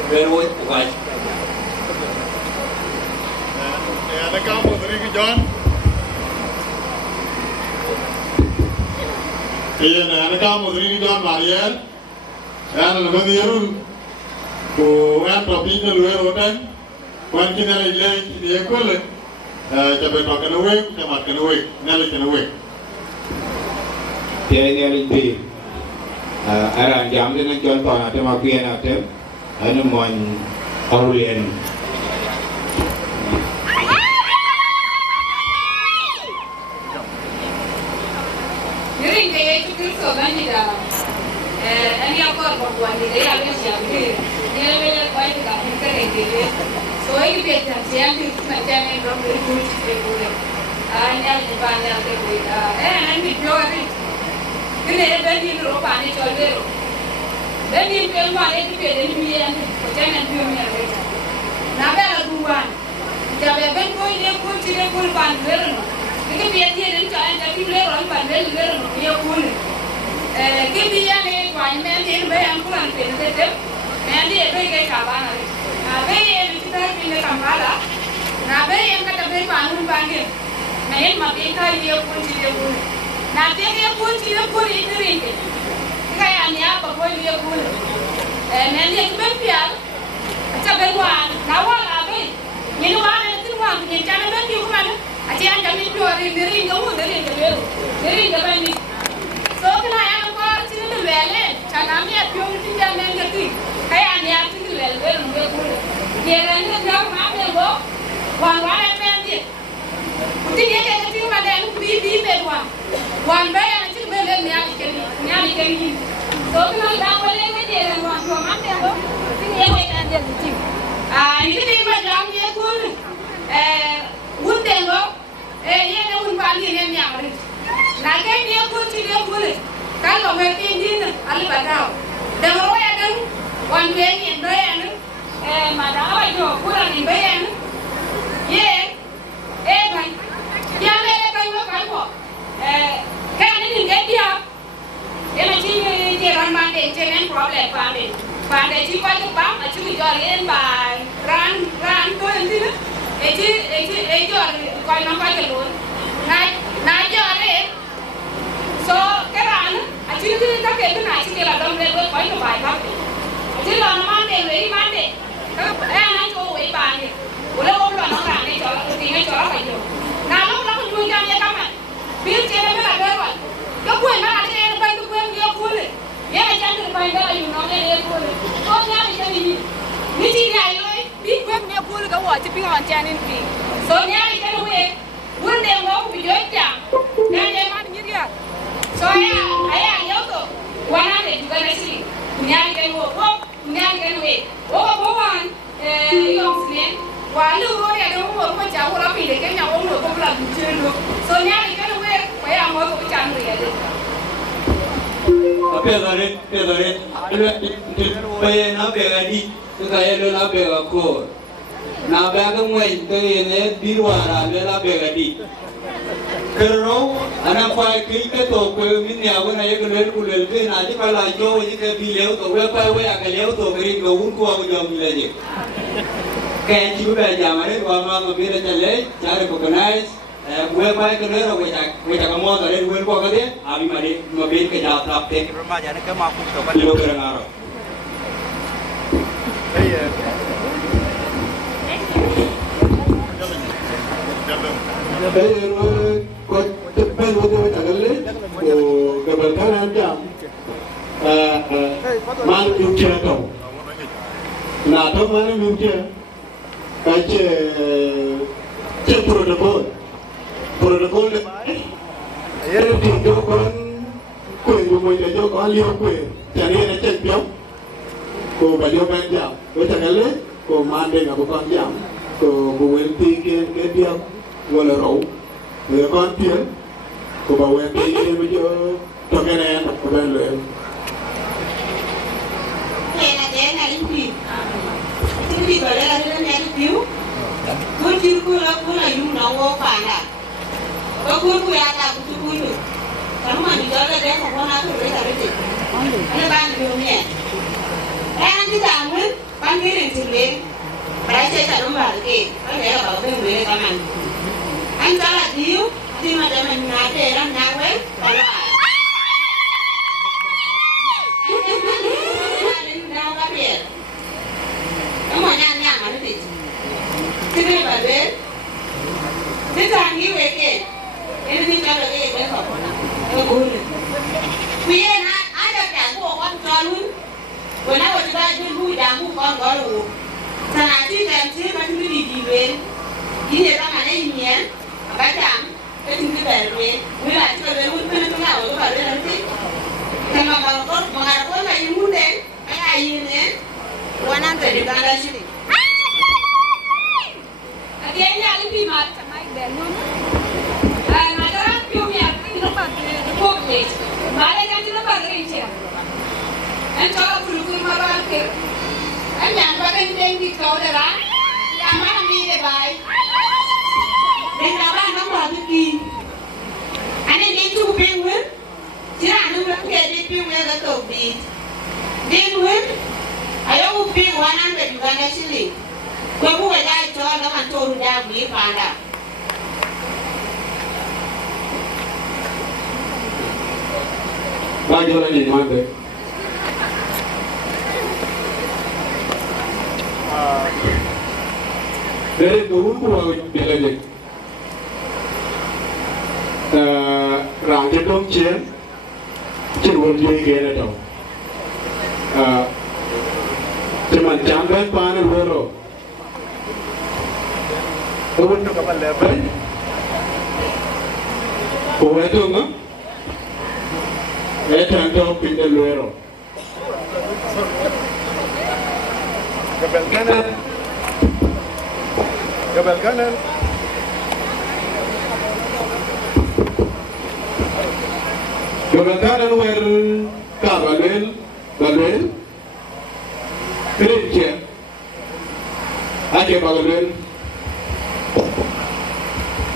berwujud bukan. Ada kamu dari John. Iya, ada kamu dari John Marian. Ada lebih diurun. Kuan topi ni Luwero kan, kuan kita lagi dia kulit. Cabai pakai nuwek, cabai pakai nuwek, nali pakai nuwek. Dia ni ada di, ada jam dengan John Pan ada makian ada, ada mon Aulian. Jadi kaya itu kerja banyak dah. Ini aku buat ni dia ada siapa ni. Dia bela kau itu dah kita ini. So ini biasa siang itu macam ni orang berikut berikut. Ini ada banyak berikut. Ini jual ni. Kena ada ni rupa ni jual dulu. Dan ni pelbagai itu beda ni mian. Macam ni jual mian beda. Nabe ada dua. Jadi bentuk ini pun tidak pun pandai. Ini biasa dia jual tapi Luwero orang pandai Luwero dia pun. Kibiya ne kwani men tin be an kuran pe ne te men di be ke kabana na be ye mi ta bi ne Kampala na be ye ka ta be panu bangi men ma be ka ye kun ti ye kun na te ye kun ti ye kun ni rin ke ka ya ni apa ko ye kun men ye be pial ta be wa na wa la be ni no wa ne tin wa ni ta ne be ki ku ma ne a ti an ja mi do rin rin ga mu rin ga be rin ga ba ni so kena yang Luwero, cara ni aku yang tinggal mengerti. Kayak ni aku tinggal Luwero nunggu pun. Dia ni jauh mana bo? Wan wan mengerti. Kuti dia kerja tinggal mana yang bi berwan. Wan bayar nanti beli ni ali. So kena dah boleh dia yang wan dua mana bo? Tinggal dia dia tu. Ini dia jam dia pun. Undeng bo. Dia ni undang dia ni amri. Nagai dia pun dia boleh. Kalau mereka ini alih batau, dengan orang yang wan yang bayar, mana apa itu kurang yang bayar, ye, baik, yang mereka kayu kayu, kan ini dia, yang macam ni jangan mandai, jangan problem pandai cipa tu bang, macam ni jualan bay, ran tu nanti tu, jual kau nampak kelun, naik jualan. So, kerana, actually tu kita kerja naik sikit lah, dalam level kau itu baik tak? Actually orang mana, anak kau wei bani, boleh orang orang ni jual, tinggal jual apa itu? Nah, orang jual yang kaman, bil cina berapa berapa? Kau buat mana ada yang tu buat dia boleh, dia macam tu buat dia you know dia boleh. Kau ni ada ni ciri dia, bil buat dia boleh kau wa ti pinga chanin pi so nyari kan we wunde ngo bi joy jam dane man nyiriya so aya yoto wana de juga nasi nyari kan wo nyari kan we wo bo wan yom snen wa lu ro ya do wo ko cha wo la pi de kan nya wo ko bla bu chelo so nyari kan we aya mo ko chan ri ya de Pedare, pe na pega di, kaya lo na pega ko. Na pega ngwen, kaya ne birwara le na pega di. Pero ana pa kai ke to ko min ya wona ye ko le ku le ke na di pala jo ye ke bi le to we pa we aka le to ri go un ko jo mi le je. Ke ji be ja mare wa ma ma mi le chale, chare ko kanais. Gue pakai kendaraan gue cakap mau tadi gue bawa ke dia, abi mari mobil ke jalan trafik. Rumah jadi ke mampu coba di luar ngaro. Iya. Kau cepat waktu kita kali, keberkaran jam, mana mungkin atau, nah atau mana mungkin, kaca protocol de yere ti do kon ko ngu mo de jo ko ali ko tani ne tek biam ko ba jo ban jam ko tagale ko mande na ko kon jam ko bu wen ti ke biam wala raw ne kon tien ko ba wen ti ke bi jo to gene ko ben le na de na limpi ti ko le la ne ne piu ko ti ko la yu na wo pa na ko ya ta ku tu kamu ni jo le de ko na ko le ta re ti ana ban yu ne an ti ta mu ban ge ren ti le ba se ta ro ma ke ba le ba be le ka man an ta la diu ti ma de man na te ran na we ba la na ba be mo nya nya ma ti ti be ba be ti ta ni we ke ini cara ini berapa? Begini. Biar ada kan bukan kalun. Karena waktu itu dulu jamu kan kalau. Karena sih janji masih dijual. Ini orang ada ini ya. Macam ketinggi berwe. Bila itu berwe pun itu nggak boleh berwe nanti. Kalau mengarahkan lagi muda, kayak ini. Wanita dari Bangladesh. Akhirnya lebih macam macam. Mare ganti no padrinche. Ento kulukul mabanke. Anya pakai dengi kau dera. Ya mana mi de bai. Den dawa no ba biki. Ane den tu pengwe. Tira anu ba ke de pengwe ga to bi. Den wen. Ayo upi 100 Uganda shilling. Ko bu ga dai to da man to da bi panda. Bagi orang ini mana? Dari dulu gua belajar. Rangkaian dong Jieng, Jieng dia gini tau. Cuman jangan panen Luwero. Kamu tu kapal lebar. Kau itu enggak? Tanto pinda Luwero. Gabel kanan. Gabel kanan. Gabel kanan wer kabalel, balel. Kerja. Aje balel.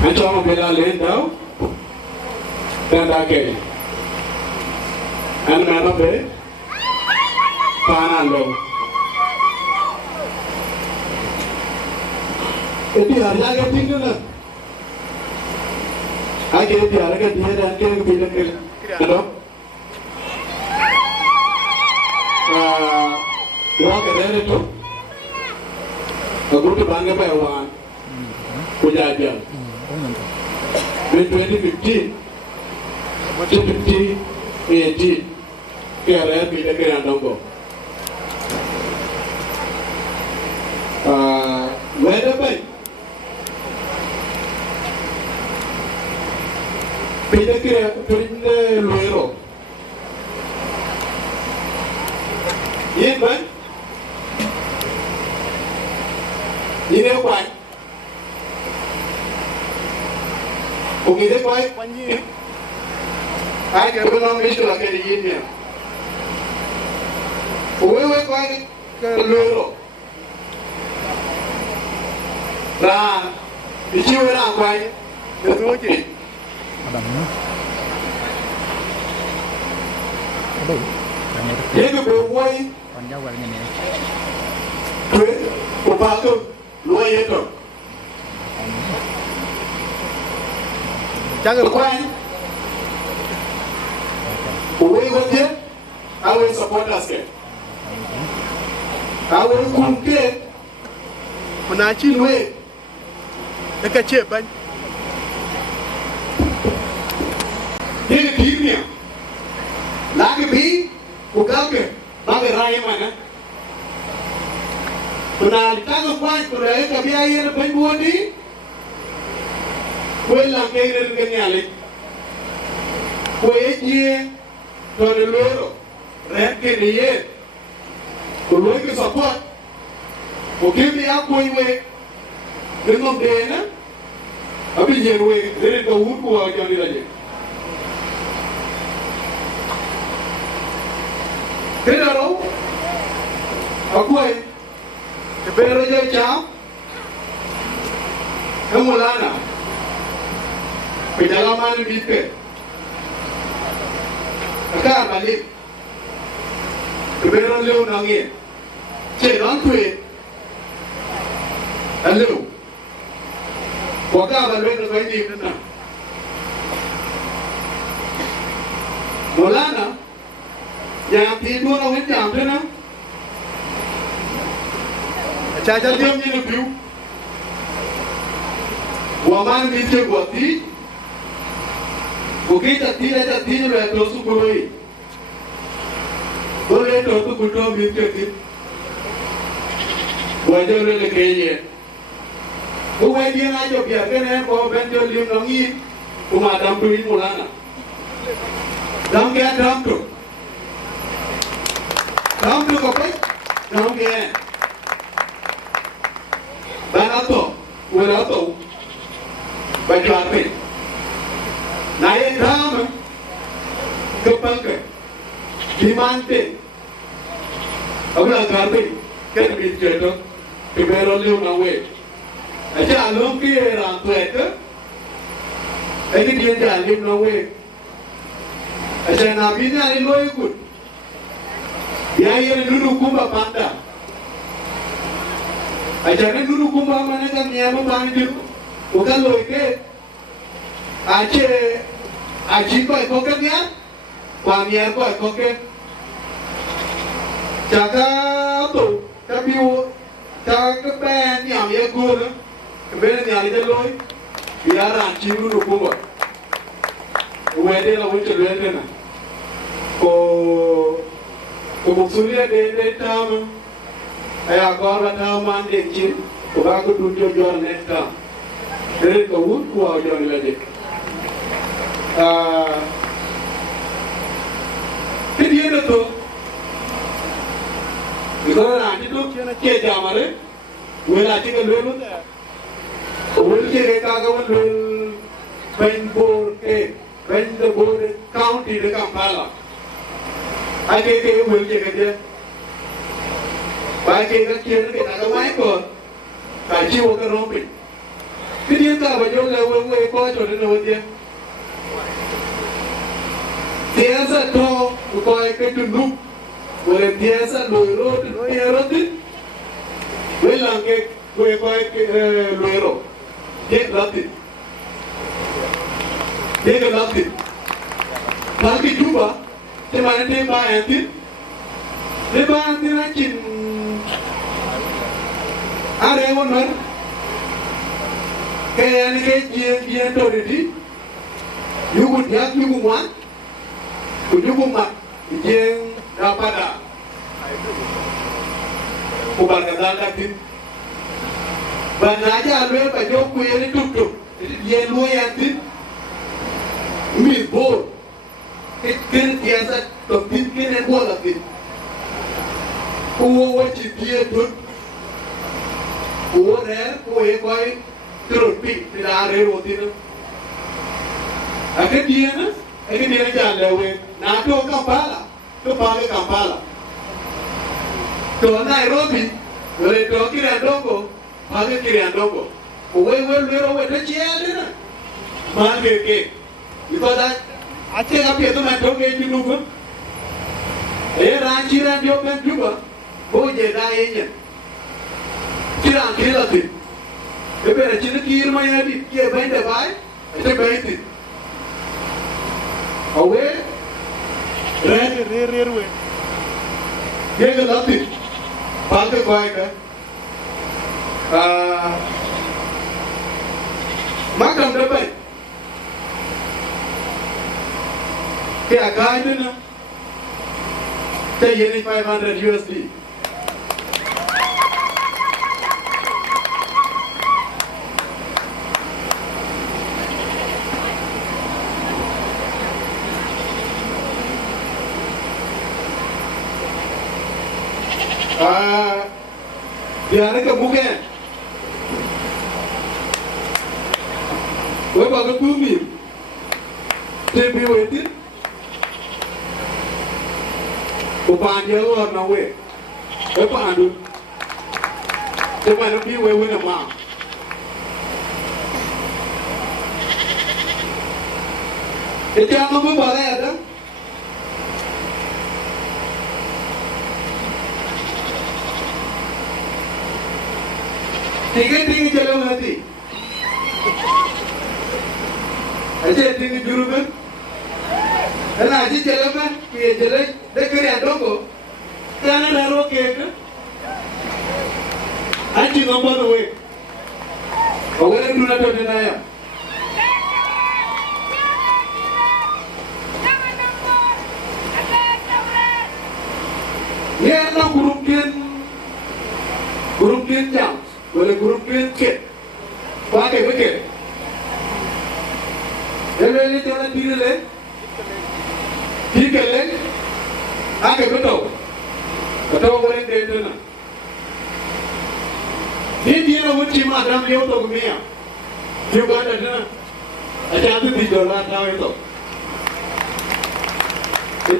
Anco mau bela len tau. Dan dake. An mana be? Panan lo. Itu harga ke tinggal na. Age itu harga dia dan ke bilang ke. Ano? Gua kedai itu. Aku tu bangga bawa. Punya aja. In 2015, 2018, kaya bila kaya nonggo. Where bay? Pinda Luwero. Yin ban? Yin e kwan? Kung ide kwai kwan yin? Ai ka belong mishkila ke yin niya. Uwewe kwai Luwero. Ra ichiwe ra kwai ketuji. Yeke be woi twe upako luo yeto. Jangan kwai. Uwe wote awe supporters ke. Awe kumke menaci luwe dekat ceban. Dia dirinya lagi bi bukan ke bagi raya mana pernah ditangkap kuat pernah kami ayah lepas buat ni kue langkai dari kenyalik kue Jieng tuan Luwero red ke dia kue ke support oke dia kue dengan dia na tapi Jieng dari tahun kue jangan dilajak. Kenapa? Aku ay, kepala raja cam, kemulana, pejalaman bipe, akar balik, kepala leu nangi, celang kue, leu, wakar balik nak ini kena, mulana. Yang tidur orang jam tu na, caca dia ni lebih, waman bincang buati, bukit tadi ni betul sukuloi, boleh tu kultur bincang ni, wajah orang lekenya, bukan dia aja biarkan yang kau bencang liam langi, umadam tu ini mulana, dam ke dam tu. Dam tu kapai, dam ke. Banato, welato, baju apa? Naik dam, kapal ke, dimante. Abang karpe, kan bincang tu, kebelon leu nawe. Aja alom ke rantu itu, ini dia jalim nawe. Aja nabi ni ada loy ikut. Yang ini dulu kumba panda. Ajarnya dulu kumba mana kan nyama bang itu. Bukan loh ke. Aji kau ikut kan? Pamiar kau ikut kan? Jaga tu, tapi jaga pen yang ia guna. Kemudian yang itu loh. Biar anci dulu kumba. Uwede la wuce lwende na. Ko musulia de tama aya gora tama de chin ko ba ko dunjo jor netta de ko wut ko jor la de kidi ene to ko na ti to ke jamare wela ti ko lelu da wul ke ka ga wul Benbor ke Benbor county de Kampala Ake ke wul ke dia ba ke ka kien ke ta mai ko ka chi wo ka rompi ki dia ta ba yo la wo ko cho de no dia tiasa to ko ke tu nu wo le tiasa Luwero no ero ti wela ke ko ke Luwero ke lati ke lati lagi juba te mana te ba anti na chin are wonor ke ani ke Jieng to di yugo dia yugo wan ku yugo ma Jieng dapada ku barkadal datin Bana ja lwe ba jo kwere tuk ye lo ya tin mi bo kin ya sa to tin kin en bola tin wo chi tie tut wo ne ko e koi tro pi da re ro tin ake dia ja lewe na to Kampala to Nairobi le to Kirandongo Mage Kirandongo. Luwero we te chiel na. Mage ke. Because I think up here to my dog in Nuba. Ranchi and your man Juba. Go je da yen. Kiran kilati. E per chinakir my adi ke bende bai. Ete baiti. Away. Re we. Ye lati. Page koi ka. Makam dapat kaya kaya na tayo ni $500 Dia nak bukan. Kau bagai bumi, tapi wetin, kau panjang luar nawe, kau pandu, cuma nabi wewe nama. Itu yang kamu boleh ada. Tiga jalan hati. Aje tinggi juru kan? Karena aje jalan kan, dia jalan dekat yang dongko, karena naruh kek. Aje nombor dua. Orang dulu ada di naya. Ni ada grup kian jam, boleh grup kian kek, pakai betul. Ini jalan diri le, diri le, agak betul orang dendam na. Dia nak uji madam dia tu kumia, dia ada na, aja tu $3 tahu itu.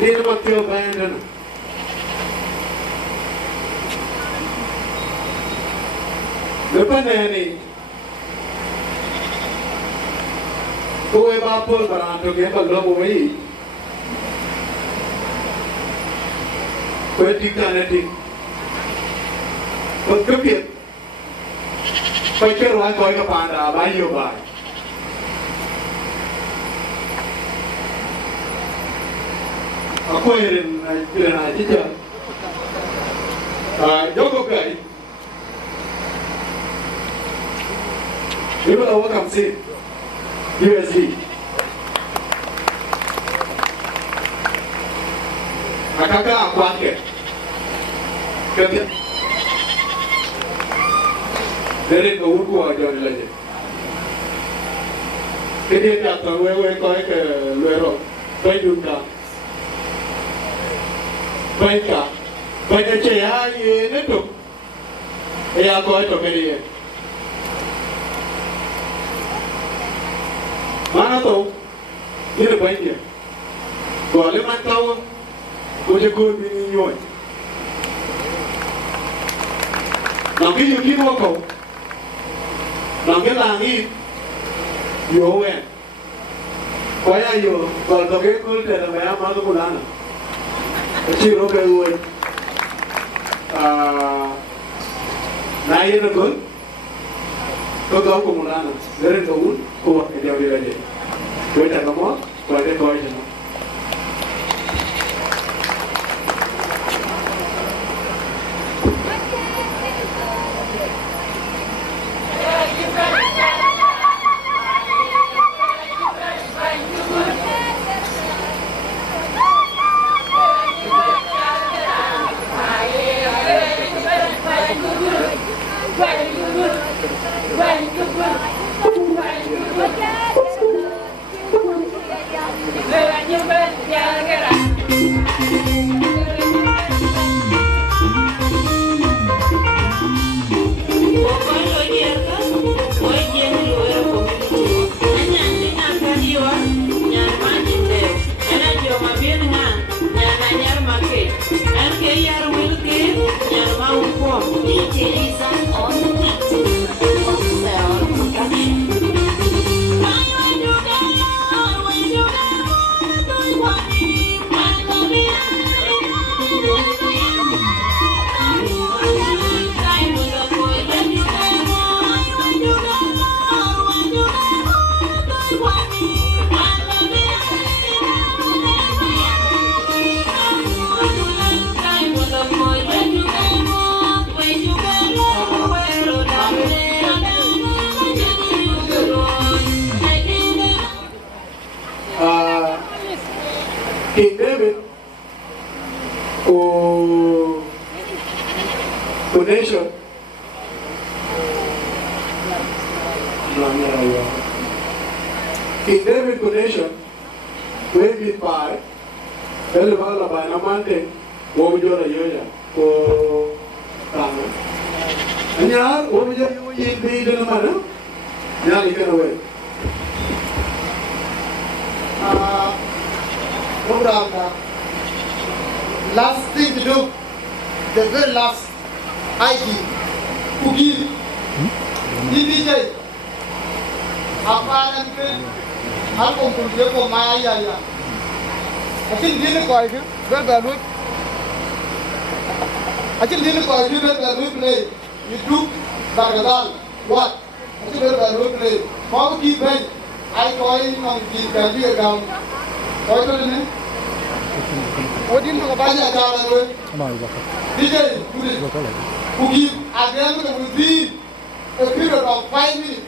Dia nak tiup bayar na. Lepas ni. Kowe bapul barang tu kita belum boleh. Kowe tinggal nanti. Kowe kepit. Kowe keruan kowe ke pandai, bayu bay. Aku irin aja je. Joko kai. Ibu awak kamsi. USD. Akaka akuan ke? Kerja. Dari kau aja ni lagi. Kerja dia tu wewe kau ke Luwero, baik juga. Baik ka, baik aja ye ni tu. Kau itu kerja. Mana tahu? Ini baiknya. Kalau mana tahu, kau jago bini nyoi. Nanti yuki kau, nanti langit, yowen. Kau ya yo, kalau kau kau tidak bayar malu bulan. Ciro kau, naik nak kau kau bulan. Dari tahun kau kerja di mana? Kau tak kamu, kau ada kau je. Namanya King David Connection, we bit by, very well by Namante, Wobujora Yoya, for Tana. And ya, Wobuja, you be in the manner, now you can away. Last thing to do, the very last ID, who give, DJ, apa nanti, aku kumpul dia Maya ya. Asin dia ni kau itu, berbalut. Asin dia ni kau itu berbalut play. YouTube, Bargadal, what? Asin berbalut play. Mau kipen, I kau ini mau kipen dia kau. Kau itu ni. Odin tu banyak cara tu. DJ, who give again with the a period of 5 minutes.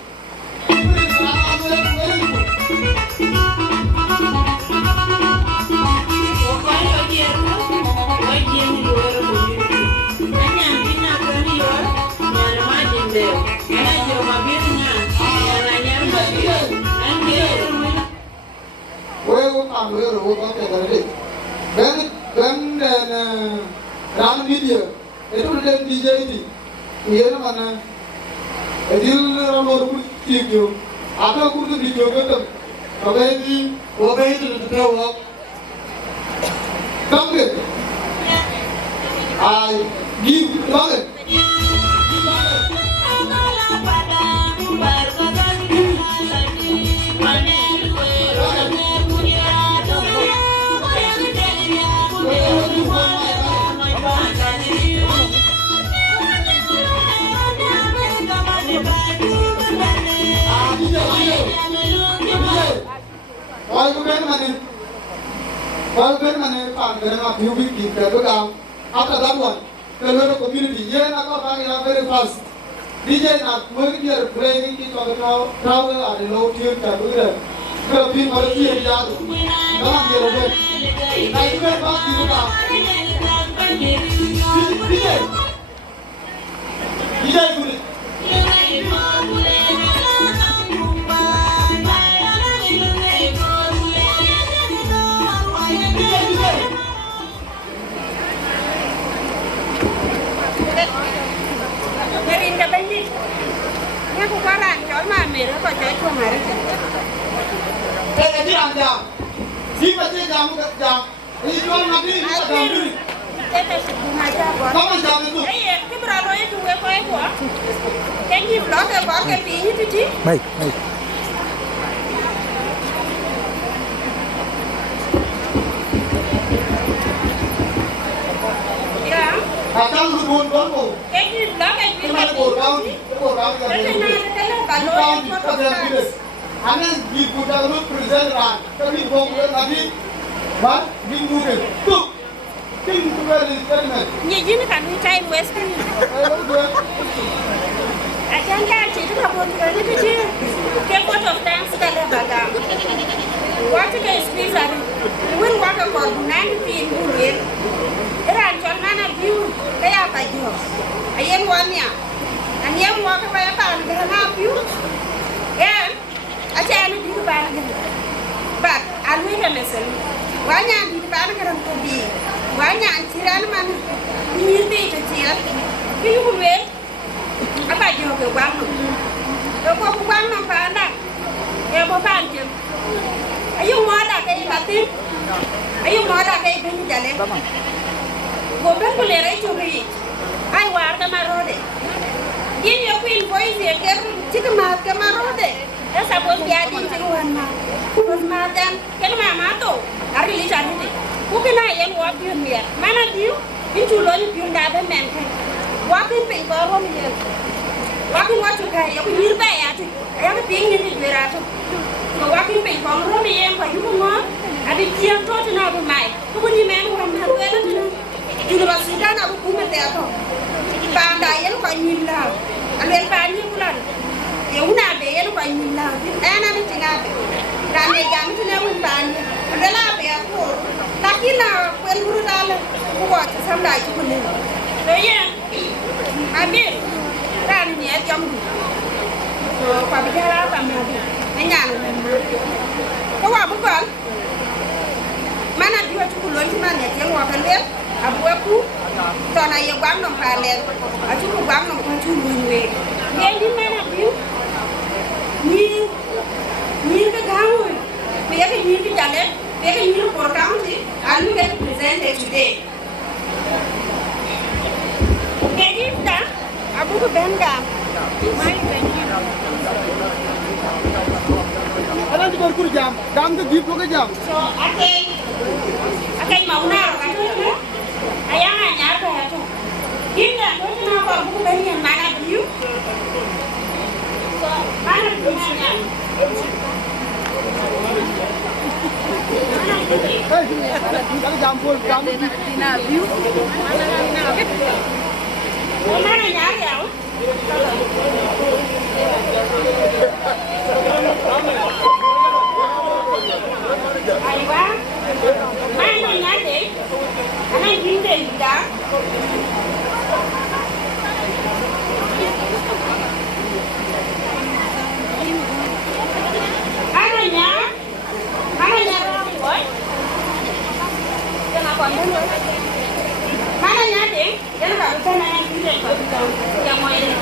Ben ran video itu dan DJ ini iya mana edil ran orang video apa aku tu video kan tapi ini itu tahu kamu I give banget All ben mane pan dengan view bikin ke begal. After that one, the local community, yeah, I got very fast. DJ nak mungkin dia playing kita kalau tahu ada low tune kan begitu. Kalau pin malah dia jatuh. Dalam dia robot. Nah itu kan pas di rumah. DJ boleh. Merinda banyak. Ni aku karan, jual mana? Mereka kau jual cuma hari. Jadi anda, si macam jamu jam, ini jual nanti jam dulu. Kita sebut aja. Kamu jam itu? Eh, kita berapa itu kau? Kenji vlog apa ke ini tu ji? Baik, baik. Ya. Akan rubun kamu. Kenji vlog apa ini? Mana borang kan? Kalau foto Ane di budal lu present ran, tapi bong lagi, mat minggu ni, tu, ting tu beri eksperimen. Ni jenis kan time wasting. Ajar kan cerita kabur kerana tu je. Ke foto thanks kalau baga. Waktu ke space hari, win waktu korban pin bulir. Eran jual mana view, kaya apa je? Ayen wanya, aniam waktu kaya apa? Kerana view, ya. Aja anu di depan kan, bak alwi kan mesel, banyak di depan kan kopi, banyak ciran mana, ini itu ciran, ini bukan, apa juga ke bang, kalau ke bang nampak anda, ya bapak aja, ayo mau ada kayak batin, ayo mau ada kayak begini jalan, bukan kulera curi, ayo warga marode, ini aku invoice ya, kita mat ke marode. Esa bos jadi cekuan mah, bos madan, kalau mama tu, hari ini cari ni, bukan ayah yang pion dia, mana dia, ini culon pion dah bermain, wakin pengkorom dia, wakin wajib kaya, aku nyirba ya tu, ayah kepingin ni juara tu, so wakin pengkorom dia yang kau juga mah, ada kian tu tu nak bermain, aku ni main orang baru ada tu, universiti nak aku kumpul dia tu, pandai yang kau nyirla, alih pandai pulan. Ya una be ya lupa nyila, ana ni tinggal. Rame jam tu ni pun bani. Ada lah be aku. Tapi na kuel guru dalam buat sampai cukup ni. So ya, ambil. Rame ni jam tu. kwa bijara pa ma na nyalo ko wa bu gal mana diwa tu kulon ti man ne ke wa kan le abu ku to na ye gwam no pa le a tu gwam no ko tu luwe ye di mana biu ni ka gawo me ya ke ni ti jale me ke ni por county and we get presented today ke di ta abu ko benga mai bengi Alam di berkur jam ke gift ke jam. So akai mau na ka tu ayang anya apa ya tu kita tu na ko bu bengi mana biu so mana biunya Kalau jampur jam na biu mana nyari ya Aywa, mana nyari? Anak ginde juga. Anaknya boy. Kenapa dulu? Mana nyari? Kenapa bukan anak ginde yang mau ini?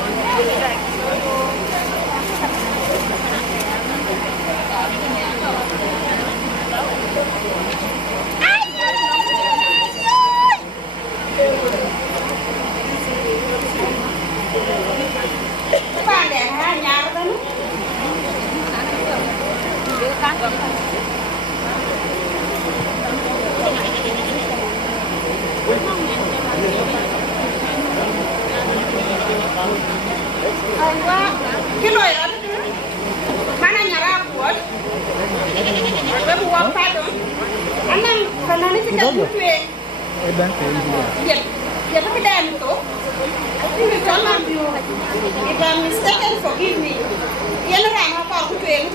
Cái loại đó mana nyara buat aku buat padu anak karena ini tidak butuh ya tapi dah itu ini jangan biu if I'm mistaken forgive me ya orang apa aku tuh yang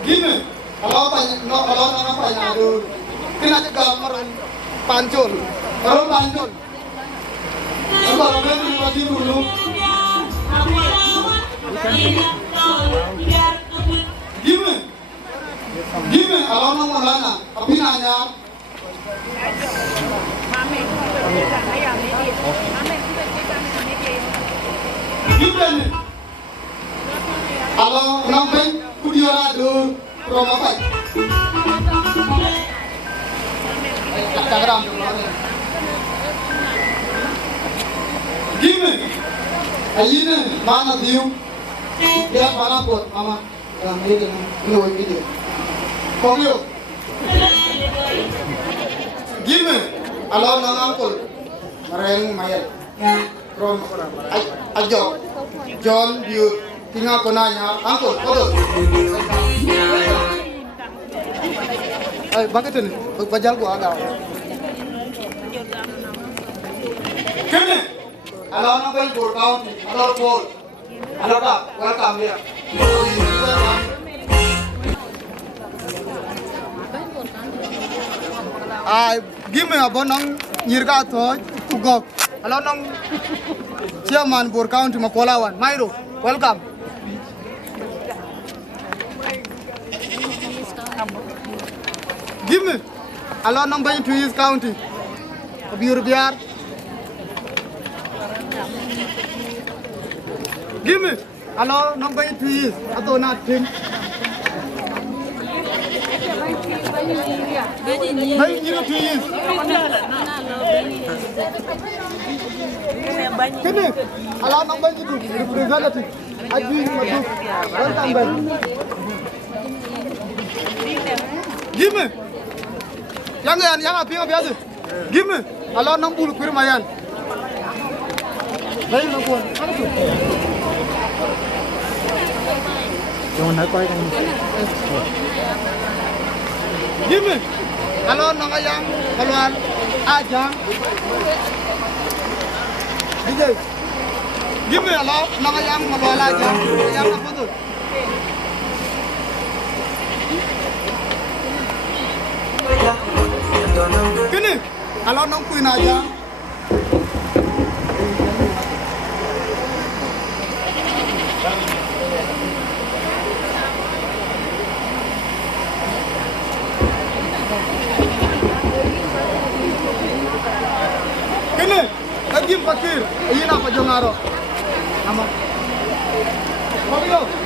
Gini, kalau nama banyak dulu, kena gambar pancul, kalau pancul, kalau memang lagi dulu. Gini, kalau nama mana, tapi nanya. Gini, kalau nampak kudiara dulu, Roma apa? Instagram dulu. Gini, ini mana view? Dia mana buat mama? Yang ini video. Kau Gini, kalau nang angkul, mereng mayat. From ajo, John view. Tinggal kau nanya, angkul, betul. Bangkit ni, bajal gua agak. Kene, kalau nak main board count, kalau board, kalau tak, welcome dia. Give me abon nang nyirga tu, tugok. Kalau nang chairman board count Makolawan, Mairo, welcome. Give me. Allow number to his county. Biar. Give me. Allow number to his. Atau not him. Baik you to his. Kene. Allow number to representative. Aji Madu. Welcome back. Give me. Yang apa biasa? Give me. Allow nombor firmayan. Baik nombor. Apa tu? Jangan nak kau ini. Give me. Allow nang yang keluar ajang. Give me. Allow nang yang keluar ajang. Yang apa tu? Kalau nongkuin aja. Ini, lagi fakir. Ini apa jongaro? Nama. Mobil.